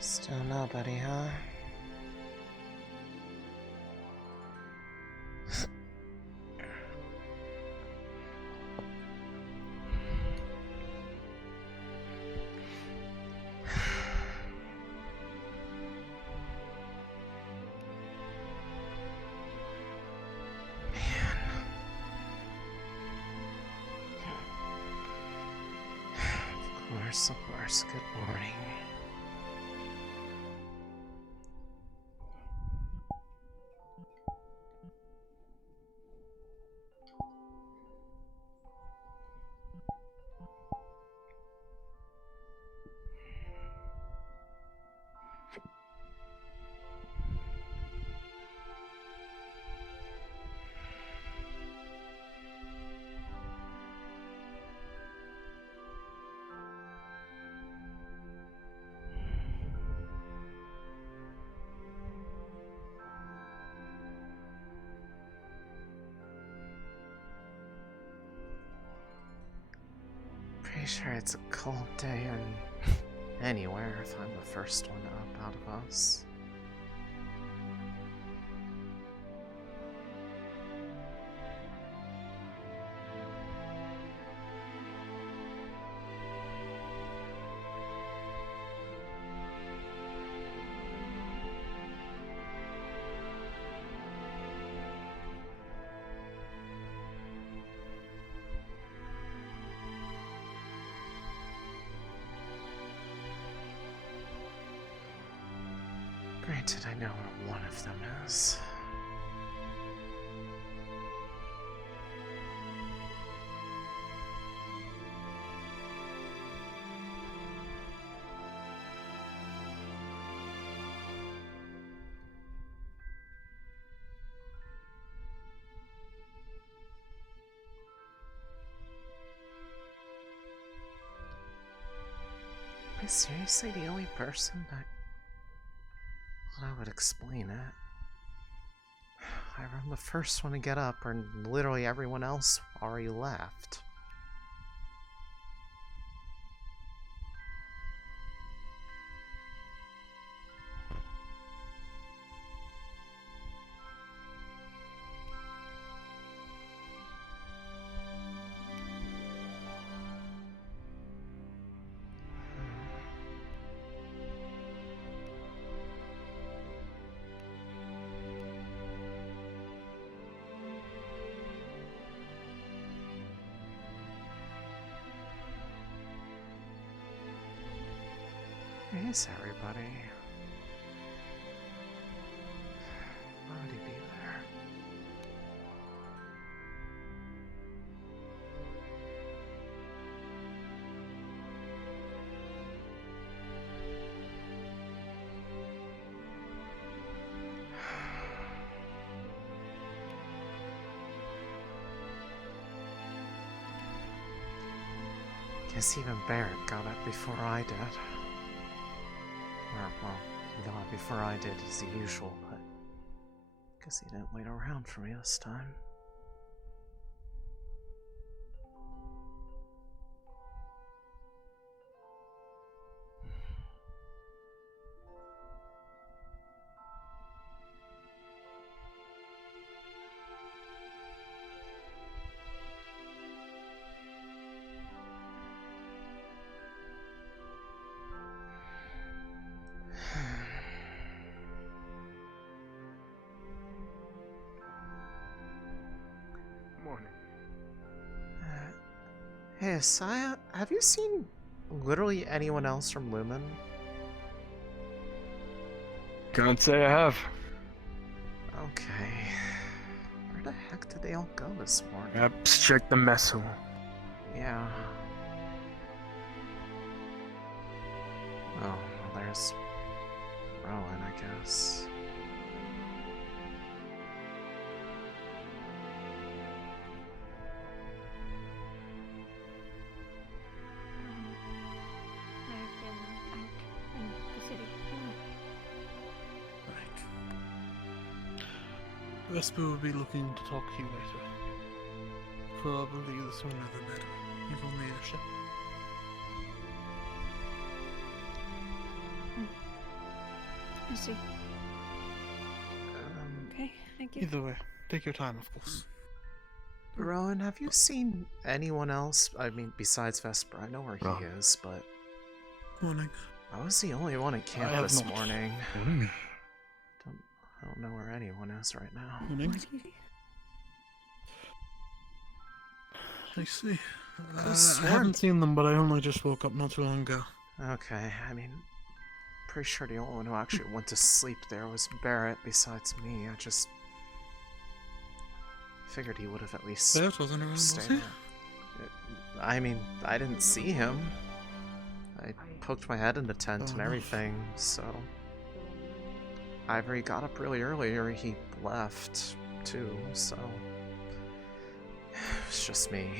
Still nobody, huh? Of course, good morning. Pretty sure it's a cold day and anywhere if I'm the first one up out of us. Granted, I know where one of them is. Am I seriously the only person that I would explain it? I'm the first one to get up, and literally everyone else already left. Where is everybody? Why would he be there? Guess even Barrett got up before I did. Or, well, he got up before I did as the usual, but guess he didn't wait around for me this time. Hey, Saya, have you seen literally anyone else from Lumen? Can't say I have. Okay. Where the heck did they all go this morning? Perhaps check the mess hall. Yeah. Oh, well, there's Rowan, I guess. I've been out Vesper will be looking to talk to you later. Probably the sooner the better. You've only a ship. I see. Okay, thank you. Either way, take your time, of course. Rowan, have you seen anyone else? I mean, besides Vesper, I know where he is, but Morning. I was the only one at camp I have this not. morning. Mm. I don't know where anyone is right now. Morning. I see. I haven't seen them, but I only just woke up not too long ago. Okay, I mean, pretty sure the only one who actually went to sleep there was Barrett besides me. I just figured he would have at least Barrett wasn't around, was stayed he? there. I mean, I didn't see him. I poked my head in the tent and everything, so... Ivory got up really early, or he left, too, so... It's just me.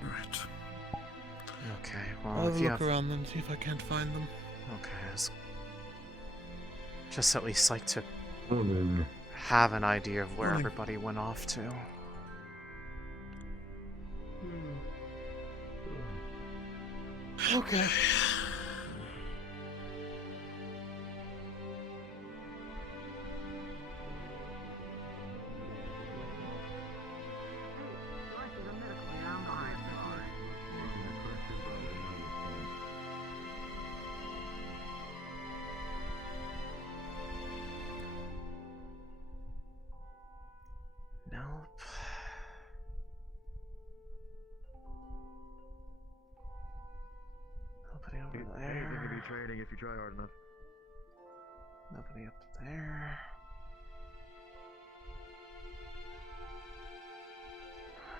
Right. Okay, well, I'll have if a you look have... around and see if I can't find them. Okay, just at least like to Morning. have an idea of where Morning. everybody went off to. Okay. Nope. Nobody over Anything can there. be training if you try hard enough. Nobody up there.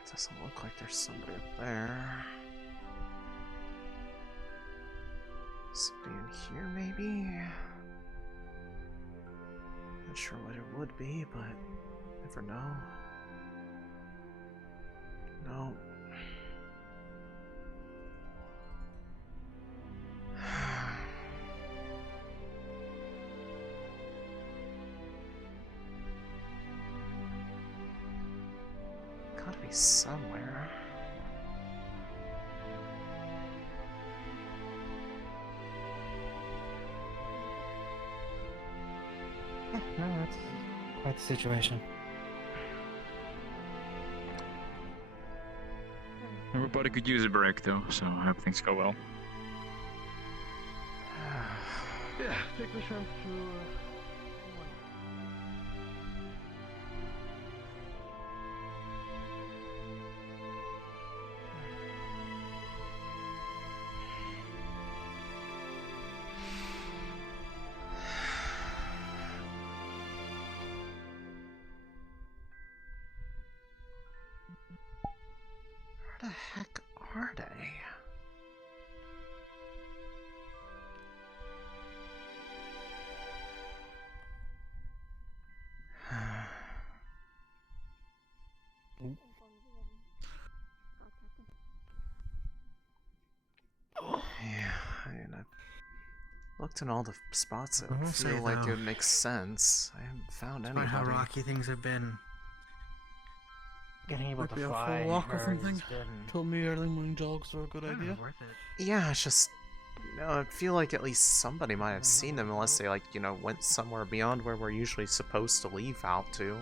It doesn't look like there's somebody up there. Somebody in here, maybe? Not sure what it would be, but never know. No. Gotta be somewhere. Yeah, no, that's quite the situation. Everybody could use a break though, so I hope things go well. Yeah, take the shrimp to... Where the heck are they? Yeah, I mean, I've looked in all the spots that I will say, feel like it though, would make sense. I haven't found despite how anybody. rocky things have been, Getting able Might to be a fly full walk or birds something. has been... Told me early morning jogs are a good kind idea. of worth it. Yeah, it's just... No, I feel like at least somebody might have seen them unless they, like, you know, went somewhere beyond where we're usually supposed to leave out to.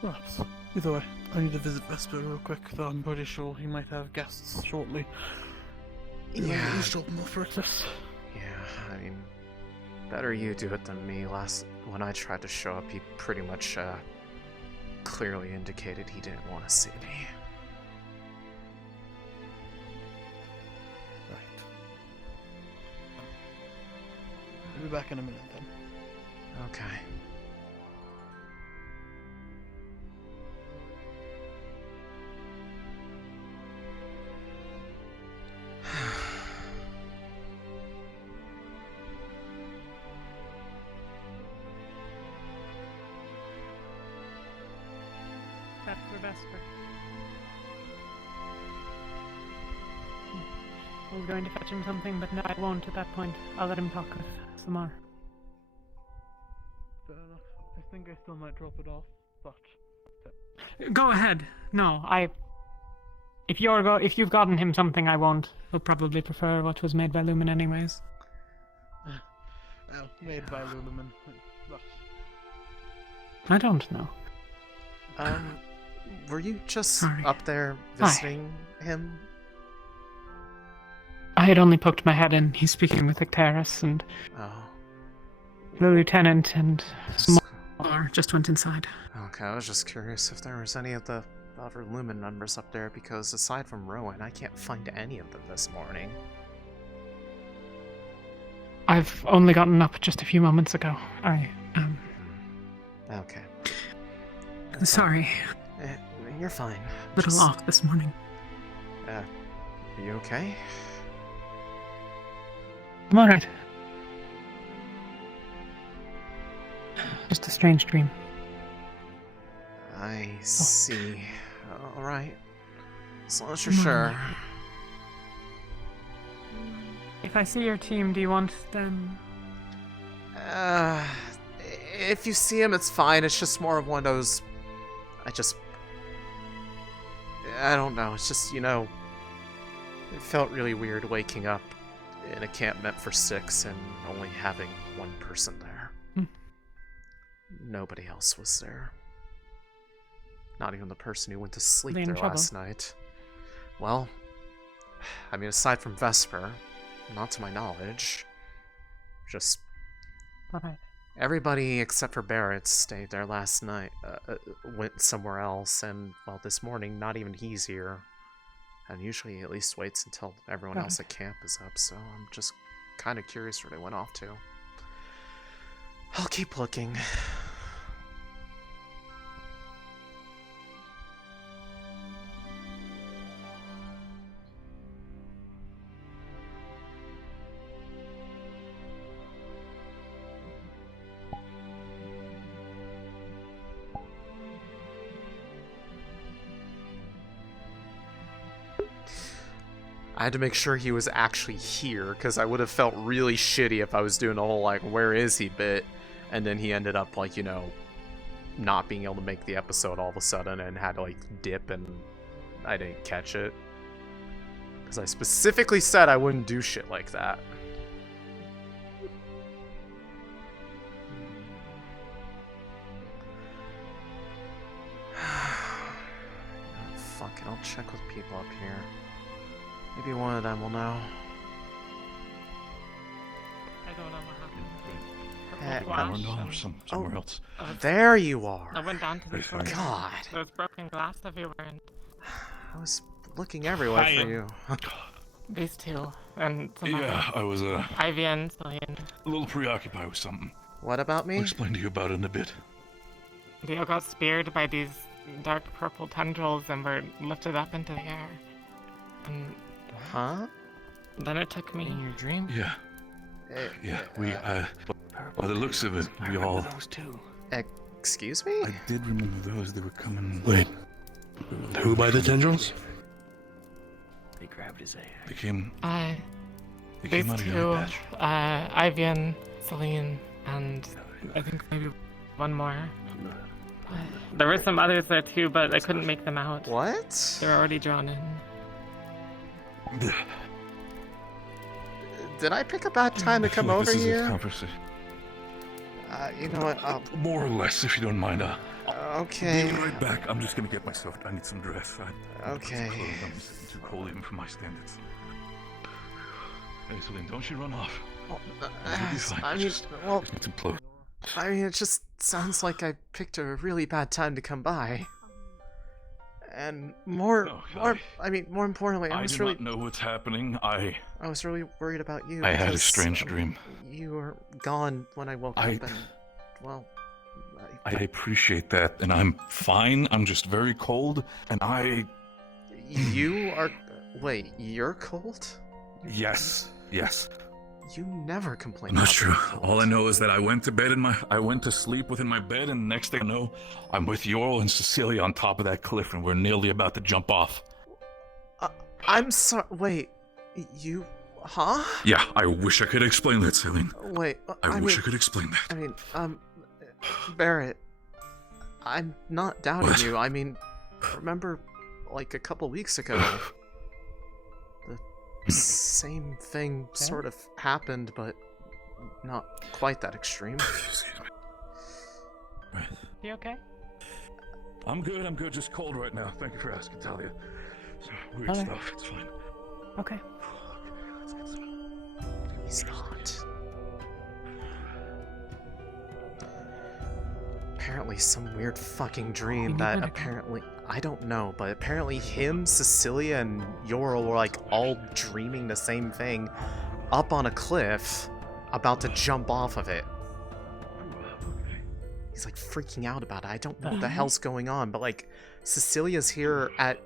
Perhaps. Either way, I need to visit Vesper real quick, though I'm pretty sure he might have guests shortly. Yeah. At least drop him off for access. Yeah, I mean, better you do it than me. When I tried to show up, he pretty much, clearly indicated he didn't want to see me. Right. I'll be back in a minute then. Okay. Back for Vesper. I was going to fetch him something, but no, I won't at that point. I'll let him talk with Samar. think I still might drop it off, but Go ahead. No, if you've gotten him something I won't, he'll probably prefer what was made by Lumen anyways. well, made by Luluman. But I don't know. Were you just Sorry. up there visiting him? I had only poked my head in. He's speaking with Icterus, and Oh. the lieutenant and some more just went inside. Okay, I was just curious if there was any of the other Lumen members up there, because aside from Rowan, I can't find any of them this morning. I've only gotten up just a few moments ago. Okay. Sorry. You're fine. A little off this morning. Are you okay? I'm alright. Just a strange dream. I see. Alright. As long as you're sure. If I see your team, do you want them? If you see him, it's fine. It's just more of one of those... I don't know. It's just, it felt really weird waking up in a camp meant for 6 and only having one person there. Nobody else was there. Not even the person who went to sleep They in there trouble? last night. Well, aside from Vesper, not to my knowledge, just Alright. everybody except for Barrett stayed there last night, went somewhere else, and, well, this morning, not even he's here. And usually he at least waits until everyone else at camp is up, so I'm just kind of curious where they went off to. I'll keep looking. I had to make sure he was actually here, because I would have felt really shitty if I was doing a whole, where is he bit, and then he ended up, not being able to make the episode all of a sudden and had to, dip, and I didn't catch it. Because I specifically said I wouldn't do shit like that. Fuck it, I'll check with people up here. Maybe one of them will know. I don't know what happened. I don't know, somewhere else. There you are. I went down to the store. God. There was broken glass everywhere, and I was looking everywhere for you. these two, and some Yeah, I was Ivy and Céline. a little preoccupied with something. What about me? I'll explain to you about it in a bit. They all got speared by these dark purple tendrils and were lifted up into the air. And Huh? then it took me. In your dream? Yeah, Eh, we, by the looks of it, we all... Those two. Excuse me? I did remember those, they were coming... Wait, who by the tendrils? They grabbed his hair. They came These out of your two, eye patch. Ivy and Céline, and I think maybe one more. There were some others there too, but I couldn't make them out. What? They were already drawn in. Did I pick a bad time to come over This is a here? conversation. You know what? More or less, if you don't mind. Okay. Be right back. I'm just gonna get myself. I need some dress. Okay. I'm too cold even for my standards. Hey, Céline, don't you run off. Well, You'll be fine. I mean, Just need some clothes. it just sounds like I picked a really bad time to come by. And more importantly, I I was do really, not know what's happening. I was really worried about you. had a because, strange dream. You were gone when I woke up, and well, I appreciate that, and I'm fine. I'm just very cold, and you are. Wait, you're cold? Yes. You never complain. Not about true. being cold. All I know is that I went to sleep within my bed, and next thing I know, I'm with Yorl and Cecilia on top of that cliff, and we're nearly about to jump off. I'm sorry. Wait, you? Huh? Yeah, I wish I could explain that, Céline. Wait, I wish I could explain that. I mean, Barrett, I'm not doubting What? you. I mean, remember, like, a couple weeks ago, the same thing sort of happened, but not quite that extreme. Excuse me. Right. You okay? I'm good, just cold right now. Thank you for asking, Talia. Weird Okay. stuff, it's fine. Okay. Let's get some. He's not. Apparently some weird fucking dream need that medical. apparently... I don't know, but apparently him, Cecilia, and Yoral were like all dreaming the same thing up on a cliff, about to jump off of it. He's like freaking out about it. I don't know what the hell's going on, but like Cecilia's here at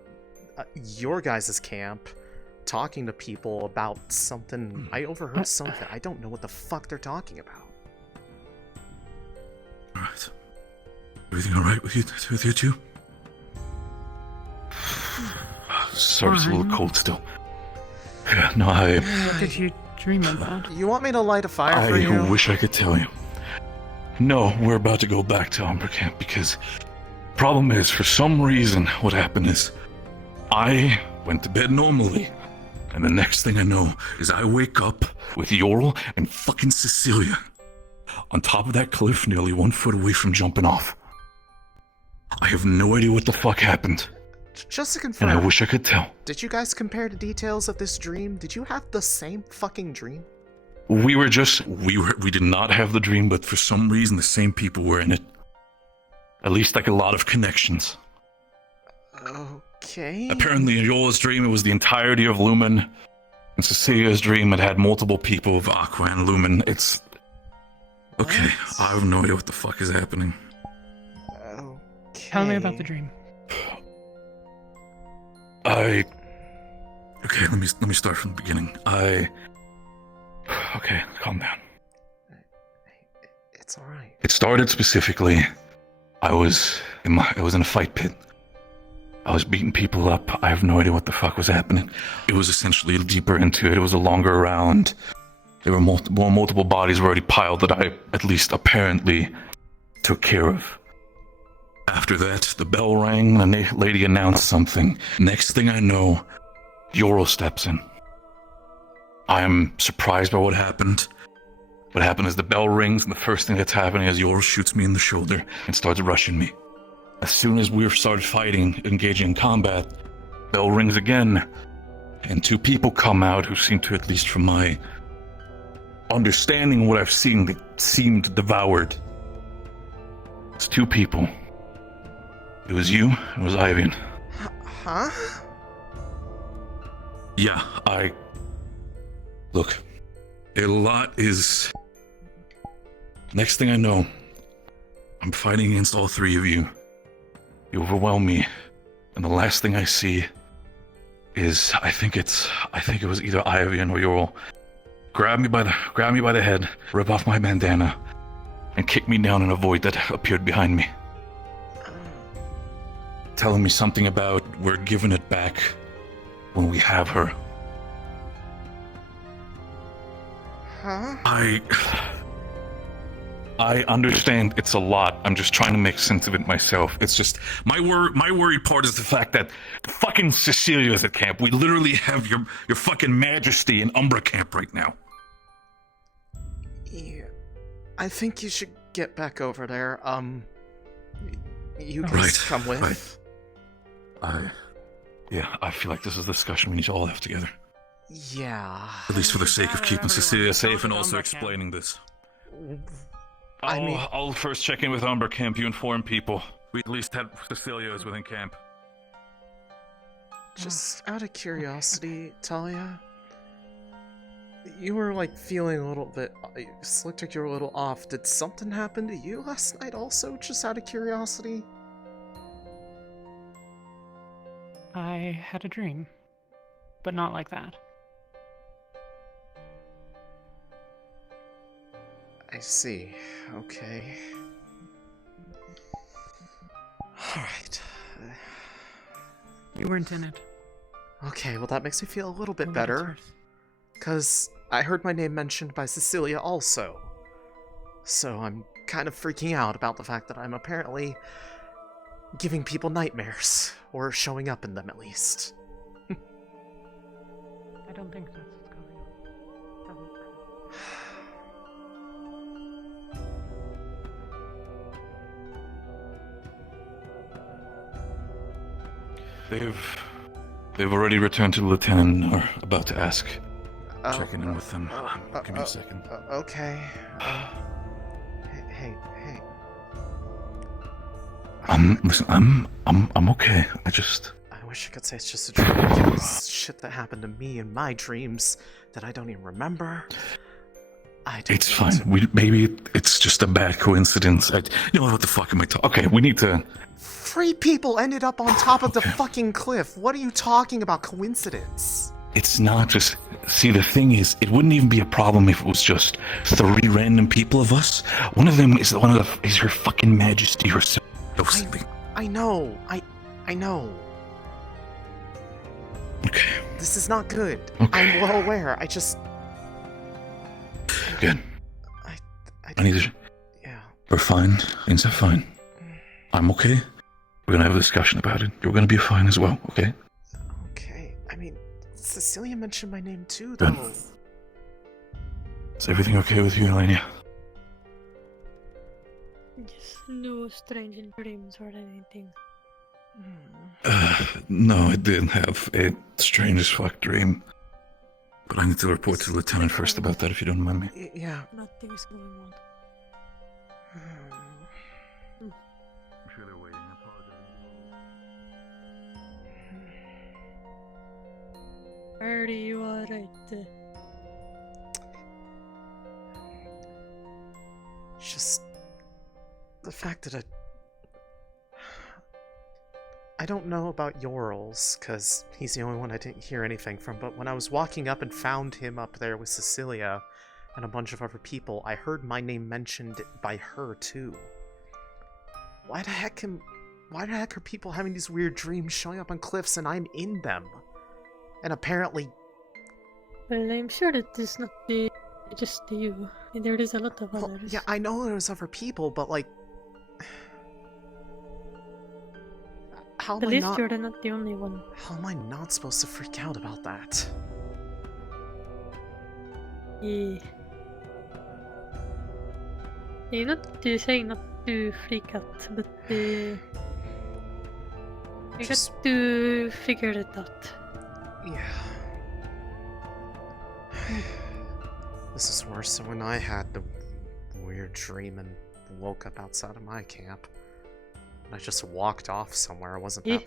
your guys' camp talking to people about something. I overheard something. I don't know what the fuck they're talking about. Alright. Everything alright with you two? Sorry, it's a little cold still. Yeah, no, What did you dream about? You want me to light a fire for you? I wish I could tell you. No, we're about to go back to Umber Camp because problem is, for some reason, what happened is I went to bed normally, and the next thing I know is I wake up with Yoral and fucking Cecilia on top of that cliff, nearly 1 foot away from jumping off. I have no idea what the fuck happened, Just to and confirm, I wish I could tell. did you guys compare the details of this dream? Did you have the same fucking dream? We did not have the dream, but for some reason the same people were in it. At least like a lot of connections. Okay. Apparently in Yola's dream it was the entirety of Lumen. In Cecilia's dream it had multiple people of Aqua and Lumen. It's... Okay, What? I have no idea what the fuck is happening. Okay. Tell me about the dream. Okay, let me start from the beginning. Okay, calm down. It's alright. It started specifically, I was in a fight pit. I was beating people up. I have no idea what the fuck was happening. It was essentially deeper into it. It was a longer round. There were multiple bodies already piled that I, at least apparently, took care of. After that, the bell rang, the lady announced something. Next thing I know, Yoral steps in. I am surprised by what happened. What happened is the bell rings, and the first thing that's happening is Yoral shoots me in the shoulder and starts rushing me. As soon as we started fighting, engaging in combat, bell rings again, and 2 people come out who seem to, at least from my understanding what I've seen, they seemed devoured. It's 2 people. It was you, it was Ivan. Huh? Yeah, Look, a lot is... Next thing I know, I'm fighting against all 3 of you. You overwhelm me, and the last thing I see is I think it was either Ivan or Yoral. Grab me by the head, rip off my bandana, and kick me down in a void that appeared behind me. Telling me something about we're giving it back when we have her. Huh? I understand it's a lot. I'm just trying to make sense of it myself. It's just my worry part is the fact that fucking Cecilia is at camp. We literally have your fucking majesty in Umbra camp right now. Yeah. I think you should get back over there. You can Right, come with. right. Yeah, I feel like this is a discussion we need to all have together. Yeah. At least for the sake of keeping Cecilia safe and also explaining this. I'll first check in with Umbra camp. You inform people. We at least had Cecilia is within camp. Just out of curiosity, Talia, you were like feeling a little bit. It looked like you were a little off. Did something happen to you last night? Also, just out of curiosity. I had a dream, but not like that. I see. Okay. Alright. You weren't in it. Okay, well that makes me feel a little bit Nobody better. cares. Because I heard my name mentioned by Cecilia also. So I'm kind of freaking out about the fact that I'm apparently giving people nightmares, or showing up in them at least. I don't think that's what's going on. They've already returned to the lieutenant and are about to ask. Oh, Checking in with them. Give me a second. Okay. Hey. Listen, I'm okay. I wish I could say it's just a dream. It was shit that happened to me in my dreams that I don't even remember. It's fine. Maybe it's just a bad coincidence. You know what the fuck am I talking? Okay, we need to. 3 people ended up on top of the fucking cliff. What are you talking about? Coincidence? It's not just. See, the thing is, it wouldn't even be a problem if it was just 3 random people of us. One of them is is Her fucking Majesty herself. I know. I know. Okay. This is not good. Okay. I'm well aware. I just. Good. I need to. Yeah. We're fine. Things are fine. I'm okay. We're gonna have a discussion about it. You're gonna be fine as well, okay? Okay. I mean, Cecilia mentioned my name too, Good. though. Is everything okay with you, Elenia? Just no strange dreams or anything. No, I did have a strange as fuck dream. But I need to report to the lieutenant first about that, if you don't mind me. Yeah. Nothing is going on. I'm sure they're waiting. I apologize. Are you alright? Just the fact that I don't know about Yorls, because he's the only one I didn't hear anything from, but when I was walking up and found him up there with Cecilia and a bunch of other people, I heard my name mentioned by her too. Why the heck are people having these weird dreams showing up on cliffs and I'm in them? And apparently... Well, I'm sure that it's not just you. There is a lot of Well, others. yeah, I know there's other people, but like... How At am I least not... you're not the only one. How am I not supposed to freak out about that? Yeah. You're not saying not to freak out, but you Just- got to figure it out. Yeah. This is worse than when I had the weird dream and woke up outside of my camp. And I just walked off somewhere. It wasn't that... Yeah.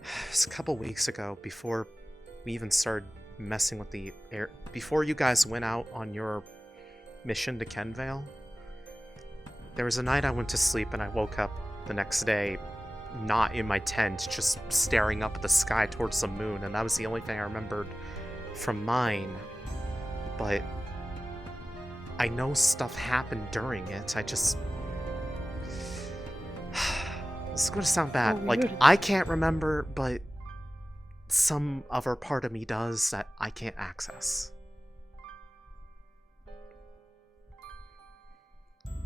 It was a couple weeks ago, before we even started messing with the air... Before you guys went out on your mission to Kenvale, there was a night I went to sleep and I woke up the next day not in my tent, just staring up at the sky towards the moon, and that was the only thing I remembered from mine. But I know stuff happened during it. I just... This is going to sound bad. Oh, Like, weird. I can't remember, but some other part of me does that I can't access.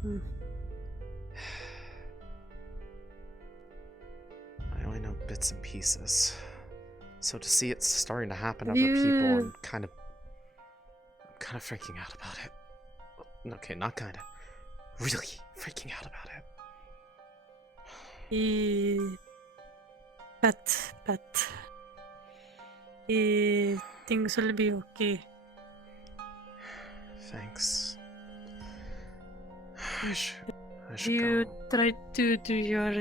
Hmm. I only know bits and pieces. So to see it starting to happen to Have other people, you- I'm kind of freaking out about it. Okay, not kind of. Really freaking out about it. But things will be okay. Thanks. I should You go. tried to do your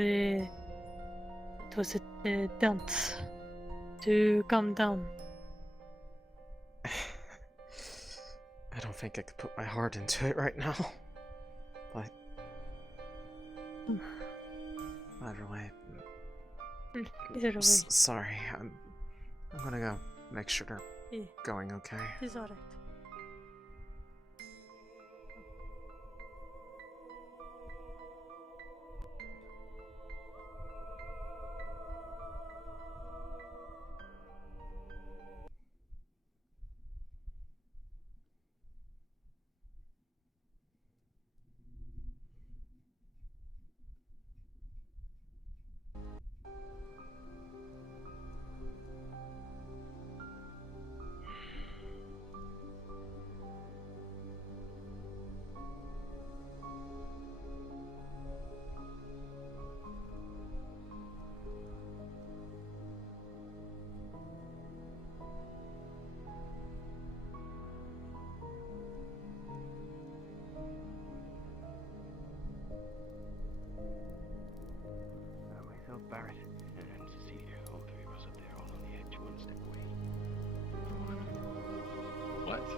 what was it, dance to calm down. I don't think I could put my heart into it right now. But either way, Either way, sorry. I'm gonna go make sure they're Yeah. going okay. it's alright.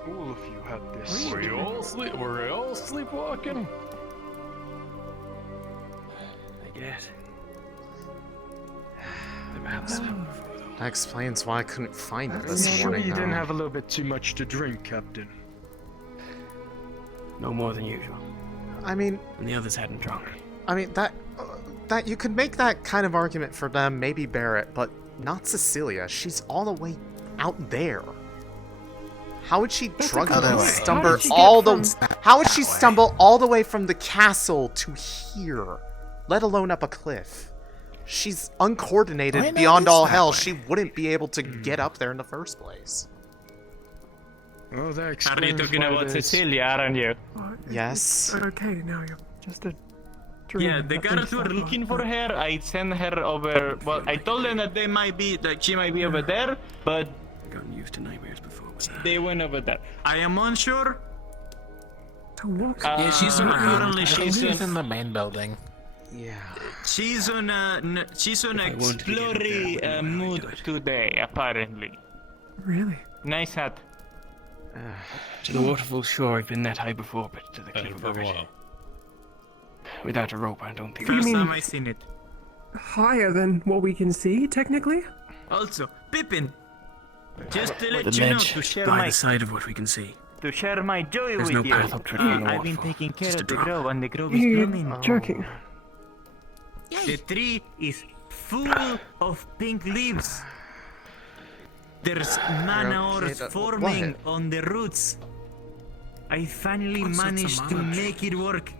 cool if you had this. Were you all sleepwalking? I guess. That explains why I couldn't find it I'm this sure morning. you didn't though. have a little bit too much to drink, Captain. No more than usual. I mean, And the others hadn't drunk. that you could make that kind of argument for them, maybe Barrett, but not Cecilia. She's all the way out there. How would she drunkenly stumble all the? How would she stumble all the way from the castle to here, let alone up a cliff? She's uncoordinated beyond all hell. She wouldn't be able to get up there in the first place. Well, that Are you explains talking why about there's- Cecilia, aren't you? Yes. Okay, now you're just a dream. Yeah, the guards were looking for her. I sent her over. Well, I told them that she might be over there, but I've gotten used to nightmares before. they went over there. I am unsure. Yeah, she's around. She's in the main building. Yeah. She's on an If I wanted to get up there, explory I wouldn't know how to mood do it. today, apparently. Really? Nice hat. To the waterfall shore, I've been that high before, but to the cliff above it. Without a rope, I don't think. First mean- time I seen it. Higher than what we can see, technically? Also, Pippin, just to let The you know, ledge to share by my the side of what we can see. joy There's with no you. path up to the I've been waterfall. taking care Just of a the drop. grove, and the grove is You're blooming. joking. The tree is full of pink leaves. There's mana okay, ores that- forming what? on the roots. I finally What sorts of managed to mana? make it work.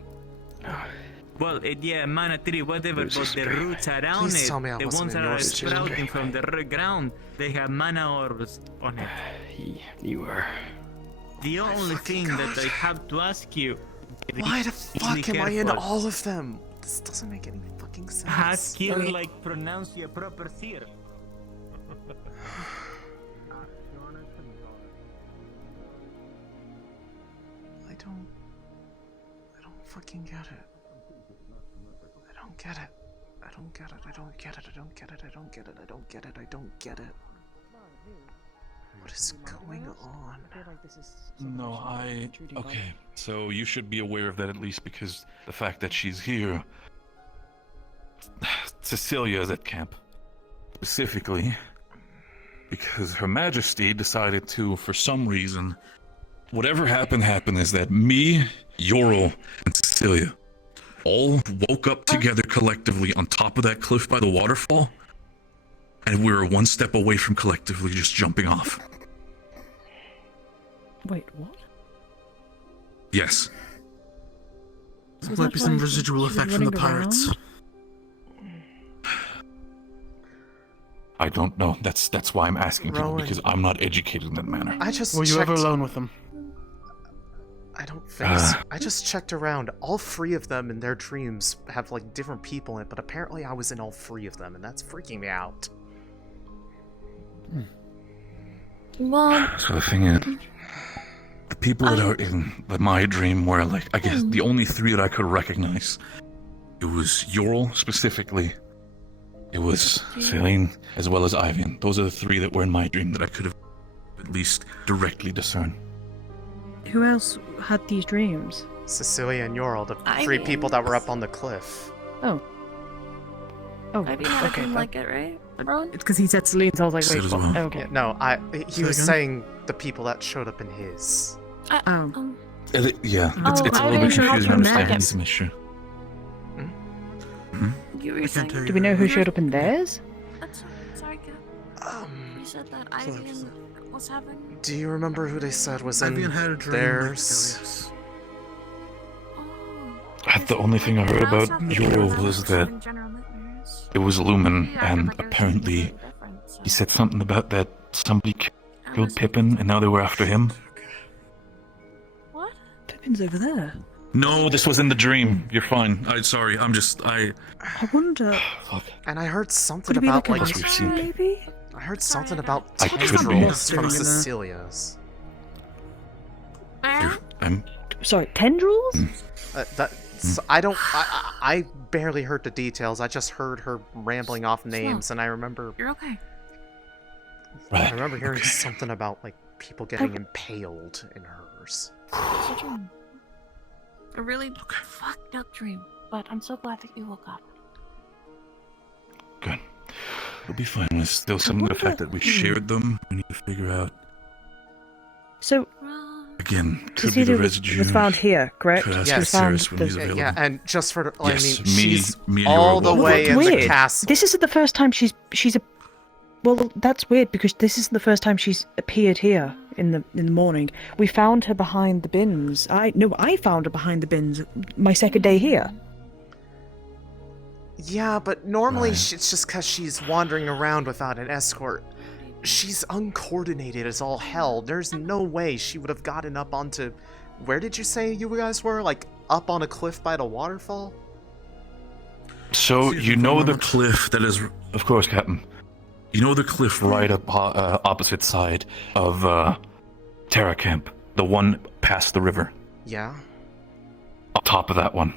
Well, yeah, mana tree, whatever, There's a but the spare. roots around Please it, tell me I the wasn't ones in that your are situation. sprouting from the ground, they have mana orbs on it. You were. The only thing that God. I have to ask you, Why the be fuck am I in careful. all of them? This doesn't make any fucking sense. ask you like pronounce your proper seer. I don't fucking get it. I don't get it. I don't get it. I don't get it. I don't get it. I don't get it. I don't get it. I don't get it. What is going on? No, okay, so you should be aware of that at least because the fact that she's here. Cecilia is at camp. Specifically, because Her Majesty decided to, for some reason, whatever happened is that me, Yoral, and Cecilia all woke up together collectively on top of that cliff by the waterfall, and we were one step away from collectively just jumping off. Wait, what? Yes. There might be some residual effect from the pirates. I don't know. That's why I'm asking people, Rowan. because I'm not educated in that manner. I just Were you checked. ever alone with them? I don't think so. I just checked around. All three of them in their dreams have like different people in it, but apparently I was in all three of them, and that's freaking me out. Mom. So the thing is, the people that are in my dream were like, I guess the only three that I could recognize. It was Yoral specifically. It was Céline, as well as Ivan. Those are the three that were in my dream that I could have at least directly discern. Who else had these dreams? Cecilia and Yoral, the I three mean- people that were up on the cliff. Oh, I've been had a okay. dream like it, right, Ron? It's because he said Celine, so I was like, Said wait, as what? well. Oh, okay. No, he was again? saying the people that showed up in his. Oh. Yeah, Oh, it's a I little bit didn't know confusing to how understand to this mission. You were saying. Do we know who showed up in theirs? Sorry, Cap. You said that Ivan was having. Do you remember who they said was in Ivan had a dream theirs? Oh. The only thing I heard about Yoral was that it was Lumen, and apparently he said something about that somebody killed Pippin, and now they were after him. What? Pippin's over there. No, this was in the dream. You're fine. Sorry, I wonder. fuck. And I heard something Could it be about like a like we've seen monster, maybe? I heard something about I could be. tendrils from Monster in there. Cecilia's. I'm Sorry, tendrils? I don't. I barely heard the details. I just heard her rambling off names, and I remember. You're okay. I right. remember hearing Okay. something about like people getting impaled in hers. It's a dream. A really fucked up dream. But I'm so glad that you woke up. Good. We'll be fine. There's still some of the fact that we shared them. We need to figure out. So, again, could be the Cecilia residue. was found here, correct? Could ask Yes. Sarah's when he's available. Yeah, and just for I Yes, mean, me- she's me and all Yoru the will way work in together. the castle. This isn't the first time she's a. Well, that's weird because this isn't the first time she's appeared here in the morning. We found her behind the bins. I found her behind the bins my second day here. Yeah, but normally Right. it's just because she's wandering around without an escort. She's uncoordinated as all hell. There's no way she would have gotten up onto... Where did you say you guys were? Like, up on a cliff by the waterfall? So, you know the cliff that is... Of course, Captain. You know the cliff right up opposite side of Terra Camp? The one past the river? Yeah. On top of that one.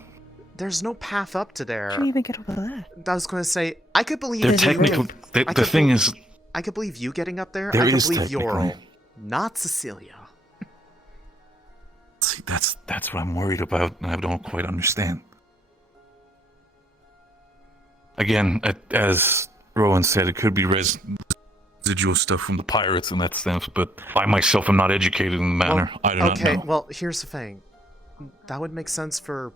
There's no path up to there. How do you even get over there? I was going to say, I could believe They're you. technical... The thing is... I could believe you getting up there. There I could is believe technically. Yoral. Not Cecilia. See, that's what I'm worried about, and I don't quite understand. Again, as Rowan said, it could be residual stuff from the pirates in that sense, but I myself am not educated in the matter. I do not know. Okay, well, here's the thing. That would make sense for...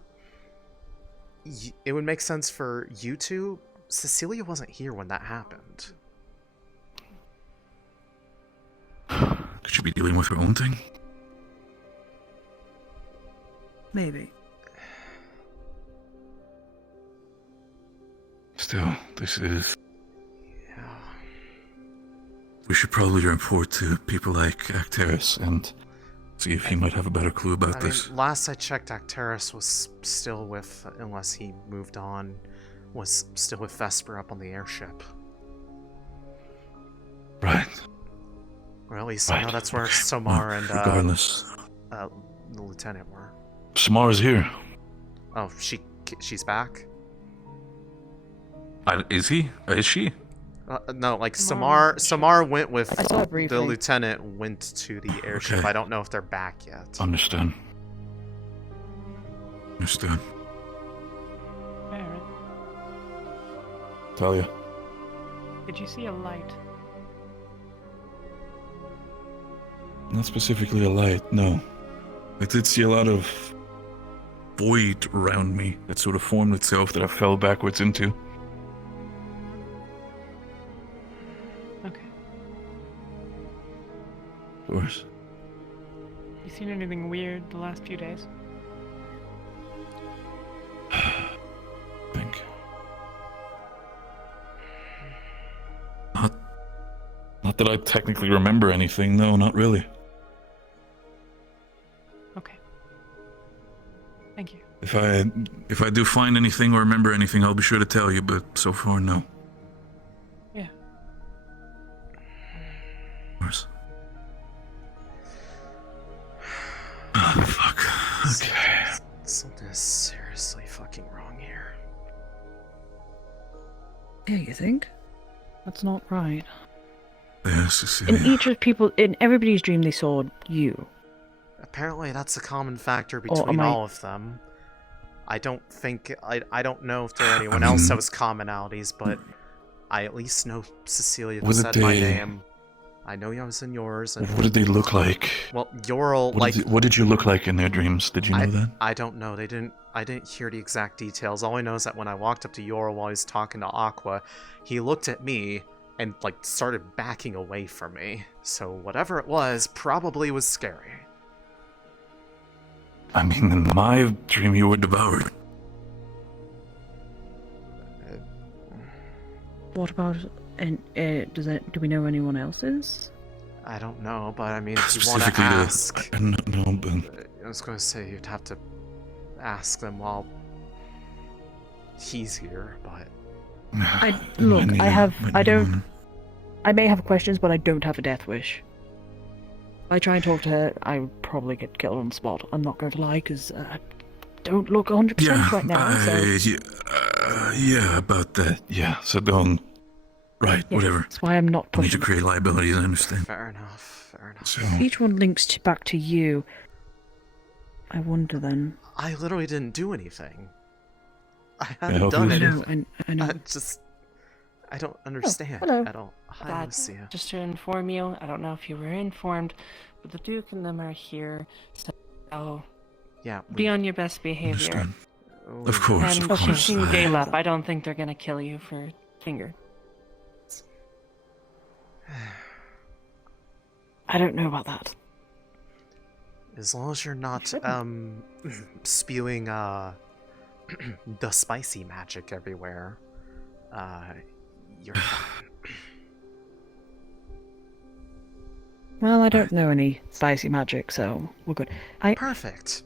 It would make sense for you two. Cecilia wasn't here when that happened. Could she be dealing with her own thing? Maybe. Still, this is... Yeah. We should probably report to people like Acteris and see if he might have a better clue about this. Mean, last I checked, Acteris was still with, unless he moved on, was still with Vesper up on the airship. Right. Or at least I know that's where Somar and regardless, the lieutenant were. Samar's here. Oh, she's back? Is he? Is she? No, like Samar went with I saw it briefly. the lieutenant went to the airship. Okay. I don't know if they're back yet. Understood. Understood. Barrett, Talia. did you see a light? Not specifically a light, no. I did see a lot of void around me that sort of formed itself that I fell backwards into. Okay. Of course. You seen anything weird the last few days? Think. Not that I technically remember anything, no, not really. Okay. Thank you. If I do find anything or remember anything, I'll be sure to tell you, but so far, no. Yeah. Of course. Oh, fuck. Okay. Something is seriously fucking wrong here. Yeah, you think? That's not right. Yes, Cecilia. In everybody's dream, they saw you. Apparently, that's a common factor Or between am I- all of them. I don't don't know if there are anyone else that was commonalities, but I at least know Cecilia Was it said my they- name. I know I was in yours. And, What did they look like? well, Yoral, What did you look like in their dreams? Did you know that? I don't know. I didn't hear the exact details. All I know is that when I walked up to Yoral while he was talking to Aqua, he looked at me and started backing away from me. So whatever it was probably was scary. I mean, in my dream, you were devoured. What about? And do we know anyone else's? I don't know, but I mean, if you want to ask, No, but I was going to say you'd have to ask them while he's here, but I may have questions, but I don't have a death wish. If I try and talk to her, I would probably get killed on the spot. I'm not going to lie, because I don't look 100% right now. So. yeah, about that. Yeah, so don't Right, Yeah, whatever. That's why I'm not I need to pushing. create liabilities, I understand. Fair enough. Fair enough. So, Each one links back to you. I wonder then. I literally didn't do anything. I haven't help done you? I anything. know, I know. I don't understand hello. at all. Hi, Dad, Lucia. just to inform you, I don't know if you were informed, but the Duke and them are here, so Yeah. be on your best behavior. understood. Oh, Of course, And of course. King Galep, I don't think they're gonna kill you for finger. I don't know about that. As long as you're not shouldn't. spewing the spicy magic everywhere, you're fine. Well, I don't know any spicy magic, so we're good. Perfect.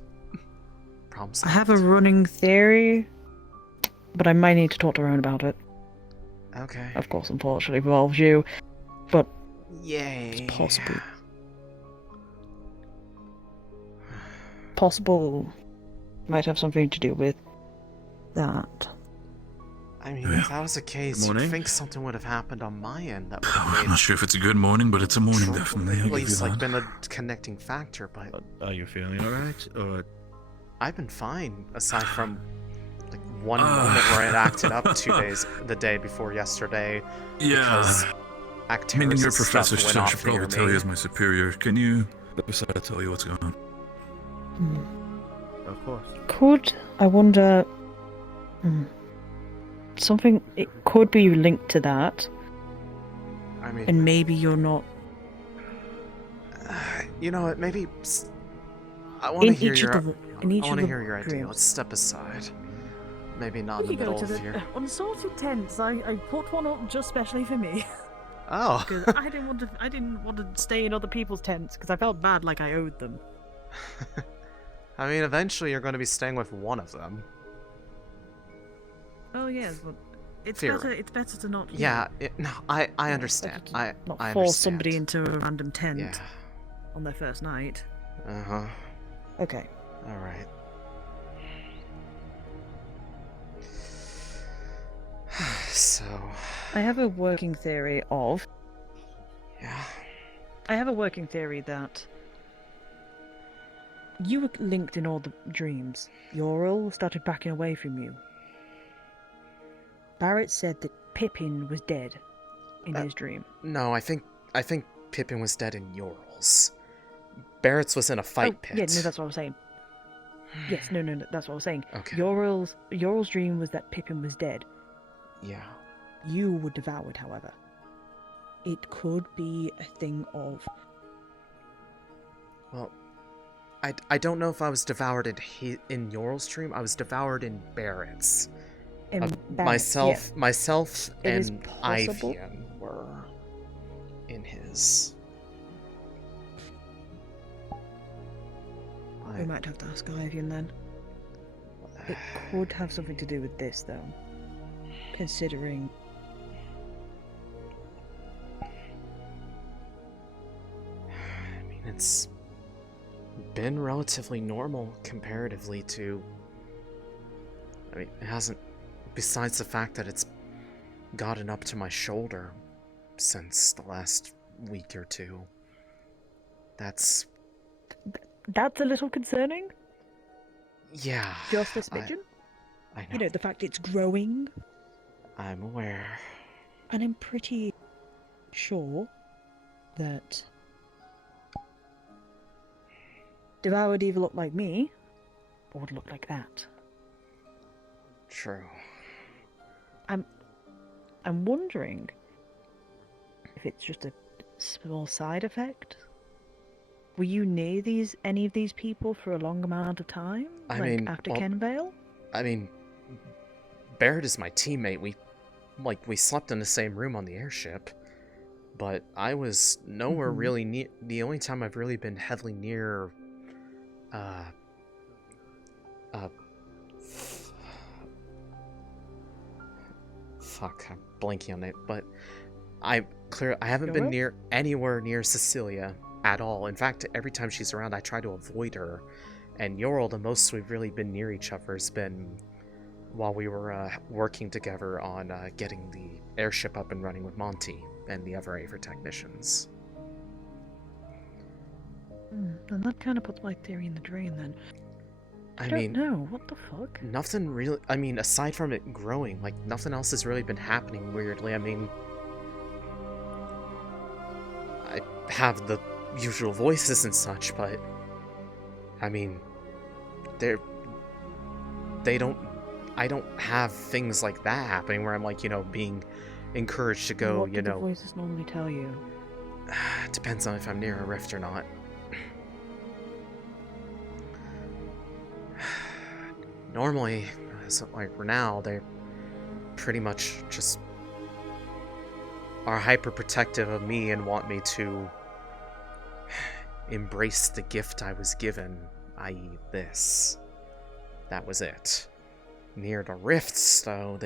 Problem I have a solved. running theory, but I might need to talk to Rowan about it. Okay. Of course, unfortunately, it involves you, but Yay. it's possible might have something to do with that. I mean, if that was the case, you'd Morning. think something would have happened on my end that would I'm have not made sure if it's a good morning, but it's a morning, definitely. I'll at give you least like that. been a connecting factor, but Are you feeling alright? Or I've been fine aside from like one moment where it acted up the day before yesterday. Because Yeah. I mean, Acteris' you're a stuff professor, went so I off should probably near tell me. you as my superior. Can you decide to tell you what's going on? of course. Could I wonder? Something it could be linked to that, I mean, and maybe you're not. you know what? Maybe I want to hear each your. of the, in each I of want the to hear your idea. dreams. Let's step aside. Maybe not in We the go middle to of the your. unsorted tents. I put one up just specially for me Oh. because I didn't want to stay in other people's tents because I felt bad, like I owed them. I mean, eventually you're going to be staying with one of them. Oh yes, but it's Fevira. better. It's better to not. Yeah. No, I understand. I Not I force understand. somebody into a random tent Yeah. on their first night. Uh huh. Okay. All right. So. I have a working theory of. Yeah. I have a working theory that you were linked in all the dreams. Ural started backing away from you. Barrett said that Pippin was dead in his dream. No, I think Pippin was dead in Ural's. Barrett's was in a fight pit. Yeah, no, that's what I was saying. Yes, no, that's what I was saying. Okay. Ural's dream was that Pippin was dead. Yeah. You were devoured, however. It could be a thing of. Well, I don't know if I was devoured in Ural's dream. I was devoured in Barrett's. Myself It is and possible. Ivian were in his. We might have to ask Ivian then. It could have something to do with this, though. Considering. I mean, it's been relatively normal comparatively to. I mean, it hasn't. Besides the fact that it's gotten up to my shoulder since the last week or two. That's That's a little concerning. yeah. Just a smidgen. I know. You know, the fact it's growing. I'm aware. And I'm pretty sure that Devoured either looked like me or would look like that. True. I'm wondering if it's just a small side effect. Were you near any of these people for a long amount of time? I like mean, after well, Kenvale? I mean, Barrett is my teammate. We slept in the same room on the airship, but I was nowhere really near. The only time I've really been heavily near, fuck, I'm blanking on it, but I haven't been anywhere near Cecilia at all. In fact, every time she's around, I try to avoid her. And Yoral, the most we've really been near each other has been while we were working together on getting the airship up and running with Monty and the other Aver technicians. And that kind of puts my theory in the drain then. I don't mean, know. What the fuck? nothing really. I mean, aside from it growing, like, nothing else has really been happening weirdly. I mean, I have the usual voices and such, but I mean, I don't have things like that happening where I'm like, you know, being encouraged to go, What you do the know. voices normally tell you? Depends on if I'm near a rift or not. Normally, like now, they pretty much just are hyper protective of me and want me to embrace the gift I was given, i.e. this. That was it. Near the rifts, though,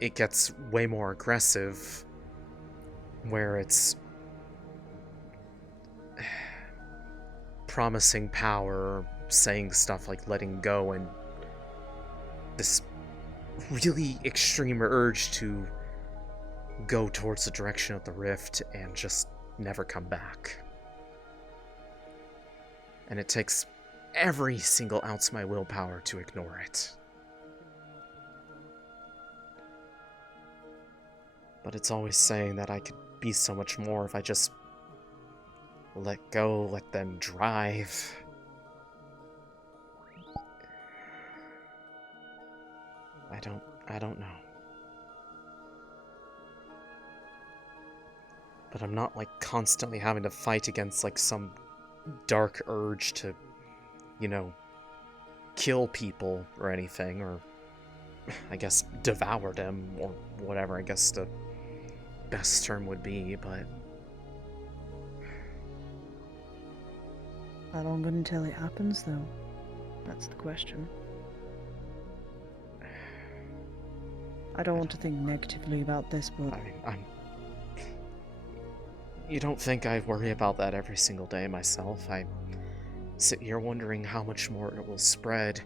it gets way more aggressive, where it's promising power, saying stuff like letting go, and this really extreme urge to go towards the direction of the rift and just never come back. And it takes every single ounce of my willpower to ignore it. But it's always saying that I could be so much more if I just let go, let them drive. I don't know. But I'm not like constantly having to fight against like some dark urge to, you know, kill people or anything, or I guess devour them, or whatever I guess the best term would be, but How long until it happens, though? That's the question. I don't want to think negatively about this, but... I mean, You don't think I worry about that every single day myself? I sit here wondering how much more it will spread,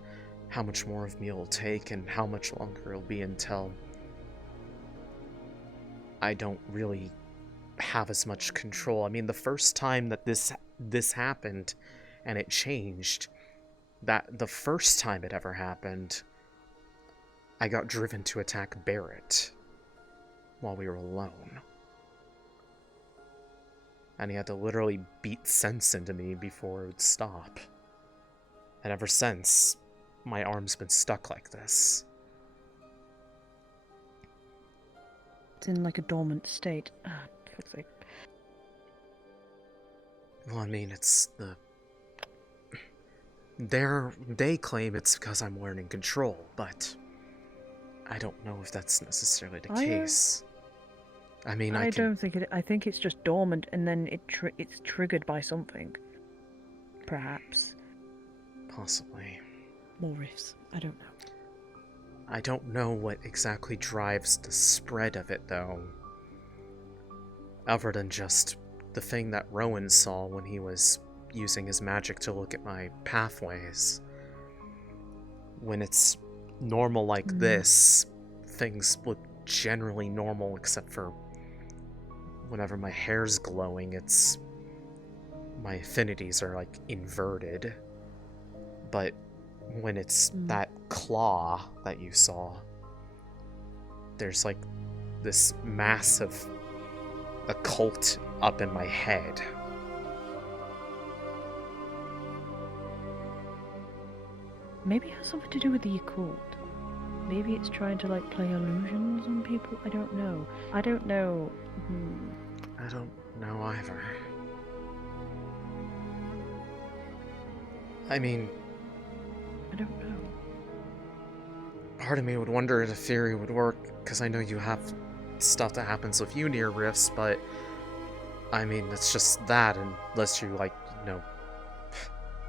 how much more of me it will take, and how much longer it'll be until I don't really have as much control. I mean, the first time that this happened and it changed, the first time it ever happened, I got driven to attack Barrett while we were alone. And he had to literally beat sense into me before it would stop. And ever since, my arm's been stuck like this. It's in like a dormant state. Fuck's sake. Well, I mean, it's the... They claim it's because I'm learning control, but I don't know if that's necessarily the case. I mean, I don't think it. I think it's just dormant, and then it's triggered by something. Perhaps. Possibly. More rifts. I don't know. I don't know what exactly drives the spread of it, though. Other than just the thing that Rowan saw when he was using his magic to look at my pathways. When it's normal like this, things look generally normal except for whenever my hair's glowing, my affinities are like inverted. But when it's that claw that you saw, there's like this massive occult up in my head. Maybe it has something to do with the occult. Maybe it's trying to like play illusions on people. I don't know. I don't know. I don't know either. I mean, I don't know. Part of me would wonder if the theory would work, because I know you have stuff that happens with you near rifts, but I mean, it's just that, unless you like, you know,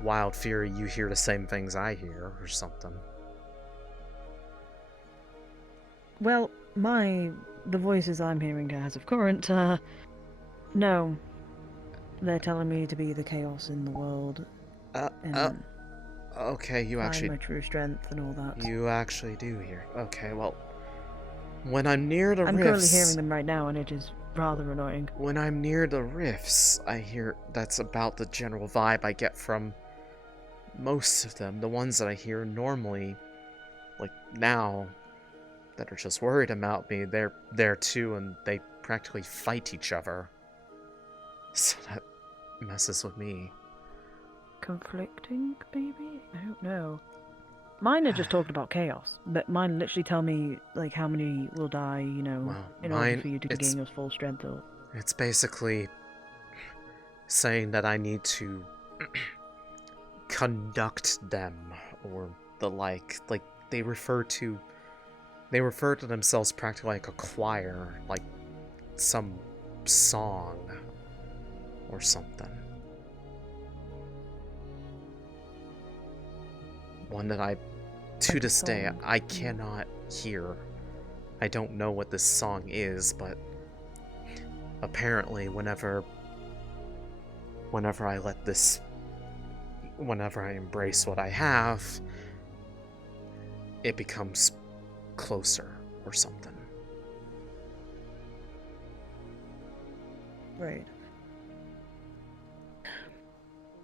wild fury, you hear the same things I hear, or something. Well, the voices I'm hearing as of current, no. They're telling me to be the chaos in the world. Okay, you find actually... my true strength and all that. You actually do hear. Okay, well... When I'm near the I'm rifts... currently hearing them right now, and it is rather annoying. When I'm near the rifts, I hear that's about the general vibe I get from most of them. The ones that I hear normally, like now, that are just worried about me, they're there too, and they practically fight each other. So that messes with me. Conflicting, maybe? I don't know. Mine are just talking about chaos, but mine literally tell me, like, how many will die, you know, Well, in mine, order for you to gain your full strength. Or... It's basically saying that I need to conduct them, or the like. Like, they refer to themselves practically like a choir, like some song or something. One that to this day, I cannot hear. I don't know what this song is, but apparently whenever I embrace what I have, it becomes closer or something. Right.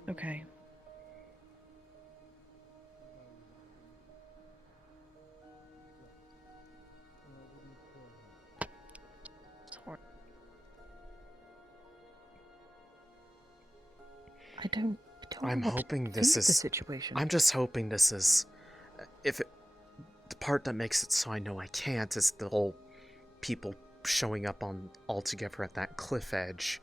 Okay. Sorry. I don't I'm know what hoping to this think of the is... situation. I'm just hoping this is... the part that makes it so I know I can't is the whole people showing up all together at that cliff edge.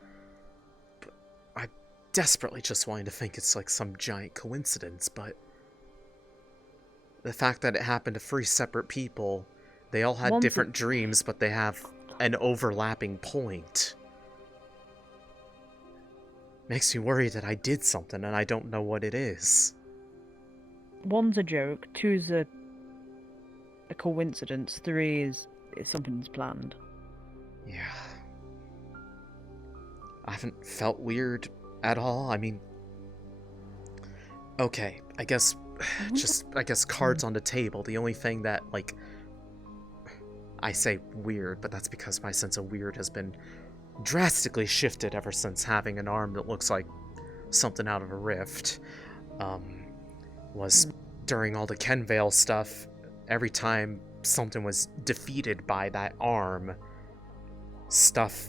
But I desperately just wanting to think it's like some giant coincidence, but the fact that it happened to 3 separate people, they all had different dreams, but they have an overlapping point. Makes me worry that I did something and I don't know what it is. 1's a joke, 2's a coincidence, 3 is something's planned. Yeah. I haven't felt weird at all. I mean, okay, I guess cards on the table. The only thing that, like, I say weird, but that's because my sense of weird has been drastically shifted ever since having an arm that looks like something out of a rift. Was during all the Kenvale stuff, every time something was defeated by that arm, stuff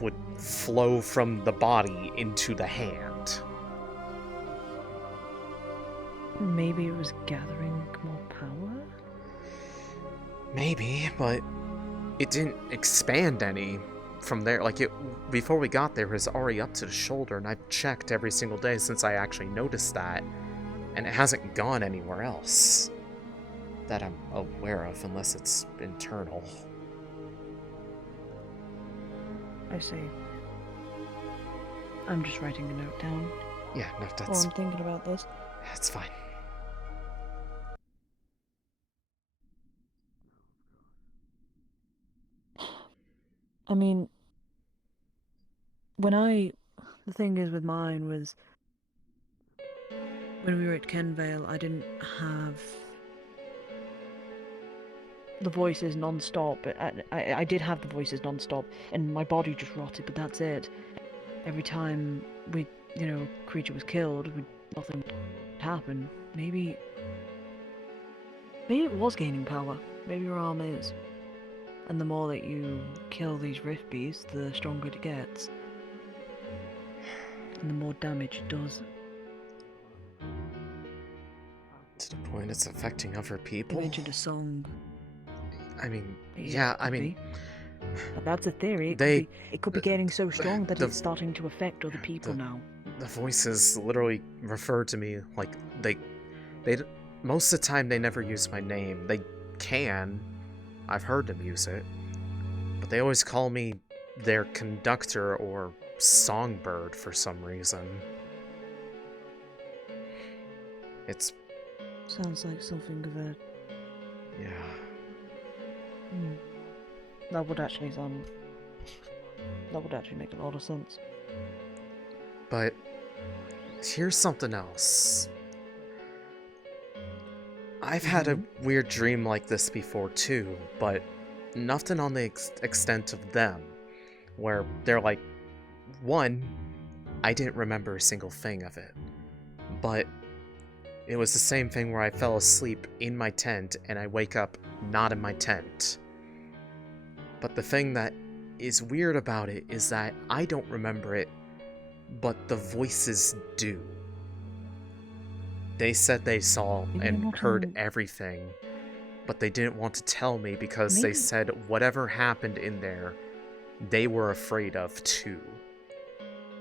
would flow from the body into the hand. Maybe it was gathering more power? Maybe, but it didn't expand any from there. Like, before we got there, it was already up to the shoulder, and I've checked every single day since I actually noticed that, and it hasn't gone anywhere else that I'm aware of, unless it's internal. I see. I'm just writing a note down. Yeah, no, While that's... I'm thinking about this. That's fine. I mean, the thing is with mine was, when we were at Kenvale, I didn't have the voices non-stop. I did have the voices non-stop, and my body just rotted, but that's it. Every time creature was killed, nothing would happen. Maybe it was gaining power. Maybe your arm is. And the more that you kill these rift beasts, the stronger it gets. And the more damage it does. To the point it's affecting other people? You mentioned a song. I mean, Maybe yeah, it could I mean... be. That's a theory. It could be getting so strong that it's starting to affect other people now. The voices literally refer to me like they most of the time they never use my name. They can. I've heard them use it. But they always call me their conductor or songbird for some reason. It's... Sounds like something of a... Yeah. That would actually make a lot of sense. But here's something else. I've had a weird dream like this before too, but nothing on the extent of them, where they're like, one, I didn't remember a single thing of it, but it was the same thing where I fell asleep in my tent and I wake up not in my tent. But the thing that is weird about it is that I don't remember it, but the voices do. They said they saw and heard everything, but they didn't want to tell me because they said whatever happened in there, they were afraid of too.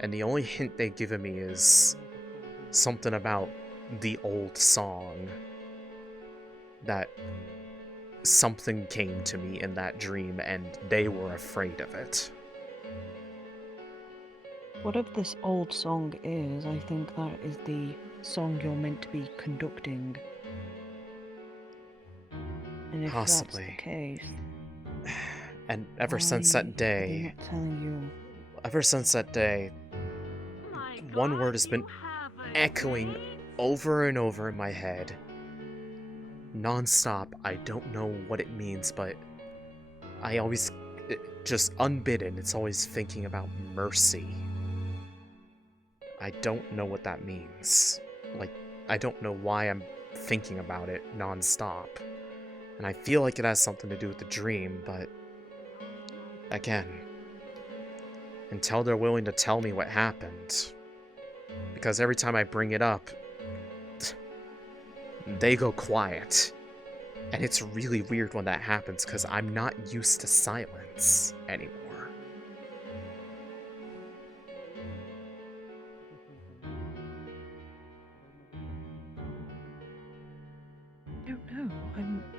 And the only hint they've given me is something about the old song. That something came to me in that dream and they were afraid of it. Whatever this old song is, I think that is the song you're meant to be conducting. And if Possibly. that's the case... And ever since that day... I'm not telling you. Ever since that day, one word has been echoing over and over in my head. Non-stop. I don't know what it means, but I always... just unbidden, it's always thinking about mercy. I don't know what that means. Like, I don't know why I'm thinking about it non-stop. And I feel like it has something to do with the dream, but... again, until they're willing to tell me what happened. Because every time I bring it up, they go quiet. And it's really weird when that happens, because I'm not used to silence anymore. I don't know.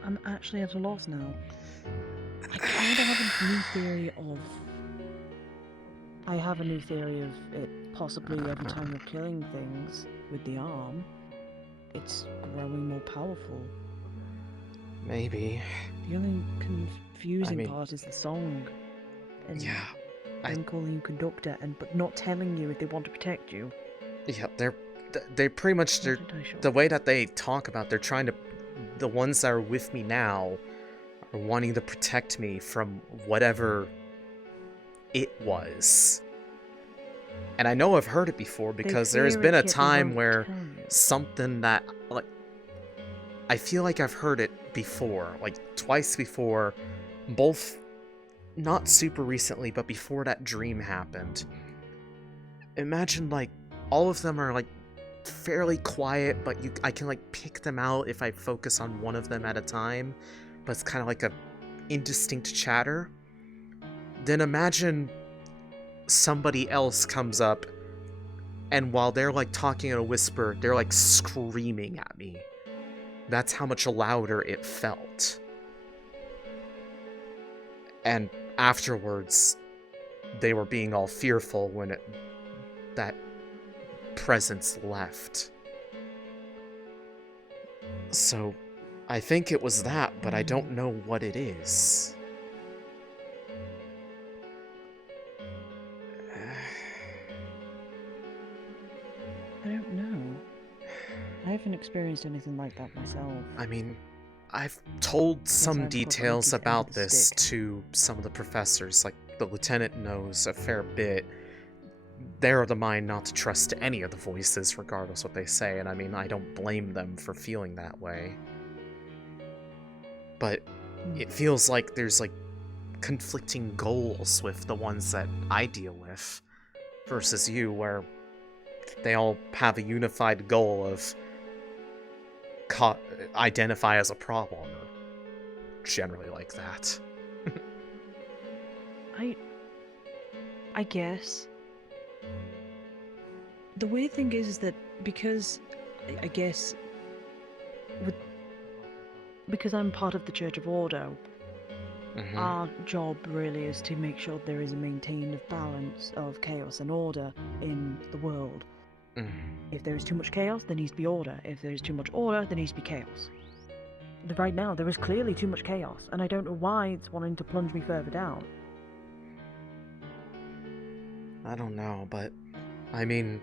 I'm actually at a loss now. I kind of have a new theory of... I have a new theory of it possibly every time you're killing things with the arm, it's growing more powerful. Maybe. The only confusing part is the song. And them calling you conductor, but not telling you if they want to protect you. Yeah, they pretty much, the way that they talk about, they're trying to, the ones that are with me now are wanting to protect me from whatever it was. And I know I've heard it before because there's been a time where something that, like, I feel like I've heard it before, like twice before, both not super recently, but before that dream happened. Imagine, like, all of them are, like, fairly quiet, but I can, like, pick them out if I focus on one of them at a time, but it's kind of like a indistinct chatter. Then imagine somebody else comes up, and while they're, like, talking in a whisper, they're, like, screaming at me. That's how much louder it felt. And afterwards, they were being all fearful when that presence left. So, I think it was that, but I don't know what it is. I don't know. I haven't experienced anything like that myself. I mean, I've told some details about this to some of the professors, like the lieutenant knows a fair bit. They're of the mind not to trust any of the voices, regardless what they say, and I mean, I don't blame them for feeling that way. But it feels like there's, like, conflicting goals with the ones that I deal with, versus you, where they all have a unified goal of identify as a problem, or generally like that. I guess. The weird thing is that because, I guess, because I'm part of the Church of Order, our job really is to make sure there is a maintained balance of chaos and order in the world. If there is too much chaos, there needs to be order. If there is too much order, there needs to be chaos. Right now, there is clearly too much chaos, and I don't know why it's wanting to plunge me further down. I don't know, but, I mean,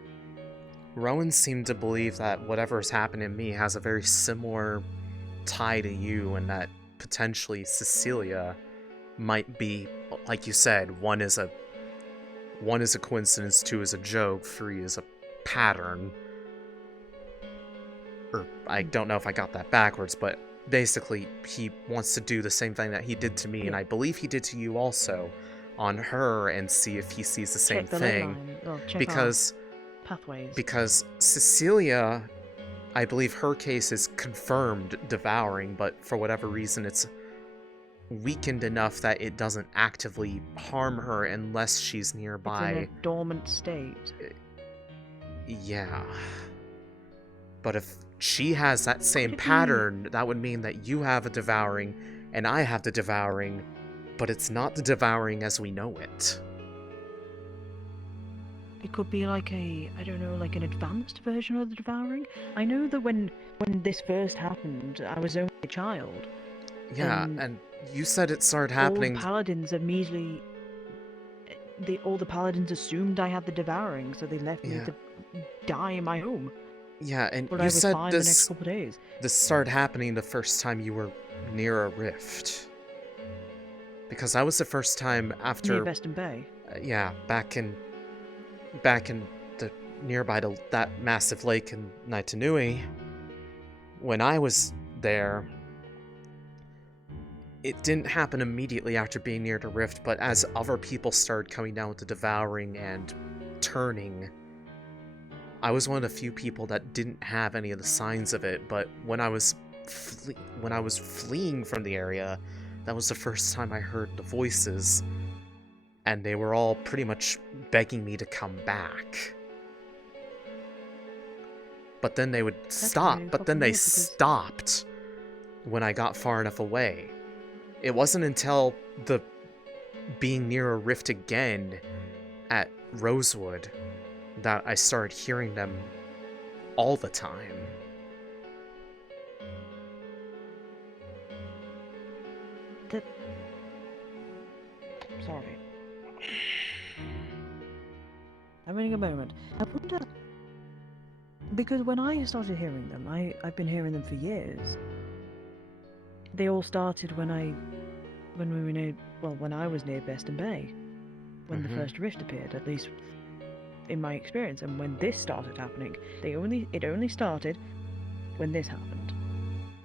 Rowan seemed to believe that whatever's happened in me has a very similar tie to you, and that potentially Cecilia might be, like you said, one is a coincidence, 2 is a joke, 3 is a pattern. Or I don't know if I got that backwards, but basically he wants to do the same thing that he did to me, and I believe he did to you also, on her, and see if he sees the same Check the thing. ley line. Well, check Because our pathways. because Cecilia, I believe her case is confirmed devouring, but for whatever reason it's weakened enough that it doesn't actively harm her unless she's nearby. It's in a dormant state. Yeah. But if she has that same it be- pattern, that would mean that you have a devouring and I have the devouring, but it's not the devouring as we know it. It could be like I don't know, like an advanced version of the devouring. I know that when this first happened, I was only a child. Yeah, and you said it started happening. All paladins immediately. All the paladins assumed I had the devouring, so they left me to die in my home. Yeah, and But you I was said fine the next couple days. this started happening the first time you were near a rift. Because that was the first time after. Near Beston Bay. Yeah, back in the nearby to that massive lake in Naitanui. When I was there, it didn't happen immediately after being near the rift, but as other people started coming down with the devouring and turning, I was one of the few people that didn't have any of the signs of it. But when I was fleeing from the area, that was the first time I heard the voices, and they were all pretty much begging me to come back. But then they would stop. But then they stopped when I got far enough away. It wasn't until the being near a rift again at Rosewood that I started hearing them all the time. Sorry. Having a moment. I wonder, because when I started hearing them, I've been hearing them for years. They all started when we were near, well, when I was near Beston Bay, when the first rift appeared, at least in my experience. And when this started happening, it only started when this happened.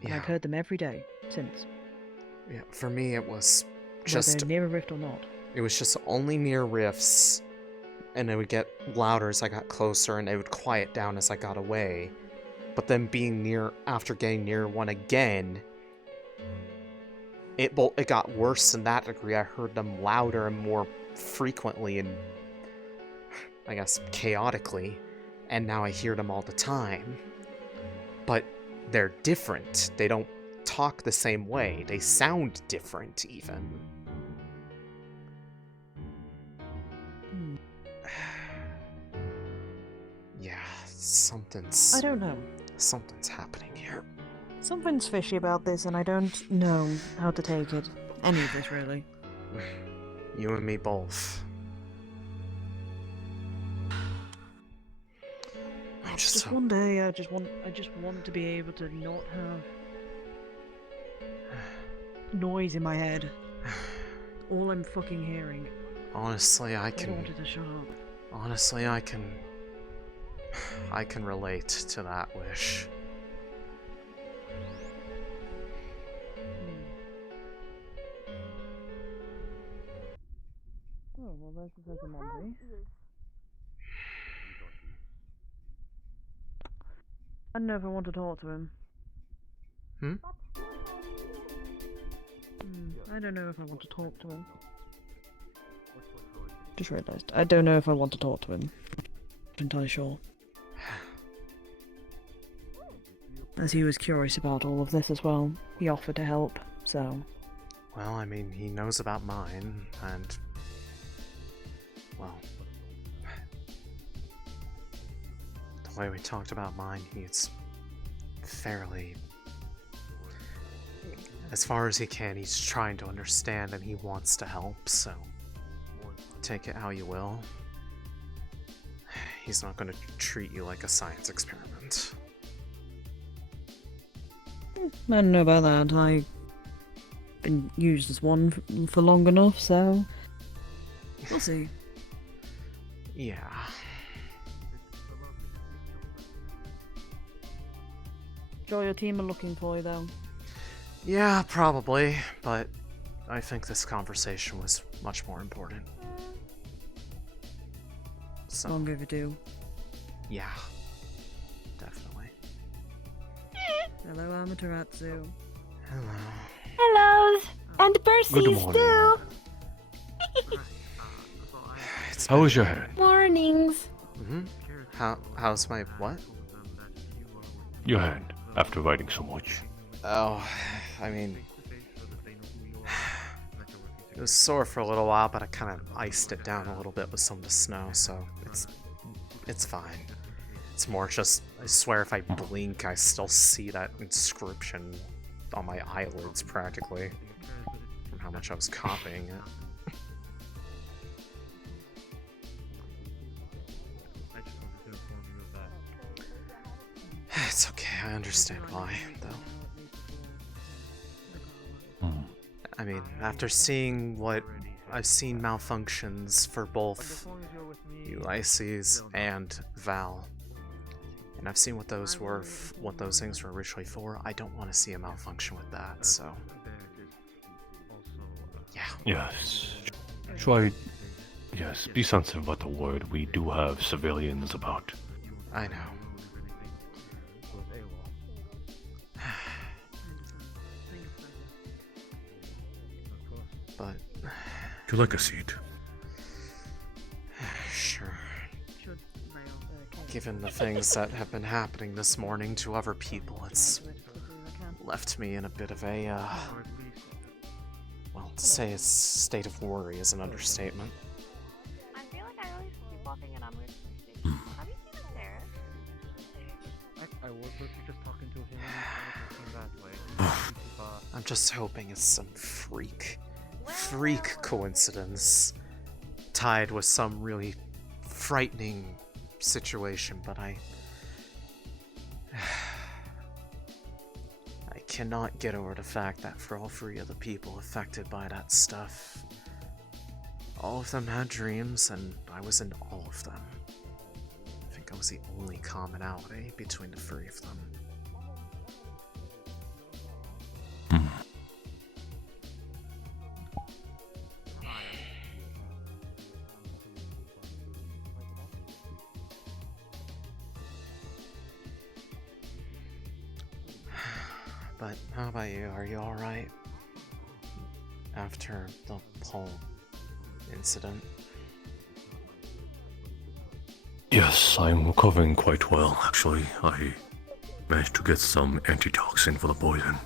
And I've heard them every day since. Yeah, for me it was Whether just near a rift or not. It was just only near rifts, and they would get got as I got closer, and they would quiet down as I got away. But then after getting near one again, it got worse in that degree. I heard them louder and more frequently and, I guess, chaotically, and now I hear them all the time. But they're different. They don't talk the same way. They sound different, even. Yeah, I don't know. Something's happening here. Something's fishy about this, and I don't know how to take it. Any of this, really. You and me both. Just one day, I just want to be able to not have noise in my head. All I'm fucking hearing. Honestly, I I wanted to shut up. Honestly, I can relate to that wish. Oh, well, there's Professor Monty. I don't know if I want to talk to him. I don't know if I want to talk to him. Just realised. I don't know if I want to talk to him. Not entirely sure. As he was curious about all of this as well, he offered to help, so... Well, I mean, he knows about mine, and... well... the way we talked about mine, he's fairly... as far as he can, he's trying to understand and he wants to help, so... take it how you will. He's not going to treat you like a science experiment. I don't know about that. I've been used as one for long enough, so we'll see. Yeah. Sure, your team are looking for you, though. Yeah, probably, but I think this conversation was much more important. So, Long overdue. yeah, definitely. Hello, Amaterasu. Hello. Hellos and Good Percy's morning. too. How was your head? Mornings. Mm-hmm. How's my what? Your head, after writing so much. Oh, I mean, it was sore for a little while, but I kind of iced it down a little bit with some of the snow, so it's fine. It's more just, I swear if I blink, I still see that inscription on my eyelids, practically, from how much I was copying it. It's okay, I understand why, though. I mean, after seeing what I've seen malfunctions for both Ulysses and Val, and I've seen what those were, what those things were originally for, I don't want to see a malfunction with that, so... Yeah. Yes. Try. Yes, be sensitive about the word. We do have civilians about. I know. But... Would you like a seat? Sure. Given the things that have been happening this morning to other people, it's left me in a bit of a, well, to say a state of worry is an understatement. I feel like I always keep walking in on weird conversations. Have you seen Astrea? I was just talking to him that way. I'm just hoping it's some freak coincidence tied with some really frightening situation, but I cannot get over the fact that for all three of the people affected by that stuff, all of them had dreams, and I was in all of them. I think I was the only commonality between the three of them. But how about you? Are you alright? After the whole incident? Yes, I'm recovering quite well, actually. I managed to get some antitoxin for the poison.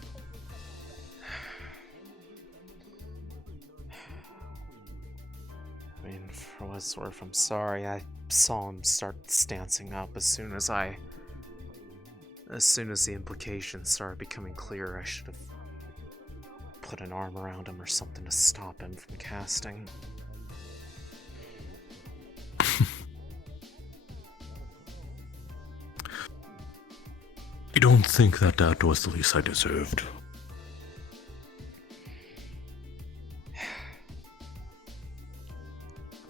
I mean, for what it's worth, I'm sorry. I saw him start stancing up as soon as the implications started becoming clear. I should have put an arm around him or something to stop him from casting. I don't think that was the least I deserved.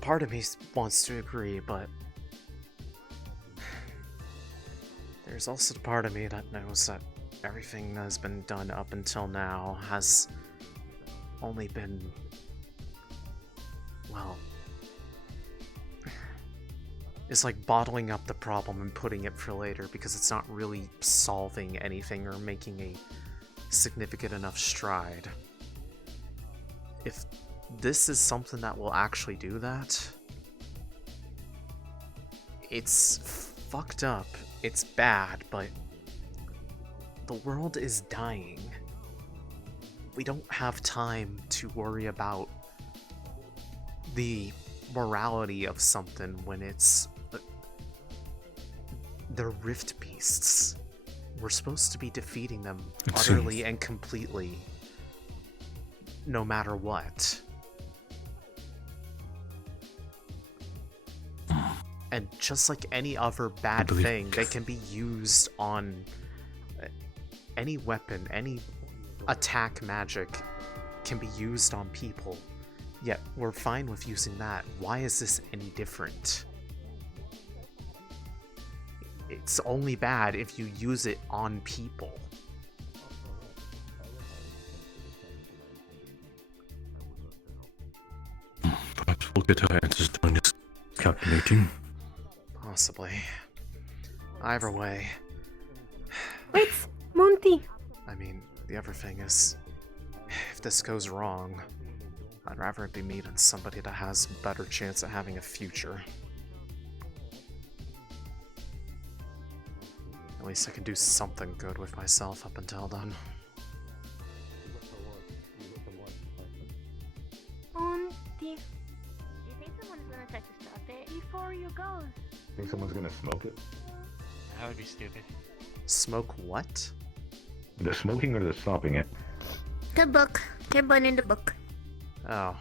Part of me wants to agree, but there's also the part of me that knows that everything that has been done up until now has only been, well, it's like bottling up the problem and putting it for later because it's not really solving anything or making a significant enough stride. If this is something that will actually do that, it's fucked up. It's bad, but the world is dying. We don't have time to worry about the morality of something when it's the Rift Beasts. We're supposed to be defeating them utterly and completely, no matter what. And just like any other bad thing, they can be used on any weapon, any attack magic can be used on people. Yet we're fine with using that. Why is this any different? It's only bad if you use it on people. Perhaps we'll get our answers during this calculating. Possibly. Either way. Wait, Monty. I mean, the other thing is, if this goes wrong, I'd rather it be me than somebody that has a better chance at having a future. At least I can do something good with myself up until then. Monty. Do you think someone's gonna try to stop it before you go? Think someone's gonna smoke it? That would be stupid. Smoke what? The smoking or the stopping it? The book. They're burning the book. Oh.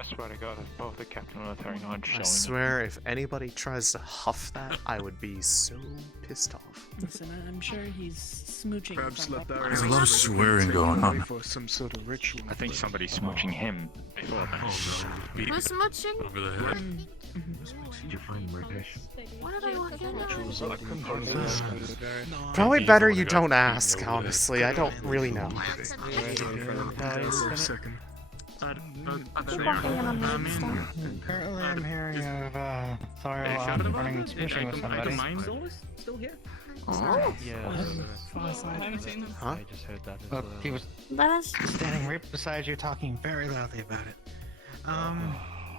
I swear to God, if both the captain and military knowledge I showing swear, if anybody tries to huff that, I would be so pissed off. Listen, I'm sure he's smooching. Perhaps let that There's a lot of swearing going on. For some sort of ritual. I think somebody's smooching him before that. Who's smooching? Over the head. Did you find British? What did I walk in on? Probably better you don't ask, honestly. I don't really know. For a second. Apparently I'm hearing of Thorol running suspicion with somebody. Still here? Oh, Huh? I just heard that as Well, he was that is. standing right beside you talking very loudly about it.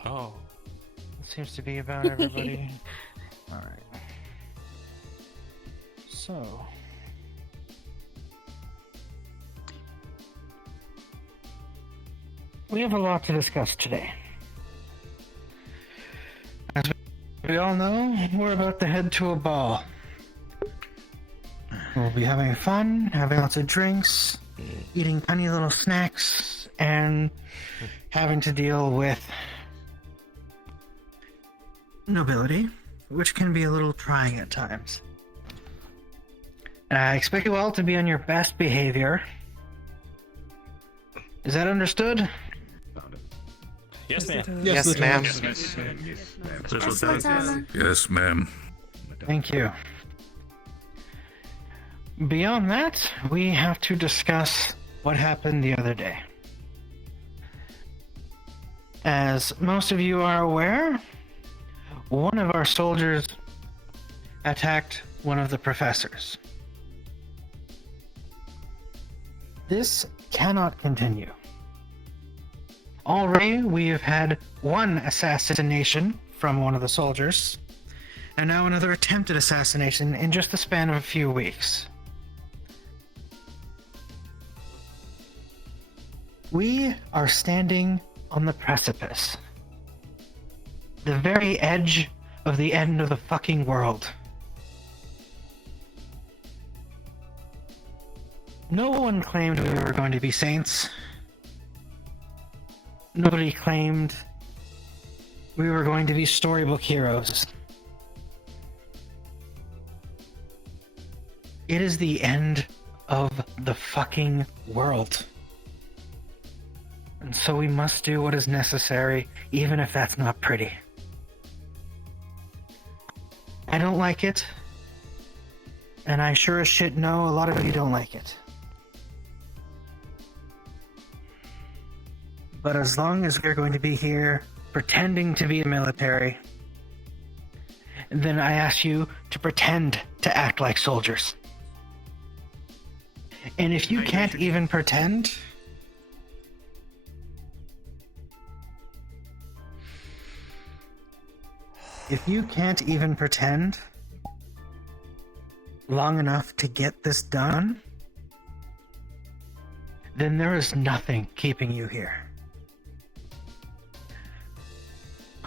Oh. Seems to be about everybody. Alright. So. We have a lot to discuss today. As we all know, we're about to head to a ball. We'll be having fun, having lots of drinks, eating tiny little snacks, and having to deal with nobility, which can be a little trying at times. I expect you all to be on your best behavior. Is that understood? Yes, ma'am. Yes, ma'am. Yes, ma'am. Thank you. Beyond that, we have to discuss what happened the other day. As most of you are aware, one of our soldiers attacked one of the professors. This cannot continue. Already, we have had one assassination from one of the soldiers, and now another attempted assassination in just the span of a few weeks. We are standing on the precipice. The very edge of the end of the fucking world. No one claimed we were going to be saints. Nobody claimed we were going to be storybook heroes. It is the end of the fucking world. And so we must do what is necessary, even if that's not pretty. I don't like it. And I sure as shit know a lot of you don't like it. But as long as we're going to be here pretending to be military, then I ask you to pretend to act like soldiers. And if you can't even pretend, long enough to get this done, then there is nothing keeping you here.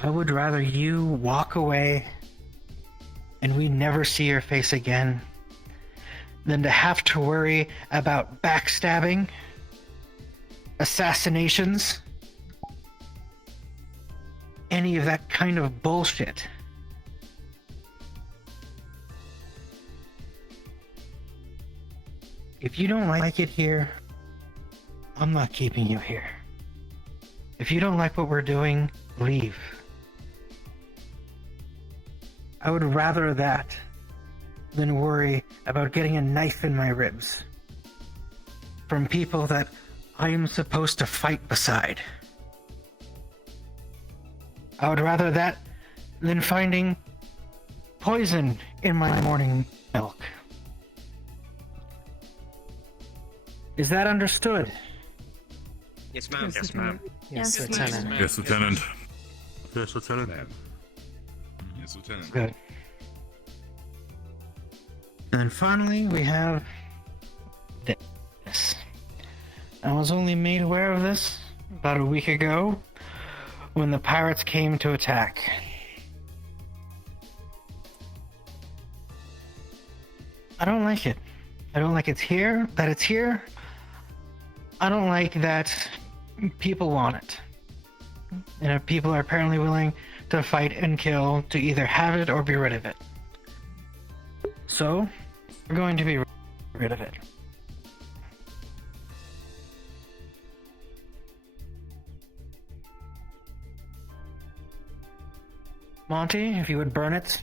I would rather you walk away and we never see your face again than to have to worry about backstabbing, assassinations, any of that kind of bullshit. If you don't like it here, I'm not keeping you here. If you don't like what we're doing, leave. I would rather that than worry about getting a knife in my ribs from people that I am supposed to fight beside. I would rather that than finding poison in my morning milk. Is that understood? Yes, ma'am. Yes, ma'am. Yes, Lieutenant. Yes, Lieutenant. Yes, Lieutenant. Yes, Lieutenant. Good. And then finally, we have this. I was only made aware of this about a week ago when the pirates came to attack. I don't like it. I don't like that it's here. I don't like that people want it. And if people are apparently willing to fight and kill to either have it or be rid of it. So, we're going to be rid of it. Monty, if you would burn it.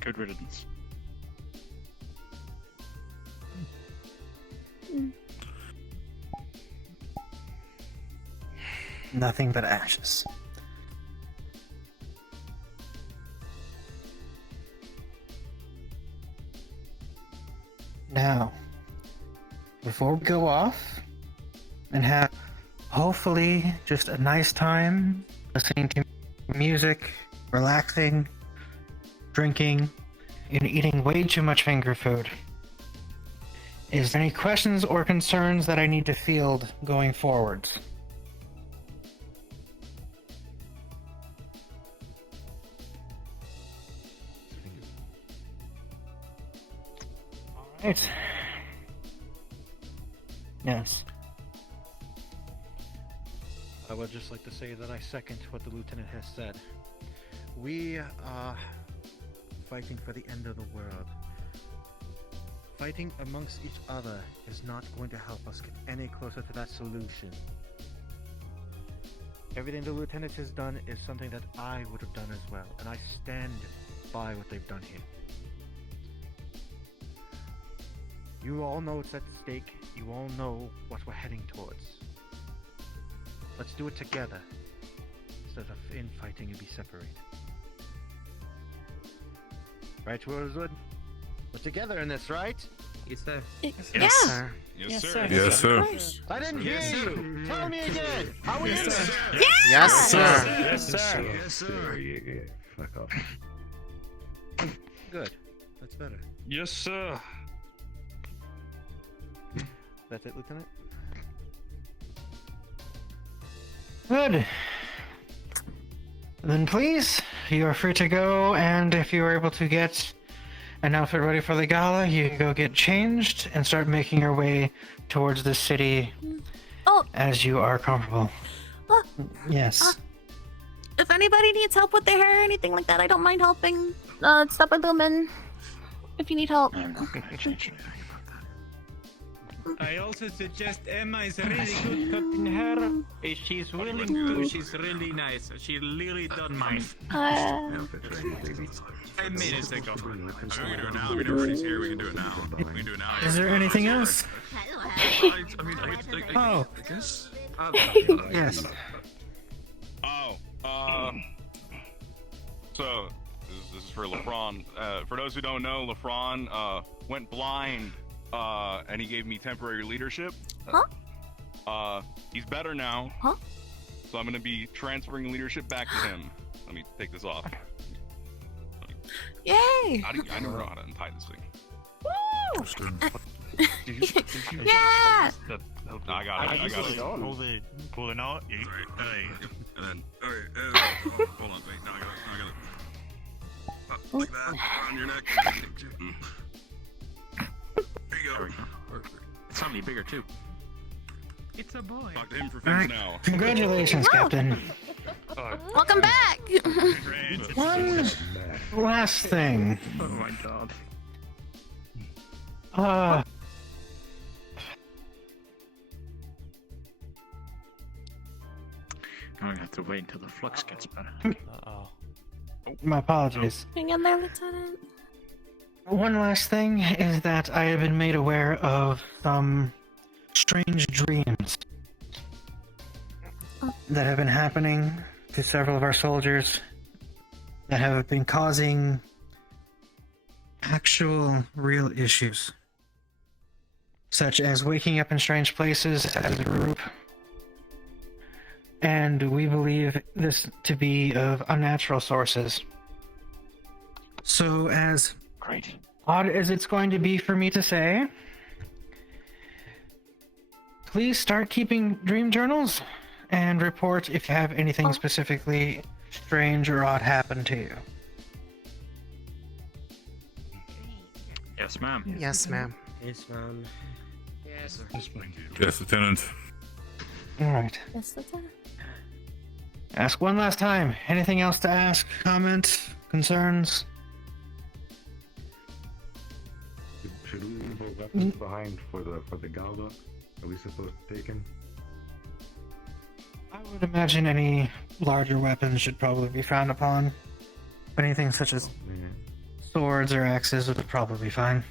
Good riddance. Nothing but ashes. Now, before we go off and have hopefully just a nice time listening to music, relaxing, drinking, and eating way too much finger food, is there any questions or concerns that I need to field going forwards? Alright. Yes. I would just like to say that I second what the lieutenant has said. We are fighting for the end of the world. Fighting amongst each other is not going to help us get any closer to that solution. Everything the lieutenant has done is something that I would have done as well, and I stand by what they've done here. You all know what's at stake. You all know what we're heading towards. Let's do it together, instead of infighting and be separated. Right, Rosewood? We're together in this, right? Yes, sir. Yeah. Sir. Yes, Yes, sir. sir. Yes, sir. I didn't hear you! Tell me again! Are we in this? Yes, sir. Yes, sir. Yes, sir. Yeah. Fuck off. Good. That's better. Yes, sir. That's it, Lieutenant? Good. Then please, you are free to go, and if you are able to get an outfit ready for the gala, you can go get changed and start making your way towards the city as you are comfortable. Yes. If anybody needs help with their hair or anything like that, I don't mind helping. Stop by Lumen if you need help. I'm not gonna change anything about that. I also suggest Emma is a really good cook in her. If she's willing to, she's really nice. She really don't mind. 10 minutes ago. We can do it now. I mean, everybody's here. We can do it now. We can do it now. Is there anything else? Oh. I guess. Yes. So, this is for LeBron. For those who don't know, LeBron went blind, and he gave me temporary leadership. Huh? He's better now. Huh? So I'm gonna be transferring leadership back to him. Let me take this off. Yay! I never know how to untie this thing. Woo! Yeah! I got it. Pull the knot. And then, hold on, wait, now I got it. Like that, around your neck. go. It's something bigger too. It's a boy. Talk to him for All right. things now. Congratulations, Captain. Welcome back. One last thing. Oh my god. I'm gonna have to wait until the flux gets better. My apologies. Hang in there, Lieutenant. One last thing is that I have been made aware of some strange dreams that have been happening to several of our soldiers that have been causing actual real issues, such as waking up in strange places as a group. And we believe this to be of unnatural sources. So, as odd as it's going to be for me to say, please start keeping dream journals and report if you have anything specifically strange or odd happen to you. Yes, ma'am. Yes, ma'am. Yes, ma'am. Yes, sir. Yes, Lieutenant. Alright. Yes, Lieutenant. Ask one last time. Anything else to ask? Comment? Concerns? Should we leave our weapons behind for the gala? Are we supposed to take him? I would imagine any larger weapons should probably be frowned upon. Anything such as swords or axes would probably be fine.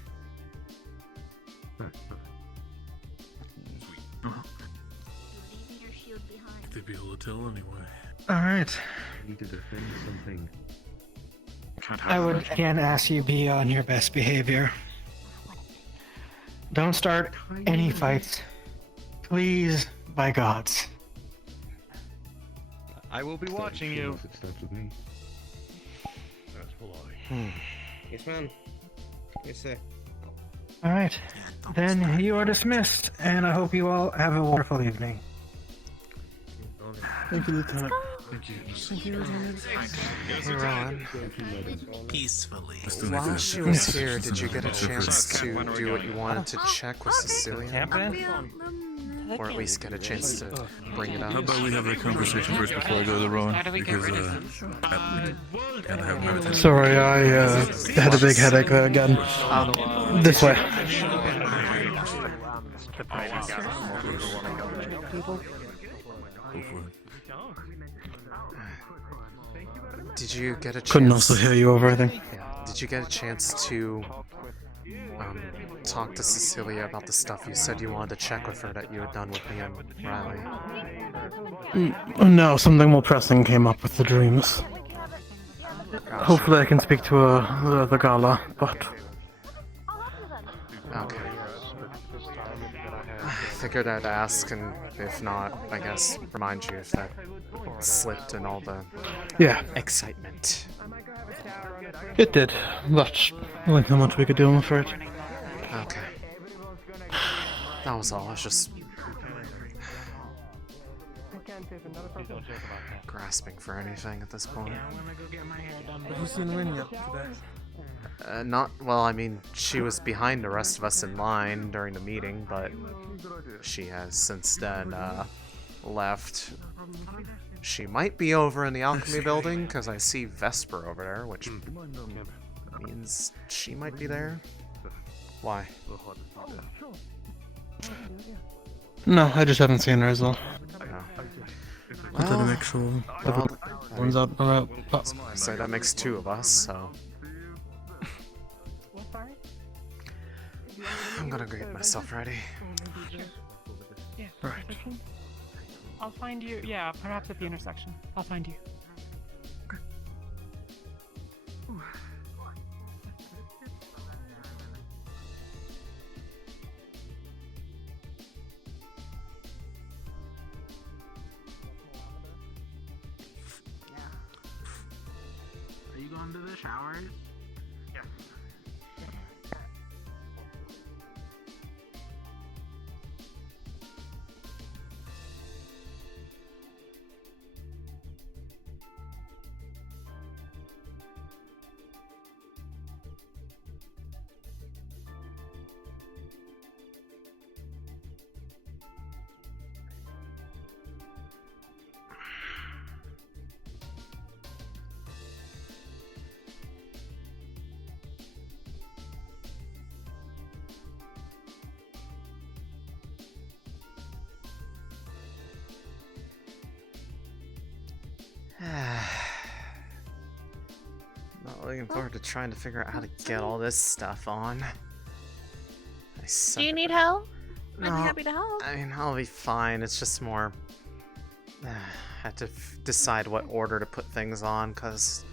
They'd be able to tell anyway. Alright. Need to defend something. I would again ask you be on your best behavior. Don't start any fights. Please, by gods. I will be watching you. It starts with me. That's polite. Yes, ma'am. Yes, sir. Alright. Then you are dismissed, and I hope you all have a wonderful evening. Thank you, Lieutenant. Thank you. Thank you, Lieutenant. Hey, Ron. Peacefully. While she was here, did you get a chance to do what you wanted to check with Cecilia? Or at least get a chance to bring it up? How about we have that conversation first before I go to the Rowan? How do we get Because, rid of gotta have my attention. Sorry, I had a big headache again. This way. Did you get a chance? Couldn't also hear you over, I think. Yeah. Did you get a chance to talk to Cecilia about the stuff you said you wanted to check with her that you had done with me and Riley? No, something more pressing came up with the dreams. Gotcha. Hopefully I can speak to the gala, but... Okay. I figured I'd ask, and if not, I guess remind you if that slipped in all the excitement. It did, but only so much we could do, I'm afraid. Okay. That was all. I was just grasping for anything at this point. Have you seen Lynn yet today? Not well. I mean, she was behind the rest of us in line during the meeting, but she has since then left. She might be over in the alchemy building because I see Vesper over there, which means she might be there. Why? No, I just haven't seen her as well. Well, To make sure everyone's out and about. But... So that makes two of us, so... I'm gonna go get myself ready. Yeah. Right. I'll find you. Yeah, perhaps at the intersection. I'll find you. Are you going to the showers? Yeah. Not looking forward to trying to figure out how to get all this stuff on. Do you need help? I'd No, be happy to help. I mean, I'll be fine. It's just more. I had to decide what order to put things on because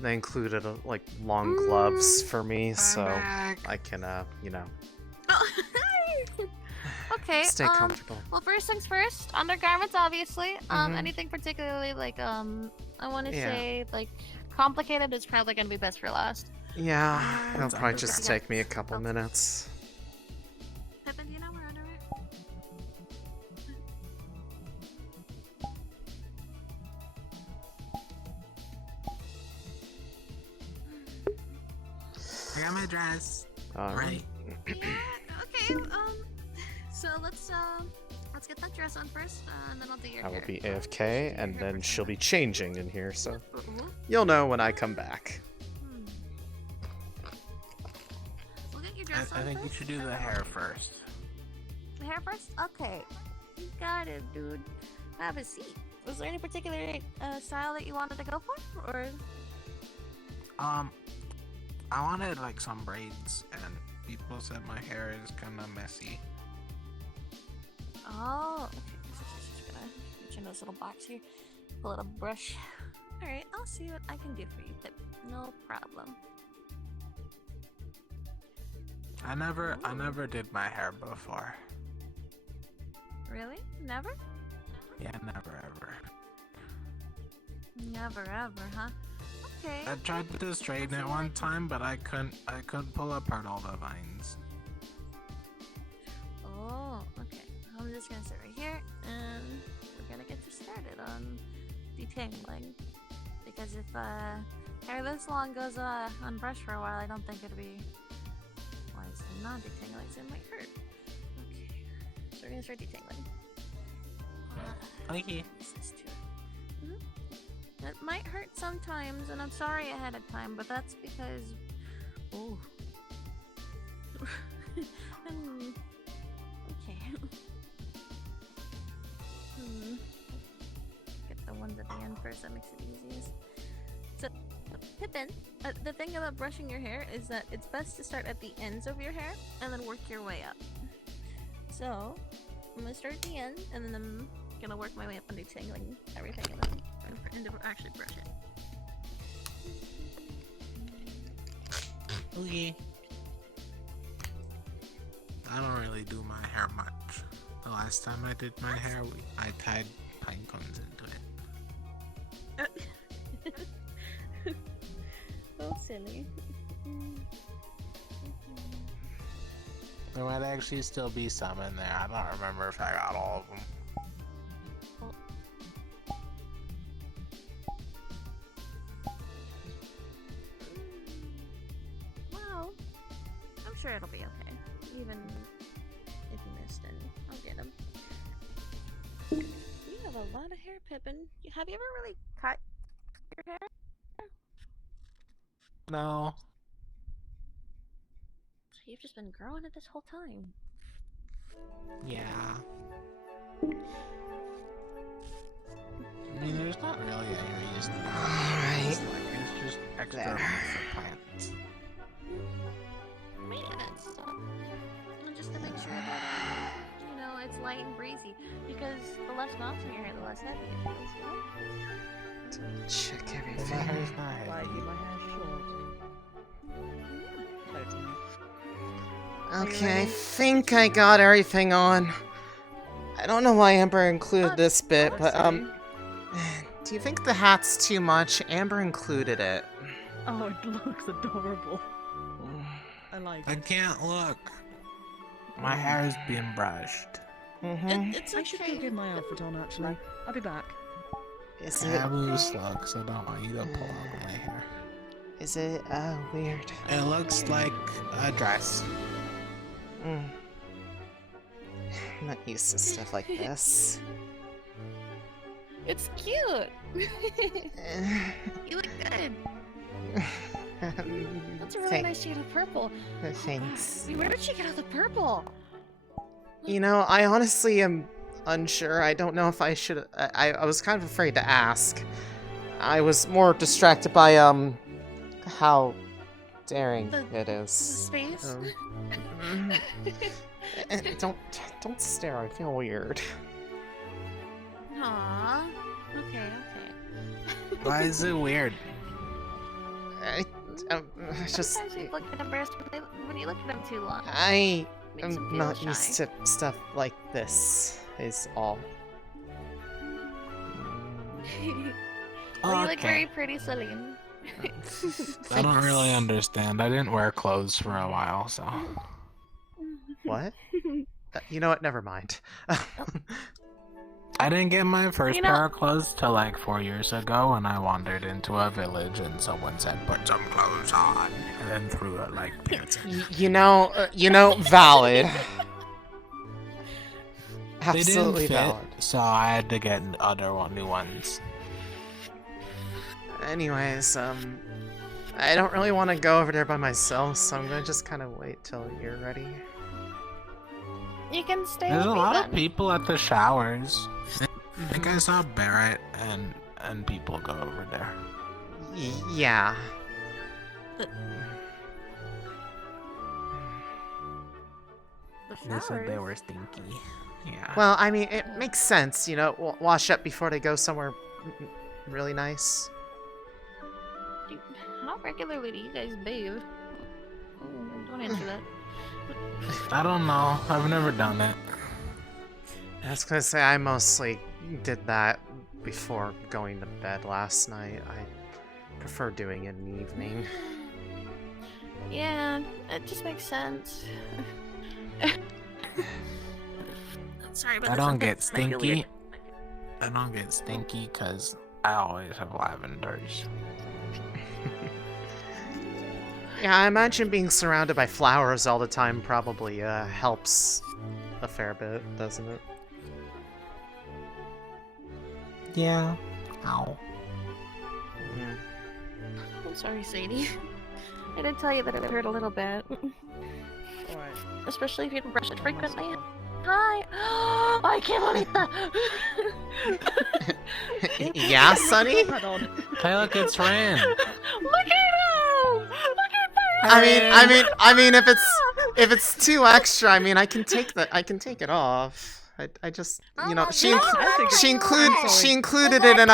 they included like long gloves for me, so I can, you know. Okay. Stay comfortable. Well, first things first. Undergarments, obviously. Anything particularly like I want to say like complicated is probably gonna be best for last. Yeah, it'll probably just take me a couple minutes. Pippin, do you know where underwear? I got my dress. Alright. Yeah. Okay. So let's get that dress on first, and then I'll do your I hair. will be AFK, and then she'll be changing in here, so you'll know when I come back. We'll get your dress on I think you first. should do the hair first. The hair first? Okay. You got it, dude. Have a seat. Was there any particular style that you wanted to go for, or? I wanted like some braids, and people said my hair is kind of messy. Oh, okay. Just gonna reach into this little box here, pull out a brush. All right, I'll see what I can do for you, Pip. No problem. I never did my hair before. Really? Never? Yeah, never ever. Never ever, huh? Okay. I tried to straighten it one time, but I couldn't pull apart all the vines. Oh, okay. I'm just gonna sit right here, and we're gonna get you started on detangling. Because if hair this long goes unbrushed for a while, I don't think it'd be wise to not detangling, so it might hurt. Okay, so we're gonna start detangling. Okay. It might hurt sometimes, and I'm sorry ahead of time, but that's because. Oh. Okay. Get the ones at the end first, that makes it easiest. So, Pippin, the thing about brushing your hair is that it's best to start at the ends of your hair and then work your way up. So, I'm gonna start at the end, and then I'm gonna work my way up and detangling everything, and then actually brush it. Okay. I don't really do my hair much. The last time I did my hair, I tied pine cones into it. So silly. There might actually still be some in there. I don't remember if I got all of them. Well, I'm sure it'll be okay. Even if you missed any, I'll get them. You have a lot of hair, Pippin. Have you ever really cut your hair? No. So you've just been growing it this whole time. Yeah. I mean, there's not really any reason. Alright. It's just extra room for plants. Maintenance stuff. And just to make sure that, you know, it's light and breezy. Because the less knots in your hair, the less heavy it feels, you know? Check My everything. hair's not heavy. Why keep my hair short? Totally. Okay, I think I got everything on. I don't know why Amber included this bit, but, do you think the hat's too much? Amber included it. Oh, it looks adorable. I like I it. can't look. My hair is being brushed. It's I should go get my outfit on, actually. I'll be back. Is I it, have loose locks, so I don't want you to pull out my hair. is it, weird? It looks like a dress. I'm not used to stuff like this. It's cute! You look good! That's a really nice shade of purple. Thanks. Where did she get all the purple? You know, I honestly am unsure. I don't know if I should. I was kind of afraid to ask. I was more distracted by, how daring it is. Space? Don't stare, I feel weird. Aww. Okay. Why is it weird? Just... Sometimes you look embarrassed when you look at them too long. I Makes them am feel not shy. used to stuff like this, is all. Well, you look Okay. very pretty, Céline. I don't really understand. I didn't wear clothes for a while, so. What? You know what? Never mind. I didn't get my first You know- pair of clothes till like 4 years ago when I wandered into a village and someone said, "Put some clothes on," and then threw a like pants. You know, valid. They didn't Absolutely fit, valid. so I had to get new ones. Anyways, I don't really want to go over there by myself, so I'm gonna just kind of wait till you're ready. You can stay There's with a me lot then. of people at the showers. I think I saw Barrett and people go over there. Yeah. They said they were stinky. Yeah. Well, I mean, it makes sense, you know, wash up before they go somewhere really nice. How regularly do you guys bathe? Oh, don't answer that. I don't know. I've never done it. I was gonna say, I mostly did that before going to bed last night. I prefer doing it in the evening. Yeah, it just makes sense. Sorry about I this, don't I'm get kinda weird. stinky. I don't get stinky because I always have lavenders. Yeah, I imagine being surrounded by flowers all the time probably helps a fair bit, doesn't it? Yeah. Ow. I'm sorry, Sadie. I did tell you that it hurt a little bit. Especially if you don't brush it frequently. Hi! I can't believe that! Yeah, Sonny? Hey, look, it's Ran. Look at him! I mean, if it's too extra, I mean, I can take it off. I just, you know, she included it, and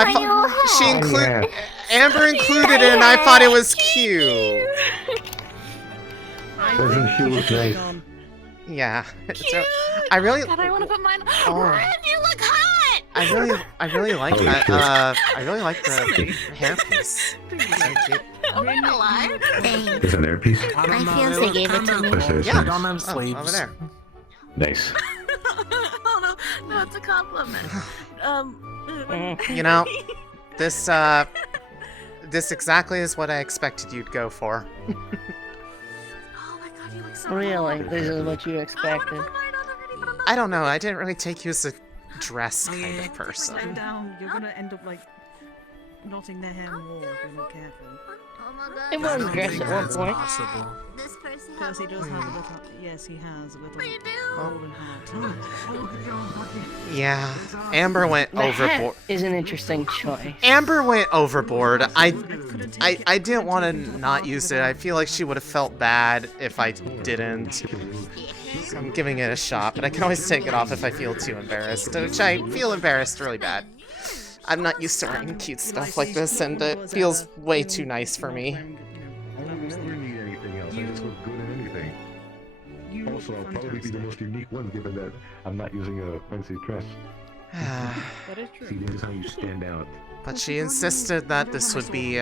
Amber included it, and I thought it was cute. Doesn't she look nice? Yeah. So, I really. God, I want to put mine. Oh. Ren, you look hot! I really like Holy that. shit. I really like the hairpiece. It's so cute. I'm not gonna lie. Thanks. Is an earpiece? I don't know. fiance They look gave it to kinda me. cool. Yeah. They don't have Oh, sleeves. over there. Nice. Oh no, it's a compliment. You know, this exactly is what I expected you'd go for. Oh my god, you look so Really? hot. This is what you expected? I don't know. I didn't really take you as a dress kind of Slow person. down, you're gonna end up like knotting their hair more if you're not careful. Oh my god. It was dress at one point. Possible. This person Because he does have a hat. little. Yes, he has a little. What do you do? Golden hat. Yeah, Amber went The overboard. hat is an interesting choice. Amber went overboard. I didn't want to not use it. I feel like she would have felt bad if I didn't. So I'm giving it a shot, but I can always take it off if I feel too embarrassed, which I feel embarrassed really bad. I'm not used to wearing cute stuff like this, and it feels way too nice for me. I would never need anything else. I just look good in anything. Also, I'll probably be the most unique one given that I'm not using a fancy dress. That is See, true. this is how you stand out. But she insisted that this would be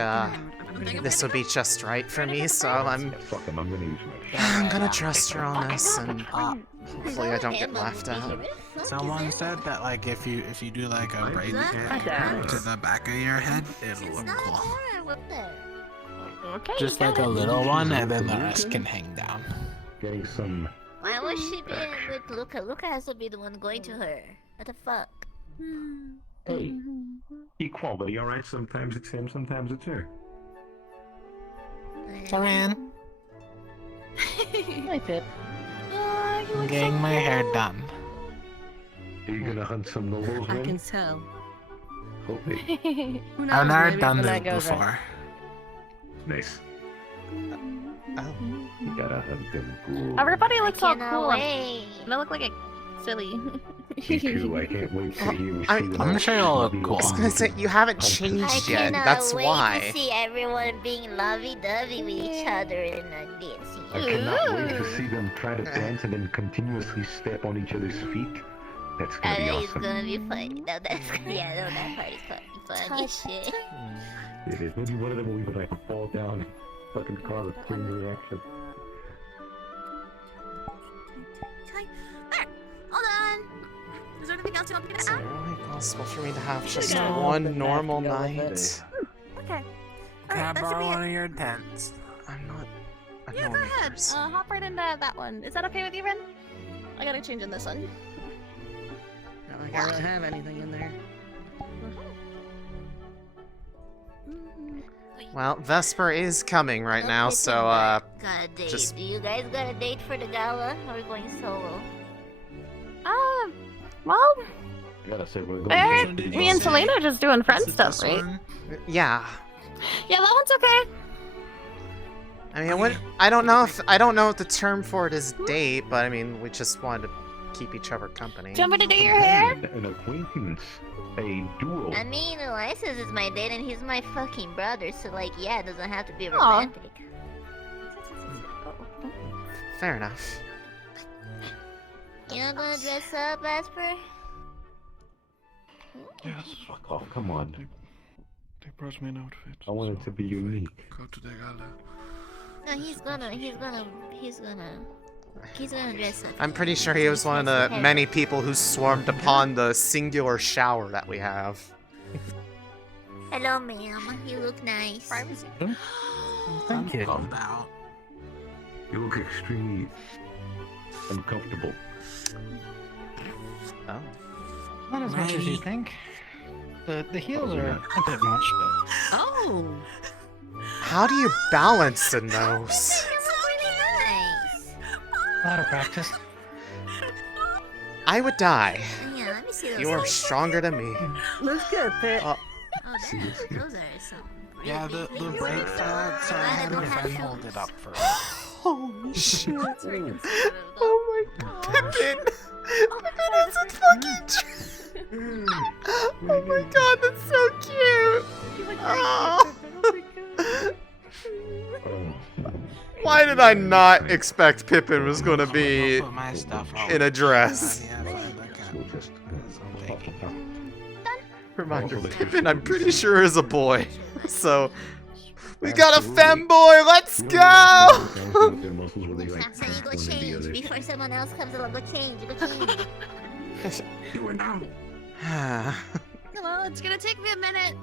just right for me, so Yeah, fuck 'em, I'm gonna use my I'm gonna trust her on this, and hopefully I don't get laughed at. Someone said that like if you do like a braid to the back of your head, it'll look cool. Okay. Just like a little one, and then the rest can hang down. getting some. Why was she being with Luca? Luca has to be the one going to her. What the fuck? Hey, equality, alright? Sometimes it's him, sometimes it's her. Saran, Hi, Pip. I'm getting my hair done. Are you gonna hunt some nobles, I man? can tell. hoping. Who knows? I've never maybe done the this night goes before. right. Nice. Oh. You gotta hug them cool. Everybody looks all cannot cool. wait. And I look like a silly. Me too. I can't wait to hear you I- see them. I'm sure you'll look Be cool. I was like- gonna say, you haven't I changed yet. cannot That's wait why. to see everyone being lovey-dovey with each other and dancing. I cannot wait to see them try to dance and then continuously step on each other's feet. That's I gonna be think it's awesome. gonna be funny. No, that's yeah, no, that part is funny as shit. It is. Maybe one of them will even like fall down and fucking cause a chain reaction. There. Hold on. Is there anything else you want me to Is add? it really possible for me to have just Yeah. one normal Go with night? it. Okay. Can I Alright, that should borrow be one it. of your tents? I'm not. I'm Yeah, not go ahead. yours. Hop right into that one. Is that okay with you, Ren? I gotta change in this one. I don't really have anything in there. Well, Vesper is coming right now, so Got a date. just- Do you guys got a date for the gala? Or are we going solo? Well, I gotta say, we're I heard going to me and Céline are just doing friend Is it stuff, this right? one? yeah. Yeah, that one's okay. I mean, I don't know if the term for it is date, but I mean, we just wanted to keep each other company. Do you want me to do your hair? An acquaintance, a duel. I mean, Elias is my date and he's my fucking brother, so like, yeah, it doesn't have to be Aw. romantic. Fair enough. You not gonna dress up, Asper? Yes. Fuck off, come on. They brought me an outfit. I want it to be unique. Go to the gala. No, he's gonna dress up. I'm pretty sure he was one of the many people who swarmed upon the singular shower that we have. Hello, ma'am. You look nice. Privacy. Thank you. Calm down. You look extremely uncomfortable. Oh. Not as much as you think. The heels are a bit much, but Oh! How do you balance in those? You look really nice. a lot of practice. I would die. Yeah, let me see those. You are stronger than me. Looks good, Pit. Oh, those are some. Yeah, the break fell, so I had my friend hold it up for us. Holy shit. Oh my god. Pippin! Pippin is a fucking tree. Oh my god, that's so cute. Oh. Why did I not expect Pippin was gonna be Put my stuff out. in a dress? Yeah, I forgot. Reminder, Pippin, I'm pretty sure is a boy. So, we got a femboy, let's go! So you go change before someone else comes along. Go change. Go change. Do it now. Well, it's gonna take me a minute.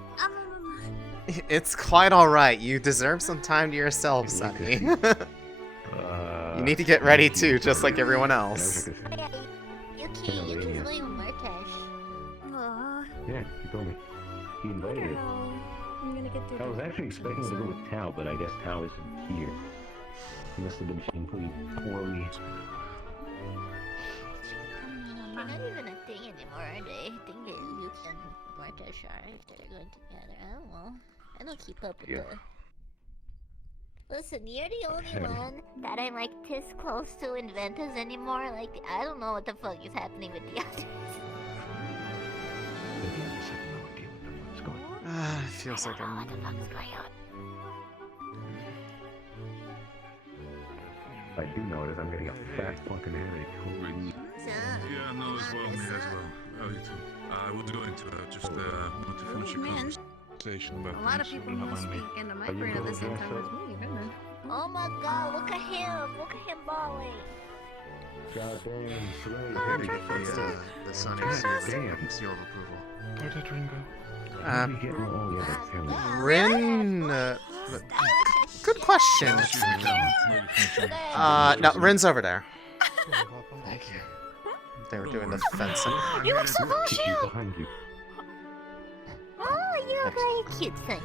It's quite alright, you deserve some time to yourself, Sonny. You need to get ready too, just like everyone else. You can play with Martash. Yeah, he told me. He invited it. I'm gonna get through. I was actually expecting to go with Tao, but I guess Tao isn't here. He must have been pretty poorly. They're not even a thing anymore, are they? I think that Luke and Martash are if they're going together. I don't know. I don't keep up with the. Listen, you're the only one that I'm like this close to Inventus anymore. Like, I don't know what the fuck is happening with the others. It feels like I'm... What the fuck is going on? I do notice I'm getting a fat fucking headache. Holy Yeah, no, as well, me as well. Oh, you too. I was going to just want to finish a man. conversation about A lot of things, people so who don't speak mind me. into my brain at the same time as me, isn't it? Oh my god, look at him! Look at him balling! goddamn slave. The sun God is damn. seal of approval. Where did Ringo? Oh, yeah, that's him. Rin... good question. No, Rin's over there. Thank you. They were doing the fencing. You look so Keep you cute! behind you. Oh, you look very cute, Sunny.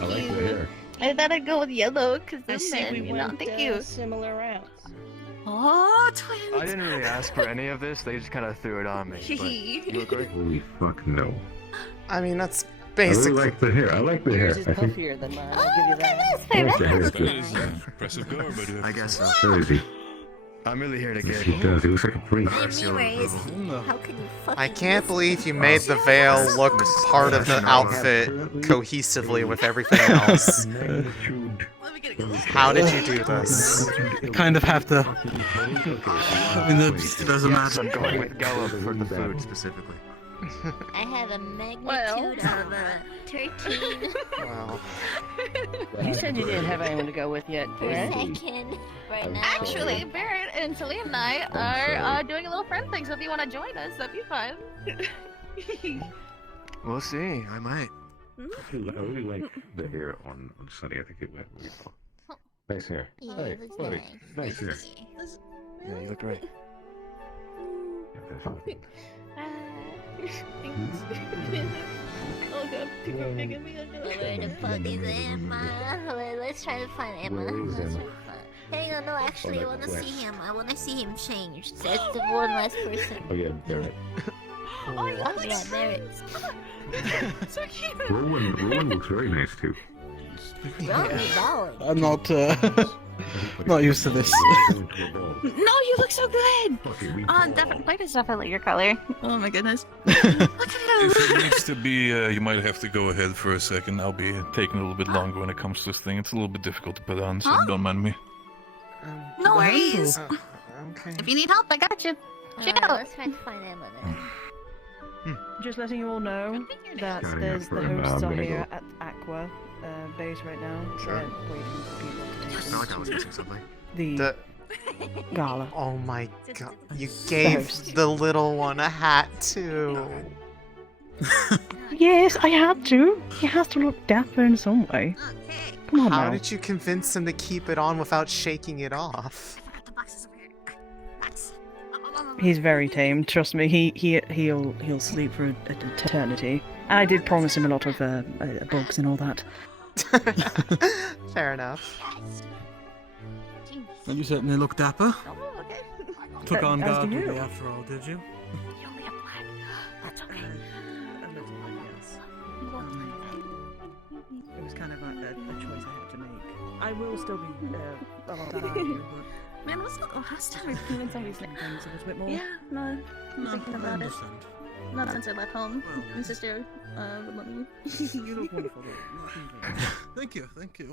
I like the hair. I thought I'd go with yellow, because I this see man, we you know, went thank you. similar routes. Oh, twins! I didn't really ask for any of this, they just kind of threw it on me. But you look great. Holy fuck, no. I mean, that's I really basically. like the hair. I like the hair. Yours is I think puffier than mine. I'll give you that. I like the hair That too. is impressive garb, I do have I to guess say. so. Where is he? I'm really here to get. He does. He looks like a priest. Where is he? How could you fucking I can't miss believe you him? made the veil look part of the outfit cohesively with everything else. Magnitude. How did you do this? You kind of have to. I mean, it doesn't matter. I'm going with Gallup for the food specifically. I have a magnitude of 13 Well, You said you didn't have anyone to go with yet, per right? second right now. Actually, Barrett and Céline and I are doing a little friend thing, so if you want to join us, that'd be fun. We'll see. I might. I really like the hair on Sunny. I think it went really well. Nice hair. Yeah, Hey, it looks buddy. nice. Nice hair. Yeah, you look great. Yeah, definitely. Thanks. Oh god, people are picking me up. Where the fuck is Emma? Let's try to find Emma. Where is Let's Emma? try to find. Hang on, no, actually, I Oh, want to that's see Wes. him. I want to see him change. That's the one last person. Oh yeah, Barrett. Oh my god, Yeah, Barrett. so cute. Rowan looks very nice too. I'm not not used to this. No, you look so good. Definitely, white is definitely your color. Oh my goodness. Look at If him. it needs to be, you might have to go ahead for a second. I'll be taking a little bit longer when it comes to this thing. It's a little bit difficult to put on, so Huh? don't mind me. No worries. Okay. If you need help, I got you. Chill. Let's try to find Emma then. Just letting you all know that Sorry, there's the I'm hosts are gonna here go. at Aqua base right now. Sure. They're waiting for people to take It's not like I was missing something. the gala. Oh my god. You host. gave the little one a hat too. Yes, I had to. He has to look dapper in some way. Okay. Come on How now. did you convince him to keep it on without shaking it off? I forgot the boxes over here. Box. He's very tame. Trust me. He'll sleep for an eternity. And I did promise him a lot of bugs and all that. Fair enough. And you certainly look dapper. Oh, okay. Took on As guard do with you. me after all, did you? You only have black. That's okay. It was kind of a choice I had to make. I will still be a lot of you, Man, what's the last time we even somebody's name? but things a bit more. Yeah, no, I'm thinking about it. understand. Not since I left home. My sister, the mummy. You look wonderful. Thank you.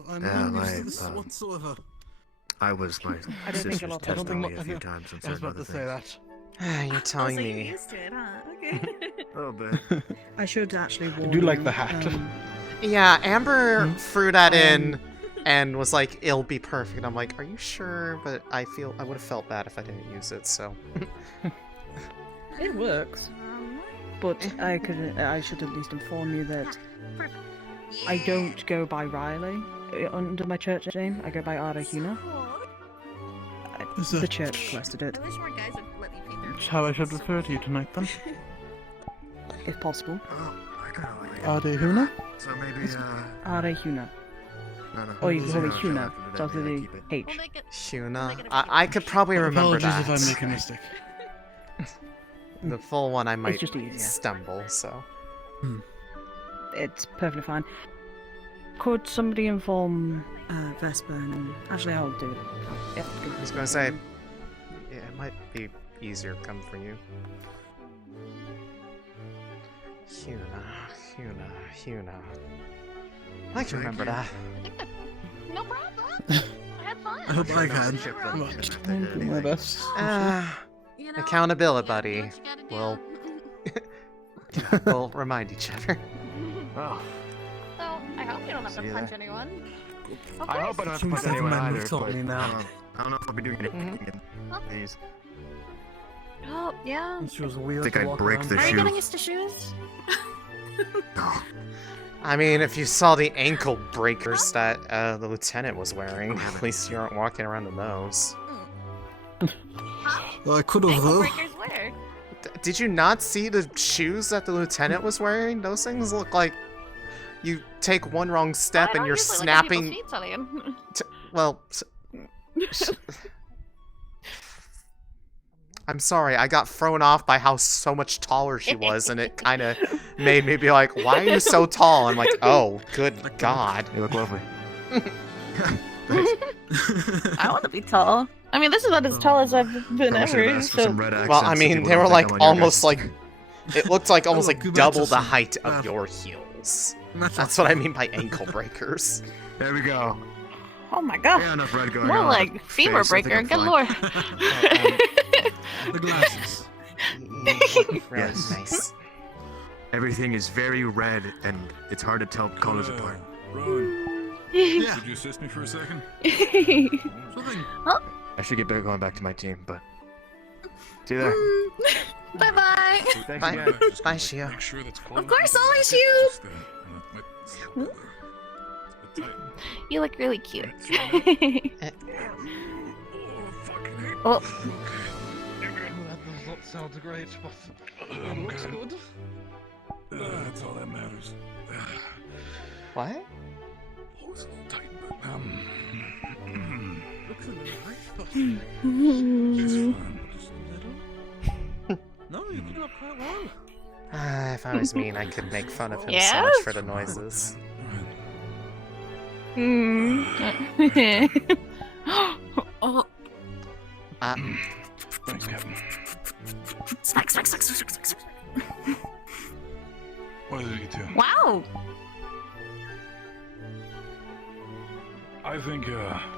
I'm Yeah, not used to my, this whatsoever. I was my I don't think a sister's lot of testing people- me a few times on I was certain about other to say things. that. You're telling So you're me. used to it, huh? Okay. A little bit. I should actually warn I do like you, the hat. Yeah, Amber threw that in and was like, it'll be perfect. I'm like, are you sure? But I feel I would have felt bad if I didn't use it, so. It works. But I should at least inform you that I don't go by Riley under my church name. I go by Arahuna. The church requested it, I wish more guys would let me paint their That's how I should refer to you tonight then. if possible. Oh, I kinda like it. Adehuna? So maybe, Arahuna. no, no. Or you can call me Zero Huna. after today, Starts with maybe I the keep it. We'll H. make it. Huna. I could probably remember Apologies that. if I make a mistake. The full one I might just easier. stumble, so. It's perfectly fine. Could somebody inform Vesper? And actually, I'll do it. Yeah, I was gonna say, yeah, it might be easier come for you. Huna. I can remember that. No problem. I had fun. I hope I can. I'll do my best. You know, Accountability, you buddy. gotta do what you gotta do. We'll remind each other. Oh, So, I hope you don't have to See you punch there. anyone. I hope I don't have to Seems punch like anyone men either. told But me now. I don't know if I'll be doing it Mhm. again. Huh? Please. Oh, yeah. She was weird. Think to I'd walk break around the Are you shoe. getting used to shoes? I mean, if you saw the ankle breakers that the lieutenant was wearing, at least you aren't walking around in those. Well, I could have Ankle though. breakers where? Did you not see the shoes that the lieutenant was wearing? Those things look like you take one wrong step I and don't you're usually look at people's snapping. feet, Céline. I'm sorry, I got thrown off by how so much taller she was, and it kind of made me be like, why are you so tall? I'm like, oh, good God. You look lovely. I want to be tall. I mean, this is about as tall as I've been Probably should've ever. asked for So... some red Well, I accents so mean, people they don't were think like I'm on your almost guys' like, it looked like almost like good double the matches. height of your heels. That's what I mean by ankle breakers. There we go. Oh my god. Yeah, enough red going More on. like fever Face, I think breaker. I'm Good fine. lord. The glasses. Really nice. Everything is very red, and it's hard to tell colors apart. Rowan, Yeah. could you assist me for a second? Something. Oh. I should get better going back to my team, but see you there. Bye bye. Thanks Bye. again. Bye, Shia. Make sure that's Of course, always you. You look really cute. Oh. That sounds great, but it looks good. That's all that matters. What? Looks a little tight, but Looks a little nice, but it's fine. Just no, you put it up quite well. If I was mean, I could make fun of him so Yes? much for the noises. Oh. Thanks, Captain. Snack. What did you do? Wow. I think You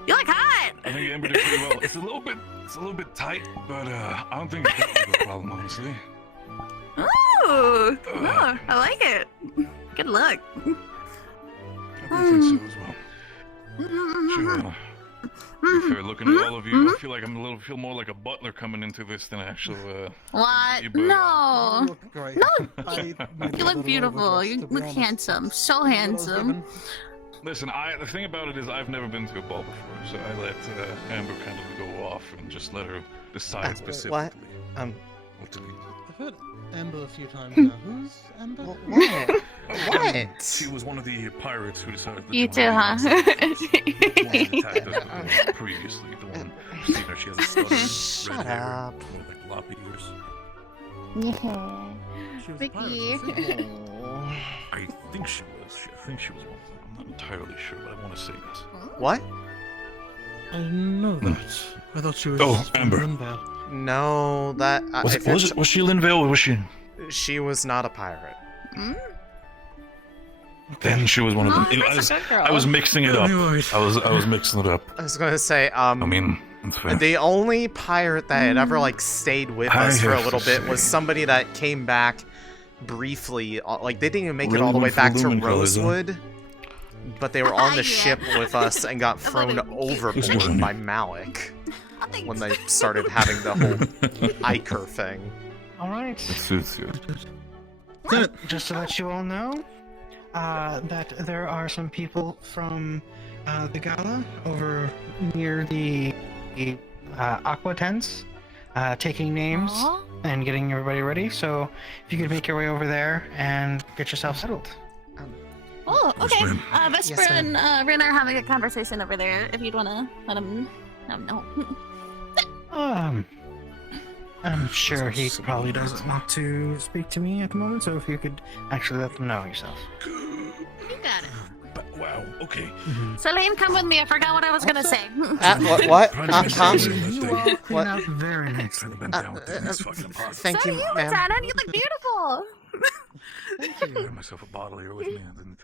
look hot. I think Amber did pretty well. It's a little bit tight, but I don't think it's that big of a problem, honestly. Ooh. Oh, I like it. Good luck. I think so as well. Sure. If you're looking at all of you, I feel like feel more like a butler coming into this than actual. What? you, but, No. Look great. No. I might be You a look little beautiful. overdressed, You to be look honest. handsome. So What I was handsome. given. Listen, the thing about it is I've never been to a ball before, so I let Amber kind of go off and just let her decide specifically. What? What to be. I've heard Amber a few times now. Who's Amber? What? What? She was one of the pirates who decided to You join too, the huh? attacked us previously. The one who's seen her, she has a stutter, Shut red hair, up. more like floppy ears. Yeah. She was a Vicky. pirate, wasn't she? I think she was. I think she was one of them. I'm not entirely sure, but I want to say this. What? I didn't know that. I thought she was. Oh, from Amber. Linval. No, that Was she Linvale or was she? She was not a pirate. Then she was one of them. Oh, You know, that's a good girl. I was mixing it up. Right. I was mixing it up. I was gonna say, I mean, that's fair. the only pirate that had ever like stayed with I us for a have little to bit was say- somebody that came back briefly. Like they didn't even make it Really all the way went for back to lumen colors, huh? Rosewood, but they were on the Yeah. ship with us and got thrown overboard by Malik when they started having the whole Iker thing. All right. It suits you. Just to let you all know, that there are some people from the gala over near the aqua tents, taking names Aw. and getting everybody ready. So if you could make your way over there and get yourself settled. Oh, Yes, okay. ma'am. Vesper Yes, and Rin are having a conversation over there. If you'd wanna let him know. I'm sure he probably doesn't want to speak to me at the moment, so if you could actually let them know yourself. You got it. But, wow. Okay. Céline, come with me. I forgot what I was gonna say. What? You all clean What? out very Trying nicely. to bend down with them. It's fucking impossible. Thank So you, you, ma'am. Lieutenant. You look beautiful. I got myself a bottle here with me. I didn't.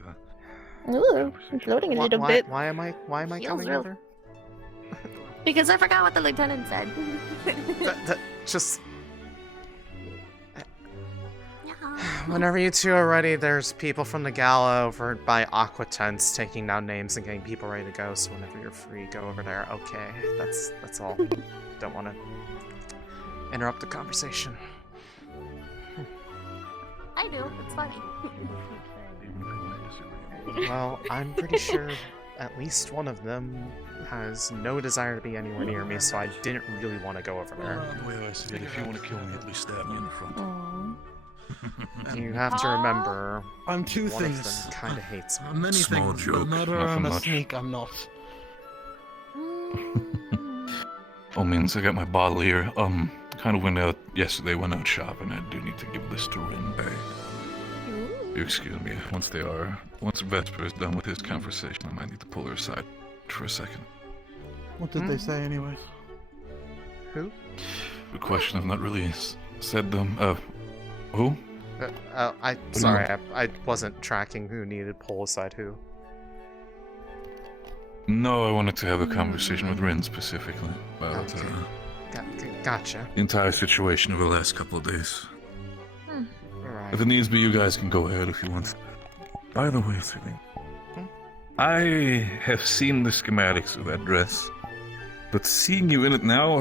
Ooh, I'm floating a little bit. Why am I Feels coming real- over? Because I forgot what the lieutenant said. Just whenever you two are ready, there's people from the gala over by aqua tents taking down names and getting people ready to go. So whenever you're free, go over there. Okay, that's all. Don't want to interrupt the conversation. I do. It's funny. Well, I'm pretty sure at least one of them has no desire to be anywhere near me, so I didn't really want to go over there. The way I see it, if you want to kill me, at least stab me in the front. You have to remember, I'm two one of things. them kind of hates me. I'm many Small things. joke, A murderer nothing and a much. sneak. I'm not. Oh, means I got my bottle here. kind of went out yesterday, went out shopping. I do need to give this to Rin. Excuse me. Once Vesper is done with his conversation, I might need to pull her aside for a second. What did they say, anyways? Who? Good question. I've not really said them. Who? I wasn't tracking who needed pull aside who. No, I wanted to have a conversation with Rin specifically about Gotcha. the entire situation over the last couple of days. Right. If it needs be, you guys can go ahead if you want. By the way, Céline, I have seen the schematics of that dress, but seeing you in it now,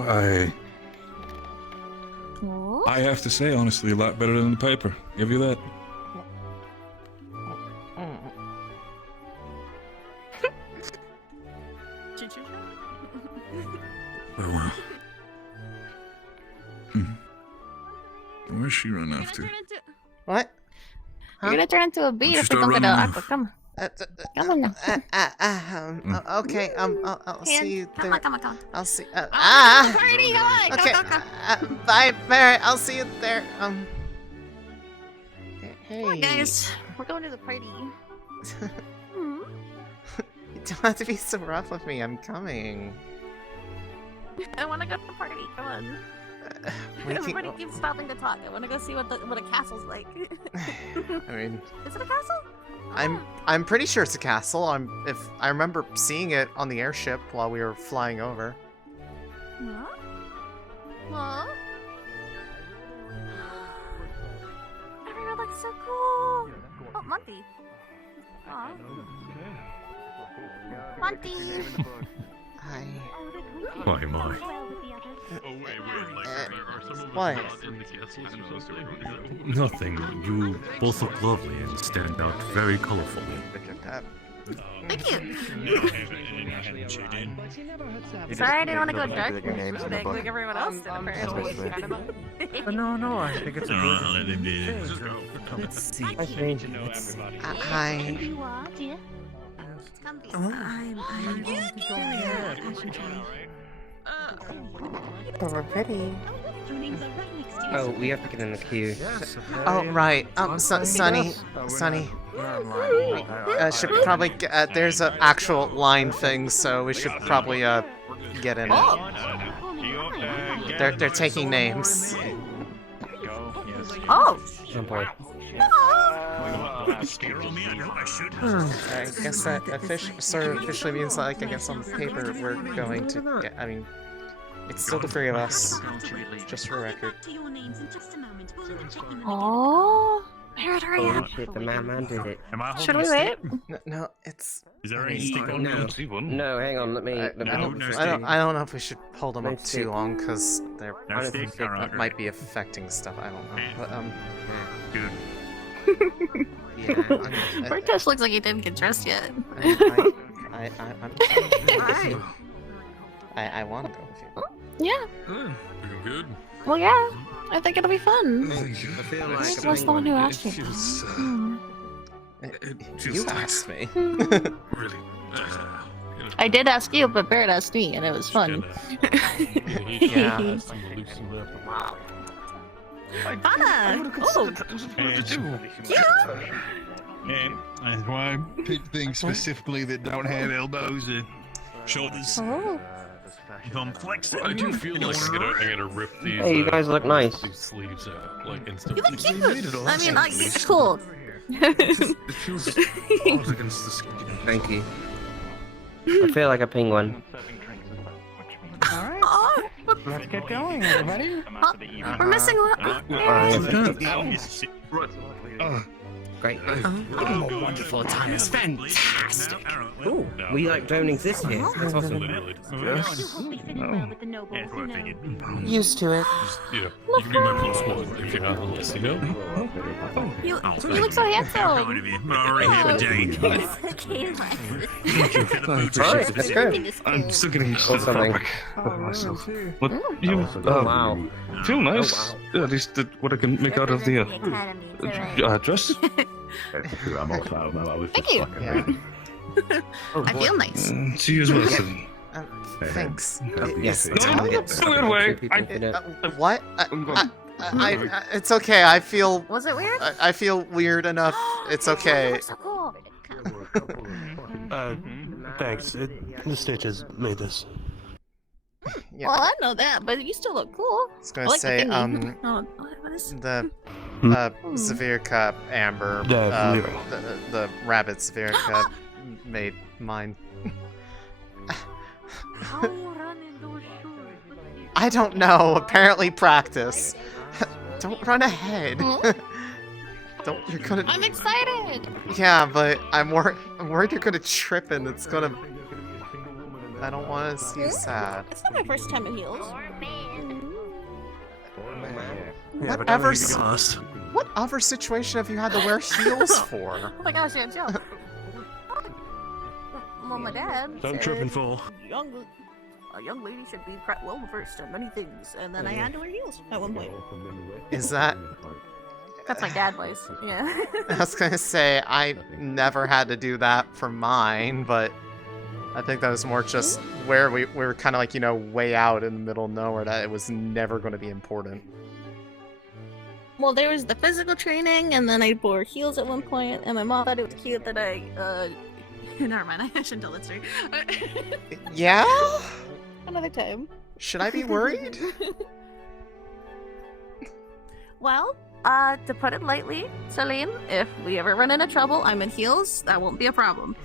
I have to say, honestly, a lot better than the paper. Give you that. Oh well. Where's she run off to? What? You're gonna turn into a bee Don't if you we start don't get running Aqua. off. Come. Come on now. Okay, I'll see you there. Come on. I'll see. Party, come on. Okay. Go. Bye, Barrett. I'll see you there. Hey. Come on, guys. We're going to the party. You don't have to be so rough with me. I'm coming. I want to go to the party. Come on. Everybody keeps stopping to talk. I want to go see what a castle's like. I mean, is it a castle? I'm pretty sure it's a castle. If I remember seeing it on the airship while we were flying over. Huh? Huh? Everyone looks so cool. Oh, Monty. Aw. Monty. Hi. My. What? Nothing. You both look lovely and stand out very colorfully. Thank you. Sorry, I didn't want to go dark like everyone else did. No, I think it's a good thing. Hi. We're ready. Oh, we have to get in the queue. Oh, right. Sunny. Should probably there's an actual line thing, so we should probably get in it. They're taking names. Oh. Oh boy. I guess that officially means, like, I guess on paper we're going to get. I mean, it's still the three of us, just for record. Oh, Parrot, hurry up. Shit, the madman did it. Should we wait? No, it's. Is there any stick on No, hang on. Let me. I don't know if we should hold them up too long, because Alright. might be affecting stuff. I don't know. But Good. yeah. Brightest looks like he didn't get dressed yet. I want to go with you. Yeah. Doing good. Well, yeah. I think it'll be fun. I feel I like was the one who asked you. You asked me. Really. I did ask you, but Barrett asked me, and it was fun. Yeah. Anna! Oh! And that's why I picked things specifically that don't have elbows and shoulders. Oh. I'm flexible. I do feel like I gotta rip these. Hey, you guys look nice. These sleeves out, like instantly. You look cute! I mean, like, it's cool. It feels odd against the skin. Thank you. I feel like a penguin. Alright. Oh, Let's get going, everybody. we're missing one. Great. Oh, wonderful time. It's fantastic. Ooh, we like don't exist here. That's awesome. Used to it. Yeah, you can be my plus one if you have a list, you know? You look so handsome. Alright, let's go. I'm still getting used to Or the something. fabric of myself. What you Oh, wow. feel nice? Oh, At least what I can make out of the dress. I'm also, I was Thank you. Yeah. I feel nice. To you as well, Céline. Thanks. Yes. Weird way. What? It's okay. I feel. Was it weird? I feel weird enough. It's okay. So cool. Thanks. The stitches made this. Yeah. Well, I know that, but you still look cool. I was gonna say, what is the Severe Cup Amber, the rabbit Severe Cup made mine. I don't know. Apparently, practice. Don't run ahead. Don't. You're gonna. I'm excited. Yeah, but I'm worried you're gonna trip and it's gonna. I don't want to see you sad. It's not my first time in heels. Yeah, but Whatever. lost. What other situation have you had to wear heels for? Oh my gosh, yeah, chill. Well, my dad Don't said trip and fall. a young lady should be well versed in many things, and then I had to wear heels at one point. Is that? That's my dad voice. Yeah. I was gonna say I never had to do that for mine, but I think that was more just where we were kind of like, you know, way out in the middle of nowhere, that it was never going to be important. Well, there was the physical training, and then I wore heels at one point, and my mom thought it was cute that I, never mind, I shouldn't tell that story. Yeah? Another time. Should I be worried? Well, to put it lightly, Céline, if we ever run into trouble, I'm in heels, that won't be a problem.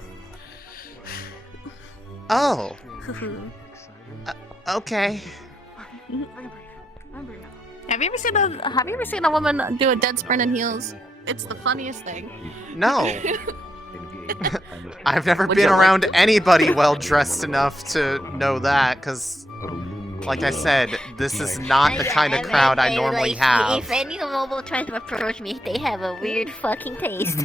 Oh. Okay. Have you ever seen a woman do a dead sprint in heels? It's the funniest thing. No. I've never been around anybody well dressed enough to know that, because, like I said, this is not the kind of crowd I normally have. If any mobile tries to approach me, they have a weird fucking taste.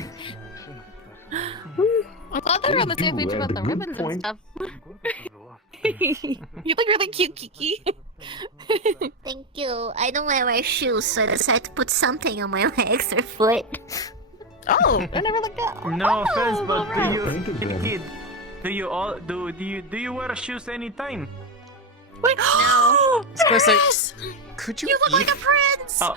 I thought they were on the same page about the ribbons and stuff. You look really cute, Kiki. Thank you. I don't want to wear shoes, so I decided to put something on my legs or foot. Oh, I never looked at. No offense, but do you wear shoes anytime? Wait, no. I was gonna say, could you? You look like a prince. Oh.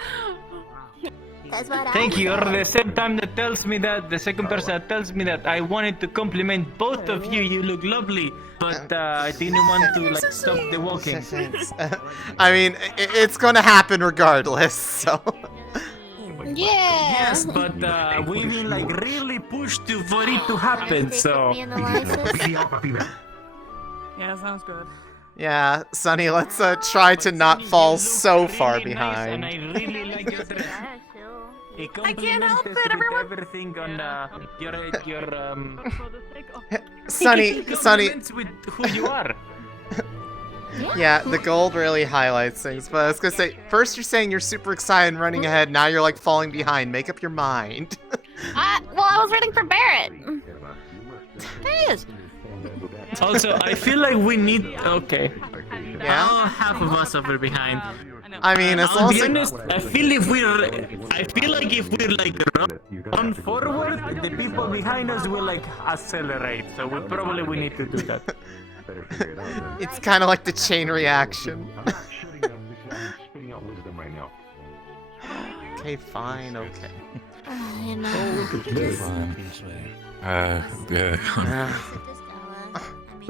That's what Thank you. You're the same time that tells me that the second person that tells me that I wanted to compliment both of you. You look lovely, but I didn't want to like stop the walking. I mean, it's gonna happen regardless. So. Yeah. Yes, but we've been like really pushed for it to happen. So. Yeah, sounds good. Yeah, Sonny, let's try to not fall so far behind. Nice, and I really like your dress. I can't help it, everyone. Everything on your Sonny, with who you are. Yeah, the gold really highlights things. But I was gonna say, first you're saying you're super excited and running ahead. Now you're like falling behind. Make up your mind. Well, I was waiting for Barrett. There he is. Also, I feel like we need. Okay. Yeah. All half of us over behind. I mean, as long as honest, I feel like if we're like run forward, the people behind us will like accelerate. So we need to do that. It's kind of like the chain reaction. Okay, fine, okay. You know. Yeah.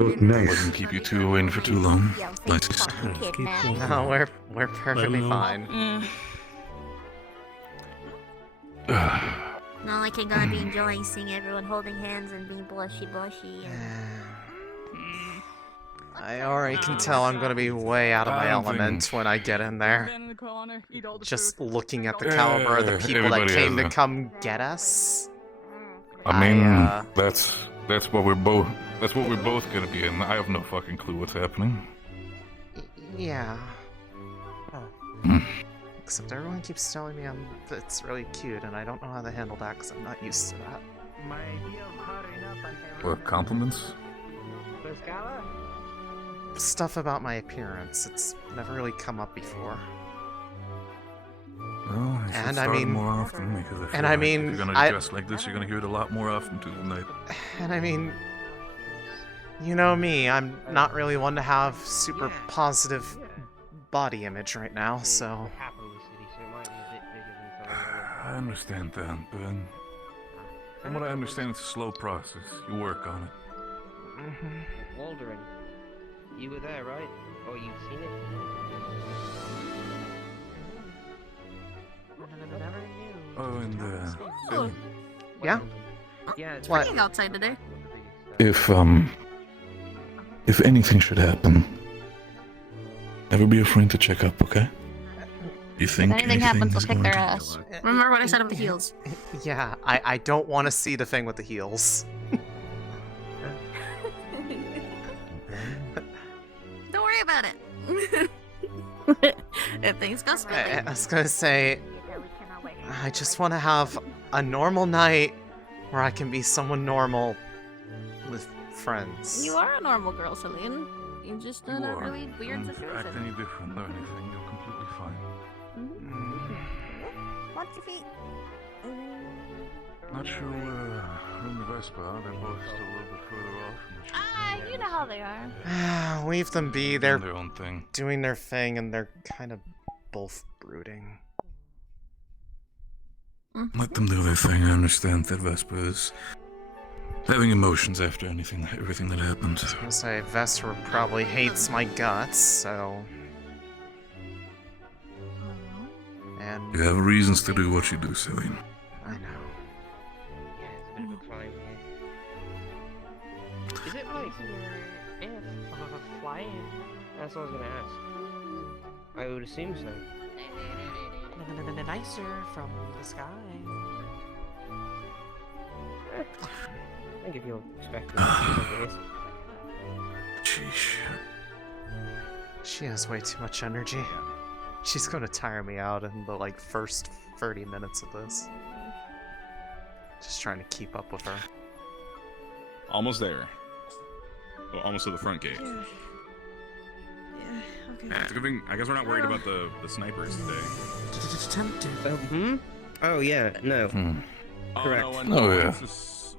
Nice. I wouldn't keep you two in for too long. No, we're perfectly fine. Not like I'm gonna be enjoying seeing everyone holding hands and being blushy. I already can tell I'm gonna be way out of my element when I get in there. Just looking at the caliber of the people that came to come get us. I mean, that's what we're both. That's what we're both gonna be in. I have no fucking clue what's happening. Yeah. Except everyone keeps telling me it's really cute, and I don't know how to handle that because I'm not used to that. What, compliments? Stuff about my appearance. It's never really come up before. Well, you should start more often because if you're gonna dress like this, you're gonna hear it a lot more often through the night. And I mean, You know me, I'm not really one to have super positive body image right now, so... I understand that, but from what I understand, it's a slow process. You work on it. Waldering, you were there, right? Or you've seen it? Oh, and Oh. Yeah? Yeah, it's What? Raining outside today. if anything should happen, never be afraid to check up, okay? You think If anything happens, we'll is kick going their to ass. Remember what I said of the heels? Yeah, I don't want to see the thing with the heels. Don't worry about it. If things go smoothly. I was gonna say, I just want to have a normal night where I can be someone normal with friends. You are a normal girl, Céline. You just in a are. really weird Don't act situation. any different or anything. You're completely fine. Watch your feet. Not sure where in the Vespa. They're both still a little bit further off. You know how they are. Leave them be. They're Doing their own thing. doing their thing, and they're kind of both brooding. Let them do their thing. I understand that Vespa is having emotions after everything that happened. I was gonna say, Vesper probably hates my guts, so... And... You have reasons to do what you do, Céline. I know. Yeah, it's a bit of a climb here. Is it like flying? That's what I was gonna ask. I would assume so. Nicer from the sky. I think if you're expecting it is. Sheesh. She has way too much energy. She's gonna tire me out in the, like, first 30 minutes of this. Just trying to keep up with her. Almost there. Well, almost to the front gate. Yeah, okay. It's a good thing. I guess we're not worried about the snipers today. Oh yeah, no. Correct.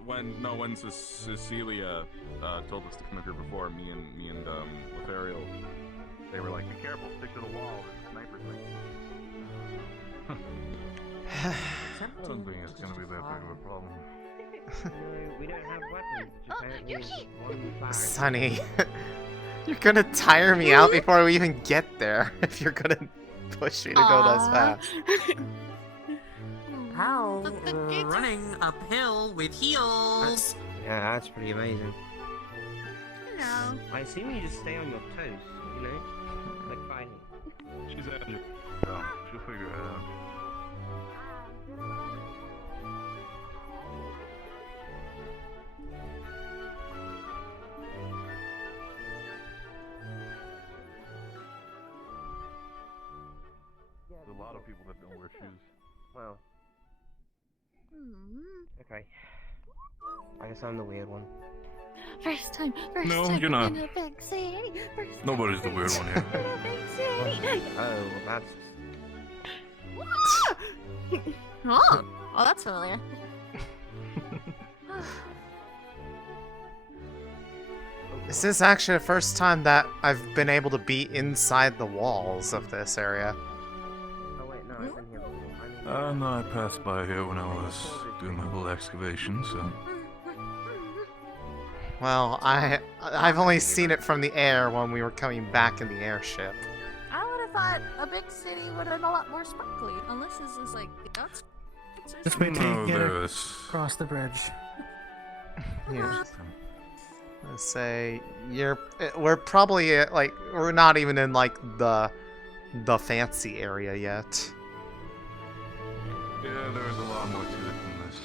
When Cecilia told us to come up here before, me and Lothario, they were like, "Be careful, stick to the wall. There's a sniper thing." I don't think it's gonna be that big of a problem. No, we don't have weapons. Just one fire. Sonny, you're gonna tire me out before we even get there if you're gonna push me to go that fast. How? Running uphill with heels. Yeah, that's pretty amazing. Hello. I assume you just stay on your toes, you know? Like fighting. She's at you. Yeah, she'll figure it out. There's a lot of people that don't wear shoes. Well. Okay. I guess I'm the weird one. First time No, you're not. in a big city. First Nobody's the weird one here. in a big city. Oh, well, that's... Oh, that's familiar. This is actually the first time that I've been able to be inside the walls of this area. Oh wait, no, I've been here before. No, I passed by here when I was doing my little excavation, so... Well, I've only seen it from the air when we were coming back in the airship. I would have thought a big city would have been a lot more sparkly, unless this is like that's. Just wait till you get there's... across the bridge. Yeah. Let's say we're probably like we're not even in like the fancy area yet. Yeah, there's a lot more to it than this.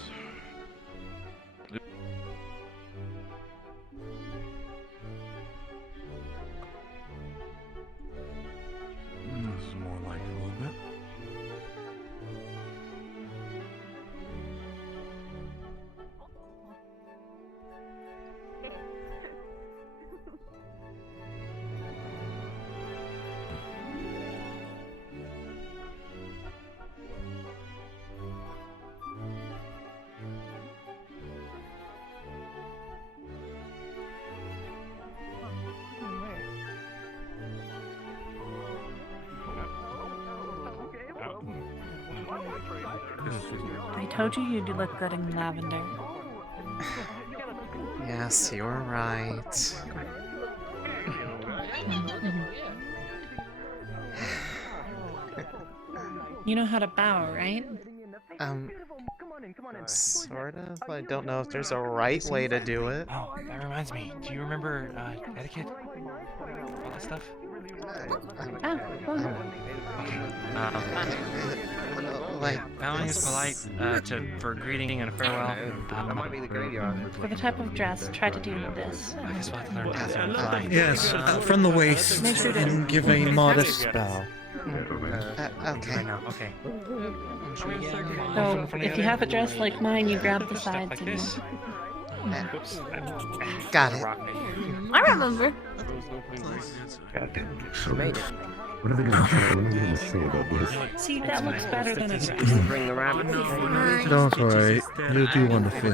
This is more like it a little bit. I told you you'd look good in lavender. Yes, you're right. You know how to bow, right? Sort of. I don't know if there's a right way to do it. Oh, that reminds me. Do you remember etiquette? All that stuff? Like, bowing is polite for greeting and farewell. That might be the graveyard. For the type of dress, try to do this. I guess we'll have to learn how to fly. Yes, from the waist, Make sure to- and give a modest bow. Okay. Okay. So, if you have a dress like mine, you grab the sides and Got it. I remember. So, what are they gonna say about this? See, that looks better than a dress. Bring the rabbit. Don't worry, you'll do wonderful.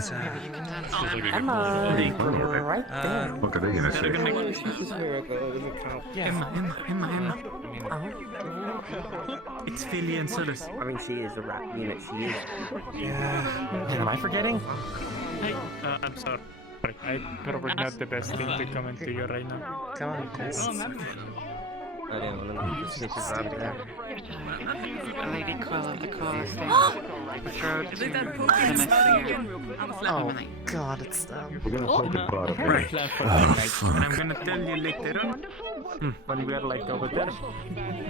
Emma, you're right there. What are they gonna say? Emma. It's Philly and Silas. I mean, she is a rat unit. She is. Yeah. Am I forgetting? Hey, I'm sorry. I probably not the best thing to comment to you right now. Come on, guys. I didn't want to just rabbit there. Lady Quill of the Quill Oh god, it's them. We're gonna play the bottom. Right. And I'm gonna tell you later on when we are like over there.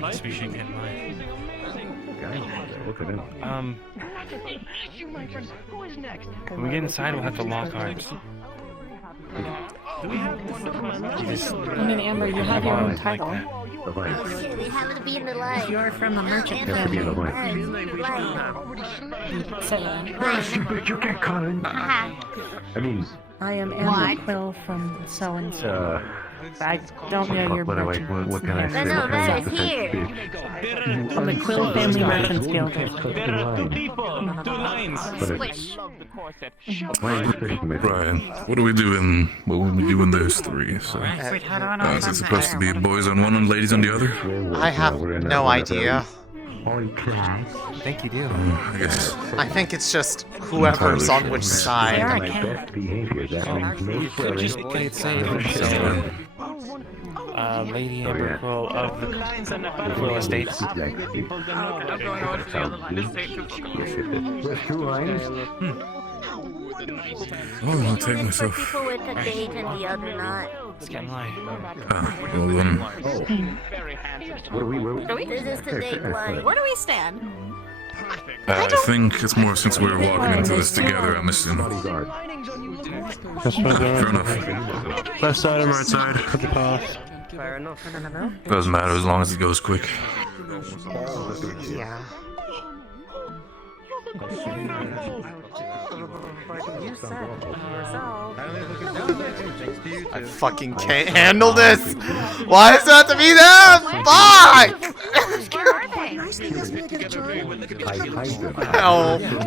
Right? We should get mine. Look at him. When we get inside, we'll have to lock arms. I mean, Amber, you have your own title. Shit, they have to be in the light. You're from a merchant family. You can't call him. I mean, I am Amber Quill from so and so. I don't know your merchant. What can I say? No, that is here. From the Quill Family Merchants Guild. There are two people, two lines. Squish. Brian, what do we do in? What would we do in those three? So, is it supposed to be boys on one and ladies on the other? I have no idea. I think you do. I guess. I think it's just whoever's on which side. Could say Lady Amber Quill of the Quill Estates. Oh, I'll take myself. People with a date and the other not. It's getting light. This is the date line. Where do we stand? I think it's more since we're walking into this together, I'm assuming. Fair enough. Left side or right side? Cut the path. Fair enough. Doesn't matter as long as it goes quick. Yeah. I fucking can't handle this! Why does it have to be them? Fuck!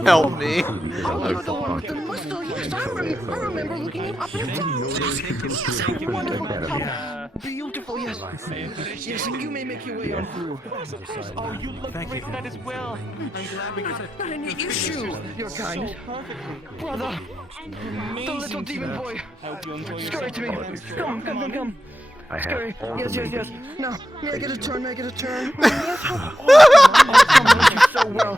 Help me. Beautiful, yes. Yes, you may make your way on through. Oh, you look great that as well. I'm glad we got your shoes. You're kind. Brother, the little demon boy. Scurry to me. Come. Scurry. Yes. Now, may I get a turn? Compliment you so well.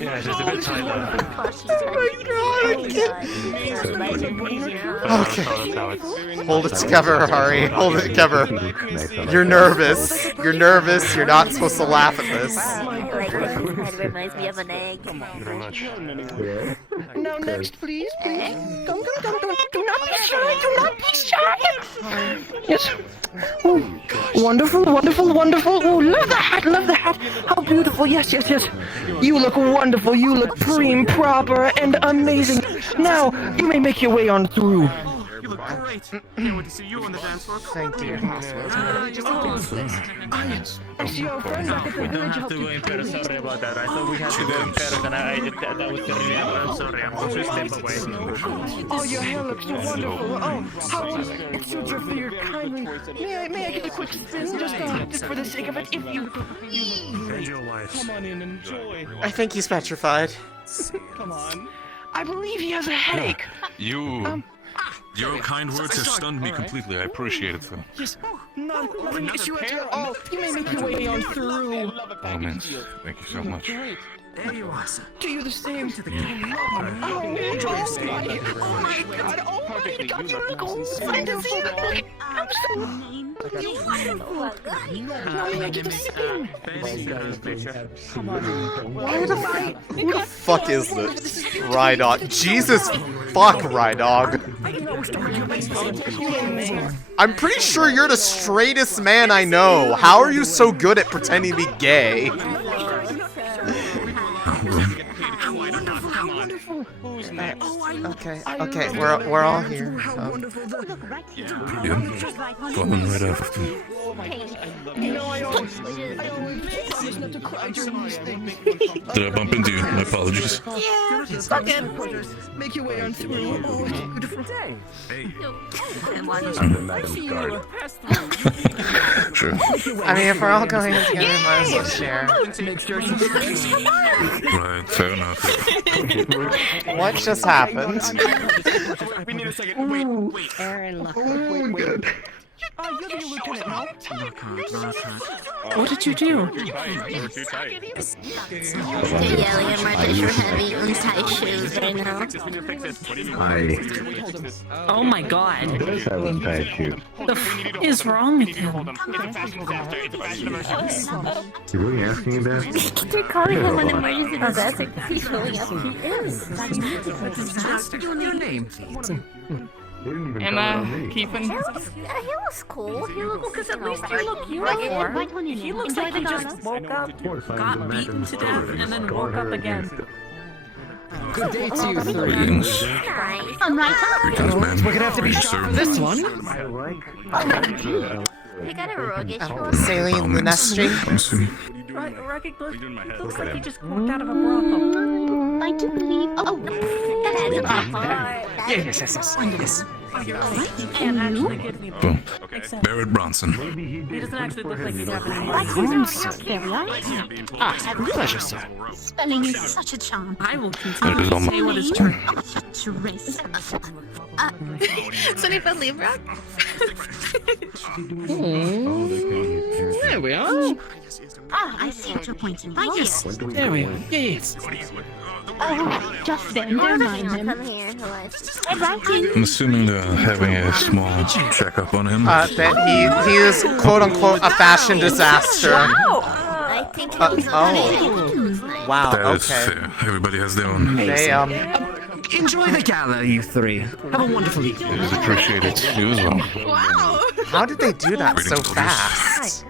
Yeah, it's just a bit tight though. Okay. Hold it together, Hari. Hold it together. You're nervous. You're not supposed to laugh at this. That reminds me of an egg. Thank you very much. Now next, please. Come. Do not be shy. Yes. Oh, wonderful. Oh, love the hat. How beautiful. Yes. You look wonderful. You look prim, proper, and amazing. Now, you may make your way on through. look great. Can't wait to see you on the dance floor. Thank you. I see your friend back at the We don't village have to go in person. Sorry about that. I thought we had to go in person. That was really I'm sorry. I'm going to step away. Oh, your hair looks so wonderful. Oh, how it suits your figure kindly. May I get a quick spin just for the sake of it, if you And your wife. Come on in and enjoy. I think he's petrified. Come on. I believe he has a headache. Your kind words have stunned me completely. I appreciate it, though. Yes, not an issue at all. You may make your way on through. Oh, man. Thank you so much. There you are. Do you the same to the king? Oh my god! Oh my god! You look wonderful! I'm so Mommy, I get to sing. Come on. Who the fuck is this? Rydog. Jesus fuck, Rydog. I'm pretty sure you're the straightest man I know. How are you so good at pretending to be gay? Okay, we're all here. Falling right off. Did I bump into you? My apologies. Yeah, stuck in. Make your way on through. Oh, it's a beautiful day. I'm the madam's guard. Sure. I mean, if we're all going in together, might as well share. Right, fair enough. What just happened? We need a second. Wait. Aaron, look. You're the lieutenant, no? What did you do? Yelling at Marcus, you're heavy, untie shoes right now. Oh my god. He does have a bad shoe. The f is wrong with him? You really asking that? They're calling him an emergency disaster because he's showing up. He is. What's your name? Emma, Keepin. He was cool. He looks because at least you look uniform. He looks like he just woke up, got beaten to death, and then woke up again. Good day to you, Greetings. I'm right Greetings, ma'am. We're gonna have to be Yes, sharp sir. for this one. He got a roguish Céline, Lunestri. I'm assuming. Looks like he just walked out of a brothel. I do believe. Oh, Yes. Can't actually give me Boom. except Barrett Bronson. he doesn't actually look like he's having any Pleasure, sir. spelling is such a charm. I will That continue is to all say what is true. Such a race. Sonny from Libra? There we are. Ah, I see what you're pointing. Right here. There we are. Yes. Oh, just then. Never mind him. Come here, I'm assuming they're having a small checkup on him. That he is quote unquote a fashion disaster. I think he was Wow. That is Okay. fair. Everybody has their own. They Enjoy the gala, you three. Have a wonderful evening. It is appreciated. You as well. Wow. How did they do that so Greetings, fast?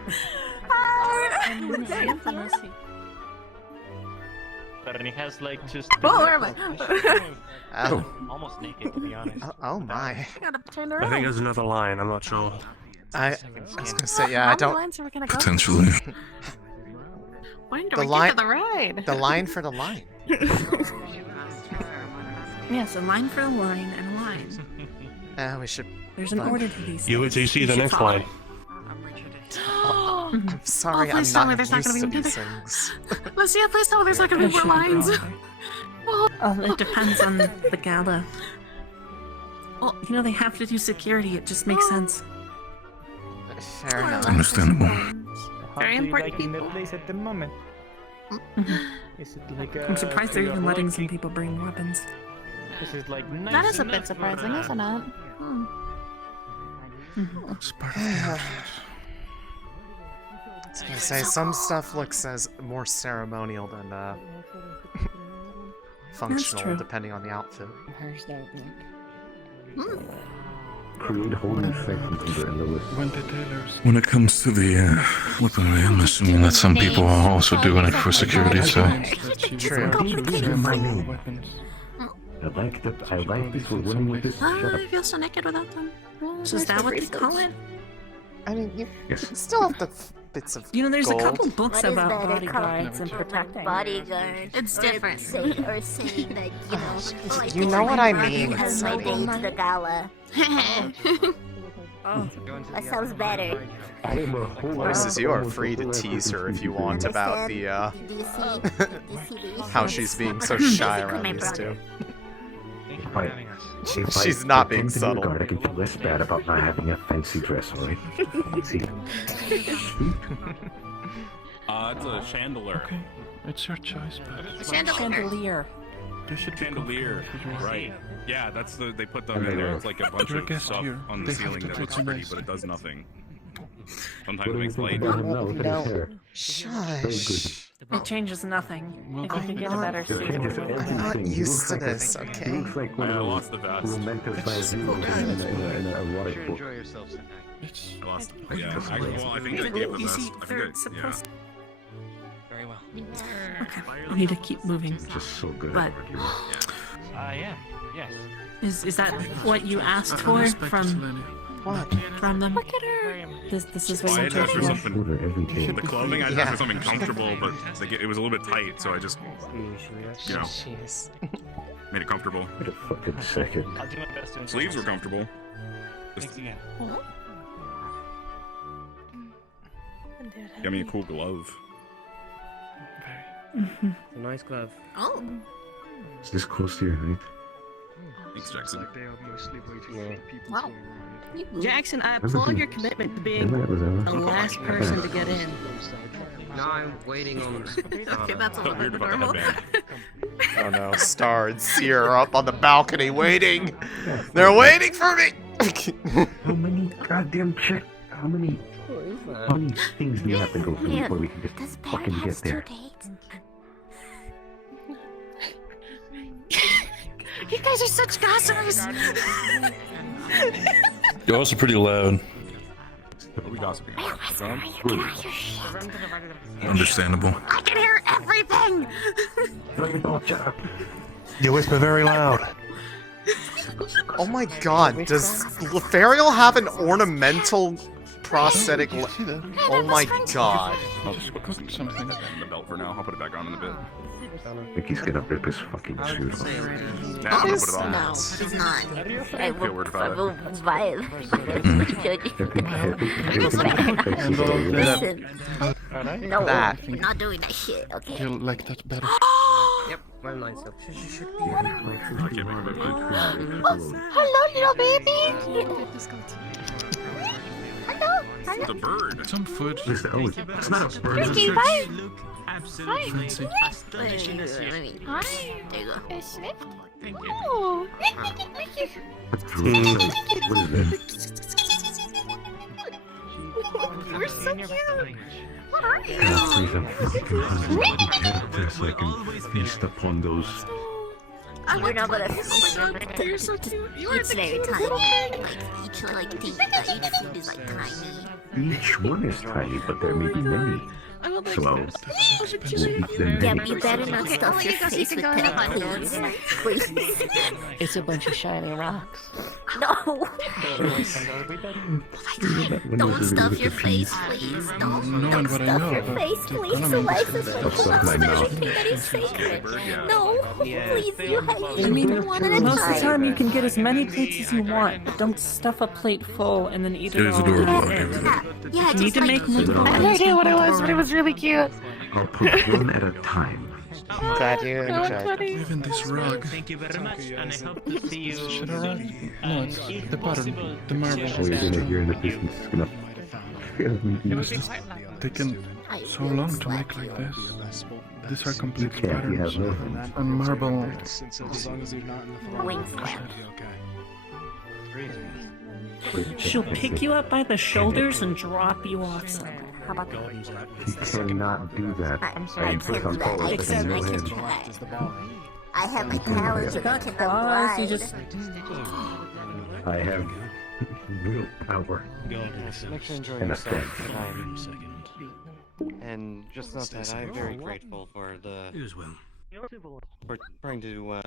And he has like just. Oh, where am I? Oh. Almost naked, to be honest. Oh my. I gotta turn I around. think there's another line. I'm not sure. I was gonna say, yeah, I don't. Potentially. When do The we line, get to the ride? the line for the line. Yes, a line for a line and a line. We should. There's an order to these. You see the next line. I'm sorry, Oh, please I'm tell me not there's not used gonna to be these another- things. Let's see, please tell me there's not gonna be more lines. Well, it depends on the gala. Well, you know, they have to do security, it just makes sense. Fair enough. Understandable. Very important in the people. place at the moment. Is it like I'm surprised they're even letting some people bring weapons. This is like nice That is a enough bit surprising, isn't it? I was gonna say, some stuff looks as more ceremonial than functional, true. depending on the outfit. Create holy sections in the list. When it comes to the weaponry, I'm assuming that some people are also doing it for security, so. True. I like this. We're winning with this. Shut up. I feel so naked without them. So is that what they call it? I mean, you Yes. still have the bits of You know, there's gold. a couple books What is about better, bodyguards and protecting. bodyguard. It's different. Or saying that, I You think know what my I body mean, has my Céline. day to the gala. Oh, That sounds better. Voices, you are free to tease her if you want about the, Do you see how she's being so shy around these two. She's If not I being come to your subtle. guard, I can feel less bad about not having a fancy dress, alright? See? It's a chandelier. Okay, it's your choice, but chandelier. there should be Chandelier, right? Yeah, that's the they put them in there. It's like a bunch You're a of guest stuff here. on the They have ceiling to that take looks some pretty, rest. but it does nothing. Sometimes What it do you makes think light. about him now? Look at his hair. Shush. It changes nothing. Well, If you could get a better It suit. changes I'm everything. not He used to looks like this, He okay? looks like one I of lost the those vest. romanticized heroes in an erotic book. yourself tonight. It's I lost. Yeah. I think I gave the You vest. see, I they're think supposed. Very well. Okay, I need to keep moving. He's just so good But at arguing. I am. Yes. is that what you asked for from What? them? Look at her. This is I what had you asked for chose. something. Order every day. The clothing, I asked Yeah. for something comfortable, but it was a little bit tight, so I just, you know, Jeez. made it comfortable. Wait a fucking second. I'll do my best to enjoy Sleeves were myself. comfortable. Thanks again. Got me a cool glove. Mhm. A nice glove. Oh. Is this close to your height? Thanks, Jackson. Wow. Jackson, I applaud your commitment to being the last person to get in. Now I'm waiting on. Okay, that's a little Weird bit about the normal. headband. Oh no, Star and Seer are up on the balcony waiting. They're waiting for me. How many goddamn chick? How many things do you have to go through before we can Does just Barrett fucking get have there? 2 dates? You guys are such gossipers. You're also pretty loud. What are we gossiping about? Understandable. I can hear everything. You whisper very loud. Oh my god, does Lefariel have an ornamental prosthetic See that? Oh my god. I'll just cook something. The belt for now. I'll put it back on in a bit. I think he's gonna rip his fucking suit off. Nah, I'm gonna is put it on. No, she's not. I Feel weird about it. will vibe. Listen. No, That. we're not doing that shit, okay? You'll like that better. Yep, I'm nice. I can't make up my mind. Hello, little baby. Hello. It's a bird. Some food. Oh, it's not a bird. Ricky, bye. Absolutely Fancy. astonishing as you. Hi. There you go. Thank you. Oh. What is You're so cute. What are you? that? Please, I'm fucking hungry. So I can feast upon those. You're not gonna You're so cute. It's very tiny. Like each food is like tiny. Each one is tiny, but there may be many. So I'll eat them Yeah, many. but you better not stuff your face with that, please. Please. It's a bunch of shiny rocks. No. Don't stuff your face, please. Don't what I stuff know your about face, the please. economy. Eliza says I'll don't stuff my stuff mouth. anything that is sacred. Yeah. No, please, you have I mean, one at a most of the time. time you can get as many plates as you want, but don't stuff a plate full and then eat it There's all. a door at block once. everywhere. Yeah, You need just to like make multiple I plates. had no idea what it was, but it was really cute. I'll put one at a time. I'm glad you enjoyed. Even this rug. Thank you very much, and I hope to see you. Should I rug? No, it's the pattern. The marble. Oh, you're gonna hear in the distance. It's gonna. It was just taken so long to make like this. These are complete You can't. You have patterns. no hands. And marble. As long as you're not in the floor. Wings. She'll pick you up by the shoulders and drop you off somewhere. How about that? You cannot do that. I can I'm do that. tall. I It's can, no I can head. try. I have my talents. You got Claws, you just I have real power. Make sure you enjoy And a yourself. strength. And just note that I'm very grateful for the. For trying to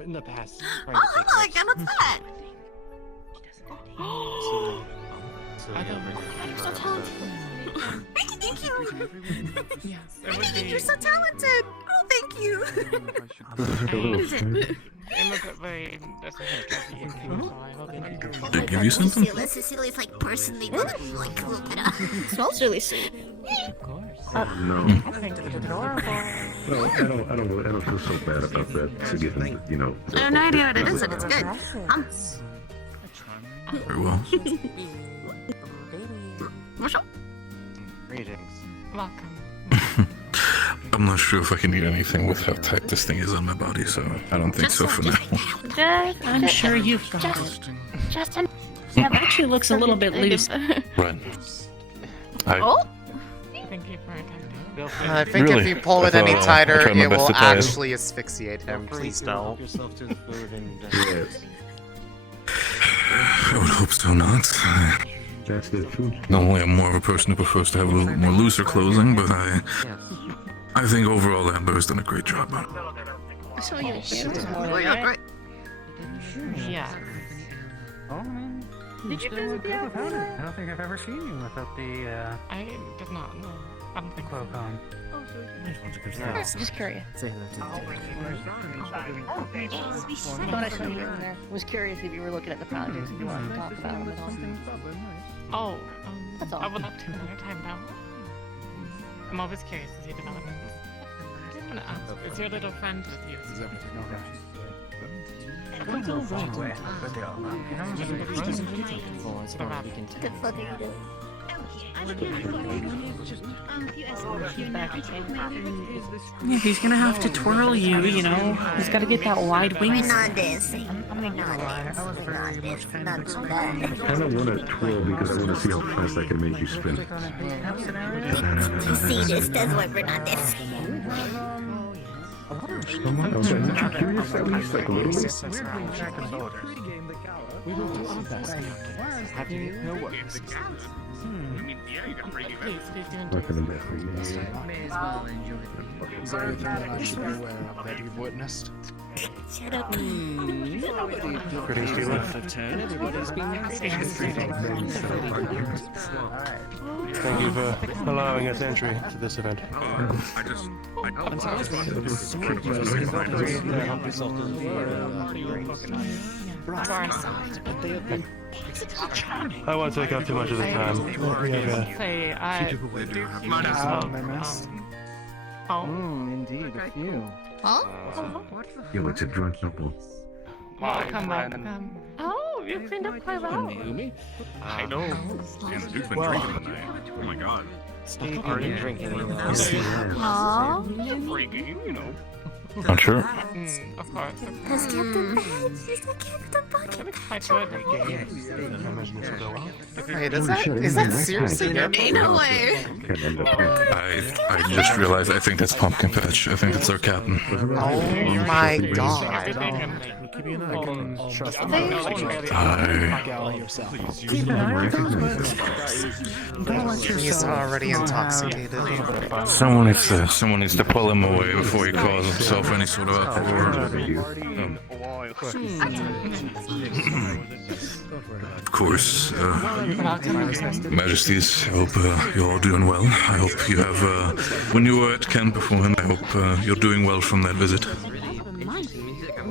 In the past. Oh, my God, what's that? You're so talented. Thank you. Yes, it would be. You're so talented. Oh, thank you. What is it? Did they give you something? Cecilia's like personally gonna like look it up. It smells really sweet. No. I think it's adorable. No, I don't feel so bad about that. To give him, you know. I have no idea what it is, but it's good. Very well. What's up? Greetings. Welcome. I'm not sure if I can eat anything with how tight this thing is on my body, so I don't think so for now. I'm sure you've got it. Justin. That actually looks a little bit loose. Right. Thank you for attending. I think if you pull it any tighter, it will actually asphyxiate him. Please don't. I would hope so not. That's the truth. Normally, I'm more of a person who prefers to have a little more looser clothing, but I think overall Amber's done a great job on it. So you Right? Yeah. Did you visit the I don't think I've ever seen you without the I did not know. I don't think cloak on. Just curious. Thought I saw you in there. Was curious if you were looking at the projects if you wanted to talk about them at all. Oh, That's all. I would love to another time now. I'm always curious to see developments. I did want to ask, is your little friend with you? Don't go right away. The rabbit. The fuck are you doing? Yeah, he's gonna have to twirl you, you know. He's gotta get that wide We're wings. not dancing. We're not dancing. We're not dancing. Not do that. I kind of want to twirl because I want to see how fast I can make you spin. You see this? That's why we're not dancing. I'm curious at least, like a little bit. We will do our best. Have you no worries? I mean, yeah, you got breaking that. Not gonna mess with you. May as well enjoy them. Is there anything that I should be aware of that you've witnessed? Shut up. Greetings to you. Everybody's being Thank you for allowing us entry to this event. I'm sorry. I won't take up too much of the time. Say, I do Indeed, a few. Huh? Yo, it's a drunk couple. come on. Oh, you cleaned up quite well. I know. Yeah, the dude's been drinking tonight. Oh my god. Stop partying, drinking. Aww. Freaking, you know. I'm sure. Of course. Has Captain Badge? She's the Captain Bucket. Wait, is that seriously him? Ain't no way. I just realized I think that's Pumpkin Patch. I think that's our captain. Oh my god. Keep an eye on trust. I He's already intoxicated. Someone needs to pull him away before he causes himself any sort of uproar. Of course, Majesties, I hope you're all doing well. I hope you have, when you were at camp beforehand, I hope you're doing well from that visit.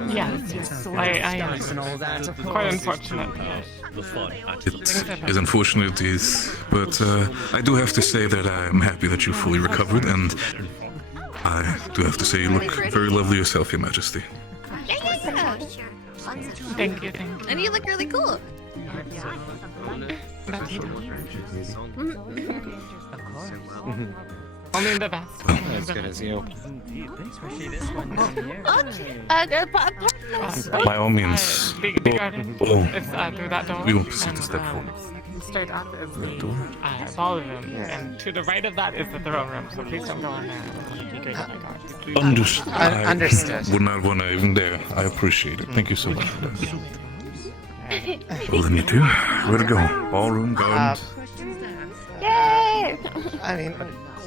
Yes, I am quite unfortunate. It is unfortunate, but I do have to say that I am happy that you fully recovered, and I do have to say you look very lovely yourself, Your Majesty. Thank you. And you look really cool. Only the best. As good as you. By all means. The garden is through that door. We will proceed to step forward. Straight up is the ballroom, and to the right of that is the throne room, so please don't go in there. Understood. Understood. I would not want to even dare. I appreciate it. Thank you so much for that. Well, then you two, where to go? Ballroom, gardens? Yay! I mean,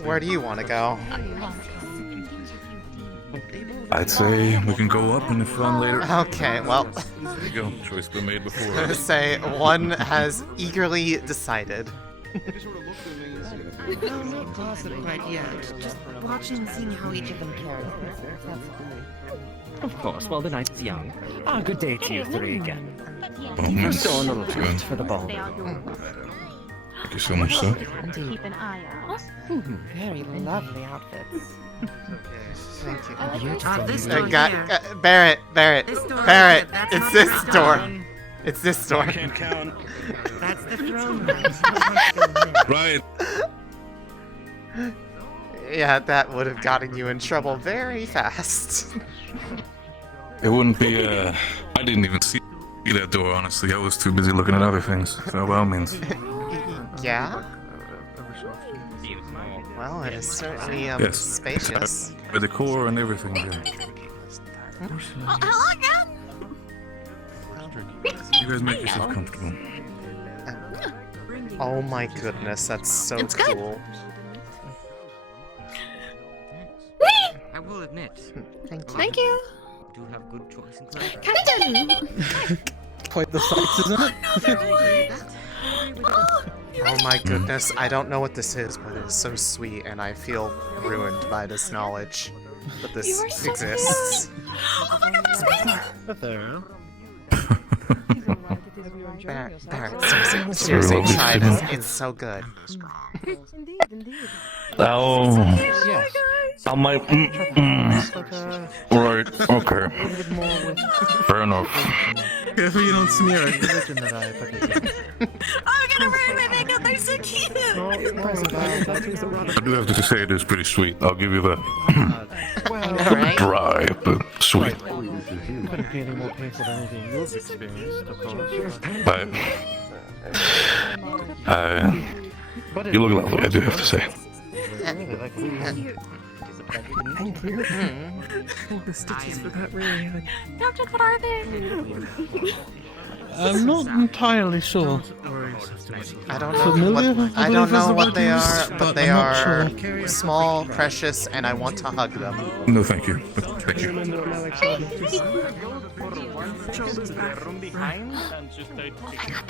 where do you want to go? I'd say we can go up and if later. Okay, well. There you go. Choice been made I was before. gonna say, one has eagerly decided. No, not gossip quite yet. Just watching and seeing how each of them carry. Of course, while the night is young. Ah, good day to you three again. Yes. Still a little treat for the ball. Thank you so much, sir. Keep an eye out. Very lovely outfits. Thank you. This door here. Barrett, This door Barrett, here, that's it's not this the door. throne. It's this door. I can't count. That's the throne. Right. Yeah, that would have gotten you in trouble very fast. It wouldn't be, I didn't even see that door, honestly. I was too busy looking at other things. So, by all means. Yeah? Well, it is certainly, Yes. spacious. The decor and everything. Yeah. Oh, hello again! You guys make yourself comfortable. Oh my goodness, that's so It's good. cool. I will admit. Thank you. Do have good choice in clothes. Captain! Quite the sights, isn't it? Oh my goodness, I don't know what this is, but it is so sweet, and I feel ruined by this knowledge that this You are so exists. Oh my god, that's me! Barrett, seriously, lovely try sitting. this. It's so good. Oh. I might. Right. Okay. Fair enough. Careful you don't smear it. I'm gonna ruin my makeup, they're so cute! I do have to say it is pretty sweet. I'll give you that. Alright. Dry, but sweet. Couldn't be any more painful than anything you've experienced, of course. You look lovely, I do have to say. Thank you. The stitches for that really hard. Captain, what are they? I'm not entirely sure. I don't Familiar, know I I don't believe is know the what word they used, are, but but they I'm not are sure. small, precious, and I want to hug them. No, thank you. Thank you.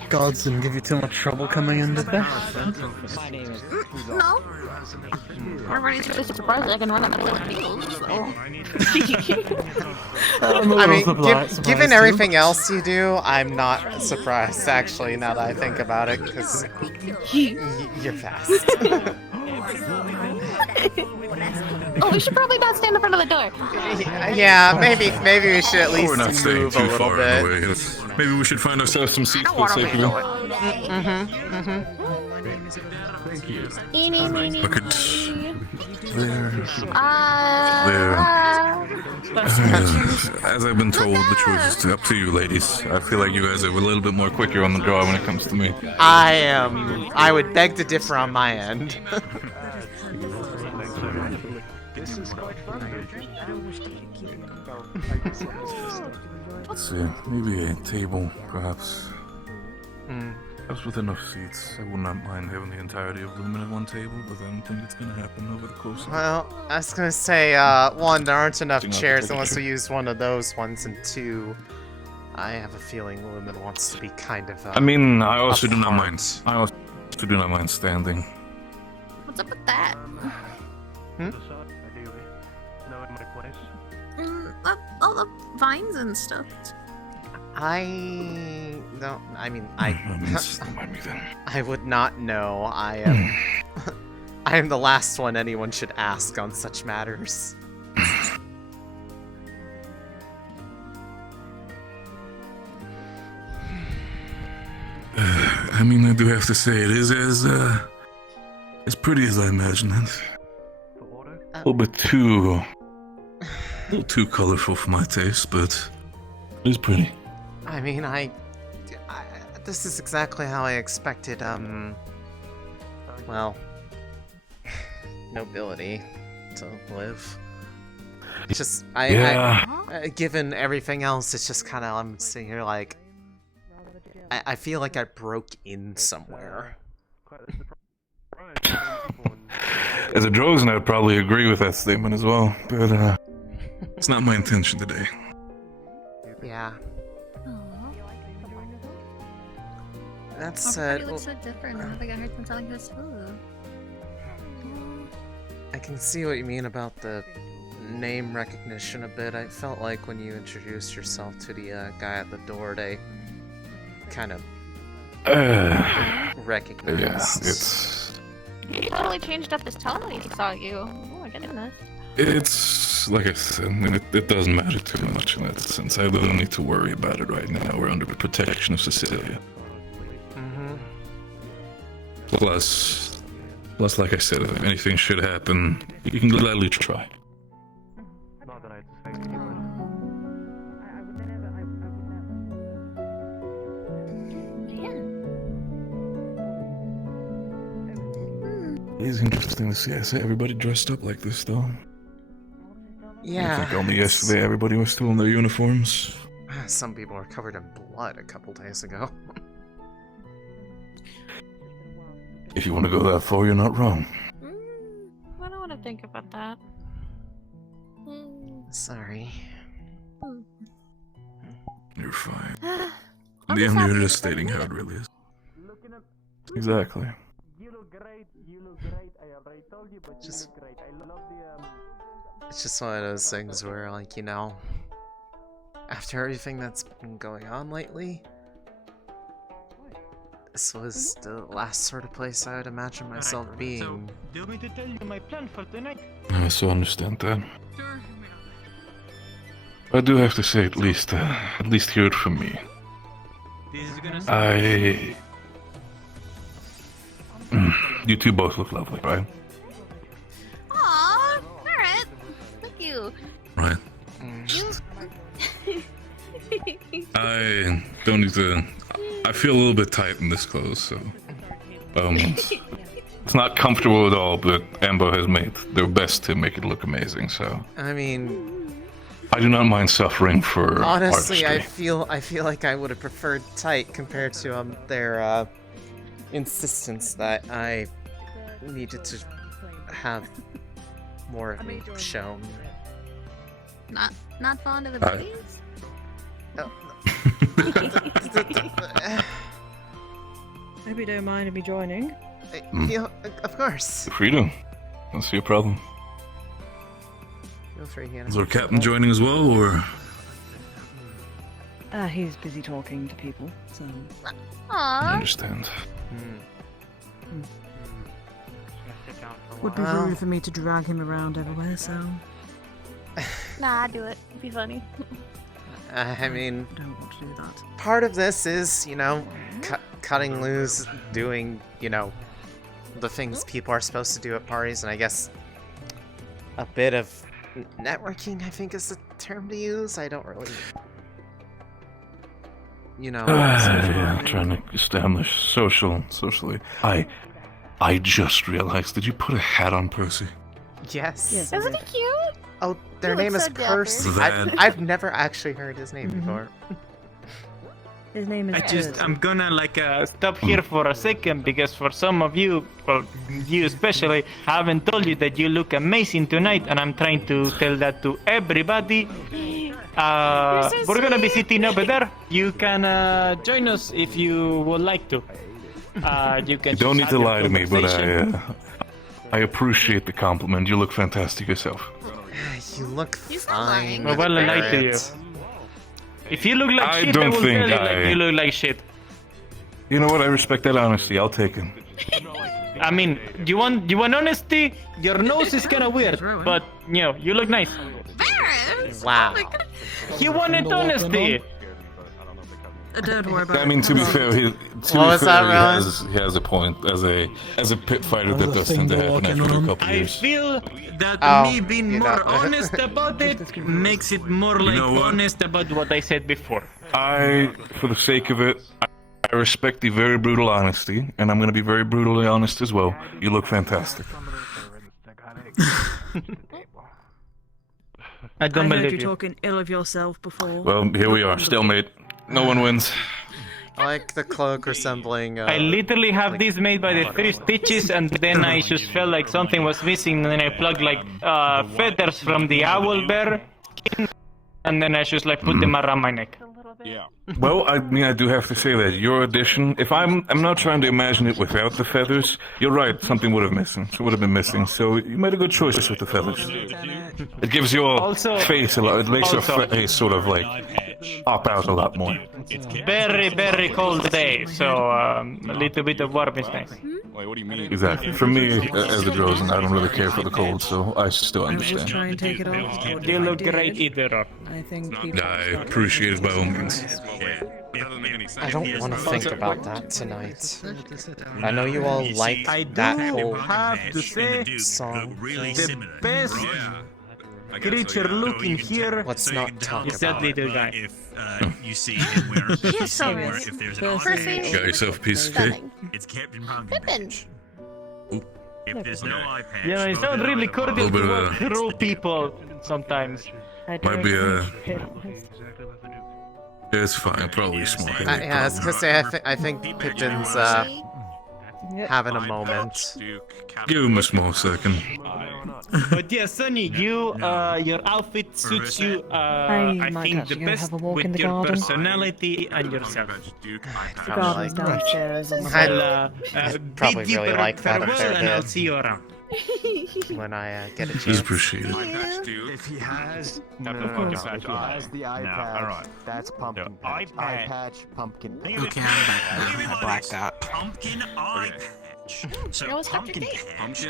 Gods didn't give you too much trouble coming in, did they? My name is No. Everybody's really surprised I can run up those beetles. I mean, given everything else you do, I'm not surprised, actually, now that I think about it, because you're fast. Oh, we should probably not stand in front of the door. Yeah, maybe we should at least We're not staying move a too little far bit. away. Maybe we should find ourselves some seats for the sake of it. Eeny, meeny, Look at there. As I've been told, the choice is up to you, ladies. I feel like you guys are a little bit more quicker on the draw when it comes to me. I would beg to differ on my end. Let's see, maybe a table, perhaps. Mm. Perhaps with enough seats. I would not mind having the entirety of Lumen at one table, but I don't think it's gonna happen over the course of Well, I was gonna say, one, there aren't enough Acting chairs like a unless we picture. use one of those ones, and two, I have a feeling Lumen wants to be kind of, I mean, I also do not apart. mind. I also do not mind standing. What's up with that? All the vines and stuff. I mean, Don't mind me then. I would not know. I am, I am the last one anyone should ask on such matters. I mean, I do have to say, it is as pretty as I imagined it. A little bit too colorful for my taste, but it is pretty. I mean, this is exactly how I expected, well, nobility to live. It's just, given everything else, it's just kind of, I'm sitting here like, I feel like I broke in somewhere. As a Droza, I'd probably agree with that statement as well, but It's not my intention today. Yeah. That Everybody said, looks so different. I don't think I heard them telling this. I can see what you mean about the name recognition a bit. I felt like when you introduced yourself to the guy at the door, they kind of recognized. Yeah, it's... He totally changed up his tone when he saw you. Oh my goodness. It's, like I said, it doesn't matter too much in that sense. I don't need to worry about it right now. We're under the protection of Cecilia. Plus, like I said, if anything should happen, you can gladly try. It is interesting to see. I see everybody dressed up like this, though. Yeah. I think only yesterday everybody was still in their uniforms. Some people are covered in blood a couple days ago. If you want to go that far, you're not wrong. I don't want to think about that. Sorry. You're fine. In the end, you're just stating how it really is. Exactly. You look great. You look great. I already told you, but you look great. I love the It's just one of those things where, like, you know, after everything that's been going on lately, this was the last sort of place I would imagine myself being. So, do you want me to tell you my plan for tonight? I so understand that. Sure. I do have to say, at least hear it from me. This is gonna You two both look lovely, right? Aww, alright. Thank you. Right. I don't need to... I feel a little bit tight in this clothes, so... it's not comfortable at all, but Ambo has made their best to make it look amazing, so... I mean... I do not mind suffering for honestly, artistry. I feel like I would have preferred tight compared to their insistence that I needed to have more of me shown. Not fond of the booties? Hope you don't mind me joining. Yeah, of course. Freedom. Don't see a problem. Feel free, Hannah. Is our captain joining as well, or...? He's busy talking to people, so... I understand. Would be rude for me to drag him around everywhere, so... Nah, do it. It'd be funny. I mean... I don't want to do that. Part of this is, you know, cutting loose, doing, you know, the things people are supposed to do at parties, and I guess a bit of networking, I think is the term to use. I don't really... You know... yeah, trying to establish socially. I just realized, did you put a hat on Percy? Yes. Isn't he cute? Oh, their You name look is so dapper. Percy. I've never actually heard his name before. His name is I'm gonna stop here for a second because for some of you, well, you especially, haven't told you that you look amazing tonight, and I'm trying to tell that to everybody. We're gonna be sitting over there. You can join us if you would like to. You can. You don't need to lie to me, but conversation. I appreciate the compliment. You look fantastic yourself. You look fine. Well, I lied to you. If you look like I shit, don't I will think tell you I- like you look like shit. You know what? I respect that honesty. I'll take it. I mean, you want honesty? Your nose is kind of weird, but you know, you look nice. Wow. He wanted honesty. Don't worry about I mean, to be fair, he has a point. As a pit fighter, that does tend to happen after a couple I years. feel that me being you more know. honest about it makes it more like know what? honest about what I said before. For the sake of it, I respect the very brutal honesty, and I'm going to be very brutally honest as well. You look fantastic. I don't heard believe you you. talking ill of yourself before. Well, here we are, stalemate. No one wins. I like the cloak resembling... I literally have this made by the 3 stitches, and then I just felt like something was missing, and then I plugged like feathers from the owl bear skin, and then I just like put them around my neck. Yeah. Well, I mean, I do have to say that your addition. If I'm not trying to imagine it without the feathers. You're right. Something would have been missing. So you made a good choice with the feathers. It gives your face a lot. It makes your face sort of like pop out a lot more. It's very, very cold day, so a little bit of warm is nice. Wait, what do you mean? Exactly. For me, as a Drozen, I don't really care for the cold, so I still understand. Try and take it off. You look great either. I think people. I appreciate it by all means. I don't want to think about that tonight. I know you all like that whole song. The best creature looking here. Let's not talk is that about it. little guy. You see him wear a piece, or if there's an eye patch, Got yourself a piece of cake. it's Captain Pumpkin Patch. If there's no eye patch, Yeah, it's not really cordial Little to bit walk of through people sometimes. Might be a. It's fine. Probably small. Yeah, I was gonna say, I think Pippin's having a moment. Give him a small second. But yeah, Sonny, your outfit suits you. I think the best with your personality and yourself. The garden's downstairs. I'd probably really like that a fair and I'll bit see you around. when I get a chance. He's appreciated. If he has If he has the eye patch, that's pumpkin patch. Eye patch, pumpkin patch. Okay, I'm back. I blacked out. Pumpkin eye patch. So pumpkin patch.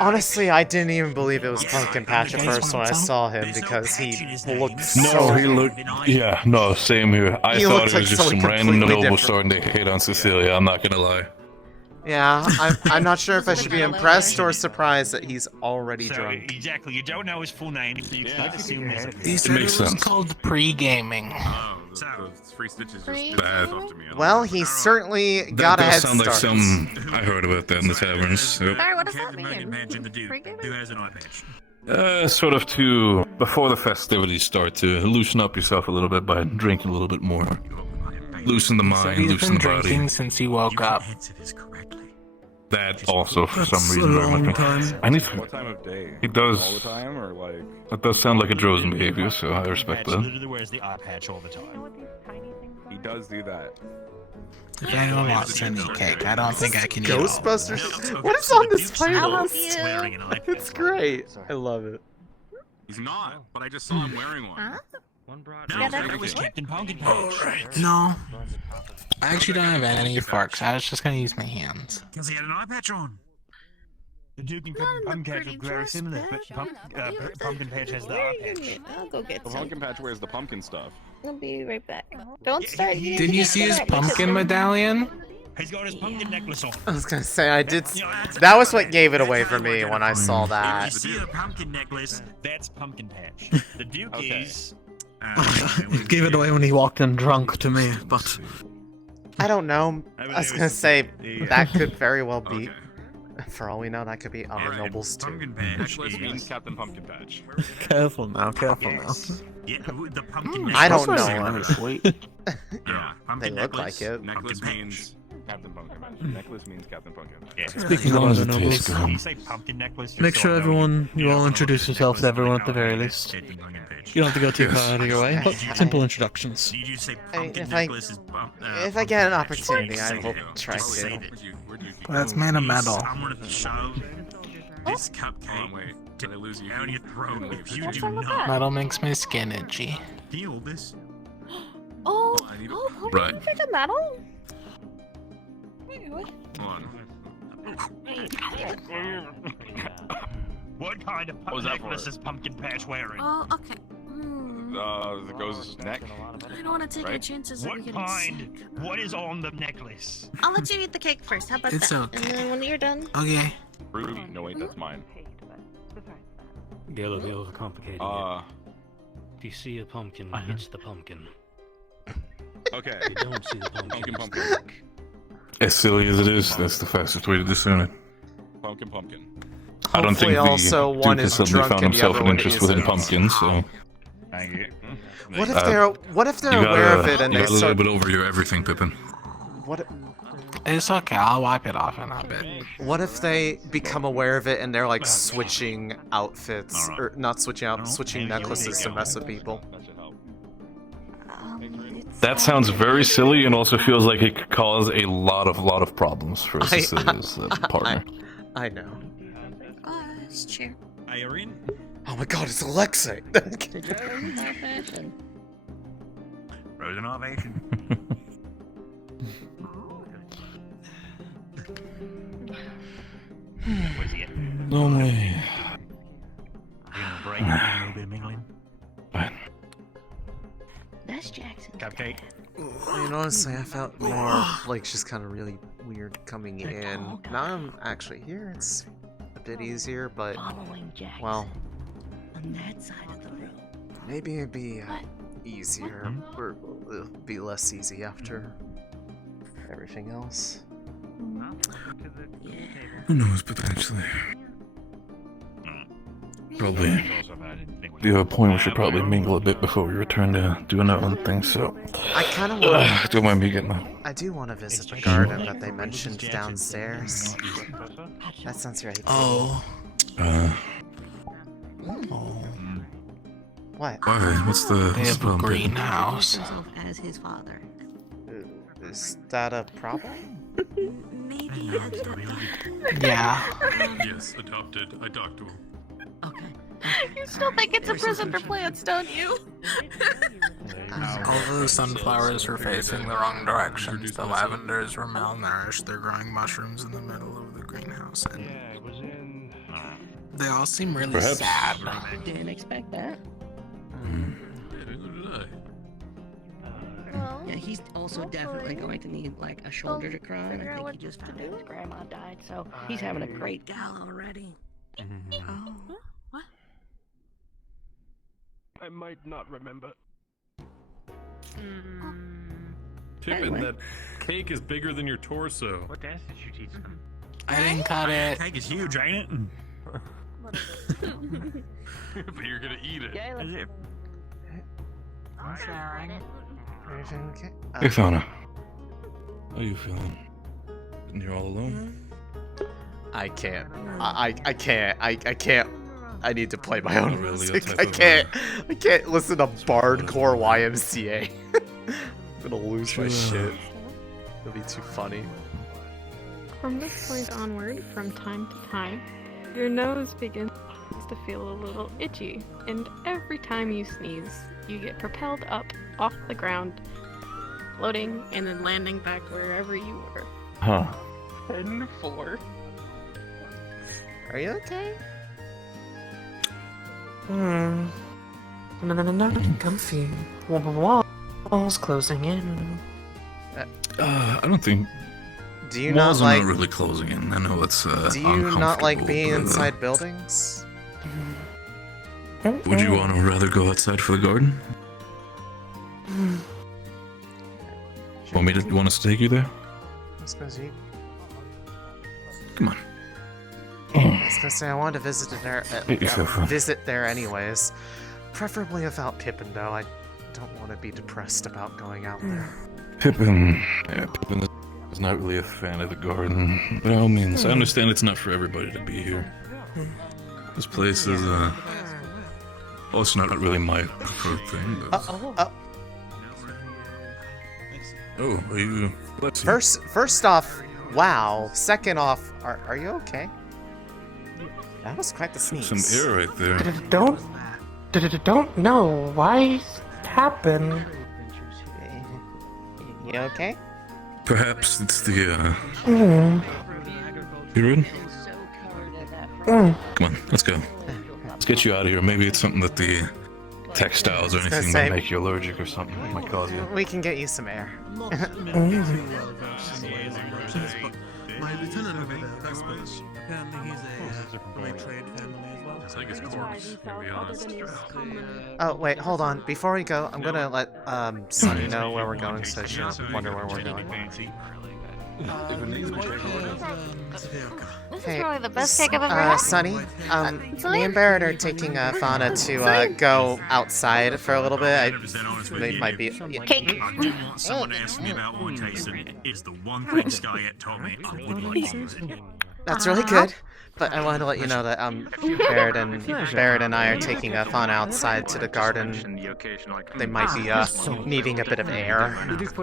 Honestly, I didn't even believe it was Pumpkin Patch at first when I saw him because he looked No, so... he looked. Yeah, no, same here. I He thought looked it was like just some something random completely noble different. starting to hit on Cecilia. I'm not gonna lie. Yeah, I'm not sure if I should be impressed or surprised that he's already drunk. Exactly, you don't know his full name, so you can't assume he's a He said it was called pre-gaming. So free stitches Free? just Bad. off to me. Well, he certainly That got a does head sound like start. some. I heard about that in the taverns. Yep. Sorry, what does that Captain Pumpkin mean? Patch and the Duke, who has an eye patch. Sort of to before the festivities start to loosen up yourself a little bit by drinking a little bit more. Loosen the So mind, he's loosen been the body. drinking since he woke up. That also, for That's some a reason, very long much. time. I need to. What time of day? He does. All the time, or like? That does sound like a Drozen behavior, so I respect that. Literally wears the eye patch all the time. He does do that. If anyone wants to eat cake, I don't think I can eat all of it. Ghostbusters? What is on this I'll playlist? help you. It's great. I love it. He's not, but I just saw him wearing one. Huh? No, that was Captain Pumpkin Patch. No. I actually don't have any forks. I was just gonna use my hands. Because he had an eye patch on. The Duke and Not in the Pumpkin Patch pretty look very dress, similar, but bitch. Pumpkin Patch has the eye patch. I'll go get The some. pumpkin patch wears the pumpkin stuff. I'll be right back. Don't start. Did you see his pumpkin medallion? He's got his pumpkin necklace on. I was gonna say, I did. That was what gave it away for me when I saw If that. you see a pumpkin necklace, that's Pumpkin Patch. The Duke is... He gave it away when he walked in drunk to me, but I don't know. I was gonna say, that could very well be. For all we know, that could be other nobles too. Pumpkin Patch Necklace means Captain Pumpkin Patch. careful now, careful Yeah, the pumpkin I don't necklace. know. Sweet. Yeah, They pumpkin look necklace. like it. Necklace means Captain Pumpkin Patch. Necklace means Captain Pumpkin Patch. Yeah. Speaking of other nobles, When you say pumpkin necklace, make just sure so I know everyone, you you all know, introduce yourself to everyone at the very least. Captain Pumpkin Patch. You don't have to go too far out of your way, but simple introductions. Did you say I mean, pumpkin if I necklace is if I get an opportunity, I will try to. Save it. That's made of metal. Someone at the show. This cupcake Wait, did I lose you? down your throat if you What's do wrong with not that? Metal makes my skin itchy. feel this. Oh, I need a- hold Right. on. Pick a medal. Wait, what? Hold What kind of was that necklace for? is Pumpkin Patch wearing? Oh, okay. The goes neck. I don't want to take any Right? chances of What getting kind? sick. What is on the necklace? I'll let you eat the cake first. How about It's that? okay. And then when you're done, Okay. Ruby. No wait, that's mine. Get a little complicated. If you see a pumpkin, it's the pumpkin. Okay. If you don't see the pumpkin, Pumpkin. As silly as it is, that's the fastest way to discern it. Pumpkin. I don't think Hopefully also the one Duke has is suddenly drunk found and the himself other an one interest within isn't. pumpkins, so. Thank you. what if they're You aware of gotta- it and you they got a little start? bit over your everything, Pippin. What? It's okay. I'll wipe it off in a bit. What if they become aware of it and they're like switching outfits, or not switching out, switching necklaces to mess with people? That sounds very silly and also feels like it could cause a lot of problems for his partner. I know. Oh, it's true. Irene? Oh my god, it's Alexei! Frozen ovation. Where's he at? Normally. Break a little bit of mingling. That's Jackson. Cupcake. I mean, honestly, I felt more like just kind of really weird coming in. Now I'm actually here, it's a bit easier, but well, on that side of the room. maybe it'd be easier, or it'll be less easy after everything else. Who knows, potentially. Probably. We have a point we should probably mingle a bit before we return to doing our own thing, so... I kind of want don't mind me getting my... I do want to visit the garden that they mentioned downstairs. That sounds really cool. Oh. What? Why? What's the... They have a greenhouse. As his father. Is that a problem? Maybe. Yeah. Yes, adopted. I talked to him. Okay. You still think it's a prison for plants, don't you? All the sunflowers are facing the wrong directions. The lavenders were malnourished. They're growing mushrooms in the middle of the greenhouse. And they all seem really sad. Didn't expect that. Yeah, he's also definitely going to need like a shoulder to cry on. I think he just found out his grandma died, so he's having a great gala already. Oh. What? I might not remember. Pippin, that cake is bigger than your torso. What dance did you teach them? I didn't cut it. Cake is huge, ain't it? But you're gonna eat it. Yeah, Is it? I'm sorry. Everything okay? Hey, Fauna. How are you feeling? And you're all alone? I can't. I can't. I can't. I need to play my own Really music. a I type can't. I can't listen to Bardcore YMCA. I'm gonna lose my shit. It'll be too funny. From this point onward, from time to time, your nose begins to feel a little itchy, and every time you sneeze, you get propelled up off the ground, floating, and then landing back wherever you were. Huh. 10-4. Are you okay? Not comfy. Walls closing in. I don't think... Do you Walls not are like... not really closing in. I know it's Do you not like being uncomfortable, but, inside buildings? Would you want to rather go outside for the garden? Want us to take you there? Let's go see. Come on. I was gonna say I wanted to visit there, Fair. anyways. Preferably without Pippin, though. I don't want to be depressed about going out there. Pippin is not really a fan of the garden. By all means, I understand it's not for everybody to be here. This place is, also not really my preferred thing, but... Oh, are you... Let's see. First off, wow. Second off, are you okay? That was quite the sneeze. Some air right there. Don't know why happened. You okay? Perhaps it's the, Mm. You ready? Mm. Come on, let's go. Let's get you out of here. Maybe it's something that the textiles or I was gonna anything say- might make you allergic or something. It might cause you. We can get you some air. Mm. My lieutenant over there, Vespers. Apparently he's a great trade family as well. I think it's corpse, to be honest. Oh, wait, hold on. Before we go, I'm gonna let Sunny know where we're going so she don't wonder where we're going. This is probably the best cake I've ever had. Sunny, me and Barrett are taking Fauna to go outside for a little bit. They might be cake. Someone asked me about my taste, and it's the one thing Skyette told me I would like to use. That's really good. But I wanted to let you know that Barrett and I are taking Fauna outside to the garden. They might be needing a bit of air. Don't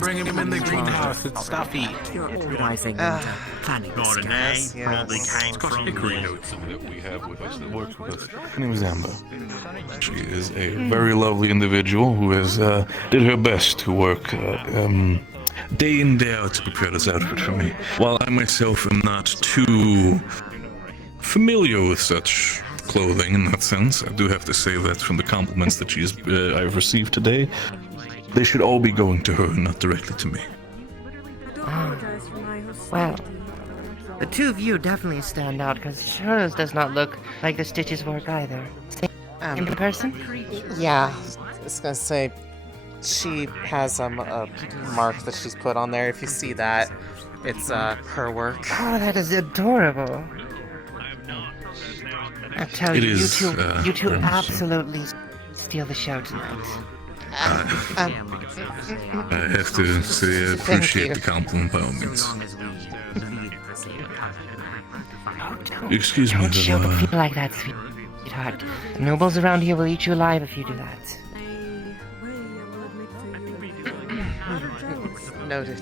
bring him in the greenhouse. It's stuffy. Garden A probably came from that we have with us that works with us. Her name is Amber. She is a very lovely individual who has did her best to work day in, day out to prepare this outfit for me. While I myself am not too familiar with such clothing in that sense, I do have to say that from the compliments that I've received today, they should all be going to her and not directly to me. Well, the two of you definitely stand out because hers does not look like the stitches work either. In person? Yeah, I was gonna say, she has a mark that she's put on there. If you see that, it's her work. Oh, that is adorable. I tell you, you two absolutely steal the show tonight. I have to say I appreciate the compliment by all means. Excuse me, Don't show the feel like that, sweetheart. The nobles around here will eat you alive if you do that. Noted.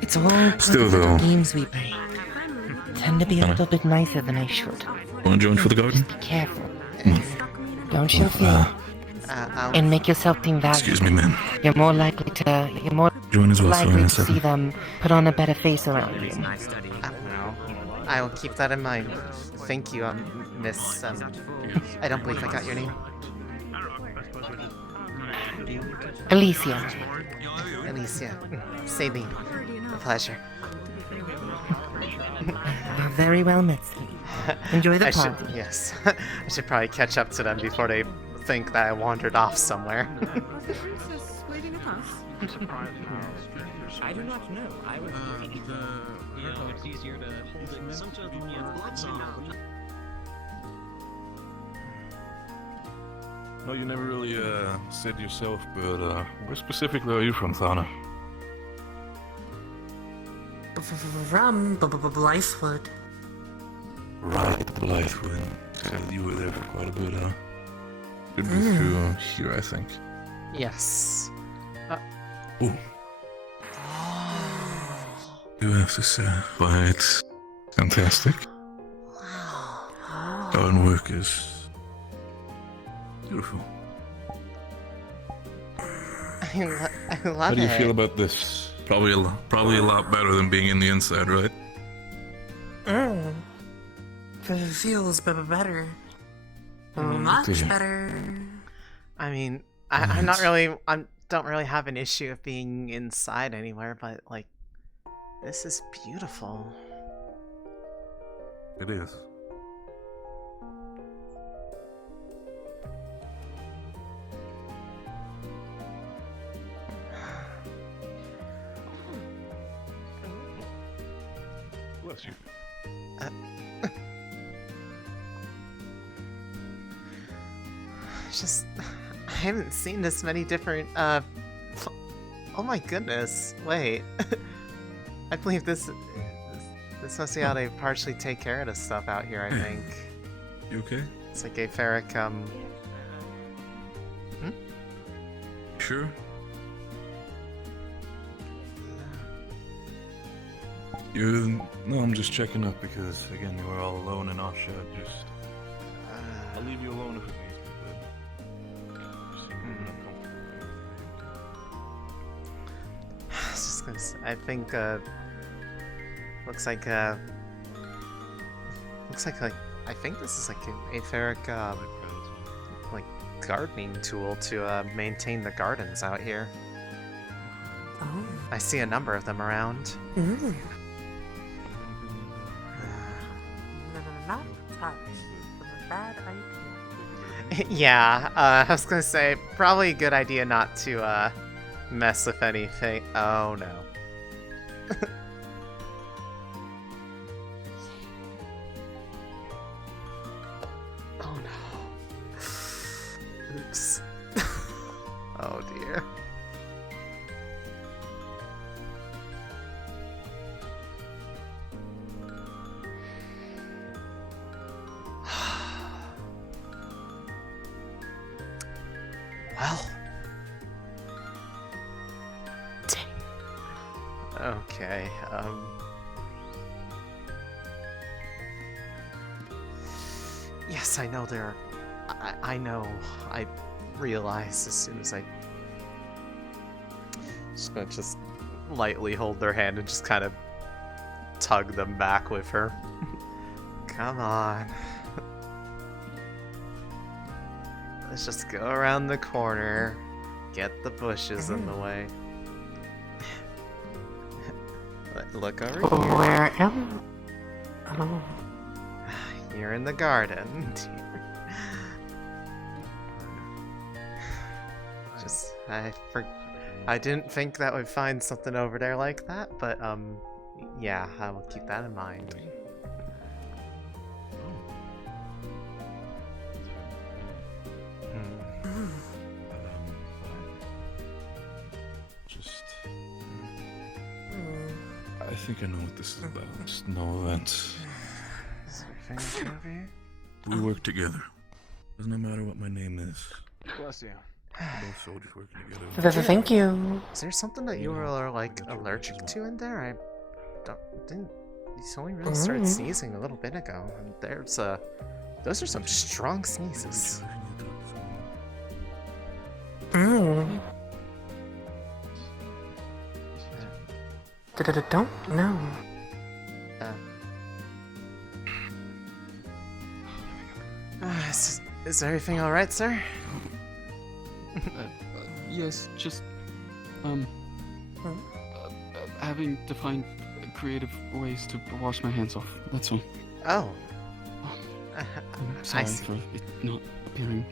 It's all Still, though, games we play. Tend to be a little bit nicer than I should. Want to join for the garden? Be careful. Don't show fear. And make yourself think that. Excuse me, ma'am. You're more likely to. You're more Join as well, likely to so see them put on a better face around you. I will keep that in mind. Thank you, Miss. I don't believe I got your name. Alicia. Alicia. Céline. A pleasure. You're very well met, sweetie. Enjoy the party. Yes. I should probably catch up to them before they think that I wandered off somewhere. I'm surprised how I do not know. I would it's easier to hold it. Sometimes No, you never really said yourself, but where specifically are you from, Thana? From Blythewood. Right, Blythewood. So you were there for quite a bit, huh? Good move to here, I think. Yes. Ooh. You have to say, why, it's fantastic. Garden work is beautiful. I love it. How do you feel about this? Probably a lot better than being in the inside, right? It feels better. Much better. I mean, I don't really have an issue of being inside anywhere, but like, this is beautiful. It is. Bless you. Just, I haven't seen this many different, oh my goodness, wait. I believe this must be how they partially take care of this stuff out here, I think. You okay? It's like a ferric, Sure? No, I'm just checking up because, again, you were all alone in our shed. Just, I'll leave you alone if it needs me, but just seem a little uncomfortable. Just gonna say, I think, looks like I think this is like a ferric, like, gardening tool to, maintain the gardens out here. Oh. I see a number of them around. Ooh. Yeah, I was gonna say, probably a good idea not to, mess with anything. Oh no. Oh no. Oops. Oh dear. Well. Okay, yes, I know there are... I know. I realized as soon as I... Just gonna lightly hold their hand and just kind of tug them back with her. Come on. Let's just go around the corner, get the bushes in the way. Look over here. Where am I? Oh. You're in the garden. Just, I didn't think that we'd find something over there like that, but, yeah, I will keep that in mind. I think I know what this is about. It's no events. We work together. Doesn't matter what my name is. Bless you. Both soldiers working together. Thank you. Is there something that you were, like, allergic to in there? I didn't... You only really started sneezing a little bit ago, and there's, those are some strong sneezes. Don't know. Is everything alright, sir? Yes, just, having to find creative ways to wash my hands off. That's all. Oh. I'm sorry for it not appearing.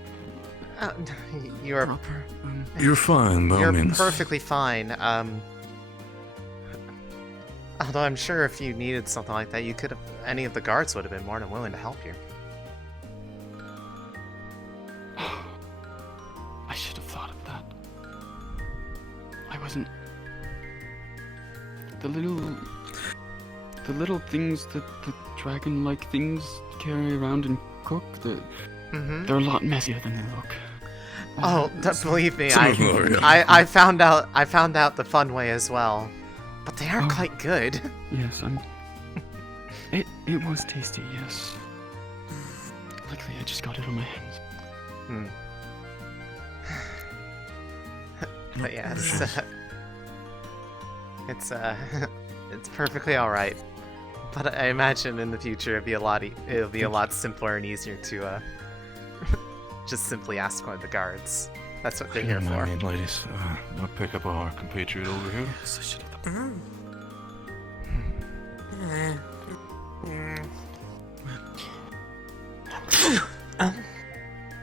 You are... proper. You're fine, by all You're means. perfectly fine. Although I'm sure if you needed something like that, you could have... Any of the guards would have been more than willing to help you. I should have thought of that. I wasn't... The little things that the dragon-like things carry around and cook, they're a lot messier than they look. Oh, believe me, I found out the fun way as well. But they are quite good. Yes, It was tasty, yes. Luckily, I just got it on my hands. But yeah, it's perfectly all right. But I imagine in the future it'll be a lot simpler and easier to just simply ask one of the guards. That's what they're here for. Ladies, I'll pick up our compatriot over here.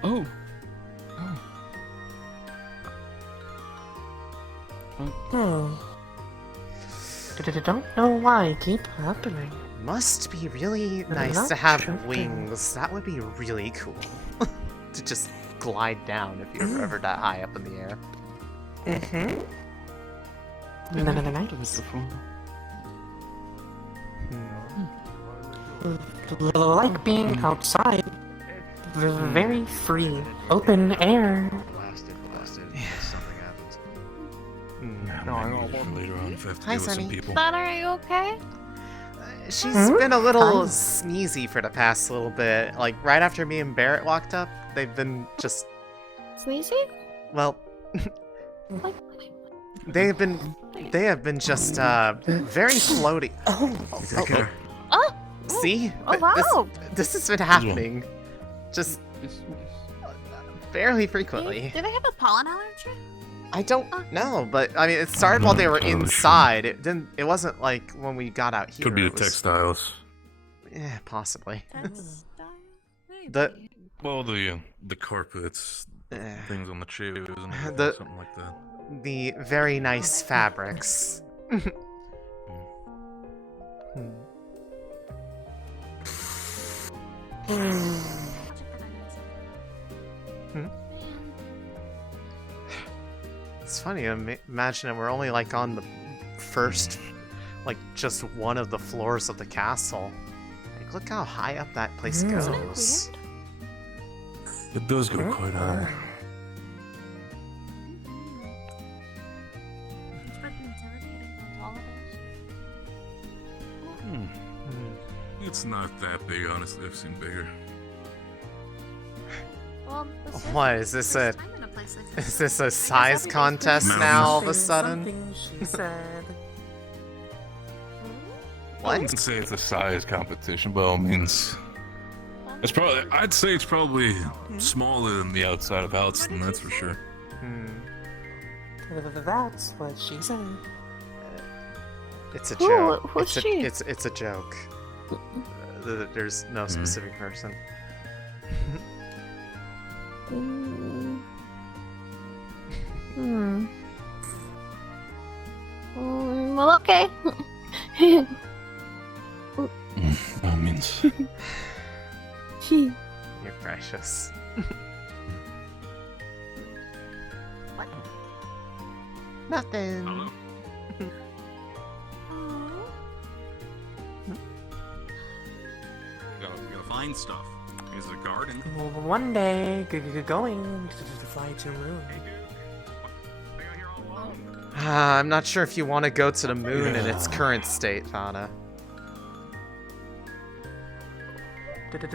Oh. Don't know why it keep happening. Must be really nice to have wings. That would be really cool. To just glide down if you're ever that high up in the air. Nice. Like being outside. Very free. Open air. Something happens. Later on, if I have to Hi, deal with some Sunny. people. Donna, are you okay? She's been a little sneezy for the past little bit. Like, right after me and Barrett walked up, they've been just... Sneezy? Well... They have been just, very floaty. Oh! See? Oh, wow! This has been happening. Just... fairly frequently. Did I have a pollen allergy? I don't know, but I mean, it started while they were inside. It didn't. It wasn't like when we got out here. Could be the it was- textiles. Yeah, possibly. Well, the carpets, things on the chairs, and The- something like that. the very nice fabrics. It's funny, imagine we're only like on the first, like just one of the floors of the castle. Like, look how high up that place goes. It does go quite high. It's not that big, honestly. I've seen bigger. Well, What is this a size contest now all of a sudden? She said. I wouldn't say it's a size competition by all means. It's probably, I'd say it's probably smaller than the outside of Halston, that's for sure. That's what she said. It's a Who- joke. who's she? It's a joke. There's no specific person. Well, okay. By all means. You're precious. What? Nothing. You gotta find stuff. Is it a garden? Well, one day, going to fly to the moon. I'm not sure if you want to go to the moon in its current state, Fana.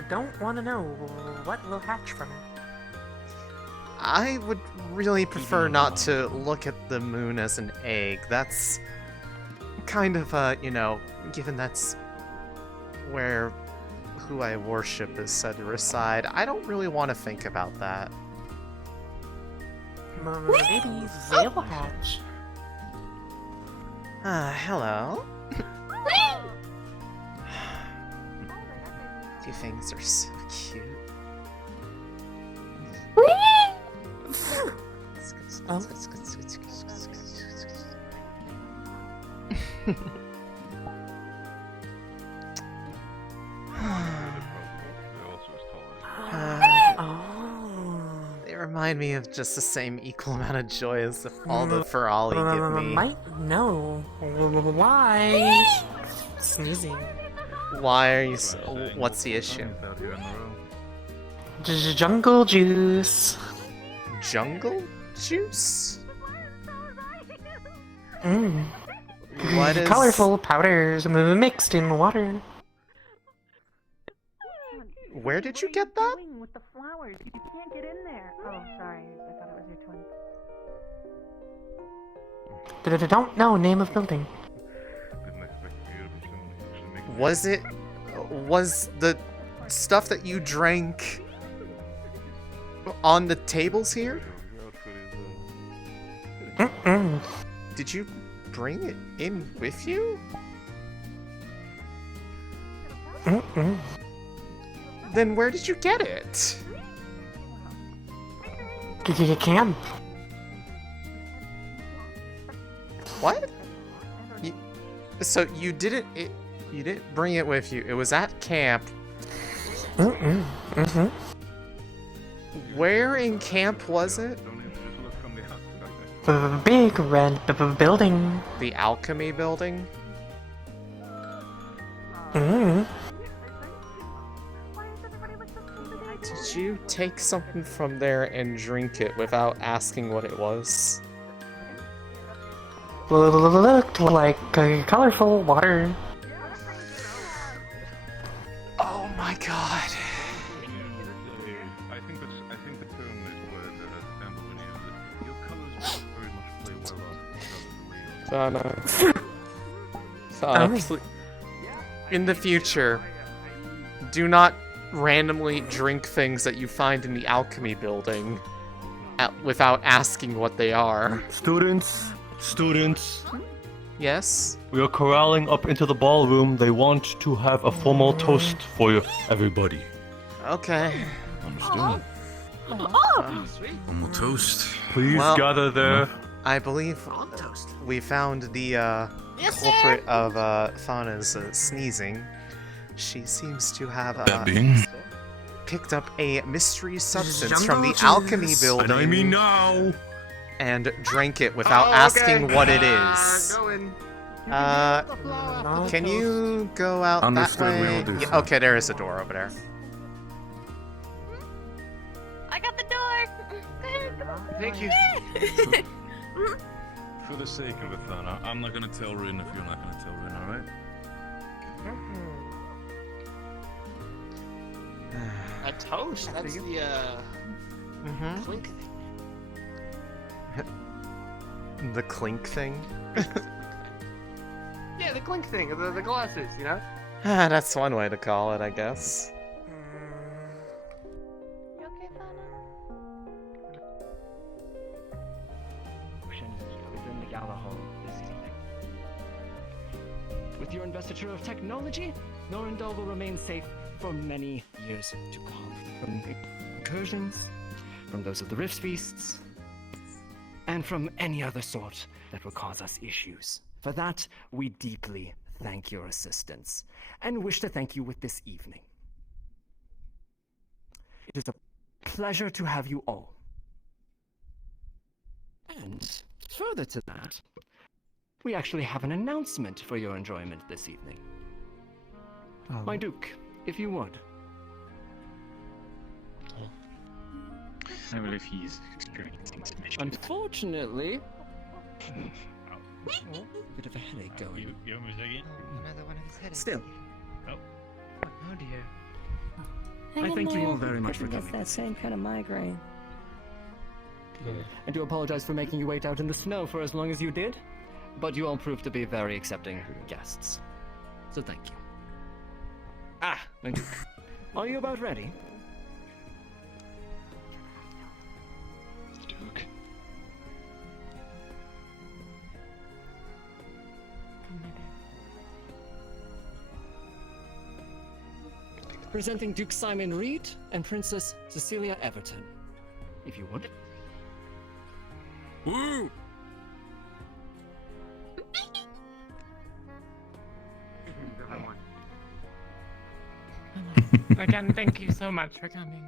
Don't want to know what will hatch from it. I would really prefer not to look at the moon as an egg. That's kind of, given that's where who I worship is said to reside, I don't really want to think about that. Maybe they'll hatch. Hello? You things are so cute. They remind me of just the same equal amount of joy as all the Ferali give me. Might know why. Sneezing. Why are you? What's the issue? Jungle juice. Jungle juice? What is... Colorful powders mixed in water. Where did you get that? With the flowers, you can't get in there. Oh, sorry, I thought it was your twin. Don't know name of building. Was the stuff that you drank on the tables here? Did you bring it in with you? Then where did you get it? Camp. What? So you didn't bring it with you. It was at camp. Where in camp was it? The big red building. The alchemy building? Did you take something from there and drink it without asking what it was? Looked like colorful water. Oh my god. I think the term is where Amberlin uses. Your colors very much play well off Fana, in the future, do not randomly drink things that you find in the alchemy building without asking what they are. Students. Yes? We are corralling up into the ballroom. They want to have a formal toast for everybody. Okay. Understood. Formal toast. Please gather there I believe we found the culprit of Thana's sneezing. She seems to have picked up a mystery substance from the alchemy building. And I mean now. And drank it without asking what it is. Can you go out Understood, that we way? will do Yeah, so. okay, there is a door over there. I got the door! Thank you. For the sake of it, Thana, I'm not gonna tell Rin if you're not gonna tell Rin, alright? A toast? That's the, clink thing. The clink thing? Yeah, the clink thing, the glasses, you know? That's one way to call it, I guess. You okay, Thana? Within the gala hall this evening. With your investiture of technology, Norendal will remain safe for many years to come. From incursions, from those of the Rift Feasts, and from any other sort that will cause us issues. For that, we deeply thank your assistance, and wish to thank you with this evening. It is a pleasure to have you all. And further to that, we actually have an announcement for your enjoyment this evening. My Duke, if you would. I believe he's experiencing some issues. Unfortunately, bit of a headache going. You almost again? Another one of his headaches. Still, Oh dear. I thank you all very much for That's coming. that same kind of migraine. I do apologize for making you wait out in the snow for as long as you did, but you all proved to be very accepting guests. So thank you. My Duke. Are you about ready? Duke. Presenting Duke Simon Reed and Princess Cecilia Everton. If you would. Woo! Again, thank you so much for coming.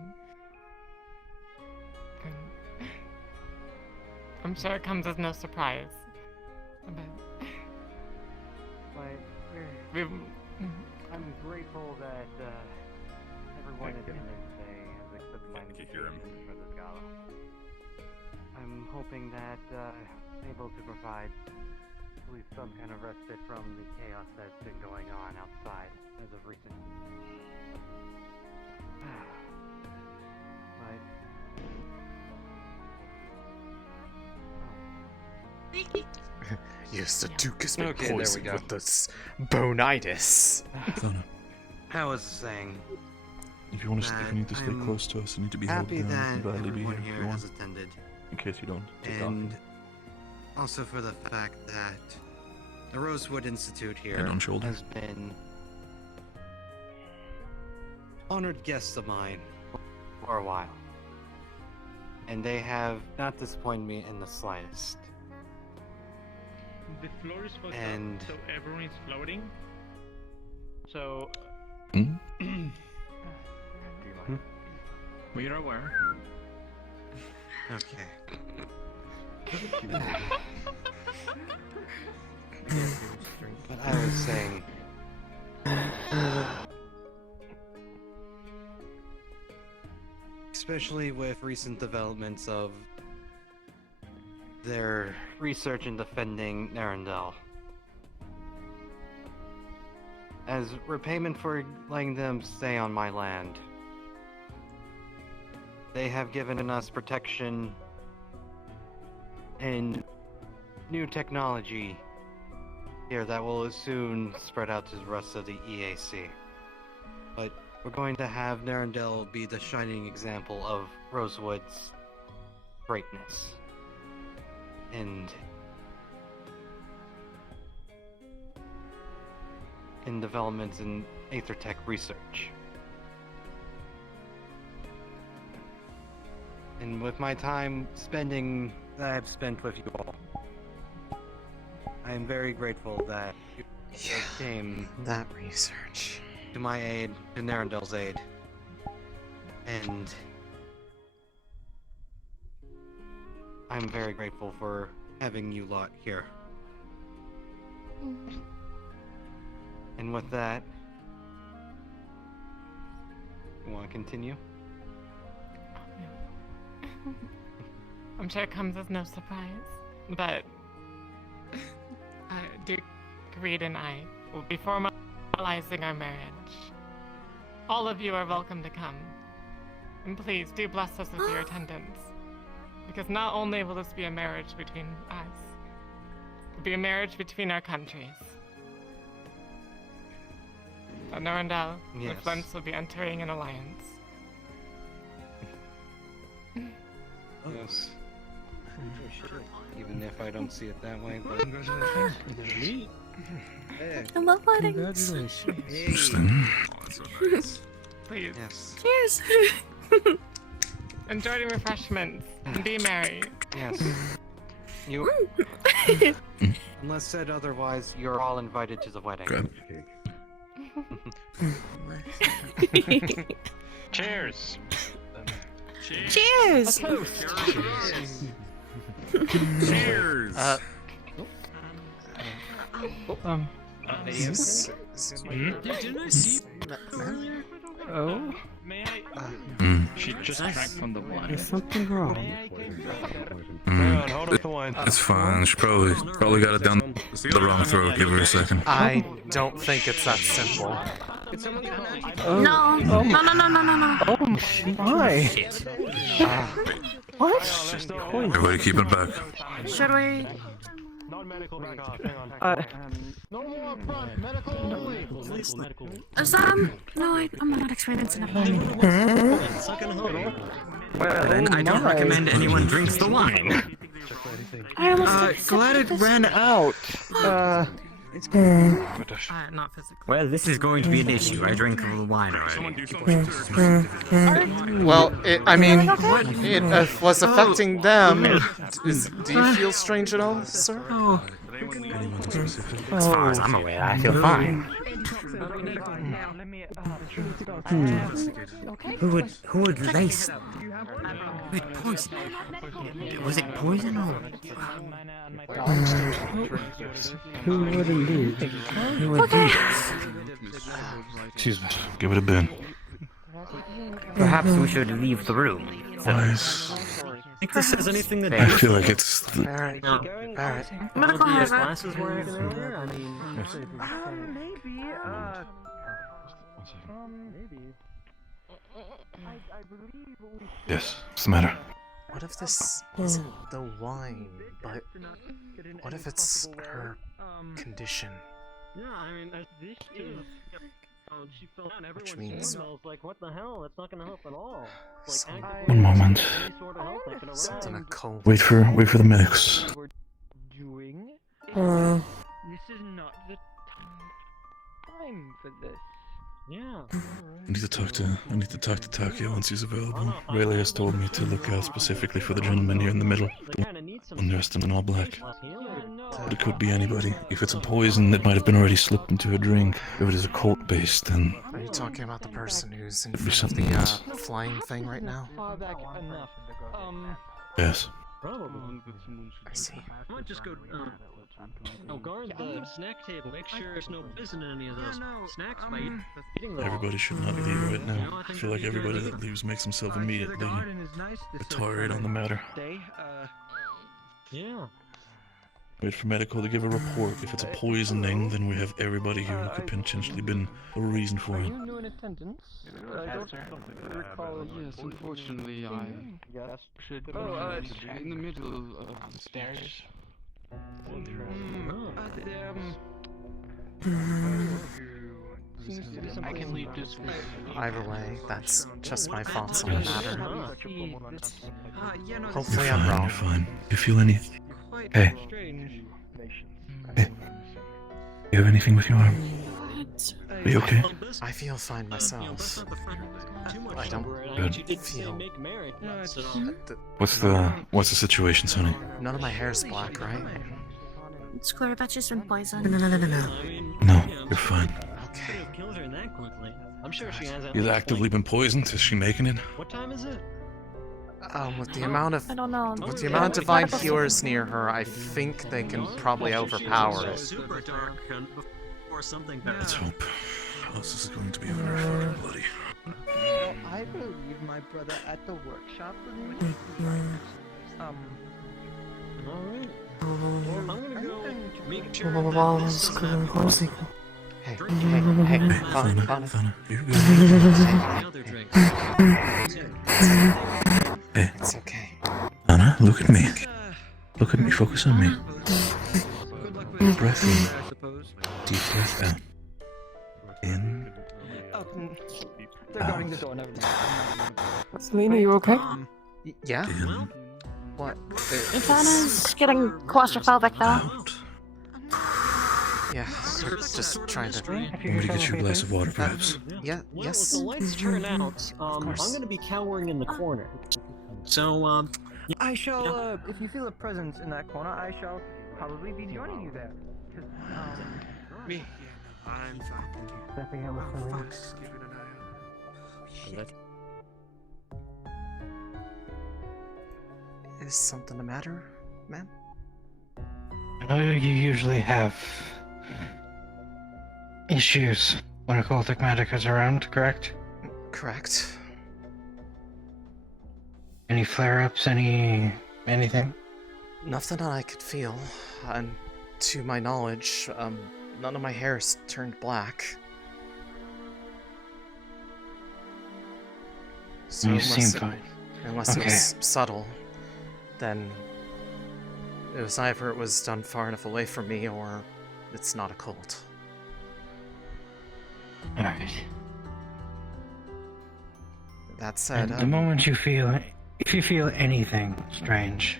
I'm sure it comes as no surprise. I'm grateful that everyone attending today has accepted my invitation for this gala. I'm hoping that I'm able to provide at least some kind of respite from the chaos that's been going on outside as of recent. Yes, the Duke has been Okay, there we poisoned go. with this bonitis. Thana, I was saying. if you want to, if you need to stay I'm close to us, you need to be held happy down. that You can gladly be everyone here if here you want. has attended. In case you don't take off. And also for the fact that the Rosewood Institute here Head on shoulder. has been honored guests of mine for a while. And they have not disappointed me in the slightest. The floor is fucked And- up, so everyone is floating. So. We are aware. Okay. But I was saying. Especially with recent developments of their research in defending Narendel. As repayment for letting them stay on my land, they have given us protection and new technology here that will soon spread out to the rest of the EAC. But we're going to have Narendel be the shining example of Rosewood's greatness. And in developments in Aethertech research. And with my time spending that I've spent with you all. I am very grateful that you came that research to my aid, to Narendel's aid, and I'm very grateful for having you lot here. And with that, you want to continue? I'm sure it comes as no surprise, but Duke Reed and I will be formalizing our marriage. All of you are welcome to come. And please do bless us with your attendance. Because not only will this be a marriage between us, it will be a marriage between our countries. So Narendel Yes. with Lentz will be entering an alliance. Yes. Even if I don't see it that way, but... I love weddings. Interesting. Please. Yes. Cheers. Enjoy the refreshments and be merry. Yes. You... Unless said otherwise, you're all invited to the wedding. Cheers. Cheers. Cheers. Didn't I see? Oh. She just drank from the wine. There's something wrong. It's fine. She probably got it down the wrong throat. Give her a second. I don't think it's that simple. No. No. Oh my! What? Everybody keep it back. Should we? Non-medical back off. Hang on. No more up front. Medical only. Is no, I'm not experienced enough. Well, then I don't recommend anyone drinks the wine. Glad it ran out. Not physically. Well, this is going to be an issue. I drink the wine already. Well, it was affecting them. Do you feel strange at all, sir? As far as I'm aware, I feel fine. Who would lace? Who would poison? Was it poison or? Who would indeed? Who would do this? Excuse me. Give it a bin. Perhaps we should leave the room. Wise. Think this says anything that I feel like it's. Alright. Medical His hazard. glasses were earlier. I mean, Yes. What's the matter? What if this isn't the wine, but what if it's her condition? Yeah, I mean, this is... she fell down. Which means... like, what the hell? That's not gonna help at all. One moment. Something a cold. Wait for the medics. Doing? This is not the time for this. Yeah. I need to talk to Takeo once he's available. Rayleigh has told me to look out specifically for the gentleman here in the middle. The one dressed in all black. But it could be anybody. If it's a poison, it might have been already slipped into a drink. If it is occult based, then Are you talking about the person who's in it'd be front of something the else. flying thing right now? Far back enough. Yes. Probably. I see. I might just go, guard the snack table. Make sure there's no biz in any of those snacks by eating them. Everybody should not leave right now. I feel like everybody that leaves makes himself immediately retarded on the matter. Yeah. Wait for medical to give a report. If it's a poisoning, then we have everybody here who could potentially been a reason for it. You in attendance? I don't recall. Yes, unfortunately, I should be in the middle of the stairs. I can leave this way. Either way, that's just my thoughts on the matter. Hopefully I'm wrong. You're fine. You feel any... Hey. Hey. You have anything with your arm? Are you okay? I feel fine myself. I don't Good. feel... What's the situation, Sonny? None of my hair's black, right? It's clear that's just been poisoned. No, you're fine. Okay. Killed her that quickly. I'm sure she has. You've actively been poisoned. Is she making it? What time is it? With the amount of I don't know. with the amount of divine healers near her, I think they can probably overpower it. Super dark or something. Let's hope. How else is it going to be when we're fucking bloody? I will leave my brother at the workshop with me. Alright. I'm gonna go make sure Hey, Fana, you're good. Hey, it's okay. Anna, look at me. Look at me. Focus on me. Deep breath in. Deep breath out. In. They're guarding the door. Never mind. Céline, are you okay? Yeah? In. What? Ivana's getting claustrophobic though. Yeah, we're just trying to... Want me to get you a glass of water, perhaps? Yeah, Well, yes. if the lights turn out, I'm gonna be cowering in the corner. So, I shall, if you feel a presence in that corner, I shall probably be joining you there. Me? Yeah, I'm fine. Thank you. Stepping out with Céline. Just keeping an eye out. Is something the matter, man? I know you usually have issues when occultic magic is around, correct? Correct. Any flare-ups, anything? Nothing that I could feel, and to my knowledge, none of my hair's turned black. So You seem fine. Unless it was subtle, then either it was done far enough away from me, or it's not a cult. Alright. That said, The moment you feel, if you feel anything strange,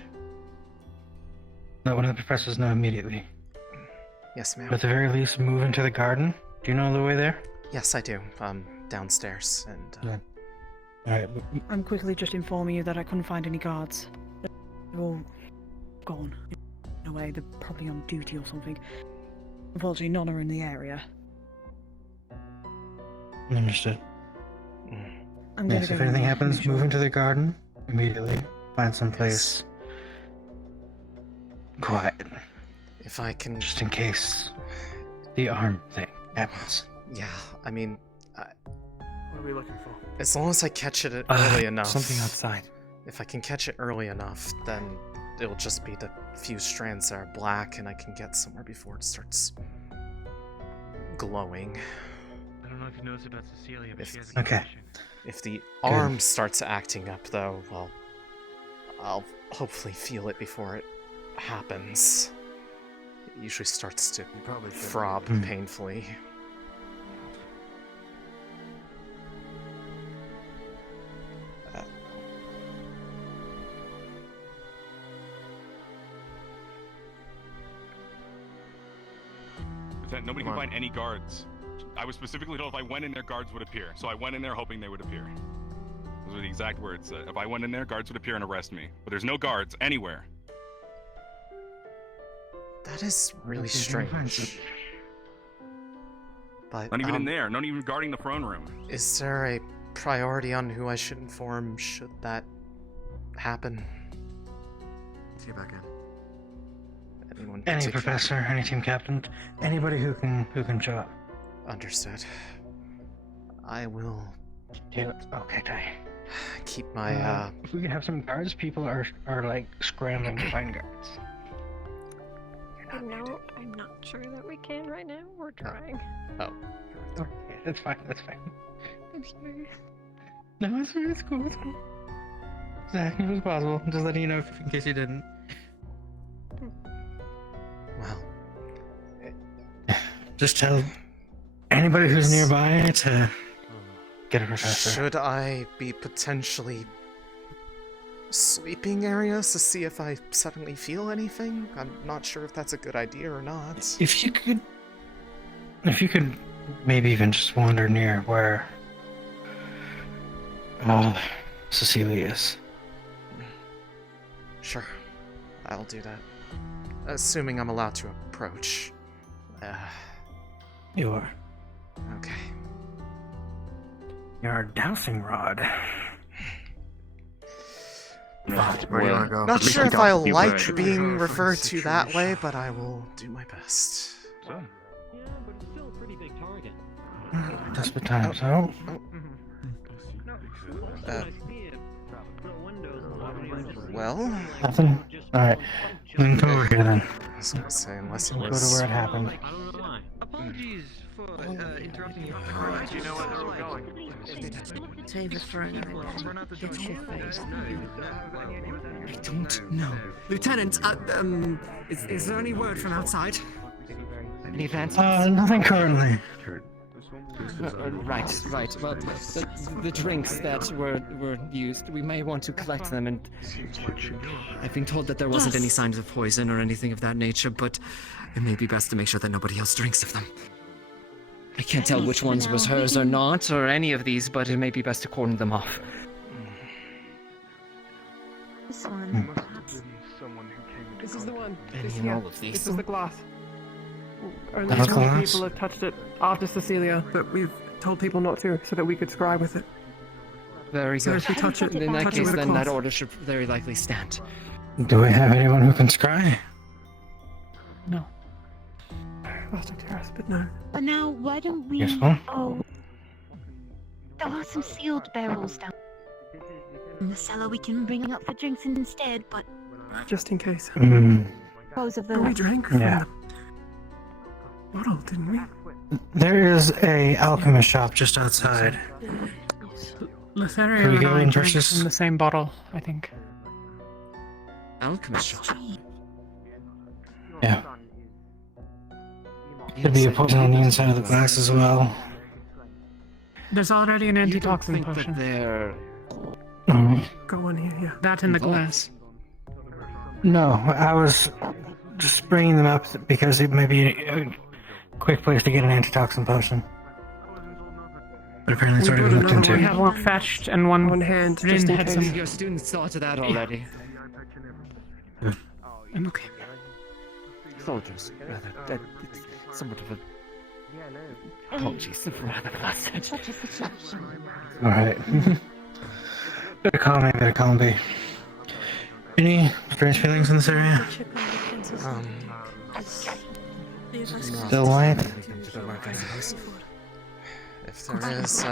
let one of the professors know immediately. Yes, ma'am. But at the very least, move into the garden. Do you know the way there? Yes, I do. Downstairs, and... Yeah. Alright. I'm quickly just informing you that I couldn't find any guards. They're all gone. In a way, they're probably on duty or something. Unfortunately, none are in the area. Understood. I'm gonna Yes, go if anything and happens, make sure. move into the garden immediately. Find some place quiet. If I can... Just in case the arm thing happens. Yeah, I mean... What are we looking for? As long as I catch it early enough... Something outside. If I can catch it early enough, then it'll just be the few strands that are black, and I can get somewhere before it starts glowing. I don't know if he knows about Cecilia, but she has a Okay. condition. If the arm starts acting up, though, well, I'll hopefully feel it before it happens. It usually starts to throb painfully. Lieutenant, nobody can find any guards. I was specifically told if I went in there, guards would appear. So I went in there hoping they would appear. Those were the exact words. If I went in there, guards would appear and arrest me. But there's no guards anywhere. That is really strange. But, Not even in there. Not even guarding the throne room. Is there a priority on who I should inform should that happen? See you back in. Anyone Any particular? professor, any team captain, anybody who can show up. Understood. I will Okay, Ty. keep my If we can have some guards, people are like scrambling to find guards. No, I'm not sure that we can right now. We're trying. Oh. Okay, that's fine. That's fine. I'm sorry. No, it's cool. It's cool. Zach, it was possible. Just letting you know in case you didn't. Well. Just tell anybody who's nearby to get a professor. Should I be potentially sleeping areas to see if I suddenly feel anything? I'm not sure if that's a good idea or not. If you could maybe even just wander near where Cecilia is. Sure, I'll do that. Assuming I'm allowed to approach. You are. Okay. Your dowsing rod. Where do you want to go? Not sure if I like being referred to that way, but I will do my best. Yeah, but it's still a pretty big target. Desperate times, oh. Well? Nothing? Alright. Then go over here then. I was gonna say, unless it Go was... to where it happened. I don't know why. Apologies for interrupting you. Do you know where they were going? Save it for another day. Get shit-faced. I don't know. Lieutenant, is there any word from outside? Any advances? Nothing currently. Right. Well, the drinks that were used, we may want to collect them, and I've been told that there wasn't any signs of poison or anything of that nature, but it may be best to make sure that nobody else drinks of them. I can't tell which ones was hers or not, or any of these, but it may be best to cordon them off. This one. This is the one. Any and all of these. This is the glass. Only That's 20 glass? people have touched it after Cecilia, but we've told people not to, so that we could scry with it. Very So good. if we touch it, In that touch it case, with a then that cloth. order should very likely stand. Do we have anyone who can scry? No. Plastic terrace, but no. But now, why don't we... Yes, ma'am? Oh... There are some sealed barrels down in the cellar we can bring up for drinks instead, but... Just in case. Both of We them. drank Yeah. from the bottle, didn't we? There is a alchemist shop just outside. Lothario Can we and go I in drank versus- from the same bottle, I think. Alchemist shop. Yeah. Could be a poison on the inside of the glass as well. There's already an You don't antitoxin think potion. that they're... Go on here, yeah. That in the glass. No, I was just bringing them up because it may be a quick place to get an antitoxin potion. But apparently it's already been looked into. We have one fetched and one on hand. Rin Just in had case. some. Your students saw to that already. I'm okay. Soldiers, rather. That it's somewhat of a... Apologies for rather blasted. Such a situation. Alright. Better calm be. Any strange feelings in this area? Still white? If there is,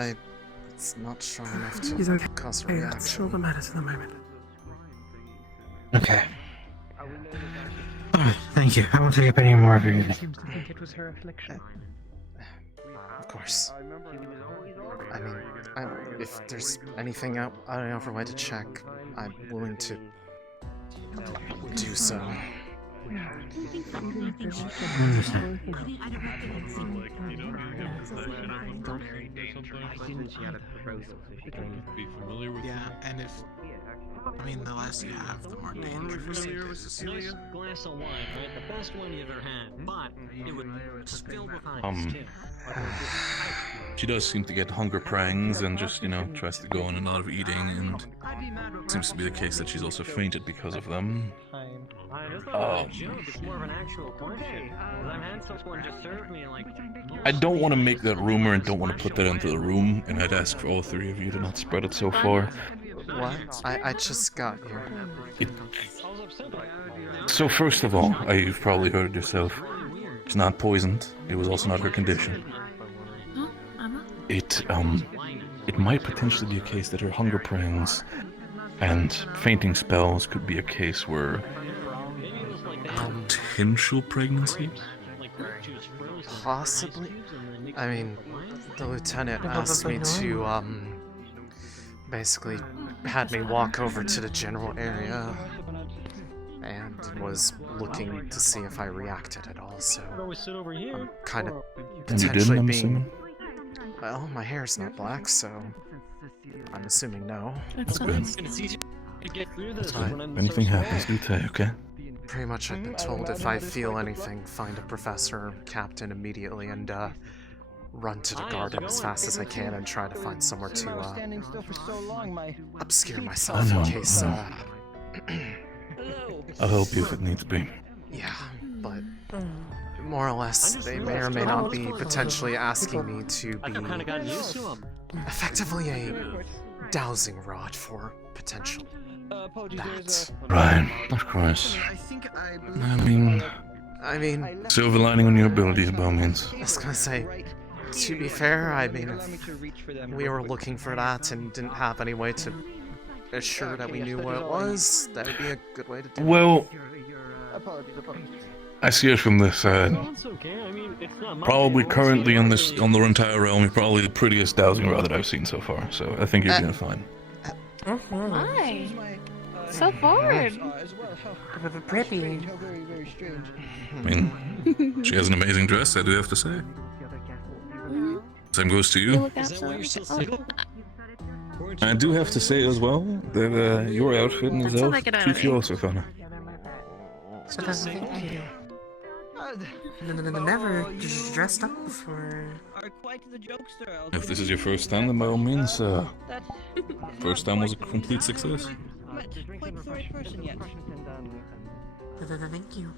it's not strong enough to He's okay. cause a Hey, reaction. that's all that matters in the moment. Okay. Alright, thank you. I won't take up any more of your evening. Seems to think it was her affliction. Of course. I mean, if there's anything out I don't know for way to check, I'm willing to do so. Be familiar with and if I mean the less you have, the more dangerous it is. Nice glass of wine, right? The best one you've ever had, but it would spill with ice too. She does seem to get hunger pangs and just, tries to go on a lot of eating, and it seems to be the case that she's also fainted because of them. It's not a joke, it's more of an actual question. I've had someone just serve me like... I don't want to make that rumor and don't want to put that into the room, and I'd ask for all three of you to not spread it so far. What? I just got here. So first of all, you've probably heard it yourself. It's not poisoned. It was also not her condition. It might potentially be a case that her hunger pangs and fainting spells could be a case where potential pregnancy. Possibly. I mean, the lieutenant asked me to basically had me walk over to the general area and was looking to see if I reacted at all, so I'm kind of And you potentially didn't, I'm being... assuming? Well, my hair's not black, so I'm assuming no. That's good. It's easier to get through this Alright, when I'm if anything happens, do tell, okay? Pretty much I've been told if I feel anything, find a professor or captain immediately, and run to the garden as fast as I can and try to find somewhere to obscure myself in case. I'll help you if it needs be. Yeah, but more or less, they may or may not be potentially asking me to be effectively a dowsing rod for potential that. Right, of course. I mean, silver lining on your abilities, by all means. I was gonna say, to be fair, I mean, if we were looking for that and didn't have any way to assure that we knew what it was, that would be a good way to do it. Well, I see it from this side. Probably currently on the entire realm, you're probably the prettiest dowsing rod that I've seen so far, so I think you're doing fine. Why? So bored. Pretty. I mean, she has an amazing dress, I do have to say. Same goes to you. I do have to say as well that your outfit and his elf keeps you also funny. Never dressed up before. If this is your first time, then by all means, first time was a complete success. Thank you.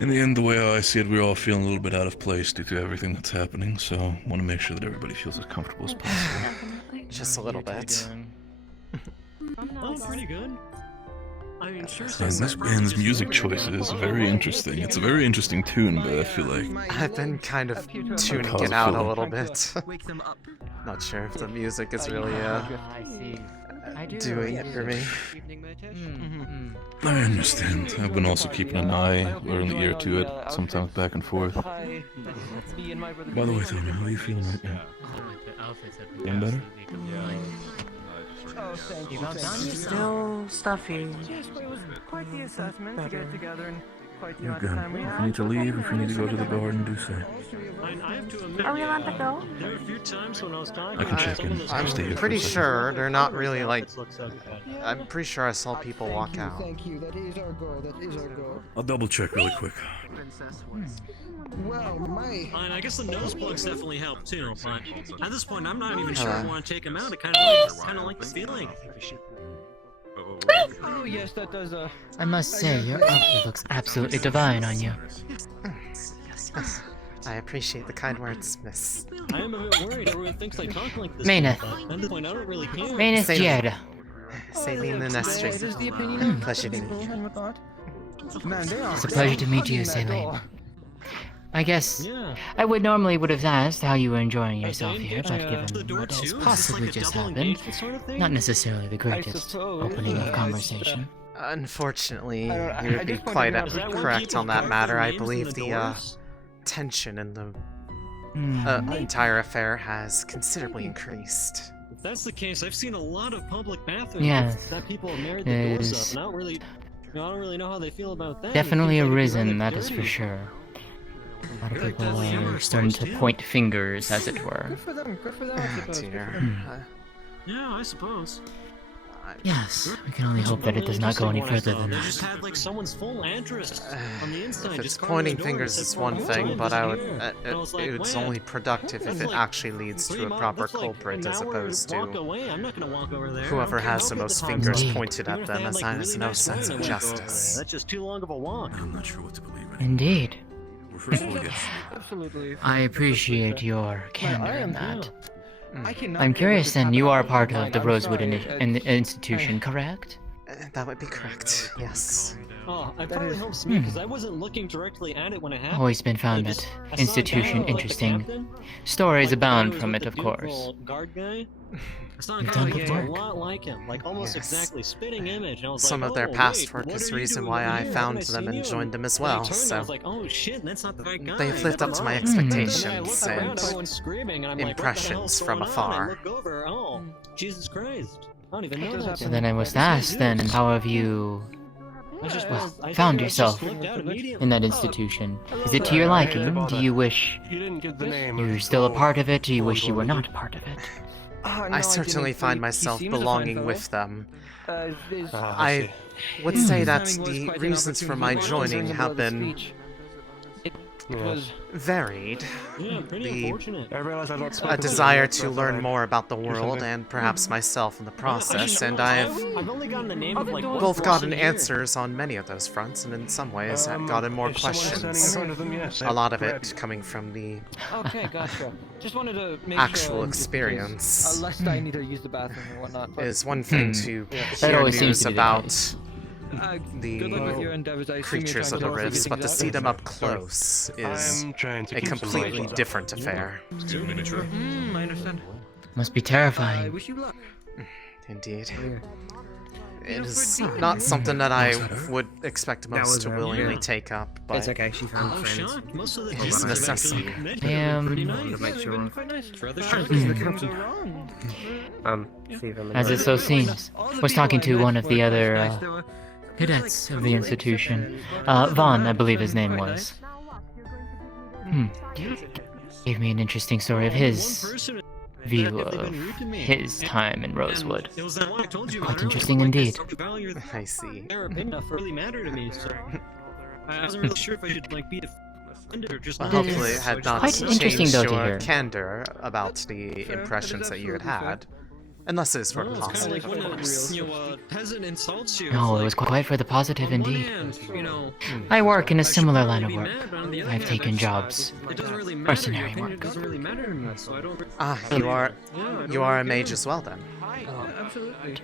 In the end, the way I see it, we're all feeling a little bit out of place due to everything that's happening, so I want to make sure that everybody feels as comfortable as possible. Just a little bit. Oh, pretty good. I mean, sure. And this band's music choice is very interesting. It's a very interesting tune, but I feel like I've been kind of tuning it out a little bit. Not sure if the music is really doing it for me. I understand. I've been also keeping an eye or an ear to it, sometimes back and forth. By the way, Tony, how are you feeling right now? Feeling better? Still stuffy. Yes, but it was quite the assessment to get together and quite the You're good. If you need to leave, if you need to go to the garden, do so. I have to admit, Are we allowed to go? there were a few times when I was talking. I can check in. I'm Stay here for pretty a second. sure they're not really like. I'm pretty sure I saw people walk out. Thank you. That is our goal. That is our goal. I'll double check really quick. Well, my. And I guess the nose plugs definitely help too, but at this point, I'm not even sure I want to take him out. I kind of like the feeling. Oh yes, that does. I must say, your outfit looks absolutely divine on you. I appreciate the kind words, miss. I am a bit worried. Everyone thinks I talk like this. Mayneth. At this point, I don't really care. Mayneth Giada. Céline Lunestri. That is the opinion. Pleasure to meet you. Man, they are. It's a pleasure to meet you, Céline. I guess I normally would have asked how you were enjoying yourself here, but given what has possibly just happened, not necessarily the greatest opening of conversation. Unfortunately, you would be quite correct on that matter. I believe the tension in the entire affair has considerably increased. If that's the case, I've seen a lot of public bathrooms Yes. that people have married their doors up, and I don't really know how they feel about that. Definitely It a seems like risen, that rather is for dirty. sure. A lot of people are starting to point fingers, as it were. Good for them. Good for them. I suppose. Good for Dear. them. Yeah, I suppose. Yes, we can only hope that it does not go any further than They that. just had like someone's full address on the inside. If just it's carved on pointing the door. fingers It is said one "Farm thing, Time but I would. Engineer." And I was like, It's "Man, only productive if it actually leads to a proper culprit as opposed walk to away. I'm not gonna walk over there. whoever Okay, has I'll the get most top fingers spot. pointed Even at if them they had, as like, has really no nice sense wine of to walk over there. justice. That's just too long of a walk. I'm not sure what to believe. Indeed. Well, first of all, yes. Absolutely. I appreciate your candor I am in that. I cannot I'm get curious this then, you are happening. part of the I'm Rosewood sorry, Institution, correct? That would be correct, yes. Oh, it probably helps me because I wasn't looking directly at it when it happened. Always been found I that just- I saw a guy, institution like, the interesting. captain, Stories like, the guy abound who was from with it, the of course. beautiful guard guy. I saw a You've guy done that good looked a work. lot like him, like almost Yes. exactly spitting image. And I was Some like, of their "Oh, past wait, work what is are the you reason doing why over I here? found Haven't I them seen and you?" joined them as When I well, turned, I so was like, oh shit, that's not the right guy. they've lived up Never to my mind. expectations And then I looked around, and everyone's screaming, and I'm impressions like, from what the hell's going on? afar. I look over, oh, Jesus Christ. I don't even know that. So then I must ask then, how have you found yourself in that institution? Is it to your liking? Do you wish you were still a part of it? Do you wish you were not a part of it? I certainly find myself belonging with them. I I would say that the reasons for my joining have been varied. Yeah, pretty unfortunate. A desire to learn more about the world and perhaps myself in the process, and I've only gotten the name of like both gotten answers on many of those fronts, and in some ways I've gotten more questions. A lot of it coming from the Okay, gotcha. Just wanted to make actual sure, experience. Unless I need to use the bathroom or whatnot. But... Is one thing to That hear always seems news to be the about case. Good luck with your endeavors. I assume you're creatures trying of the to also rifts, get but to things see out? them up close is a completely different affair. I understand. Must be terrifying. I wish you luck. Indeed. It is not something that I would expect most to willingly take up, but It's okay, she found friends. Most of the it is a necessity. As it so seems, was talking to one of the other cadets of the institution. Vaughn, I believe his name was. Gave me an interesting story of his view of his time in Rosewood. Quite interesting indeed. I see. Their opinion really mattered to me, so I wasn't really sure if I should like be offended or just. Well, hopefully it had not quite interesting, changed though, to your hear. candor about the impressions that you had had. Unless it's for the It's kind positive, of like of when course. a peasant insults you. No, it was quite for the positive indeed. I work in a similar line of work. I've taken jobs. Mercenary work. Doesn't really matter to me, so I don't. Ah, you are a mage as well then. Absolutely.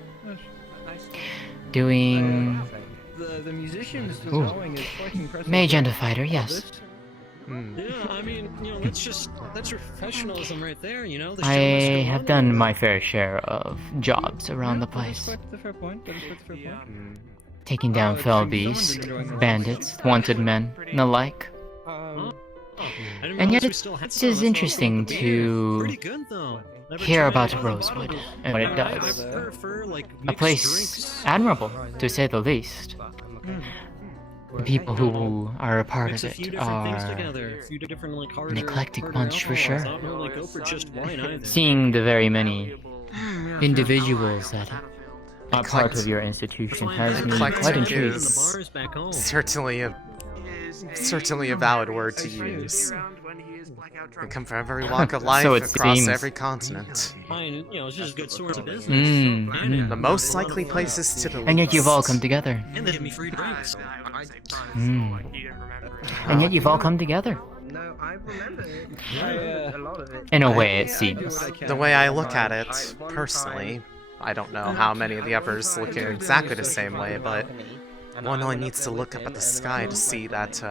Doing The musicians Ooh. going is quite impressive. mage and a fighter, yes. Yeah, I mean, that's professionalism right there, you know. The show I must go have on. done my fair share of jobs around the place. That's a fair point. That is quite a fair point. Taking down fell beasts, bandits, wanted men, and the like. And yet it is interesting to hear about Rosewood and what it does. A place admirable, to say the least. The people who are a part of it are an eclectic bunch for sure. Seeing the very many individuals that are part of your institution has me quite Eclectic intrigued. is certainly a valid word to use. They come from every walk of life So it across seems. every continent. It's just a good source of business. The most likely places to the And yet you've all least. come together. And they give me free drinks. And yet you've all come together. No, I remember it. A lot of it. In a way, it seems. The way I look at it, personally, I don't know how many of the others look at it exactly the same way, but one only needs to look up at the sky to see that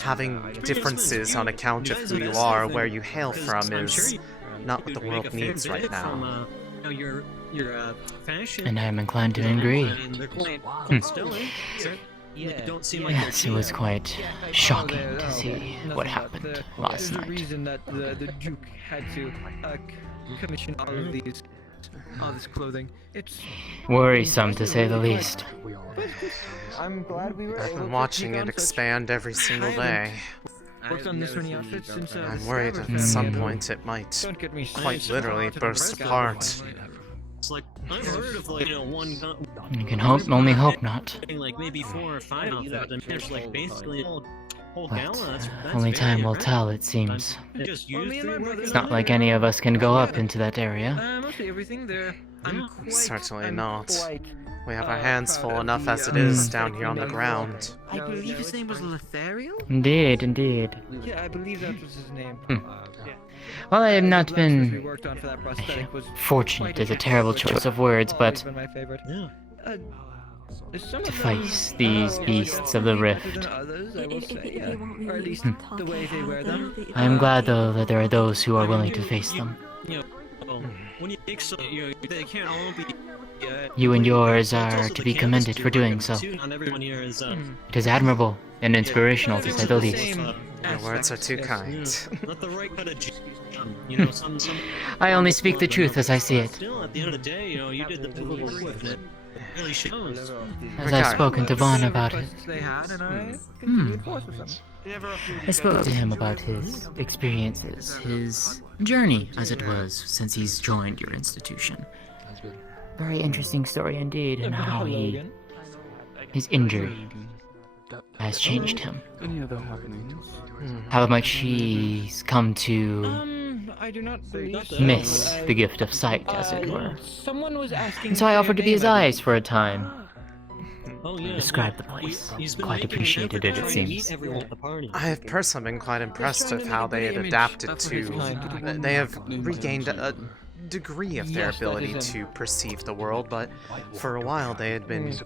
having differences on account of who you are, where you hail from, is not what the world needs right now. And I am inclined to agree. Yes, it was quite shocking to see what happened last There's a night. reason that the Duke had to commission all of this clothing. It's Worrisome, to say the least. I'm glad we were I've able been to watching take it on such- expand every single day. Worked on this many outfits since I'm the worried Stammer at some family. point it might Don't get me quite started literally on the burst Red apart. It's like I've heard of like one You can only hope not. like maybe 4 or 5 outfits, and there's like basically a whole But gala. That's only very time will impressive. tell, it seems. Just use me and my brother It's not like any of us can go up into that area. Mostly everything there. I'm quite, Certainly I'm not. quite, We have our hands full proud of enough the, as it is Mm. down here on the ground. I believe his name was Lethariel? Indeed, indeed. Yeah, I believe that was his name. Well, I have not we been worked on for that prosthetic was fortunate is a terrible choice of words, but been my favorite. Some to of them face these beasts of the better rift. than others, I will say, yeah. Or at least the way they wear them. I am glad, though, that there are those who are willing to face them. You know, when you make so, they can't all be. You and yours are to be commended for doing so. Not everyone here is. It is admirable and inspirational, to say the least. Your words are too kind. Not the right kind of. You know, some. I only speak the truth as I see it. Still, at the end of the day, you did the proof, and it really shows. As I've spoken to Vaughn about it. They had, and I Hmm. continued forth with them. I spoke to him about his experiences, his journey, as it was, since he's joined your institution. Very interesting story indeed, and how his injury has changed him. Any other happenings? How much he's come to I do not believe so. miss the gift of sight, as it were. Someone was asking. And so I offered to be his eyes for a time. Oh, yeah. Describe the place. He's been Quite making an appreciated effort it, to it try and meet seems. everyone at the party. I have personally been quite impressed with how they had adapted to. They have regained a degree of their ability to perceive the world, but for a while they had been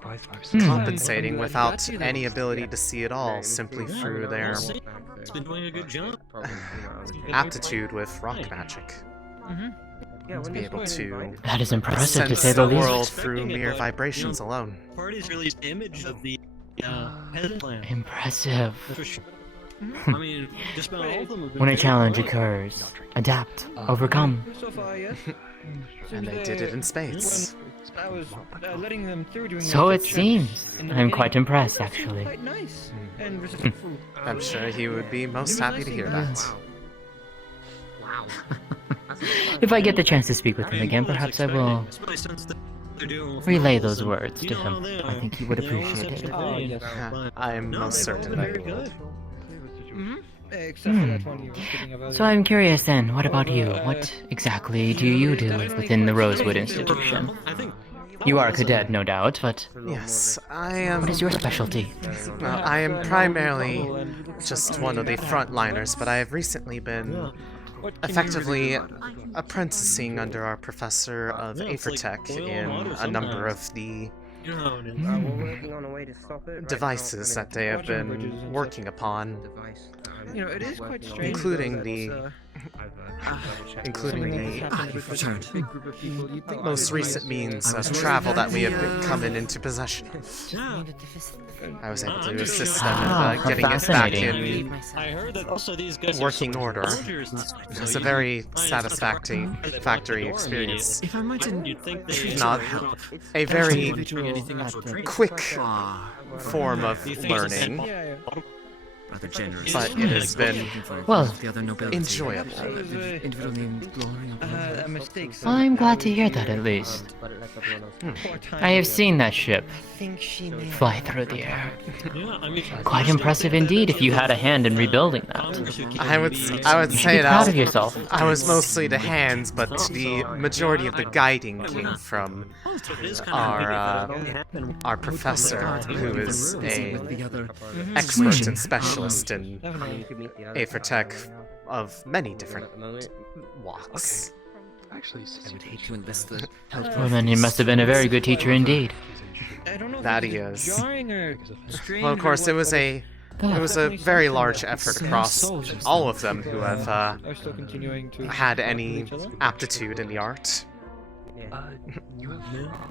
compensating without any ability to see at all, simply through their He's been doing a good job. aptitude with rock magic. To be able to That is impressive, to sense say the the least. world through mere vibrations alone. Party's released image of the peasant land. Impressive. For sure. I mean, just about all of them have been When a very challenge well. occurs, adapt, overcome. So far, yes. And they did it in spades. I was letting them through during So the it seems. I'm quite impressed, actually. Quite nice. And I'm sure he would be most happy to hear that. If I get the chance to speak with him again, perhaps I will relay those words to him. I think he would appreciate it. I am most certain that he would. Except for that one you were speaking about. So I'm curious then, what about you? What exactly do you do within the Rosewood Institution? You are a cadet, no doubt, but Yes, I am. what is your specialty? Well, I am primarily just one of the frontliners, but I have recently been effectively apprenticing under our professor of Aethertech in a number of the devices that they have been working upon, You know, it is quite strange. including the most recent means of travel that we have been coming into possession of. I was able to assist them in getting it back in I heard that also these guys are working sort order. of soldiers and stuff, so It's a you very find satisfactory door experience. If I might, you'd think they Not a very quick form of think learning, Rather generous. but it has been Well, the other nobility. enjoyable. A mistake. I'm glad to hear that at least. I have seen that ship fly through the air. Yeah, I mean, Quite impressive indeed if you had a hand in rebuilding that. I would You should say be that proud of yourself. I was mostly the hands, but the majority of the guiding came from our professor, who is a expert and specialist in Aethertech of many different walks. I would hate to enlist the help Well then, he must have been a very good teacher indeed. That he is. Jarring or Well, of course, it was a very large effort across all of them who have are still continuing to had any aptitude in the art.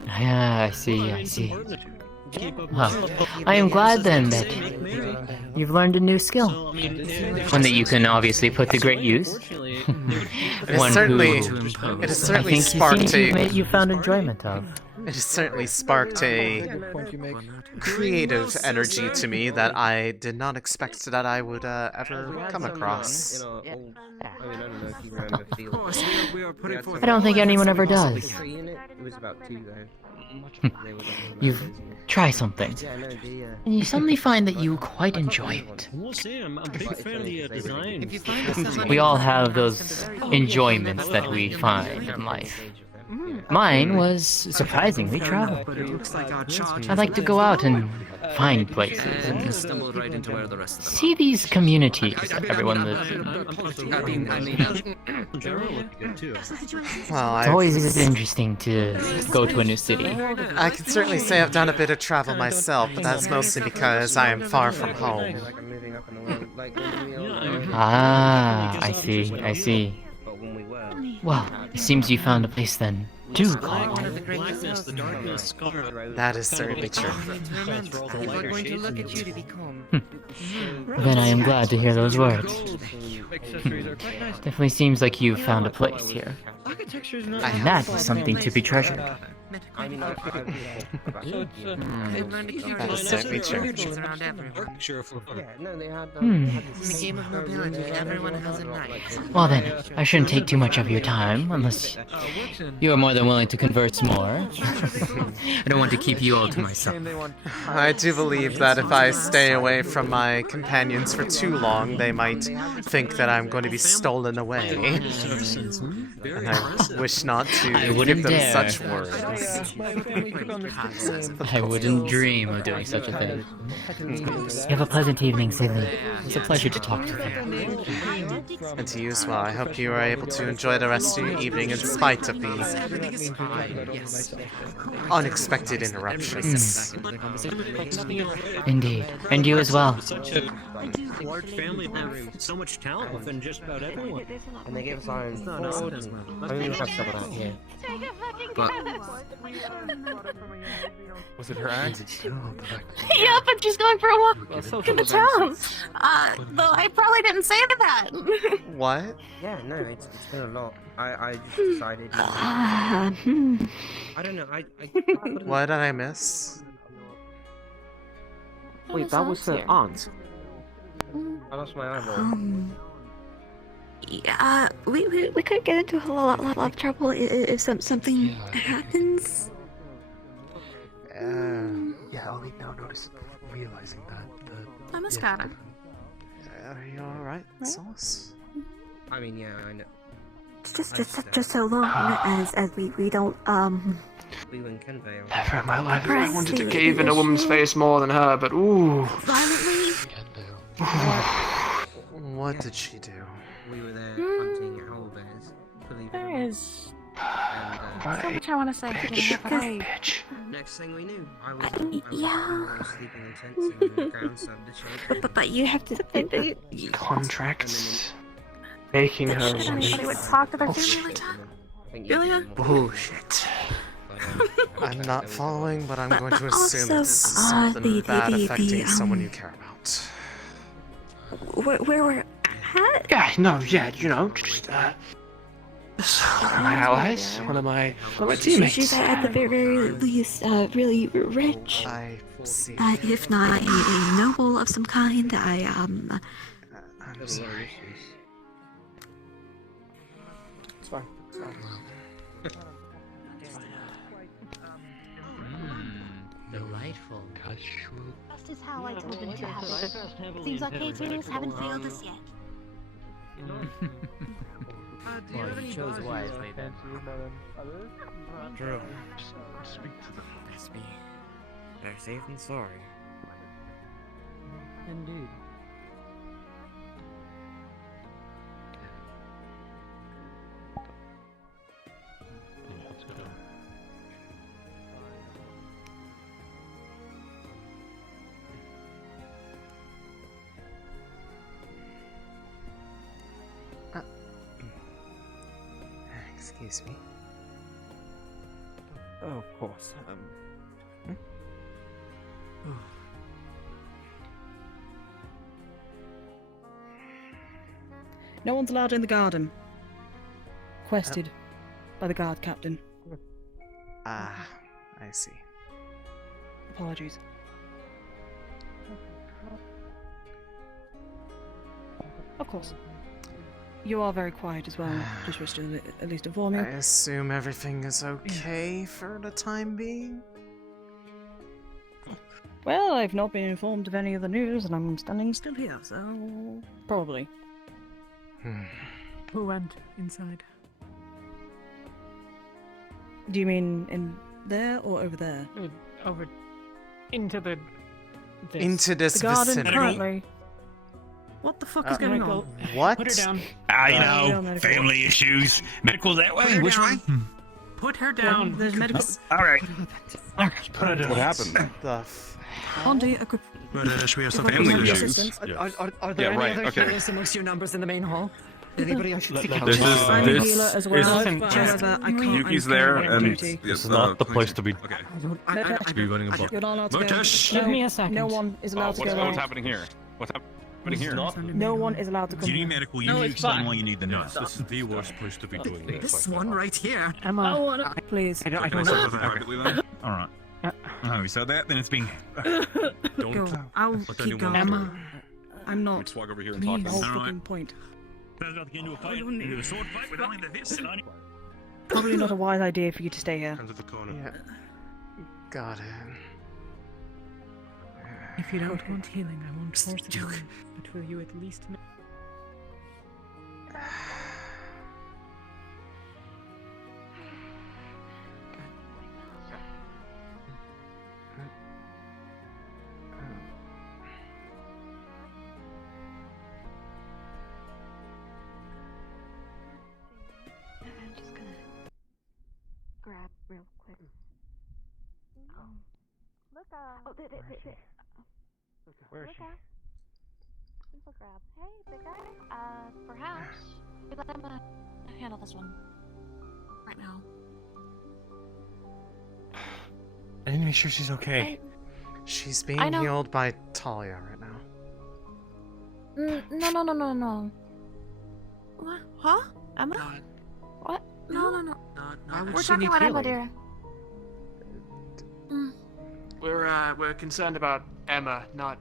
Yeah, I see. Well, I am glad then that you've learned a new skill. One that you can obviously put to great use. It One has certainly, who it has I certainly think sparked you found enjoyment of. It has certainly sparked a creative energy to me that I did not expect that I would ever come across. I don't think anyone ever does. You try something, and you suddenly find that you quite enjoy it. we'll see. I'm a big fan of the design. We all have those enjoyments that we find in life. Mine was surprisingly travel. I like to go out and find places and stumbled right into where the rest of them see these communities that everyone lives in. Well, It's always interesting to go to a new city. I can certainly say I've done a bit of travel myself, but that's mostly because I am far from home. Ah, I see. Well, it seems you found a place then. Do call home. That is certainly true. Then I am glad to hear those words. Definitely seems like you've found a place here. And that is something to be treasured. I mean, I've So it's, That's certainly true. around everyone. Yeah, no, they had. Hmm. They had this In a game of mobility, everyone has a right. Well then, I shouldn't take too much of your time, unless you are more than willing to converse more. I don't want to keep you all to myself. I do believe that if I stay away from my companions for too long, they might think that I'm going to be stolen away. And I wish not to give them such words. I wouldn't dream of doing such a thing. You have a pleasant evening, Céline. It's a pleasure to talk to you. And to you as well. I hope you are able to enjoy the rest of your evening in spite of the unexpected interruptions. Indeed. And you as well. Such a large family, so much talent within just about everyone. And they gave us our own food. I mean, we have stuff like that here. But Was it her act? yep, I'm just going for a walk in the town. Though I probably didn't say that. What? Yeah, no, it's been a lot. I just decided. I don't know. I What did I miss? Wait, that was her aunt. I lost my eyeball. Yeah, we could get into a whole lot of trouble if something happens. Yeah, I'll leave now notice realizing that the... I'm a scatter. Are you alright, Sauce? I mean, yeah, I know. Just so long as we don't We win Kenvale. Never in my life Press I wanted to the- cave in a woman's face more than her, but ooh. violently. What did she do? We were there hunting owl bears. Believe it or There not. is And, so much I want to say. Bitch. next thing we knew, I was Yeah. sleeping in tents and the ground started to shake. But you have to. Contracts. Making her a Anybody woman. would talk to their family like that? Julia? Bullshit. I'm not following, but I'm going to but assume also, it's something bad affecting someone um, you care about. Where we're at? Yeah, no, yeah, you know, just one of my allies, one of my teammates. She's at the very least really rich. I see. If not a noble of some kind. I'm sorry. It's fine. Delightful. Just as how I told them to have it. Seems like K2s haven't failed us yet. Well, you chose wisely then. True. Speak to them. That's me. They're safe and sorry. Indeed. Excuse me. Oh, of course. No one's allowed in the garden. Quested by the guard captain. Ah, I see. Apologies. Of course. You are very quiet as well. Just wish to at least inform you. I assume everything is okay for the time being? Well, I've not been informed of any of the news, and I'm standing still here, so probably. Who went inside? Do you mean in there or over there? Over into the. Into this The garden vicinity. currently. What the fuck is going on? What? Put her down. You know, family issues. Medical that way. Which way? Put her down. There's medical. All right. Put her down. What happened? The Andy, a good. Should we have some Family family issues. issues? Are there Yeah, any right, other okay. healers amongst your numbers in the main hall? Anybody I should seek out? I'm a healer as well. However, I can't. Yuki's I'm there, currently on and duty. This is not the place to be. Okay. To be running a bar. You're not allowed to Motush. go. Give me a second. No one is allowed to go What's out. happening here? What's happening? Here. No one is allowed to come Do you need here. medical? You No, need to it's explain fine. why you need the Yes, nurse. this is the worst place to be doing this. This one right here. Emma, please. Can I start with it privately then? All right. Oh, so then it's being. Don't. Go. I'll let keep anyone going. start. I'm not. Swag over here and Please. talk. Whole All right. fucking point. Let's not get into a fight. Into a sword fight with only the fists on. Probably not a wise idea for you to stay here. Turn to the corner. Yeah. Got it. If you don't want healing, I won't force it on you. But will you at least I'm just gonna grab real quick. Luca! Oh, Where is she? Simple grab. Hey, big guy. Perhaps we let him handle this one right now. I need to make sure she's okay. She's being I know. healed by Talia right now. No. What? Huh? Emma? What? No. Why would We're she talking need about Emma, healing? dear. We're concerned about Emma, not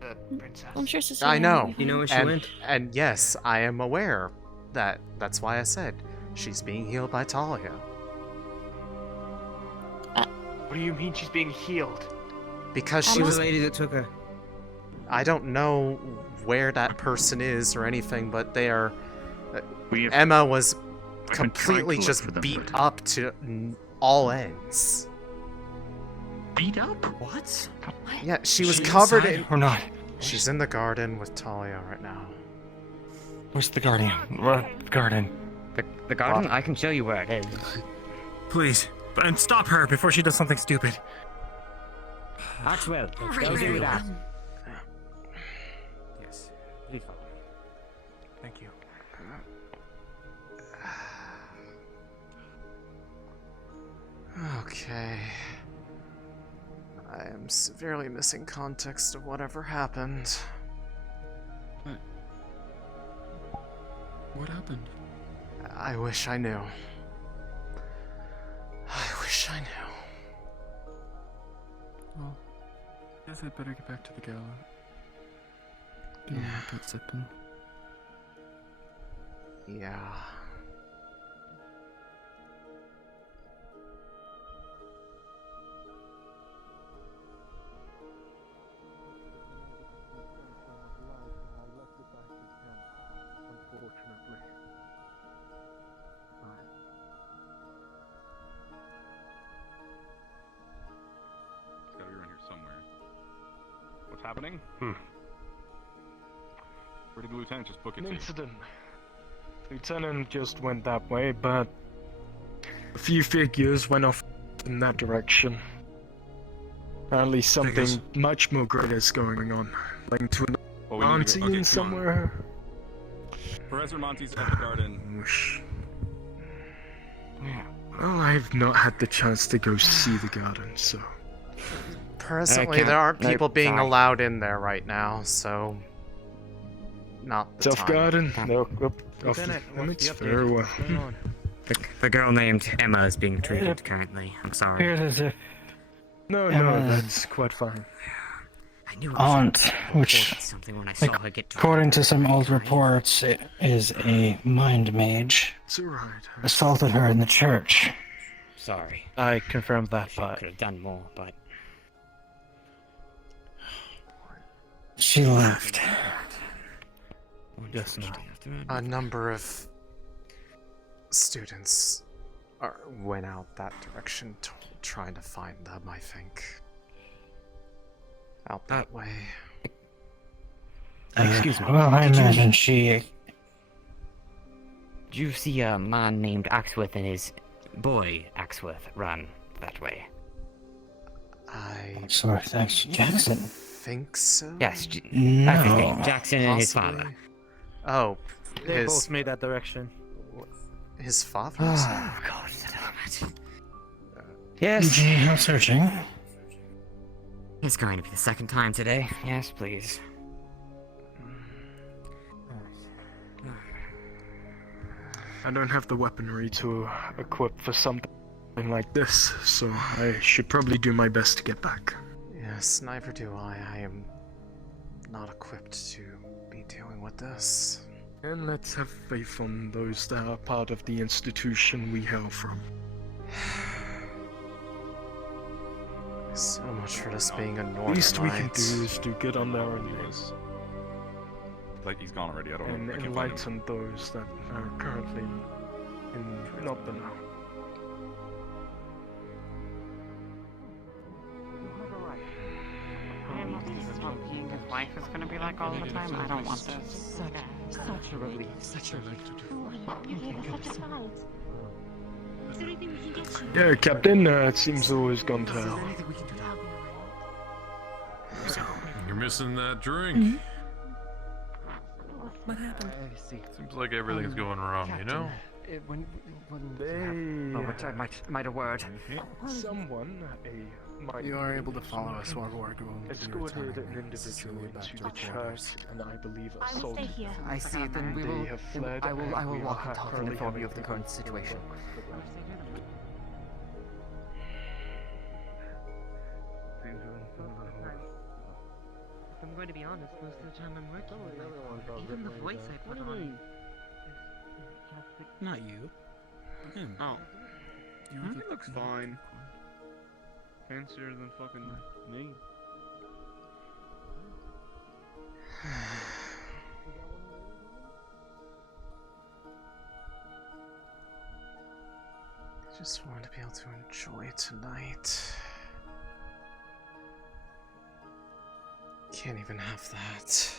the princess. I'm sure Cecilia. I know. You know where she and, went? And yes, I am aware that that's why I said she's being healed by Talia. What do you mean she's being healed? Because she Who's was. the lady that took her? I don't know where that person is or anything, but they are. Emma was completely to look just for them, beat but- up to all ends. Beat up? What? Yeah, she was She covered inside in. or not? She's in the garden with Talia right now. Where's the guardian? What garden? The garden? I can show you where it is. Please, and stop her before she does something stupid. Maxwell, Right, don't do right. that. Yes. Please follow. Thank you. Okay. I am severely missing context of whatever happened. What happened? I wish I knew. I wish I knew. Well, guess I'd better get back to the gala. Yeah. Get zipping. Yeah. It's gotta be around here somewhere. What's happening? Hmm. Where did the lieutenant just book it An to? incident. Lieutenant just went that way, but a few figures went off in that direction. Apparently something much more greater is going on. Linked to an Well, we need auntie to go- okay, come on. somewhere. Professor Monty's at the garden. Whoosh. Well, I've not had the chance to go see the garden, so... Presently, can't- there aren't no, people being sorry. allowed in there right now, so not the Tough time. garden? No, off Lieutenant, what's limits? the Very update? well. What's going on? The girl named Emma is being treated currently. I'm sorry. Appears as if No, Emma's that's quite fine. I knew aunt, which, reported something when I saw her get according to some old reports, it is a mind mage, It's alright. assaulted her in the church. Sorry. I confirmed that I part. could have done more, but She left. Yes, no. A number of students went out that direction, trying to find them, I think. Out that way. Excuse me. Well, I Did you- imagine she. Did you see a man named Axworth and his boy Axworth run that way? I Sorry, thanks, Jackson. think so. Yes, No. that's his name. Jackson and his Possibly. father. Oh, They his both made that direction. his father. Oh, God, yes. I'm searching. It's going to be the second time today. Yes, please. I don't have the weaponry to equip for something like this, so I should probably do my best to get back. Yes, neither do I. I am not equipped to be dealing with this. And let's have faith on those that are part of the institution we hail from. So much for this being a normal Least we can night. do is do good on our enemies. Like he's gone already. I don't And know. I can't find him. enlighten those that are currently in not the know. He and his wife is gonna be like all the time. I don't want this. Such a relief. Such a relief. Yeah, Captain, it seems all has gone to hell. You're missing that drink. What happened? Seems like everything's going wrong, you know? When which I might a word. Someone, You are able to follow us while we're going escorted an individual into the church and I believe assaulted them. I see. Then we They will. have fled. I will and we walk are and talk and currently inform you of having the current situation. If I'm going to be honest, most of the time I'm working. Even the voice I put on. Not you. Him. Oh. He looks fine. Fancier than fucking me. I just want to be able to enjoy tonight. Can't even have that.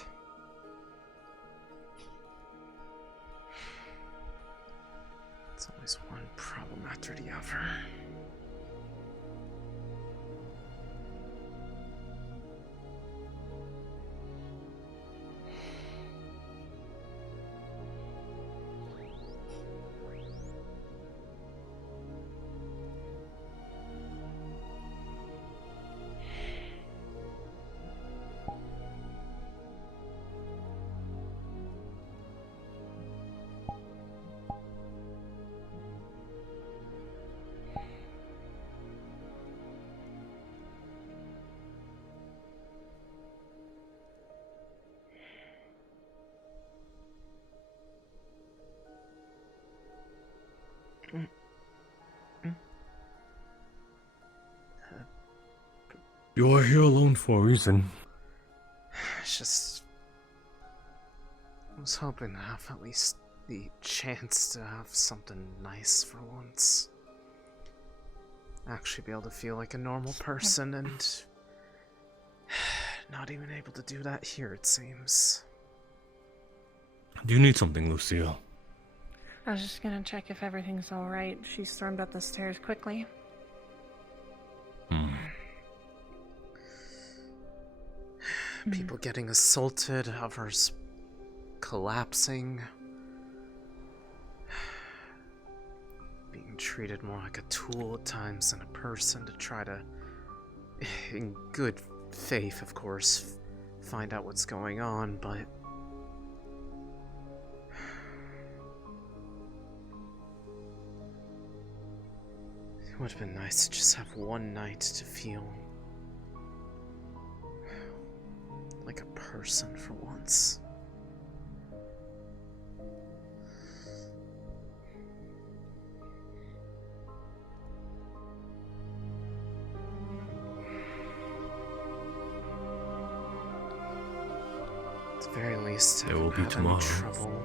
It's always one problem after the other. You are here alone for a reason. It's just... I was hoping to have at least the chance to have something nice for once. Actually be able to feel like a normal person and... not even able to do that here, it seems. Do you need something, Lucille? I was just gonna check if everything's alright. She stormed up the stairs quickly. People getting assaulted, others collapsing. Being treated more like a tool at times than a person to try to, in good faith, of course, find out what's going on, but... It would have been nice to just have one night to feel like a person for once. At the very least, I There will haven't be had any tomorrow. trouble.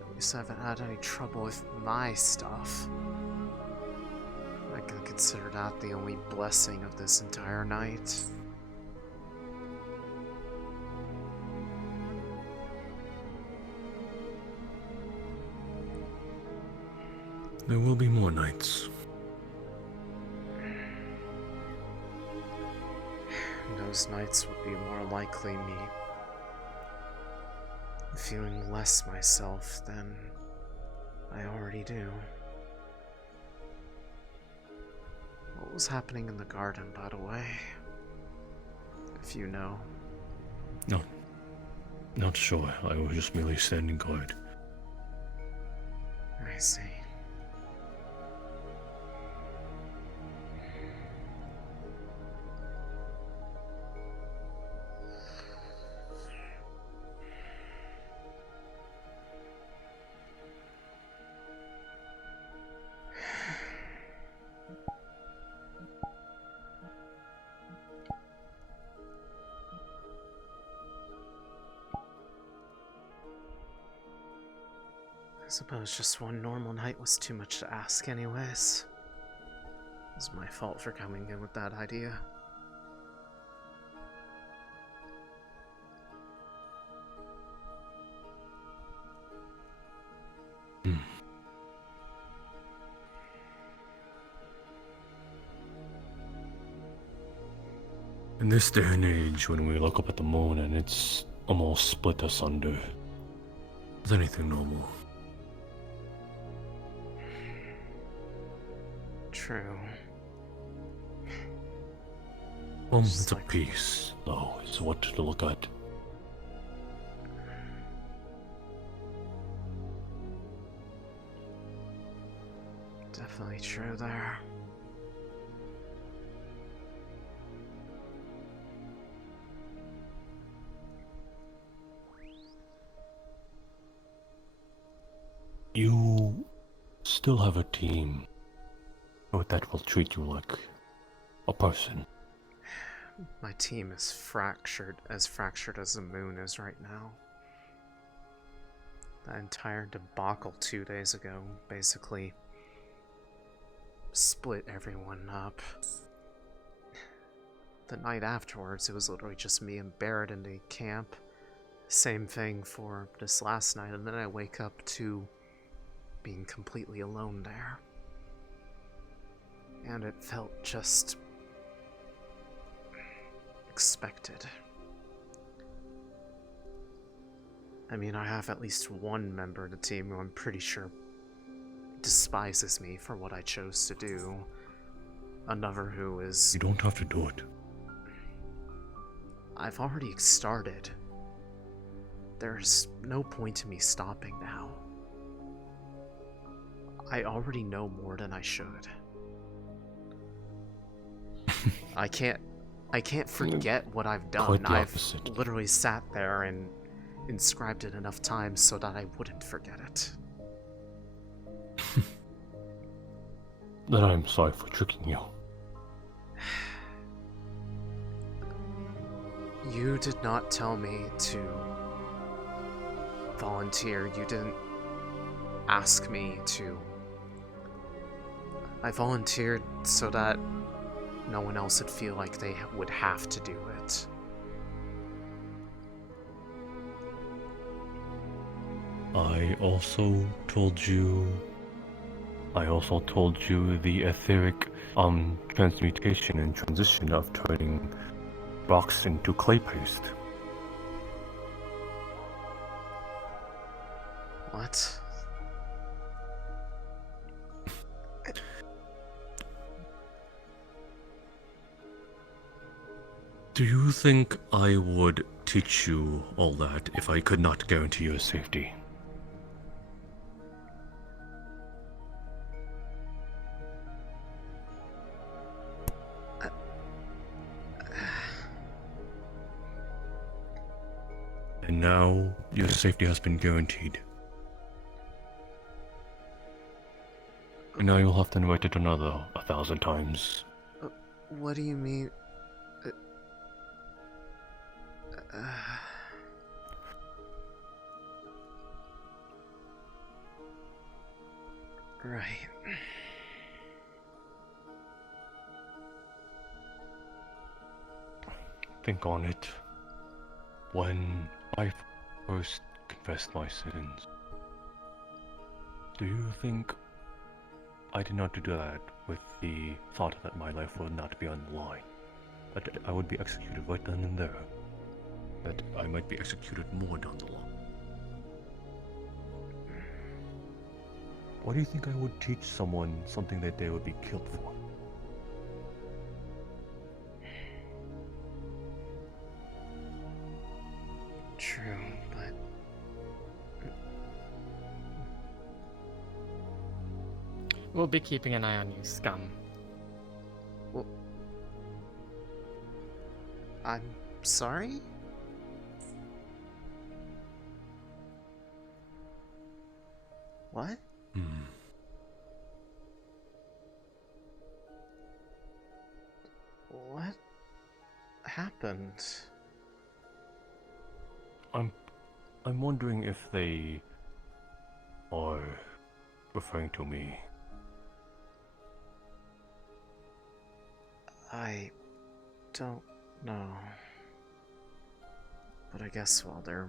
At least I haven't had any trouble with my stuff. I can consider that the only blessing of this entire night. There will be more nights. Those nights would be more likely me feeling less myself than I already do. What was happening in the garden, by the way? If you know. No. Not sure. I was just merely standing guard. I see. I suppose just one normal night was too much to ask anyways. It was my fault for coming in with that idea. In this day and age, when we look up at the moon and it's almost split asunder, is anything normal? True. It's a piece, though, is what to look at. Definitely true there. You still have a team, but that will treat you like a person. My team is fractured as the moon is right now. That entire debacle 2 days ago basically split everyone up. The night afterwards, it was literally just me and Barrett in the camp. Same thing for this last night, and then I wake up to being completely alone there. And it felt just expected. I mean, I have at least one member of the team who I'm pretty sure despises me for what I chose to do. Another who is... You don't have to do it. I've already started. There's no point in me stopping now. I already know more than I should. I can't forget what I've done. I've literally sat there and inscribed it enough times so that I wouldn't forget it. Then I'm sorry for tricking you. You did not tell me to volunteer. You didn't ask me to. I volunteered so that no one else would feel like they would have to do it. I also told you the etheric transmutation and transition of turning rocks into clay paste. What? Do you think I would teach you all that if I could not guarantee your safety? And now your safety has been guaranteed. And now you'll have to write it another 1,000 times. What do you mean? Right. Think on it. When I first confessed my sins, do you think I did not do that with the thought that my life would not be on the line? That I would be executed right then and there? That I might be executed more down the line? Why do you think I would teach someone something that they would be killed for? True, but... We'll be keeping an eye on you, scum. Well, I'm sorry? What? What happened? I'm wondering if they are referring to me. I don't know. But I guess while they're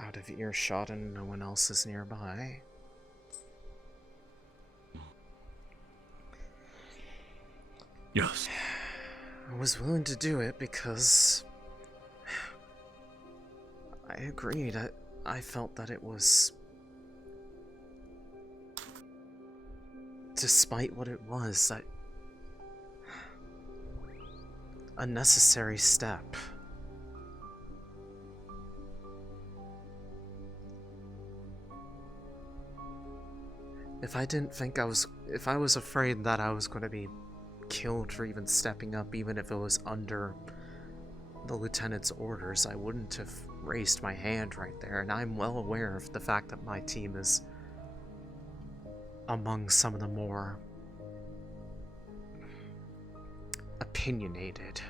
out of earshot and no one else is nearby. Yes. I was willing to do it because I agreed. I felt that it was, despite what it was, a necessary step. If I didn't think if I was afraid that I was going to be killed for even stepping up, even if it was under the lieutenant's orders, I wouldn't have raised my hand right there, and I'm well aware of the fact that my team is among some of the more opinionated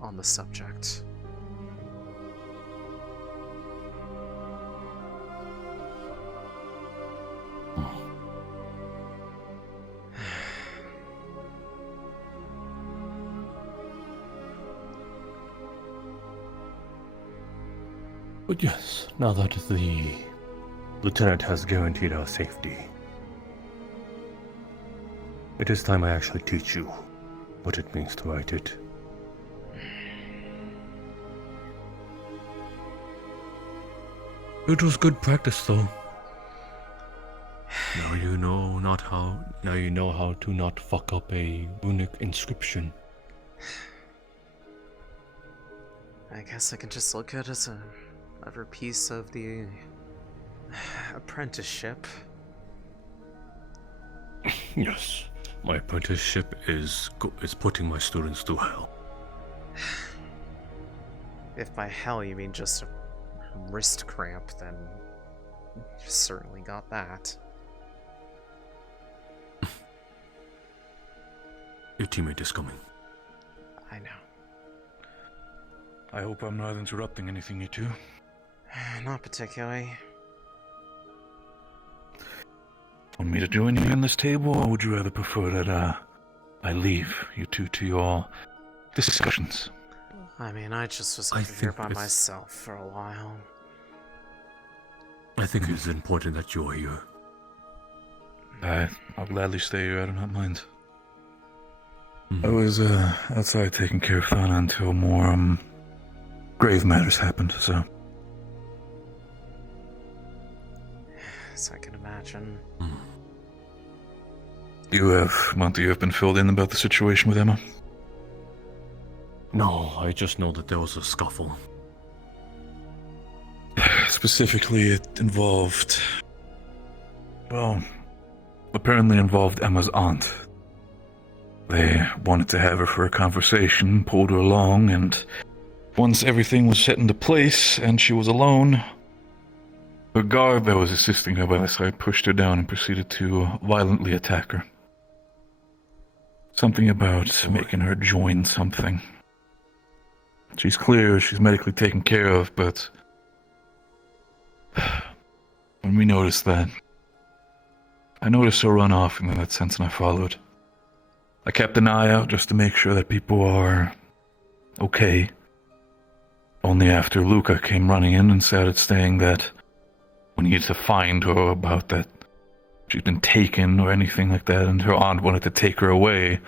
on the subject. But yes, now that the lieutenant has guaranteed our safety, it is time I actually teach you what it means to write it. It was good practice, though. Now you know how to not fuck up a runic inscription. I guess I can just look at it as another piece of the apprenticeship. Yes, my apprenticeship is putting my students to hell. If by hell you mean just a wrist cramp, then you certainly got that. Your teammate is coming. I know. I hope I'm not interrupting anything, you two. Not particularly. Want me to join you on this table, or would you rather prefer that I leave you two to your discussions? I mean, I just was over here by myself for a while. I think it's important that you're here. I'll gladly stay here, I do not mind. I was outside taking care of Thana until more grave matters happened, so. Yes, I can imagine. You have been filled in about the situation with Emma? No, I just know that there was a scuffle. Specifically, it involved... well, apparently involved Emma's aunt. They wanted to have her for a conversation, pulled her along, and once everything was set into place and she was alone, the guard that was assisting her by the side pushed her down and proceeded to violently attack her. Something about making her join something. She's clear, she's medically taken care of, but when we noticed that, I noticed her run off in that sense and I followed. I kept an eye out just to make sure that people are okay. Only after Luca came running in and started saying that we needed to find her about that she'd been taken or anything like that, and her aunt wanted to take her away,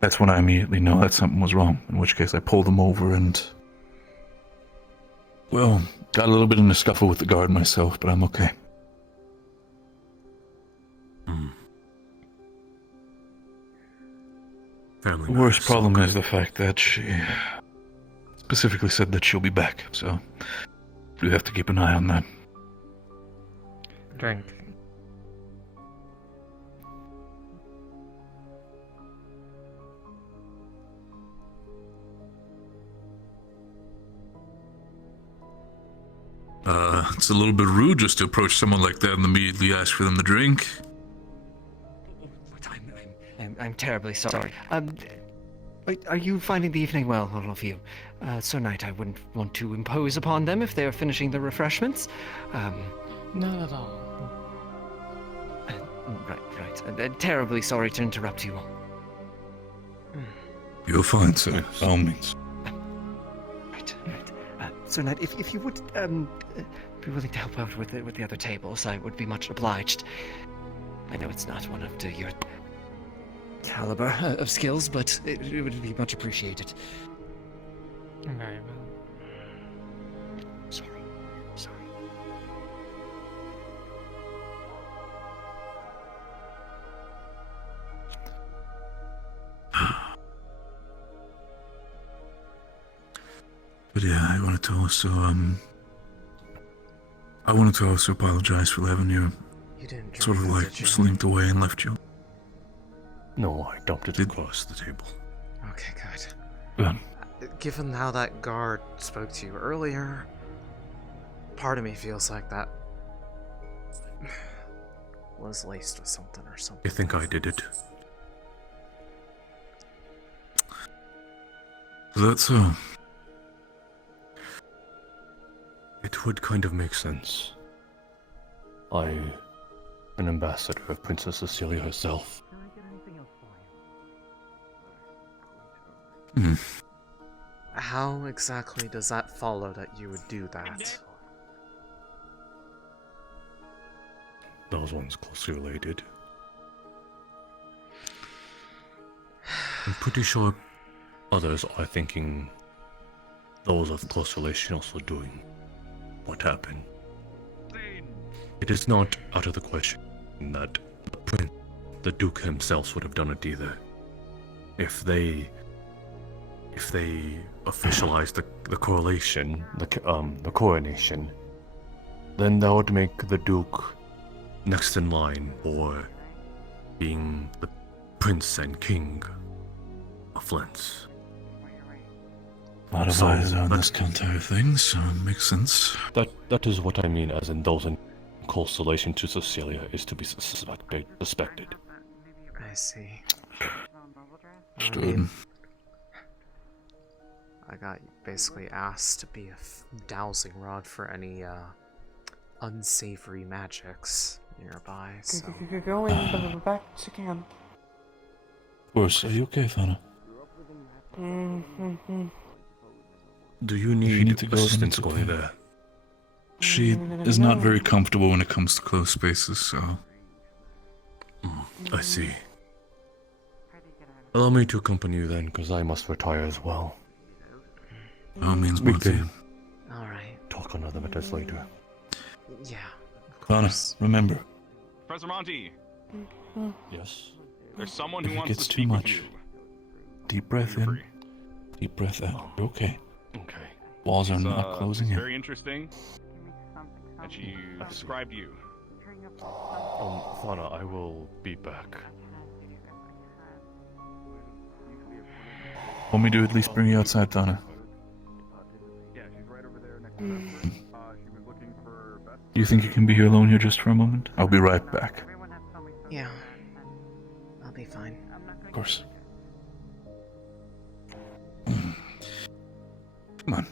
that's when I immediately know that something was wrong, in which case I pulled them over and, well, got a little bit in a scuffle with the guard myself, but I'm okay. Family The worst problem is the fact that she specifically said that she'll be back, so we have to keep an eye on that. Drink. It's a little bit rude just to approach someone like that and immediately ask for them to drink. I'm terribly sorry. Are you finding the evening well, all of you? Sir Knight, I wouldn't want to impose upon them if they are finishing their refreshments. Not at all. Right. Terribly sorry to interrupt you all. You're fine, sir. By all means. Right. Sir Knight, if you would be willing to help out with the other tables, I would be much obliged. I know it's not one of your caliber of skills, but it would be much appreciated. Very well. Sorry. But yeah, I wanted to also apologize for having you didn't sort of drink, like did you? slinked away and left you. No, I dumped it across the table. Okay, good. Good. Given how that guard spoke to you earlier, part of me feels like that was laced with something or something. I think I did it. That's It would kind of make sense. An ambassador of Princess Cecilia herself. How exactly does that follow that you would do that? Those ones closely related. I'm pretty sure others are thinking those of close relation also doing what happened. It is not out of the question that the Duke himself would have done it either. If they officialized the correlation, the coronation, then that would make the Duke next in line for being the Prince and King of Flens. a lot of eyes on this entire thing, so it makes sense. That is what I mean, as in those in close relation to Cecilia is to be suspected. I see. Understood. I got basically asked to be a dowsing rod for any unsavory magics nearby, so... Going back to camp. Of course, are you okay, Thana? Do you need to go, assistance going there? She is not very comfortable when it comes to close spaces, so... I see. Allow me to accompany you then, because I must retire as well. By all means, We both of you. Alright. Talk on other matters later. Yeah, of Thana, course. remember, Professor Monty, Yes? there's someone if who it wants to gets too speak with much, you. deep breath in, deep breath out. You're okay. Okay. Walls are It's, not closing it's in. very interesting. And she described you. Thana, I will be back. Want me to at least bring you outside, Thana? Do you think you can be here alone here just for a moment? I'll be right back. Yeah. I'll be fine. Of course. Come on.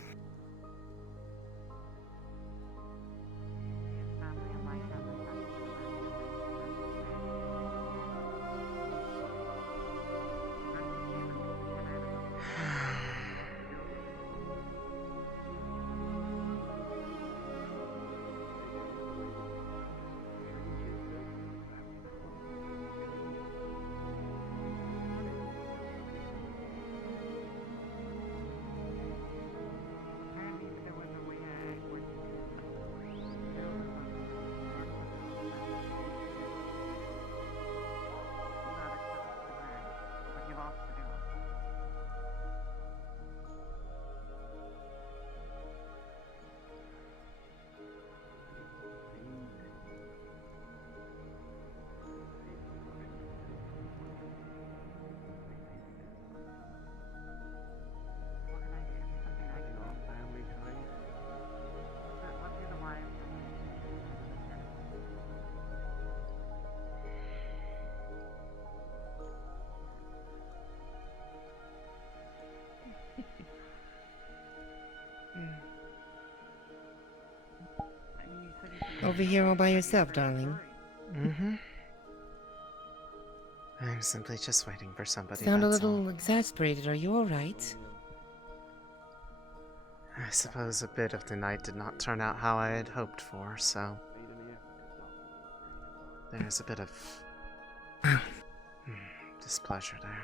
over here all by yourself, darling? Mm-hmm. I'm simply just waiting for somebody. Sound a that's little all. exasperated. Are you alright? I suppose a bit of the night did not turn out how I had hoped for, so there's a bit of displeasure there.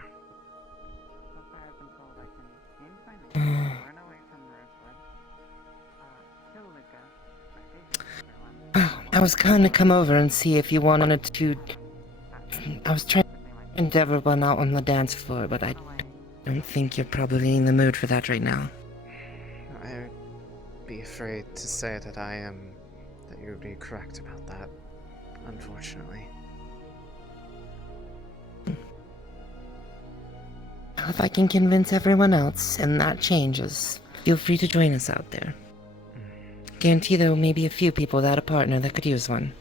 I was going to come over and see if you wanted to... I was trying to get everyone out on the dance floor, but I don't think you're probably in the mood for that right now. I'd be afraid to say that that you would be correct about that, unfortunately. If I can convince everyone else and that changes, feel free to join us out there. Guarantee there may be a few people without a partner that could use one.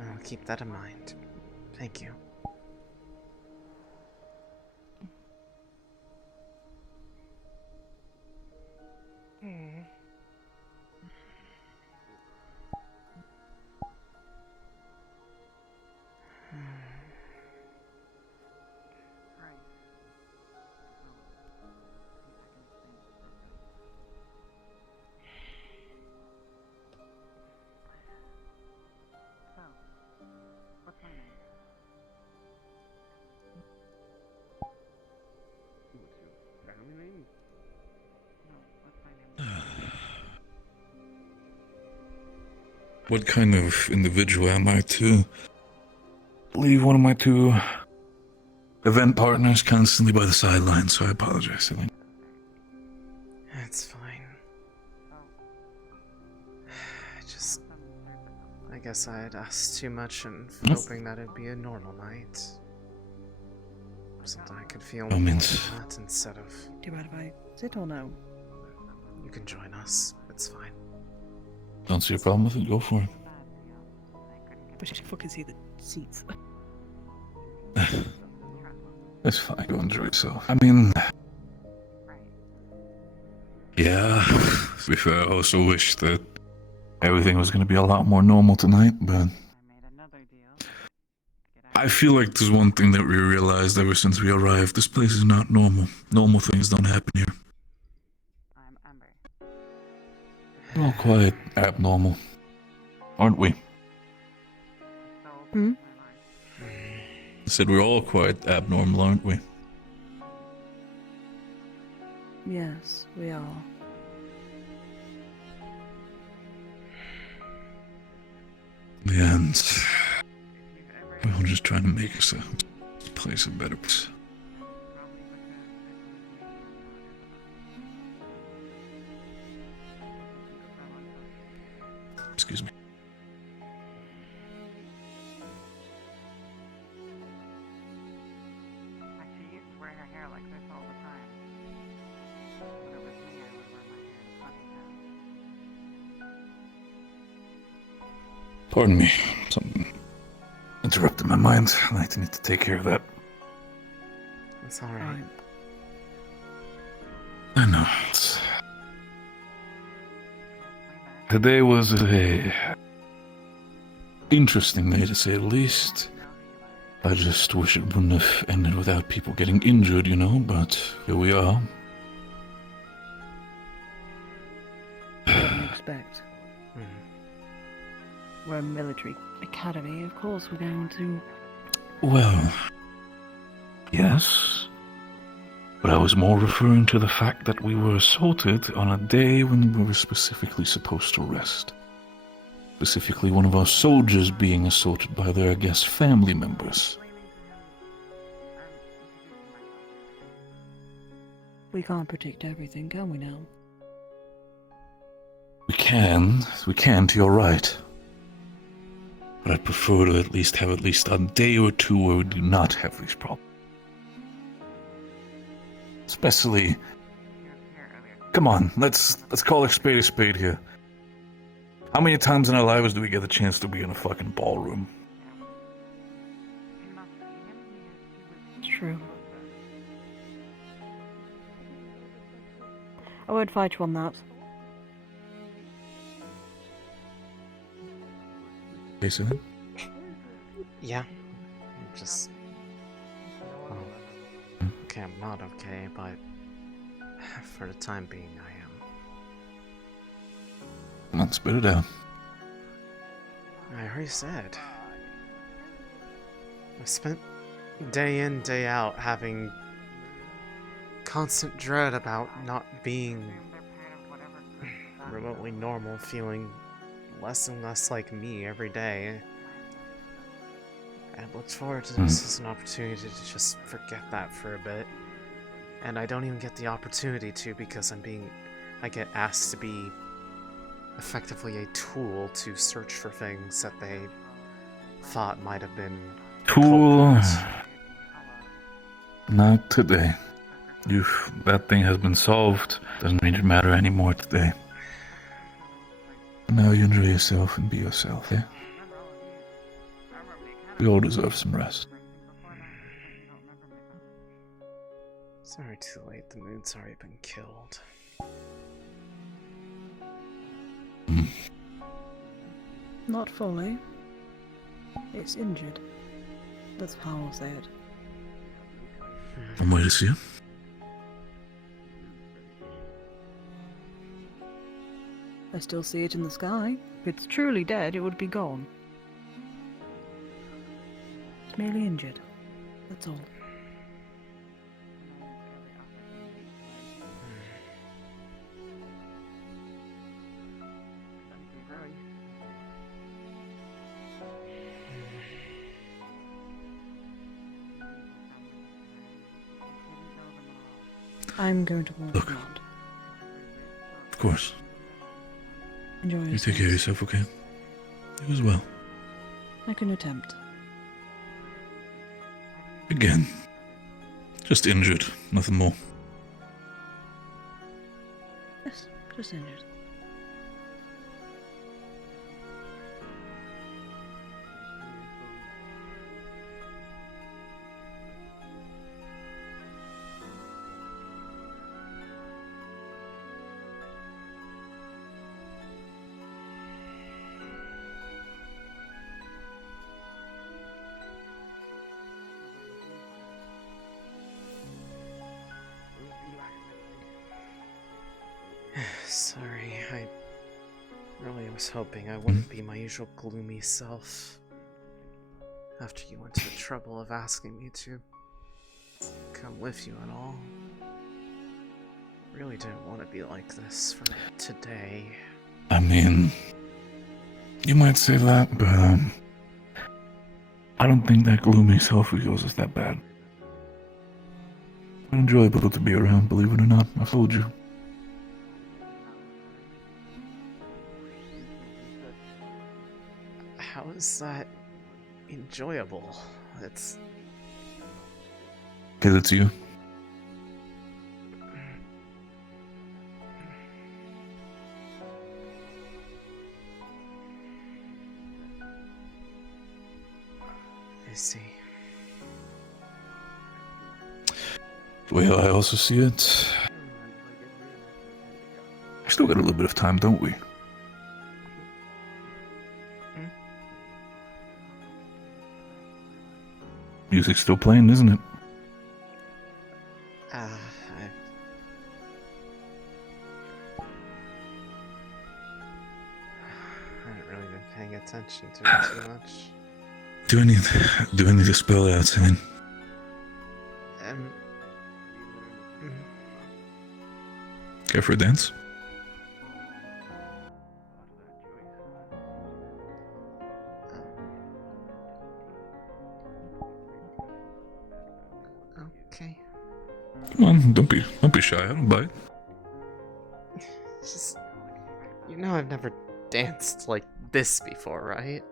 I'll keep that in mind. Thank you. What kind of individual am I to leave one of my two event partners constantly by the sidelines? So I apologize, Céline. It's fine. I guess I had asked too much and hoping that it'd be a normal night. Something I could feel more than that instead of... Do you mind if I sit or no? You can join us. It's fine. Don't see a problem with it, go for it. Wish I could fucking see the seats. It's fine, go enjoy yourself. I mean... Yeah, to be fair, I also wish that everything was going to be a lot more normal tonight, but... I feel like there's one thing that we realized ever since we arrived. This place is not normal. Normal things don't happen here. We're all quite abnormal, aren't we? Hmm? I said we're all quite abnormal, aren't we? Yes, we are. In the end, we're all just trying to make this place a better place. Excuse me. Pardon me. Something interrupted my mind. I need to take care of that. It's alright. I know. Today was a interesting day, to say the least. I just wish it wouldn't have ended without people getting injured, you know, but here we are. What do you expect? We're a military academy, of course we're going to... Well, yes. But I was more referring to the fact that we were assaulted on a day when we were specifically supposed to rest. Specifically one of our soldiers being assaulted by their, I guess, family members. We can't predict everything, can we now? We can, you're right. But I'd prefer to at least have a day or two where we do not have these problems. Especially... Come on, let's call a spade here. How many times in our lives do we get the chance to be in a fucking ballroom? It's true. I won't fight you on that. Hey, Céline? Yeah. I'm just... Oh. Okay, I'm not okay, but... For the time being, I am. Let's spit it out. I already said. I spent day in, day out having constant dread about not being remotely normal, feeling less and less like me every day. I looked forward to this as an opportunity to just forget that for a bit. And I don't even get the opportunity to because I get asked to be effectively a tool to search for things that they thought might have been Tool. Not today. That thing has been solved. Doesn't really matter anymore today. Now you enjoy yourself and be yourself, yeah? We all deserve some rest. Sorry, too late. The moon's already been killed. Not fully. It's injured. That's how I'll say it. I'm waiting to see it. I still see it in the sky. If it's truly dead, it would be gone. It's merely injured. That's all. I'm going to walk around. Of course. Enjoy You yourself. take care of yourself, okay? You as well. I can attempt. Again. Just injured, nothing more. Yes, just injured. Sorry, I really was hoping I wouldn't be my usual gloomy self. After you went to the trouble of asking me to come with you and all. Really didn't want to be like this for today. I mean, you might say that, but I don't think that gloomy self of yours is that bad. But enjoyable to be around, believe it or not. I told you. How is that enjoyable? It's... Because it's you. I see. Well, I also see it. We still got a little bit of time, don't we? Music's still playing, isn't it? I haven't really been paying attention to it too much. Do I need to spell it out, Céline? Care for a dance? Okay. Come on, don't be shy. I don't bite. It's just, you know, I've never danced like this before, right?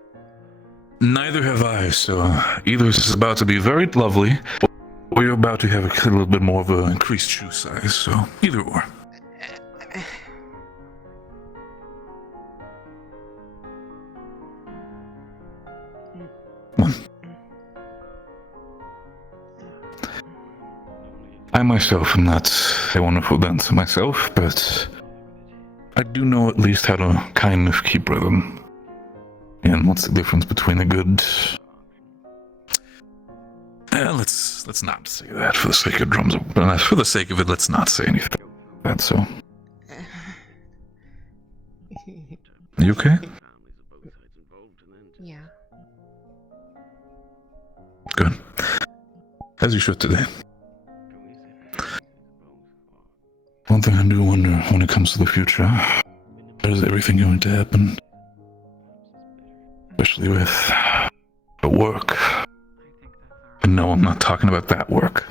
Neither have I. So either this is about to be very lovely, or you're about to have a little bit more of an increased shoe size. So either or. I myself am not a wonderful dancer myself, but I do know at least how to kind of keep rhythm. And what's the difference between a good... let's not say that for the sake of drums. But for the sake of it, let's not say anything. That's so. You okay? Yeah. Good. As you should today. One thing I do wonder when it comes to the future, where is everything going to happen? Especially with the work. And no, I'm not talking about that work.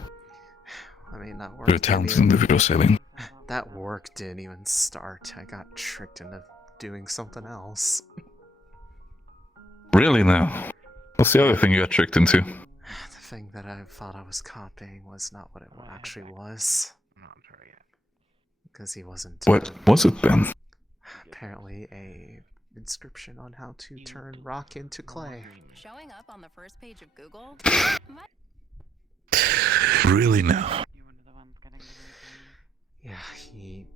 I mean, that work. You're a talented individual, Céline. That work didn't even start. I got tricked into doing something else. Really now? What's the other thing you got tricked into? The thing that I thought I was copying was not what it actually was. I'm not sure yet. Because he wasn't. What was it then? Apparently a inscription on how to turn rock into clay. Showing up on the first page of Google? Really now? Yeah, he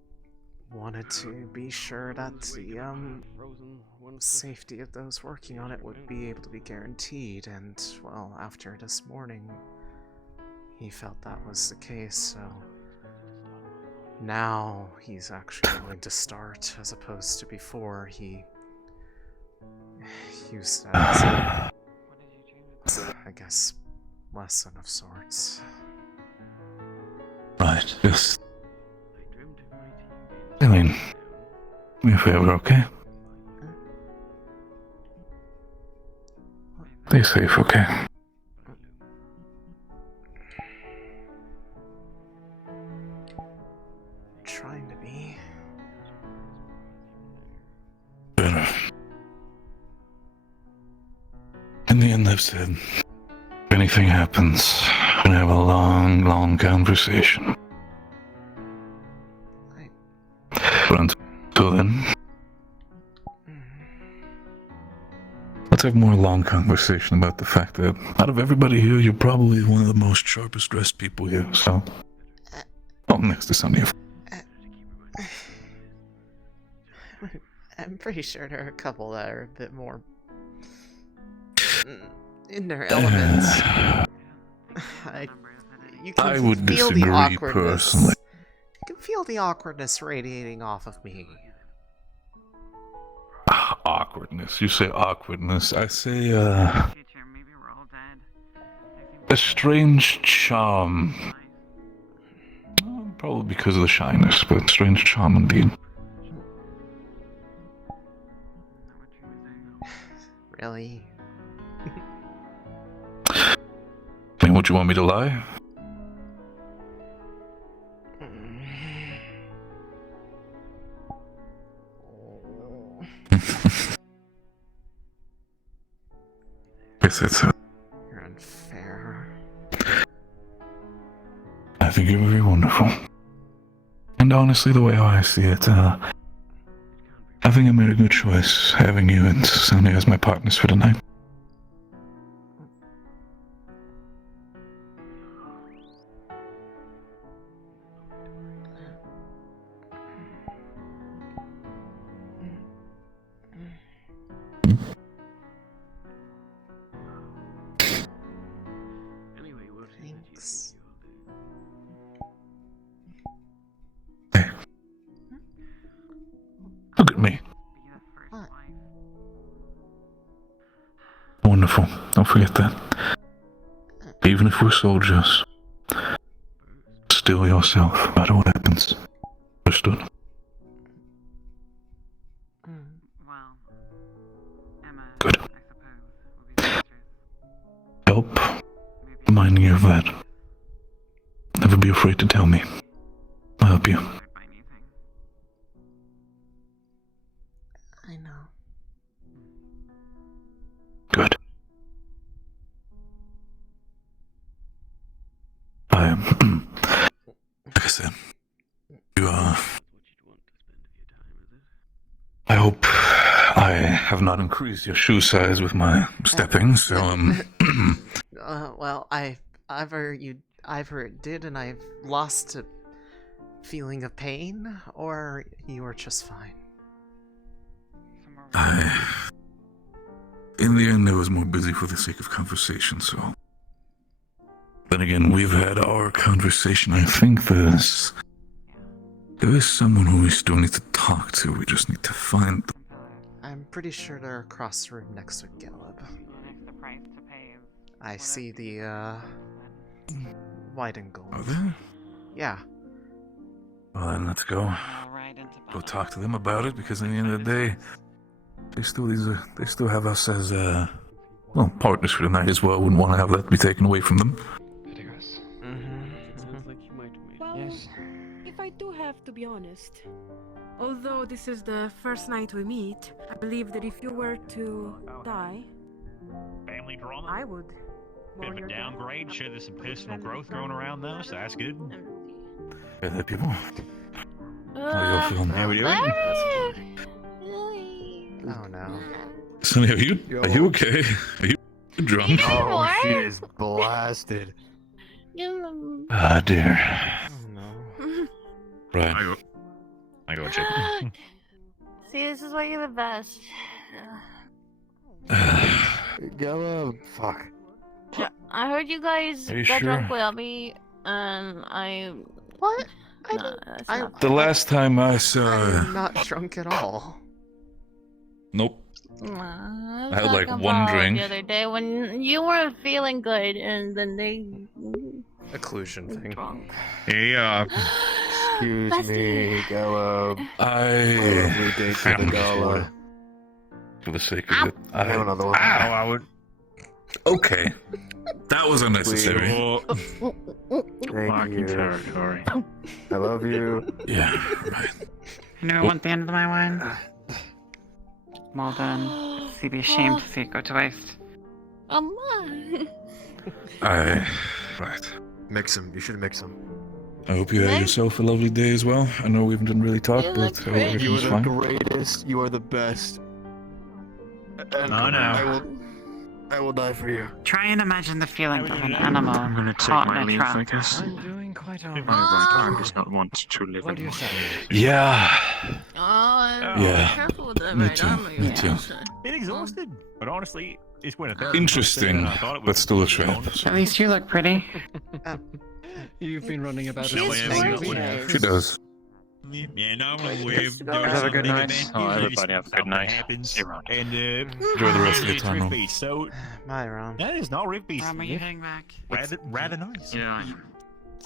wanted to be sure that the safety of those working on it would be able to be guaranteed, and well, after this morning, he felt that was the case, so now he's actually willing to start, as opposed to before he used that as a, I guess, lesson of sorts. Right, yes. Céline, do me a favor, okay? Stay safe, okay? Trying to be. Better. In the end, I've said, if anything happens, we're gonna have a long, long conversation. But until then, let's have more long conversation about the fact that out of everybody here, you're probably one of the most sharpest dressed people here, so... Well, next to some of you. I'm pretty sure there are a couple that are a bit more in their elements. You can I would feel the disagree awkwardness. personally. You can feel the awkwardness radiating off of me. Awkwardness. You say awkwardness. I say, a strange charm. Probably because of the shyness, but strange charm indeed. Really? I mean, would you want me to lie? Guess that's it. You're unfair. I think you're very wonderful. And honestly, the way I see it, I think I made a good choice having you and Sonia as my partners for tonight. Thanks. Look at me. What? Wonderful. Don't forget that. Even if we're soldiers, still yourself, no matter what happens. Understood? Good. Help reminding you of that. Never be afraid to tell me. I'll help you. I know. Good. Like I said, you I hope I have not increased your shoe size with my stepping, so Well, either it did and I've lost a feeling of pain, or you are just fine. in the end, I was more busy for the sake of conversation, so... Then again, we've had our conversation. I think there is someone who we still need to talk to. We just need to find them. I'm pretty sure they're across the room next to Galeb. I see the, white and gold. Are they? Yeah. Well, then let's go. Go talk to them about it, because at the end of the day, they still have us as, well, partners for the night as well. Wouldn't want to have that be taken away from them. Yes. If I do have to be honest, although this is the first night we meet, I believe that if you were to die, Family drama? I would. Bit of a downgrade. Sure, there's some personal growth going around though, so that's good. Hey there, people. How you feeling? How we doing? Oh no. Sonny, are you okay? Are you drunk? Oh, she is blasted. Ah, dear. Right. I go check. See, this is why you're the best. Go, fuck. I heard you guys Are you got sure? drunk without me, and I... What? The last time I saw... I'm not drunk at all. Nope. I I had like one drink. the other day when you weren't feeling good, and then they... Occlusion thing. Hey, Excuse me, Gallo. I... We date to the gala. For the sake of it. I have another one. I would. Okay. That was unnecessary. Thank you. Territory. I love you. Yeah, right. Anyone want the end of my wine? Well done. So you'd be ashamed to see it go to waste. Right. Mix them. You should mix them. I hope you had yourself a lovely day as well. I know we haven't really talked, but You everything's are the fine. greatest. You are the best. And I will die for you. Try and imagine the feeling of an animal caught in a trap. I'm doing quite alright. My right arm does not want to live What do you say? Yeah. Yeah. Careful with that Me right too. arm of Me yours. too. Been exhausted, but honestly, it's been a therapy. Interesting, but still a trap. At least you look pretty. You've been running about She's it. She does. Yeah, normally we have Have a good night. Oh, everybody have a good night. Happens, See you around. and Enjoy the rest of your it's time, Rift Ron. Beast, so My round. that is not Rift Beast. Are you heading back? Rather nice. Yeah,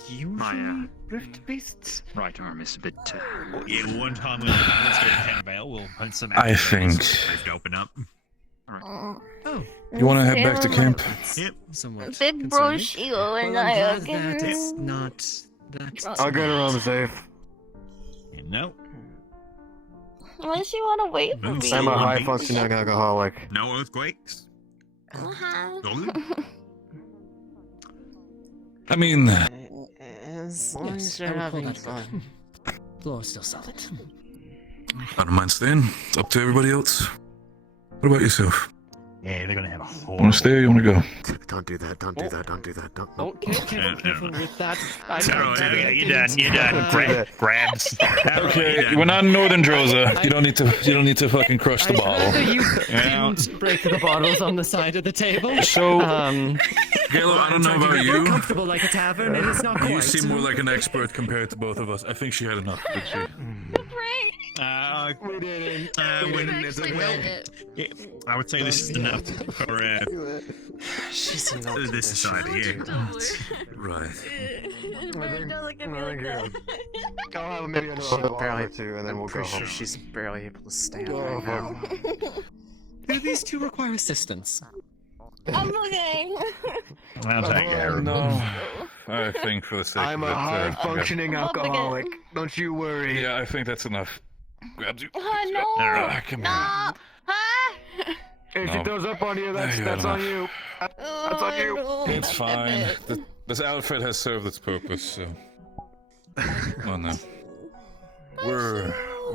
Usually Rift Beasts. Right arm is a bit. Yeah, one time let's go to Cantervale, we'll hunt some. I think. Rift open up. Oh. You want to head back to camp? Yep. Somewhat. Big bro Shigo and I are getting... not that. I'll get her home safe. No. Unless you want to wait for me. I'm a high-functioning alcoholic. No earthquakes. I mean, As long Yes, as you're I will pull having that fun. Floor is still solid. I don't mind staying. It's up to everybody else. What about yourself? Yeah, they're gonna have a horrible. Want to stay or you want to go? Don't do that. Don't do that. Don't do that. Don't. Oh, careful with that. You're done. You're done. Grabs. Okay, we're not in Northern Droza. You don't need to fucking crush the bottle. You didn't break the bottles on the side of the table. So, Galo, I don't know about You're you. comfortable like a tavern, and it's not quite. You seem more like an expert compared to both of us. I think she had enough, did she? We didn't. Yeah, I would say this is enough for She's this society. Yeah. Right. Don't look at me like that. I'll have maybe another bottle or two, and then we'll go Pretty home. sure she's barely able to stand Oh, right now. Do these two require assistance? I'm okay. I'll take care of No. I think for the sake I'm of a it, high-functioning alcoholic. Don't you worry. Yeah, I think that's enough. Grabs you. Oh, no. Come No. here. If No. she throws up on you, that's There you on go. you. That's on you. It's fine. This outfit has served its purpose, so. Well, no. We're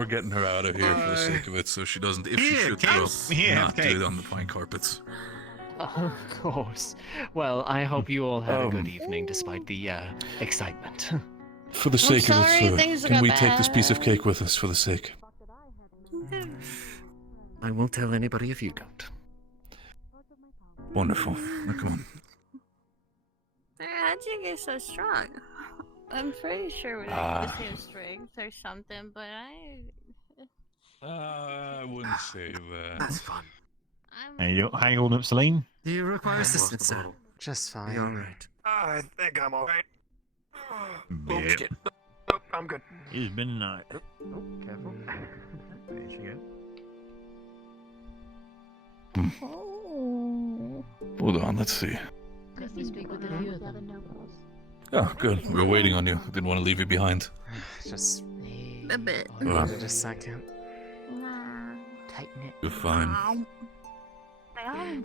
getting her out of here for the sake of it, so she doesn't. If she should throw up, not do it on the pine carpets. Of course. Well, I hope you all had a good evening despite the excitement. For the sake of sorry, it, things sir, can got we take this bad. piece of cake with us for the sake? I won't tell anybody if you don't. Wonderful. Now, come on. How'd you get so strong? I'm pretty sure we have the same strength or something, but I wouldn't say that. That's fun. Hey, you hang on up, Céline. Do you require assistance, sir? Just fine. You alright? I think I'm alright. Yeah. Nope, I'm good. It's been a night. Oh, careful. There she Oh. Hold on, let's see. Let me speak with a few of them. Oh, good. We were waiting on you. Didn't want to leave you behind. Just A bit. Hold on. wait a second. Tighten it. You're fine.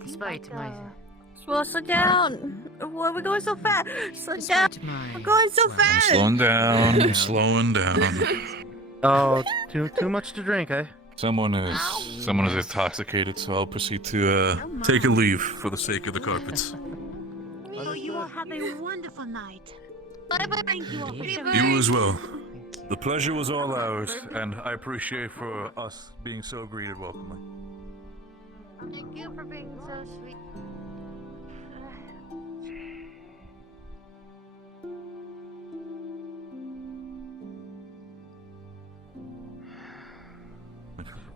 Despite my... Well, slow down. Why are we going so fast? Slow down. We're going so I'm fast. slowing down. I'm slowing down. Oh, too much to drink, eh? Someone is intoxicated, so I'll proceed to take a leave for the sake of the carpets. So you all have a wonderful night. Bye-bye. Thank you all. You as well. The pleasure was all ours, and I appreciate for us being so greeted welcomely. Thank you for being so sweet.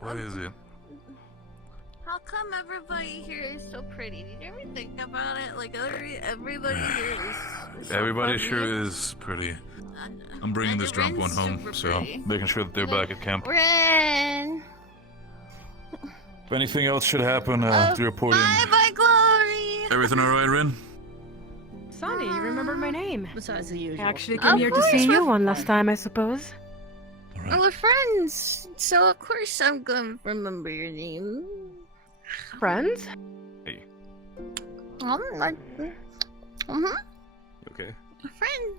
What is it? How come everybody here is so pretty? Did you ever think about it? Like, everybody here is so Everybody pretty. sure is pretty. I'm bringing this drunk one home, so making sure that they're back at camp. Ren! If anything else should happen, do report in. Bye-bye, Glory! Everything alright, Rin? Sonny, you remembered my name. Besides the usual. I actually came here to see you one last time, I suppose. We're friends, so of course I'm gonna remember your name. Friends? Hey. Like, Okay. a friend.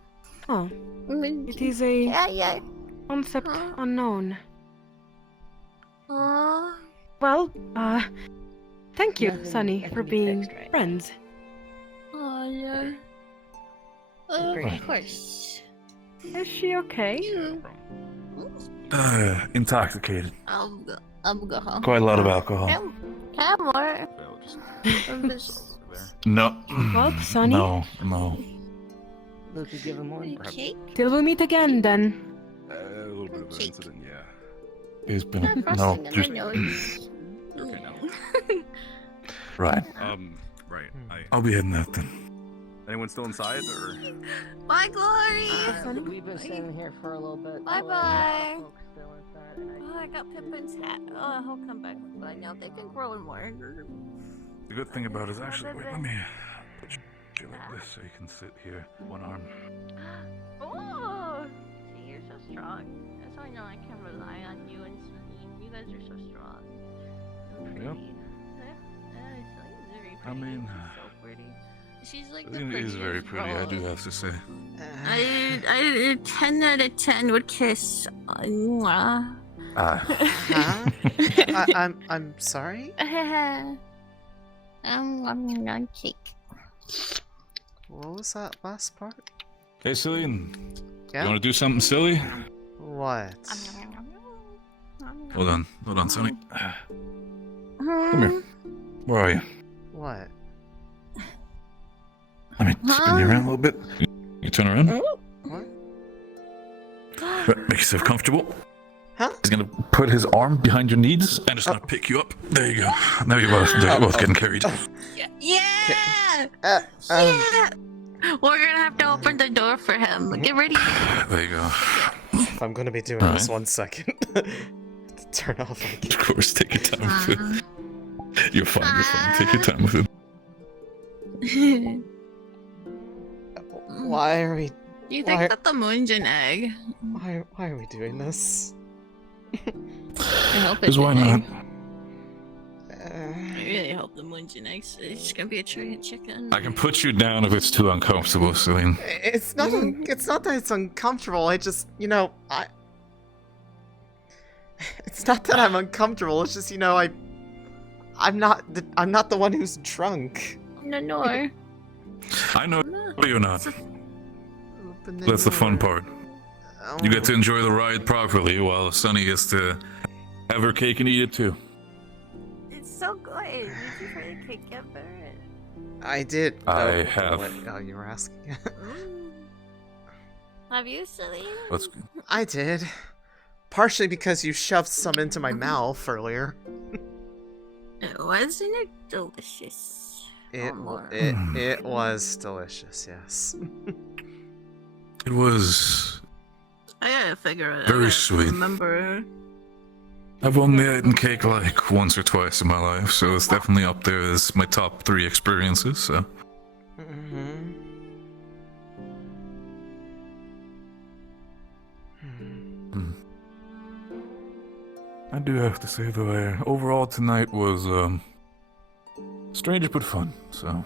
Oh. It is a Yeah. concept unknown. Aww. Well, thank you, Sonny, for being friends. Oh, yeah. Of course. Is she okay? Intoxicated. I'm go home. Quite a lot of alcohol. Come more. No. Well, Sonny? No. Luke, you give him one. Cake? Till we meet again, then. A little bit of an incident, yeah. It's been Not no, frosting on just my nose. Okay, now. right. Right. I'll be heading out then. Anyone still inside, or? Bye, Glory! We've been standing here for a little bit. Bye-bye. Oh, I got Pippin's hat. Oh, he'll come back. But now they can grow in more. The good thing about it is actually, wait, let me put you like this so you can sit here, one arm. Oh! See, you're so strong. That's how I know I can rely on you and Sunny. You guys are so strong. And pretty. Yep. Sunny's very pretty. I mean, She's so pretty. She's like the Céline is very pretty, I do have to say. I 10 out of 10 would kiss. Mwah. I'm sorry? I'm on cake. What was that last part? Hey, Céline. Yeah? You want to do something silly? What? Hold on, Sonny. Come here. Where are you? What? Let me spin you around a little bit. You turn around. What? Right, make yourself comfortable. Huh? He's gonna put his arm behind your knees and just gonna pick you up. There you go. Now you're both getting carried. Yeah! Yeah! We're gonna have to open the door for him. Get ready. There you go. If I'm gonna be doing this 1 second. Turn off. Of course, take your time with it. You're fine. Take your time with it. Why are we? Do you think that the moon's an egg? Why are we doing this? I hope it's Because why an not? egg. I really hope the moon's an egg. So it's gonna be a tray of chicken. I can put you down if it's too uncomfortable, Céline. It's not. It's not that it's uncomfortable. I just, It's not that I'm uncomfortable. It's just, I'm not the one who's drunk. No. I know you're not. That's the fun part. You get to enjoy the ride properly while Sunny gets to have her cake and eat it too. It's so good. Did you try the cake ever? I did. I have. What, you were asking? Have you, Céline? Let's. I did. Partially because you shoved some into my mouth earlier. Wasn't it delicious? It was delicious, yes. It was I gotta figure it out. very sweet. Remember. I've only eaten cake like once or twice in my life, so it's definitely up there as my top 3 experiences, so. I do have to say though, overall tonight was strange but fun, so.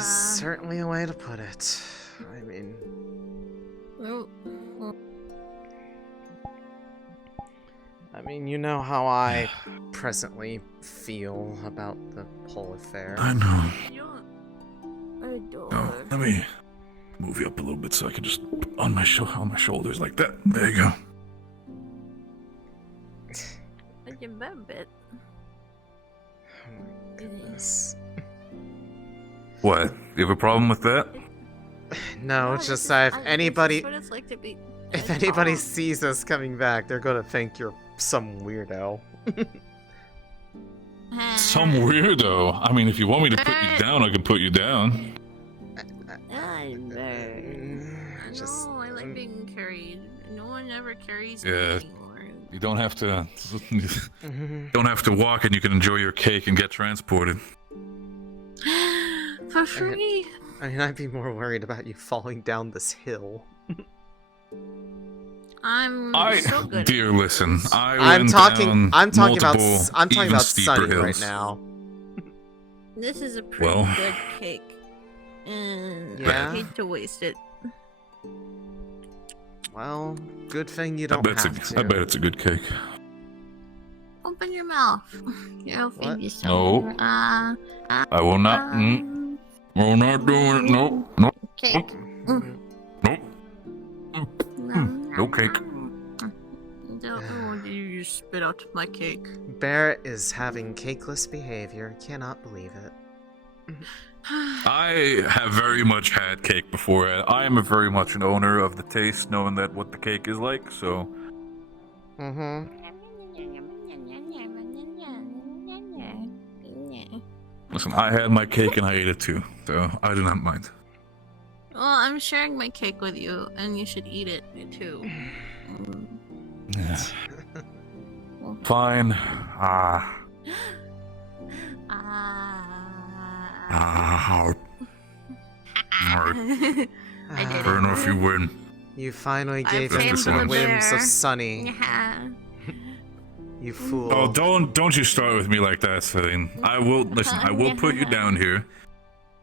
Certainly a way to put it. I mean... you know how I presently feel about the whole affair. I know. I adore. Oh, let me move you up a little bit so I can just on my shoulders like that. There you go. I can bet a bit. Oh my goodness. What? You have a problem with that? No, it's just if anybody... What it's like to be... If anybody sees us coming back, they're gonna think you're some weirdo. Some weirdo? I mean, if you want me to put you down, I can put you down. I Just... No, I like being carried. No one ever carries Yeah. me anymore. You don't have to... don't have to walk and you can enjoy your cake and get transported. For free? I'd be more worried about you falling down this hill. I'm so good. Dear, listen, I'm talking about steeper Sunny hills. right now. This is a pretty Well. good cake. And Yeah? I hate to waste it. Well, good thing you I don't have to. bet it's a good cake. Open your mouth. You'll feed yourself. No. I will not. We're not doing it. No. No. Cake. No cake. Oh, you just spit out my cake. Barrett is having cakeless behavior. Cannot believe it. I have very much had cake before. I am very much an owner of the taste, knowing that what the cake is like, so. Listen, I had my cake and I ate it too, so I do not mind. Well, I'm sharing my cake with you, and you should eat it too. Yeah. Fine. Alright. Fair enough, you win. You finally I gave in came to to the the whims bear. of Sunny. Yeah. You fool. Oh, don't you start with me like that, Céline. I will listen. I will put you down here.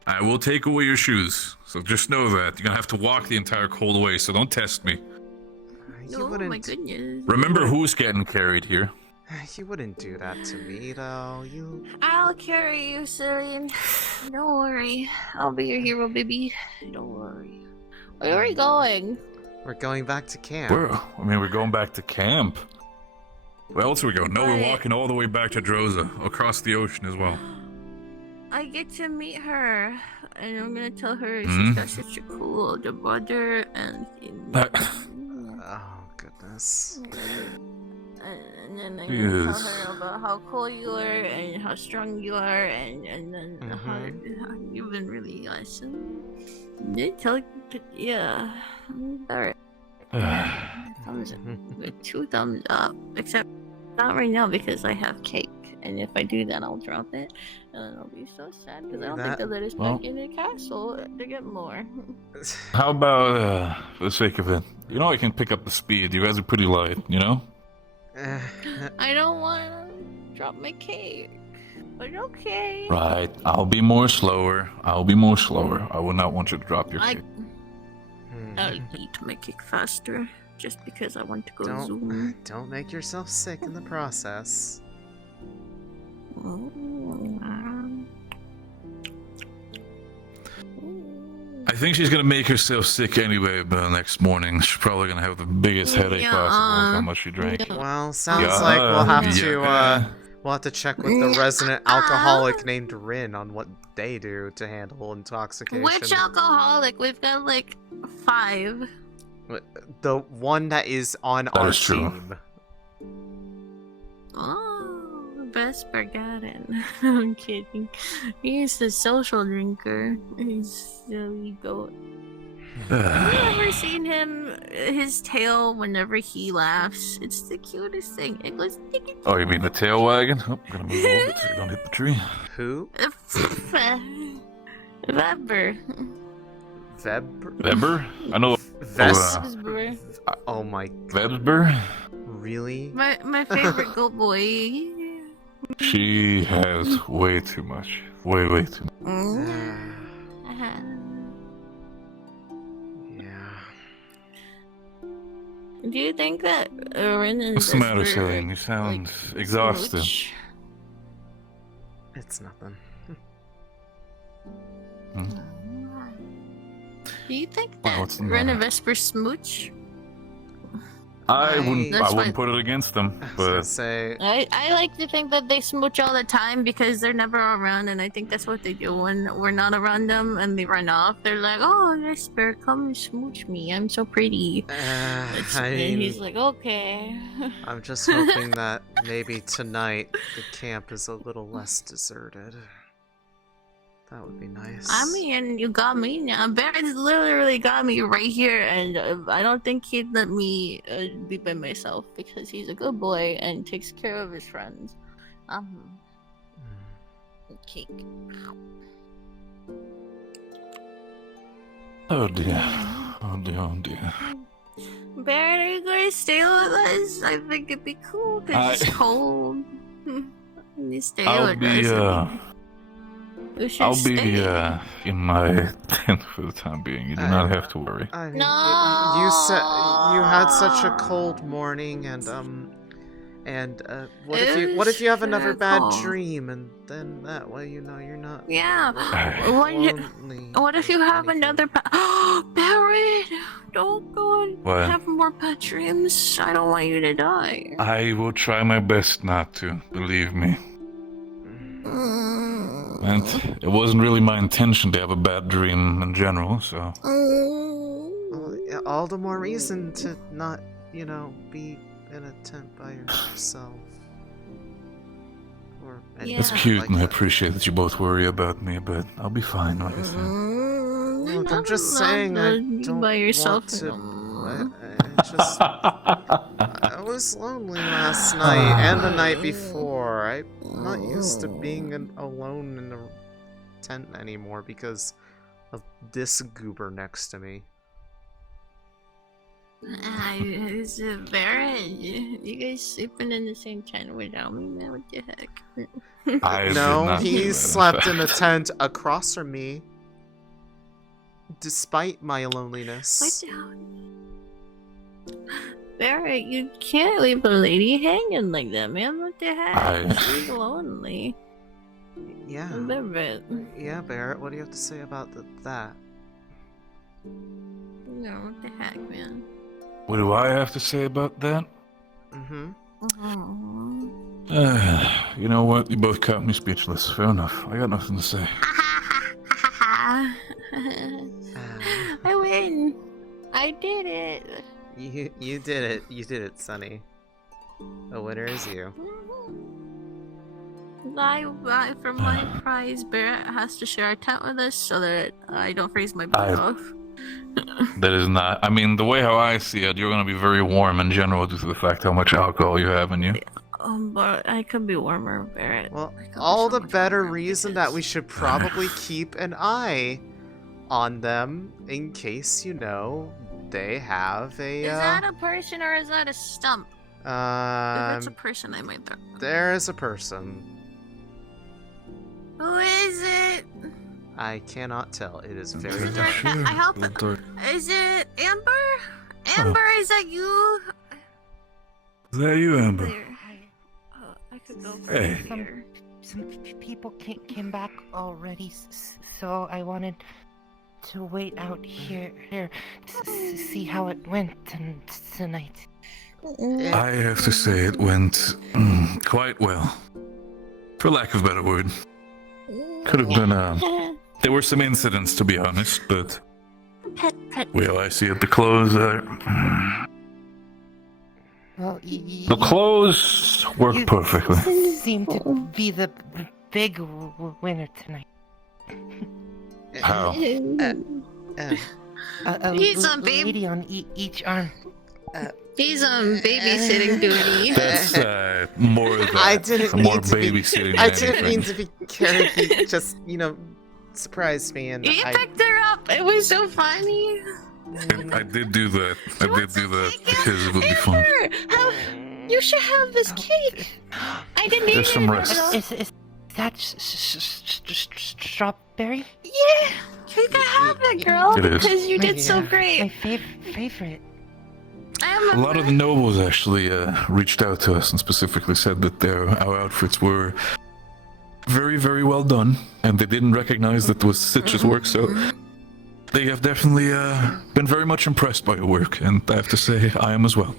I will take away your shoes. So just know that you're gonna have to walk the entire cold way. So don't test me. Oh my goodness. Remember who's getting carried here. You wouldn't do that to me, though. I'll carry you, Céline. Don't worry. I'll be your hero, baby. Don't worry. Where are we going? We're going back to camp. We're going back to camp. Where else are we going? No, we're walking all the way back to Droza, across the ocean as well. I get to meet her, and I'm gonna tell her she's got such a cool older brother, and Oh, goodness. and then I'm gonna tell her about how cool you are, and how strong you are, and then how you've been really awesome. Yeah, alright. With 2 thumbs up, except not right now because I have cake, and if I do that, I'll drop it, and I'll be so sad because I don't think they'll let us back in the castle to get more. How about, for the sake of it, I can pick up the speed. You guys are pretty light, you know? I don't want to drop my cake, but okay. Right. I'll be more slower. I will not want you to drop your cake. I'll eat my cake faster, just because I want to go zoom. Don't make yourself sick in the process. I think she's gonna make herself sick anyway, but the next morning she's probably gonna have the biggest headache possible with how much she drank. Well, sounds like we'll have to We'll have to check with the resident alcoholic named Rin on what they do to handle intoxication. Which alcoholic? We've got like 5. The one that is on our team. Oh, Vesper got it. I'm kidding. He's the social drinker. He's silly goat. Have you ever seen him? His tail, whenever he laughs, it's the cutest thing. It goes. Oh, you mean the tail wagon? Oh, gonna move a little bit so you don't hit the tree. Who? Weber. Weber? I know. Vesper. Oh my. Weber? Really? My favorite goat boy. She has way too much. Way too much. Do you think that Rin and What's the matter, Vesper, Céline? You sound exhausted. smooch? It's nothing. Do you think Wow, that what's the Rin matter? and Vesper smooch? I wouldn't That's put it against them, but I like to think that they smooch all the time because they're never around, and I think that's what they do when we're not around them and they run off. They're like, "Oh, Vesper, come and smooch me. I'm so pretty." And he's like, "Okay." I'm just hoping that maybe tonight the camp is a little less deserted. That would be nice. I mean, you got me now. Barrett's literally got me right here, and I don't think he'd let me be by myself because he's a good boy and takes care of his friends. Cake. oh dear. Oh dear. Barrett, are you gonna stay with us? I think it'd be cool because it's cold. You stay with us. I'll be in my tent for the time being. You do not have to worry. I mean, you said you had such a cold morning, and what if you have another bad dream, and then that way you know you're not. Yeah. What if you have another Barrett, don't go and What? have more pet dreams. I don't want you to die. I will try my best not to, believe me. And it wasn't really my intention to have a bad dream in general, so. Well, yeah, all the more reason to not, be in a tent by yourself. Or It's cute, and I appreciate that you both worry about me, but I'll be fine, like I said. Look, I'm just saying I don't by yourself want to. I was lonely last night and the night before. I'm not used to being alone in a tent anymore because of this goober next to me. Is it Barrett? You guys sleeping in the same tent without me, man? What the heck? No, he slept in the tent across from me. Despite my loneliness. What the hell? Barrett, you can't leave a lady hanging like that, man. What the heck? She's lonely. Yeah. Barrett. Yeah, Barrett, what do you have to say about that? No, what the heck, man? What do I have to say about that? You know what? You both caught me speechless. Fair enough. I got nothing to say. I win. I did it. You did it. You did it, Sonny. The winner is you. For my prize, Barrett has to share a tent with us so that I don't freeze my butt off. That is not. I mean, the way how I see it, you're gonna be very warm in general due to the fact how much alcohol you have in you. But I could be warmer, Barrett. Well, all the better reason that we should probably keep an eye on them in case, they have a. Is that a person or is that a stump? If it's a person, I might throw. There is a person. Who is it? I cannot tell. It is very dark. I hope. Is it Amber? Amber, is that you? Is that you, Amber? I could go for Hey. here. Some people came back already, so I wanted to wait out here to see how it went tonight. I have to say it went quite well. for lack of a better word. Could have been, there were some incidents, to be honest, but... Well, I see it. The clothes, Well, the clothes work perfectly. seem to be the big winner tonight. How? A He's on lady on each arm. He's on babysitting duty. That's more than I didn't more mean to babysitting. be. Than I didn't anything. mean to be carried. He just, surprised me, and You I. picked her up. It was so funny. I did do that. I did do that because it would be fun. How, you should have this cake. I didn't eat There's it. some rest. Is that strawberry? Yeah, you can have it, girl, It is. because you did so great. My favorite. I'm A lot of the nobles actually reached out to us and specifically said that our outfits were very, very well done, and they didn't recognize that it was Sitch's work, so they have definitely been very much impressed by your work, and I have to say, I am as well.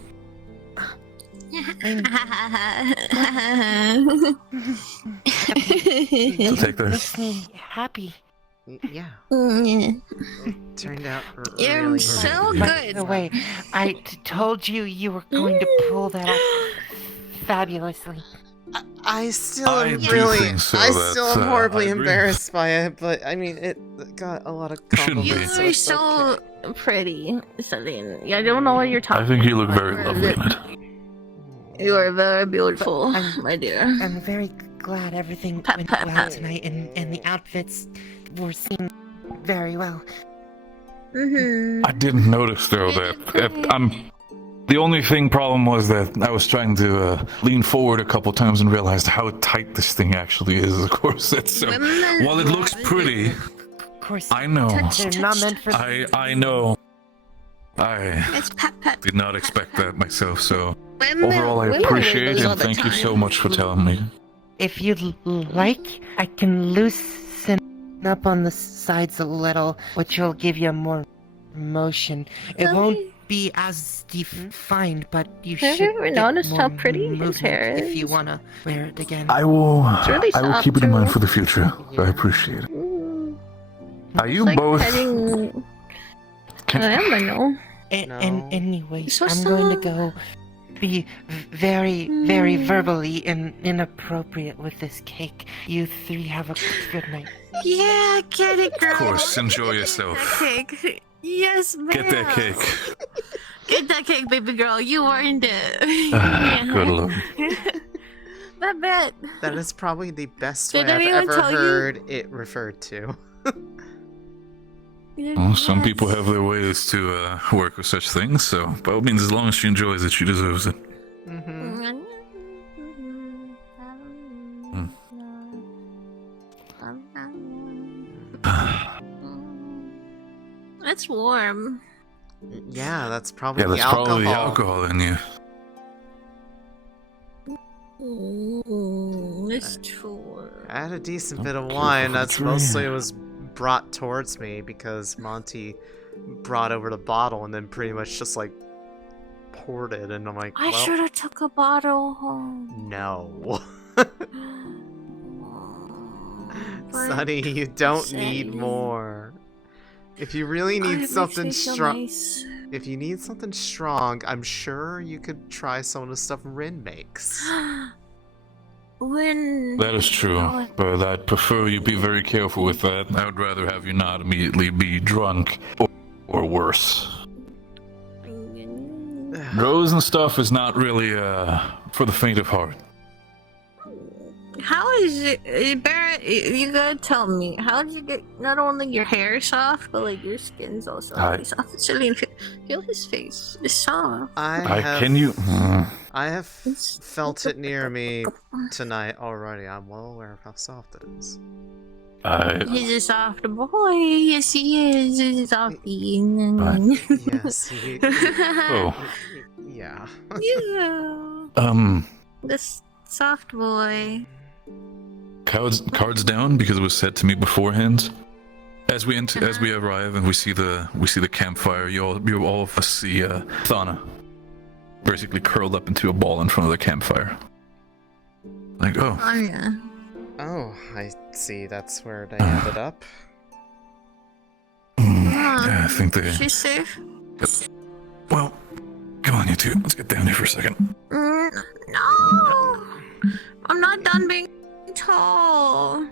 So take this. Makes me happy. Yeah. Mm. Turned out You're really so By good. the way, I told you were going to pull that off fabulously. I still I am do really. think so, I still that's, am horribly I agree. embarrassed by it, but I mean, it got a lot of Shouldn't be. compliments. You are so pretty, Céline. I don't know what you're talking I think you look about. very lovely in it. You are very beautiful, my dear. I'm very glad everything went well tonight, and the outfits were seen very well. Mm-hmm. I didn't notice though that the only problem was that I was trying to lean forward a couple times and realized how tight this thing actually is. Of course, it's while it looks pretty, Of course, I know. they're not meant for. I know. I It's pat. did not expect that myself. So Women- overall, I women appreciate wear it those all and the thank you time. so much for telling me. If you'd like, I can loosen up on the sides a little, which will give you more motion. It won't be as defined, but you Have should you ever get noticed how more pretty his movement hair if you is? wanna wear it again. I will. really I will soft, keep it in mind too. for the future. I appreciate it. Are you Like both? petting... I am, I know. And anyways, So I'm going to soft. go be very, very verbally inappropriate with this cake. You three have a good night. Yeah, get it, girl. Of course, enjoy yourself. Cake. Yes, ma'am. Get that cake. Get that cake, baby girl. You earned it. Good lord. I bet. That is probably the best Did way I've anyone ever tell you? heard it referred to. Well, some people have their ways to work with such things, so by all means, as long as she enjoys it, she deserves it. Mm-hmm. It's warm. Yeah, that's probably Yeah, the that's alcohol. probably the alcohol in you. It's true. I had a decent bit of careful wine. for the That's train. mostly was brought towards me because Monty brought over the bottle and then pretty much just like poured it, and I'm like, I well, should have took a bottle home. no. Sonny, you don't need more. If you really need something strong, if you need something strong, I'm sure you could try some of the stuff Rin makes. When That is true, but I'd prefer you be very careful with that. I would rather have you not immediately be drunk or worse. Rose and stuff is not really for the faint of heart. How is it, Barrett? You gotta tell me. How did you get not only your hair soft, but like your skin's also really soft? Céline, feel his face. It's soft. Can you? I have felt it near me tonight already. I'm well aware of how soft it is. He's a soft boy. Yes, he is. He's a softie. Yes, he. Oh. Yeah. Yeah. This soft boy. Cards down, because it was said to me beforehand. As we arrive and we see the campfire, you all of us see Thana basically curled up into a ball in front of the campfire. Like, oh, Oh yeah. Oh, I see. That's where they ended up. Yeah, I think they... She's safe. Well, come on, you two. Let's get down here for a second. No! I'm not done being tall. You'll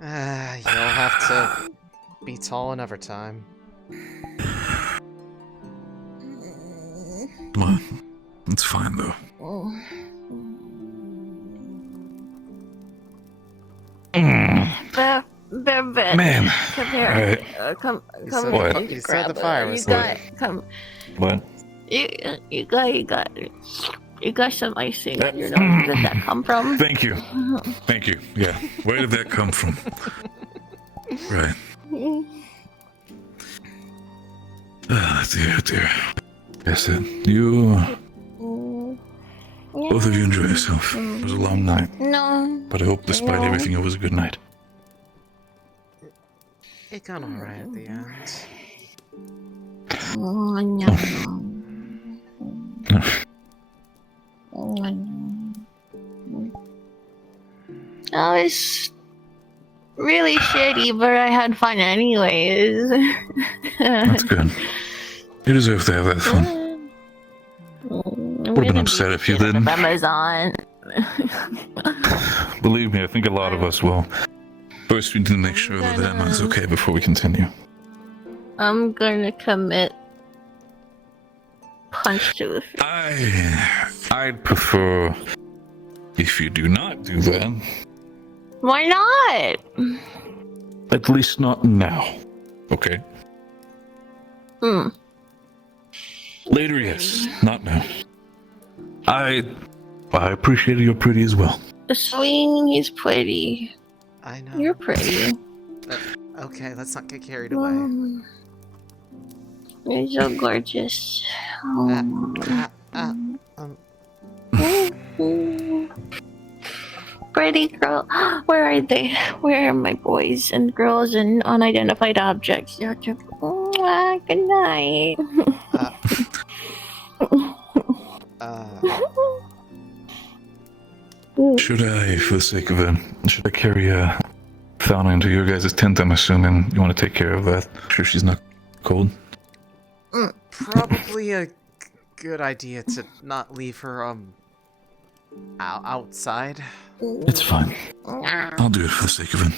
have to be tall another time. Come on. It's fine, though. Man. Come here. Alright. Come What? You said the fire was come. What? You got some icing on your nose. Where did that come from? Thank you. Thank you. Yeah. Where did that come from? Right. Dear. Yes, you... Both of you enjoy yourself. It was a long night. No. But I hope despite everything it was a good night. It got alright at the end. Oh, no. Oh, it's really shitty, but I had fun anyways. That's good. You deserve to have that fun. Would have been upset if you didn't. Amazon. Believe me, I think a lot of us will. First, we need to make sure that Emma's okay before we continue. I'm gonna commit punch to the face. I'd prefer if you do not do that. Why not? At least not now. Okay? Later, yes. Not now. I appreciate you're pretty as well. Swing, he's pretty. I know. You're pretty. Okay, let's not get carried away. You're so gorgeous. Pretty girl. Where are they? Where are my boys and girls and unidentified objects? Good night. Should I, for the sake of it, should I carry Fauna into your guys' tent? I'm assuming you want to take care of that. Sure she's not cold? Probably a good idea to not leave her, outside. It's fine. I'll do it for the sake of it.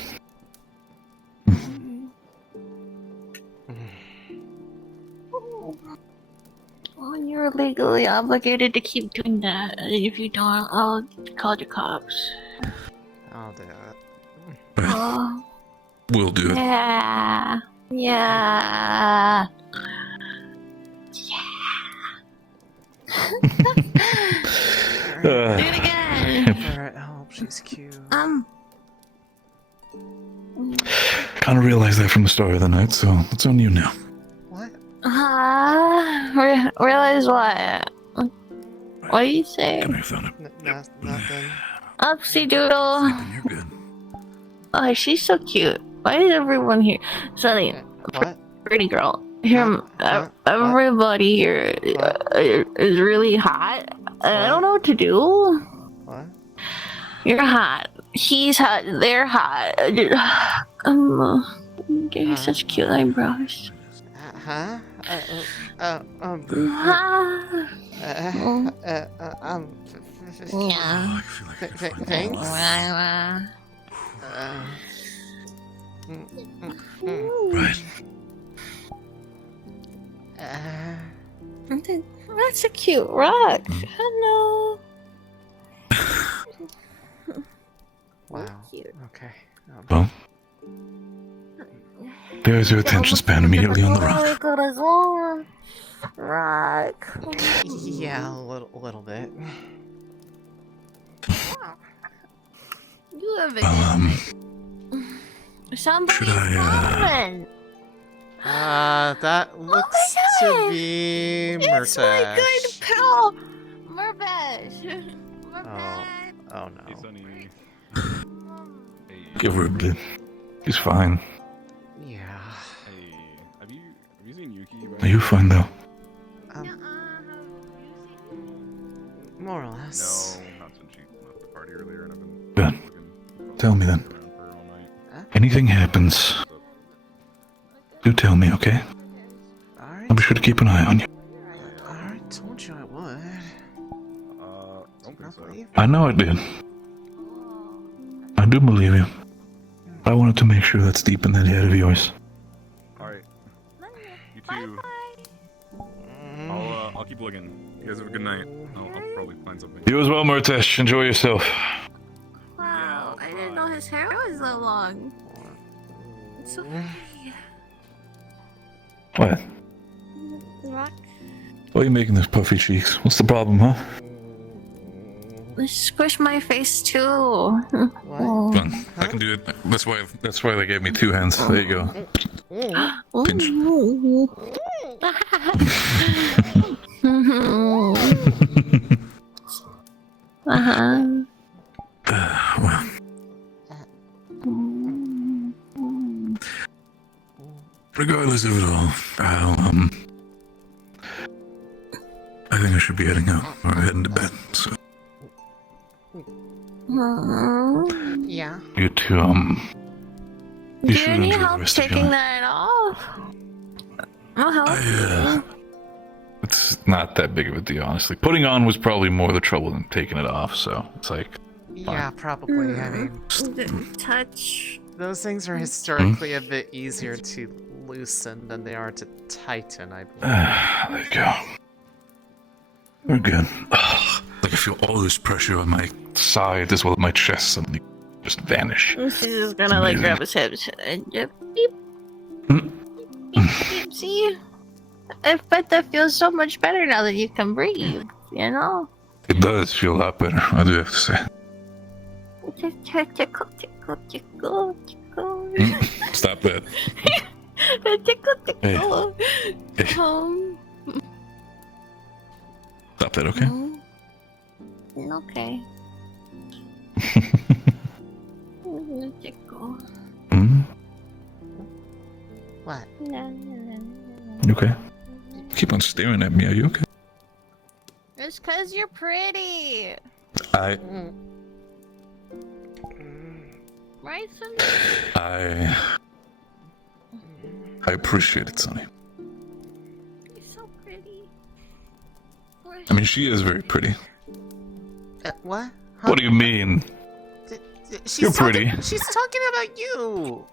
Well, you're legally obligated to keep doing that. If you don't, I'll call the cops. I'll do it. Oh. We'll do it. Yeah. Yeah. Do it again. Alright, I hope she's cute. Kind of realized that from the start of the night, so it's on you now. Realize what? What do you say? Come here, Fauna. Nothing. Upsy doodle. You're good. Oh, she's so cute. Why is everyone here? Céline, pretty girl. Here, everybody here is really hot. I don't know what to do. What? You're hot. He's hot. They're hot. Getting such cute eyebrows. Huh? Yeah. Thanks. Right. That's a cute rock. Hello. Wow. Okay. Well, there's your attention span immediately on the rock. Rock. Yeah, a little bit. You have it. Somebody's coming. That looks to be Murtash. It's my good pal, Murbash. Oh no. Give her a bit. He's fine. Yeah. Hey, have you seen Yuki? Are you fine though? More or less. No, not since she left the party earlier, and I've been Good. tell me then. Anything happens, do tell me, okay? I'll be sure to keep an eye on you. I told you I would. Don't think so. I know I did. I do believe you. I wanted to make sure that's deep in that head of yours. Alright. You too. I'll keep looking. You guys have a good night. I'll probably find something. You as well, Murtesh. Enjoy yourself. Wow, I didn't know his hair was that long. It's so pretty. What? What? Why are you making those puffy cheeks? What's the problem, huh? Squish my face too. Fun. I can do it. That's why they gave me 2 hands. There you go. Pinch. Well. Regardless of it all, I think I should be heading out or heading to bed. So Yeah. you two, Do you need help taking that off? I'll help. It's not that big of a deal, honestly. Putting on was probably more the trouble than taking it off, so it's like... Yeah, probably. I mean... Touch. Those things are historically a bit easier to loosen than they are to tighten, I believe. There you go. We're good. Like I feel all this pressure on my side as well as my chest suddenly just vanish. She's just gonna like grab his head and beep. Beep, beep. See? But that feels so much better now that you can breathe, you know? It does feel a lot better, I do have to say. Tickle, tickle, tickle, tickle. Stop that. Tickle, tickle. Hey. Stop that, okay? Okay. Tickle. What? You okay? Keep on staring at me, are you okay? It's cause you're pretty. I Right, I appreciate it, Sonny. You're so pretty. I mean, she is very pretty. What? What do you mean? You're pretty. She's talking about you.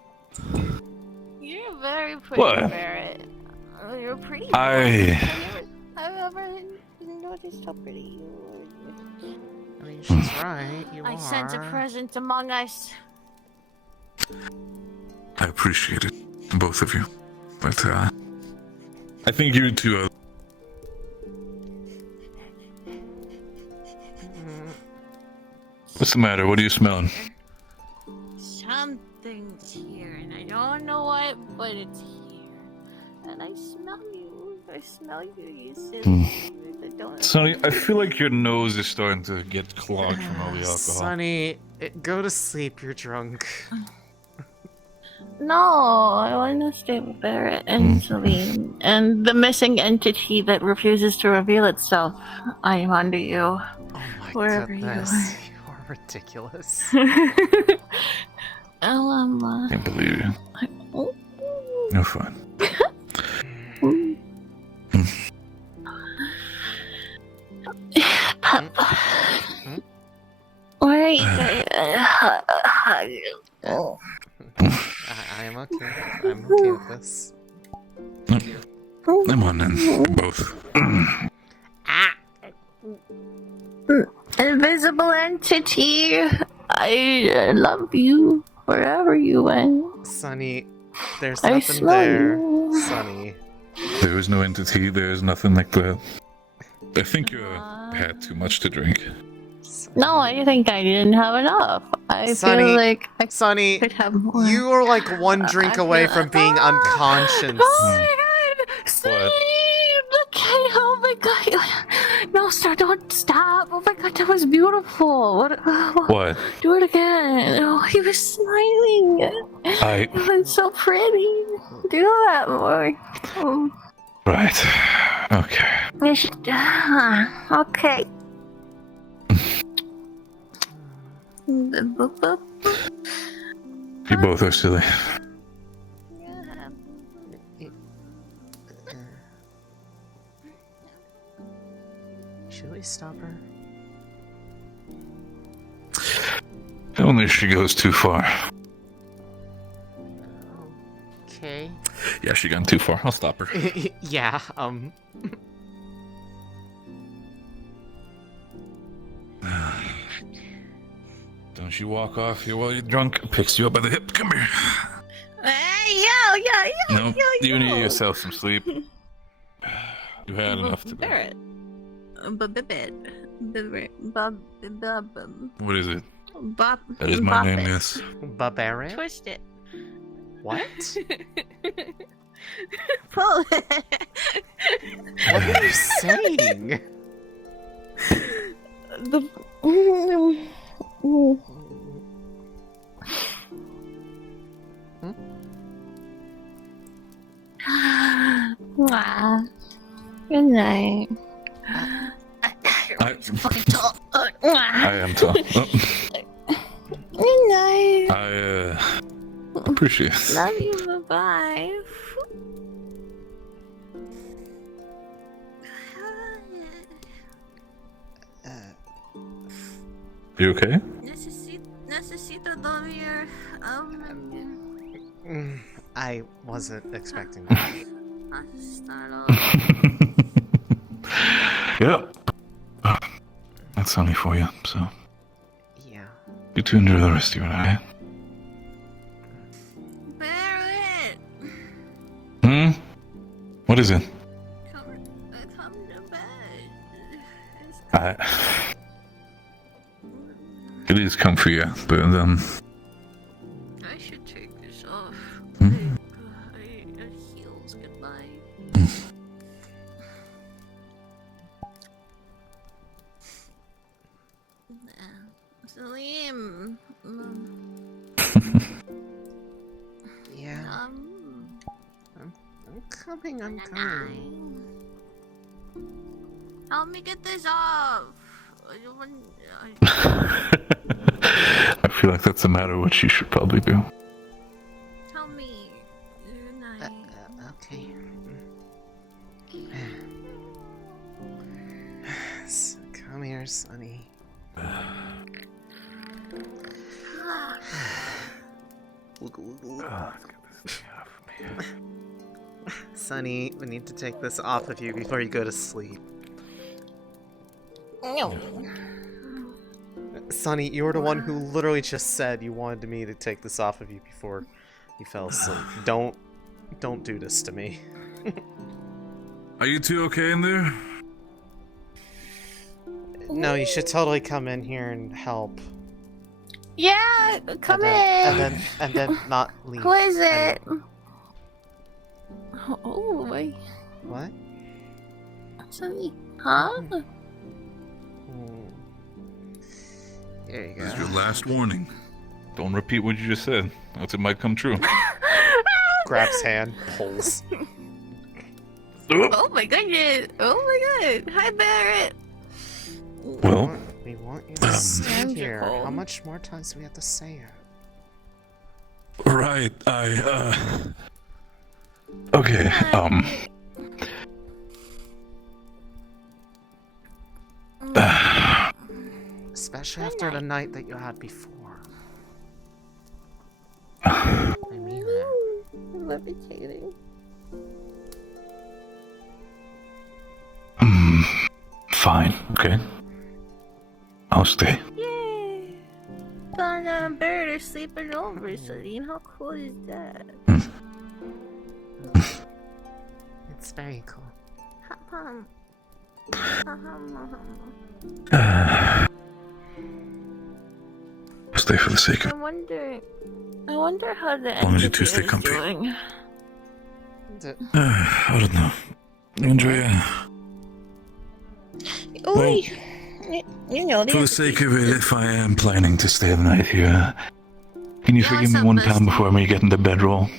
You're very pretty, What? Barrett. You're pretty. I- I've never noticed how pretty you are. I mean, she's right. You I are. sent a present among us. I appreciate it, both of you. But, I think you two, What's the matter? What are you smelling? Something's here, and I don't know what, but it's here. And I smell you. I smell you, you silly. I don't. Sonny, I feel like your nose is starting to get clogged from all the alcohol. Sonny, go to sleep. You're drunk. No, I want to stay with Barrett and Céline and the missing entity that refuses to reveal itself. I am under you. Oh my wherever goodness. you You are ridiculous. are. Can't believe you. You're fine. Papa. Where are you going? I am okay. I'm okay with this. Come on then, both. Invisible entity, I love you wherever you went. Sonny, there's I nothing smell there. you. Sonny. There is no entity, there is nothing like that. I think you had too much to drink. No, I think I didn't have enough. I Sonny, feel like I Sonny, could have more. you are like one drink away from being unconscious. Oh my god! Steve! Okay, oh my god! No, sir, don't stop! Oh my god, that was beautiful! What? Do it again! Oh, he was smiling! It was so pretty! Do that more! Oh. Right. Okay. You should... okay. You both are silly. Should we stop her? Only if she goes too far. Okay. Yeah, she gone too far. I'll stop her. Yeah, Don't you walk off here while you're drunk. Picks you up by the hip. Come here. No, you need yourself some sleep. You had enough today. Barrett. What is it? Bop. That is my name, yes. Barbarian? Twist it. What? Pull it. What are you saying? Good night. Fucking tall. I am tall. Oh. Good night. I appreciate it. Love you. Bye-bye. You okay? Necesito dormir. I wasn't expecting that. Start off. Yep. That's only for you, so. Yeah. You two enjoy the rest of your night. Barrett. What is it? Come to bed. It is comfy, but I should take this off. Heels, goodbye. Céline. Yeah. I'm coming. Help me get this off. I feel like that's a matter of what she should probably do. Tell me. Good night. Okay. Come here, Sonny. Sonny, we need to take this off of you before you go to sleep. No. Sonny, you were the one who literally just said you wanted me to take this off of you before you fell asleep. Don't do this to me. Are you two okay in there? No, you should totally come in here and help. Yeah, come in. And then not leave. Who is it? Oh, wait. What? Sonny, huh? There you go. This is your last warning. Don't repeat what you just said, else it might come true. Grabs hand, pulls. Oh my goodness! Oh my god! Hi, Barrett. Well, we want you to stay here. How much more times do we have to say it? right, okay, Especially after the night that you had before. I mean it. Levitating. Fine, okay. I'll stay. Yay! Found a bird is sleeping over, Céline. How cool is that? It's very cool. Stay for the sake of I wonder how the As long as you two entity stay is comfy. doing. I don't know. Andrea, Well, you know, for the sake of it, if I am planning to stay the night here, can you forgive me one time before me getting the bedroll?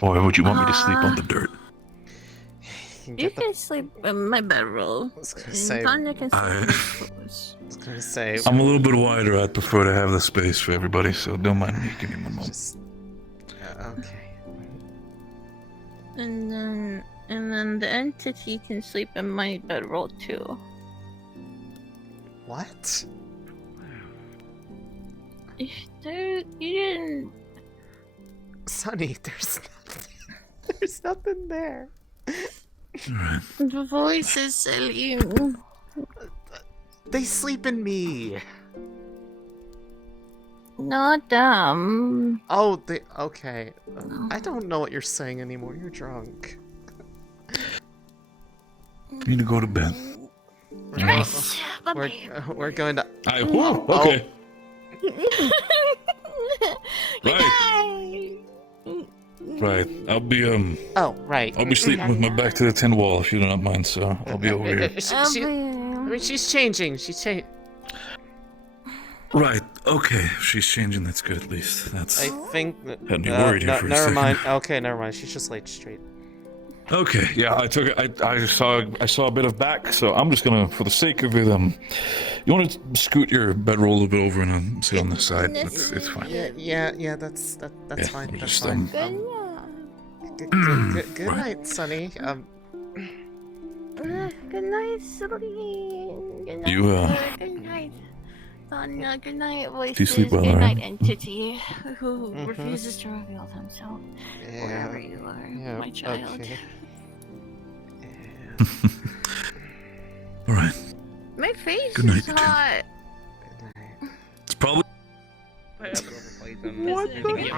Or would you want me to sleep on the dirt? can You get can sleep in my bedroll. say- Tanya can sleep in I- the clothes. I was gonna say. I'm a little bit wider. I'd prefer to have the space for everybody, so don't mind me. Give me one moment. Okay. And then the entity can sleep in my bedroll too. What? You didn't. Sonny, there's nothing there. The voice is Céline. They sleep in me. Not them. Oh, okay. I don't know what you're saying anymore. You're drunk. Need to go to bed. We're going to. Whoa, okay. Right. I'll be Oh, right. I'll be sleeping with my back to the tin wall if you do not mind, so I'll be over here. She's changing. She's changing. Right. Okay. If she's changing, that's good. At least that's. I think. Had me worried here for a never second. mind. Okay, never mind. She's just laid straight. Okay. Yeah, I took it. I saw a bit of back, so I'm just gonna, for the sake of it, you want to scoot your bedroll a little bit over and sit on this side. It's fine. Yeah. That's Yeah, fine. we'll That's just, fine. Good right. night, Sonny. Good night, Céline. Good night. You, Good night. Tanya, good night, voices. Do you sleep well, good alright? night, entity who refuses to reveal himself. Wherever you are, my child. Okay. Alright. My face Good night, is hot. It's probably. What the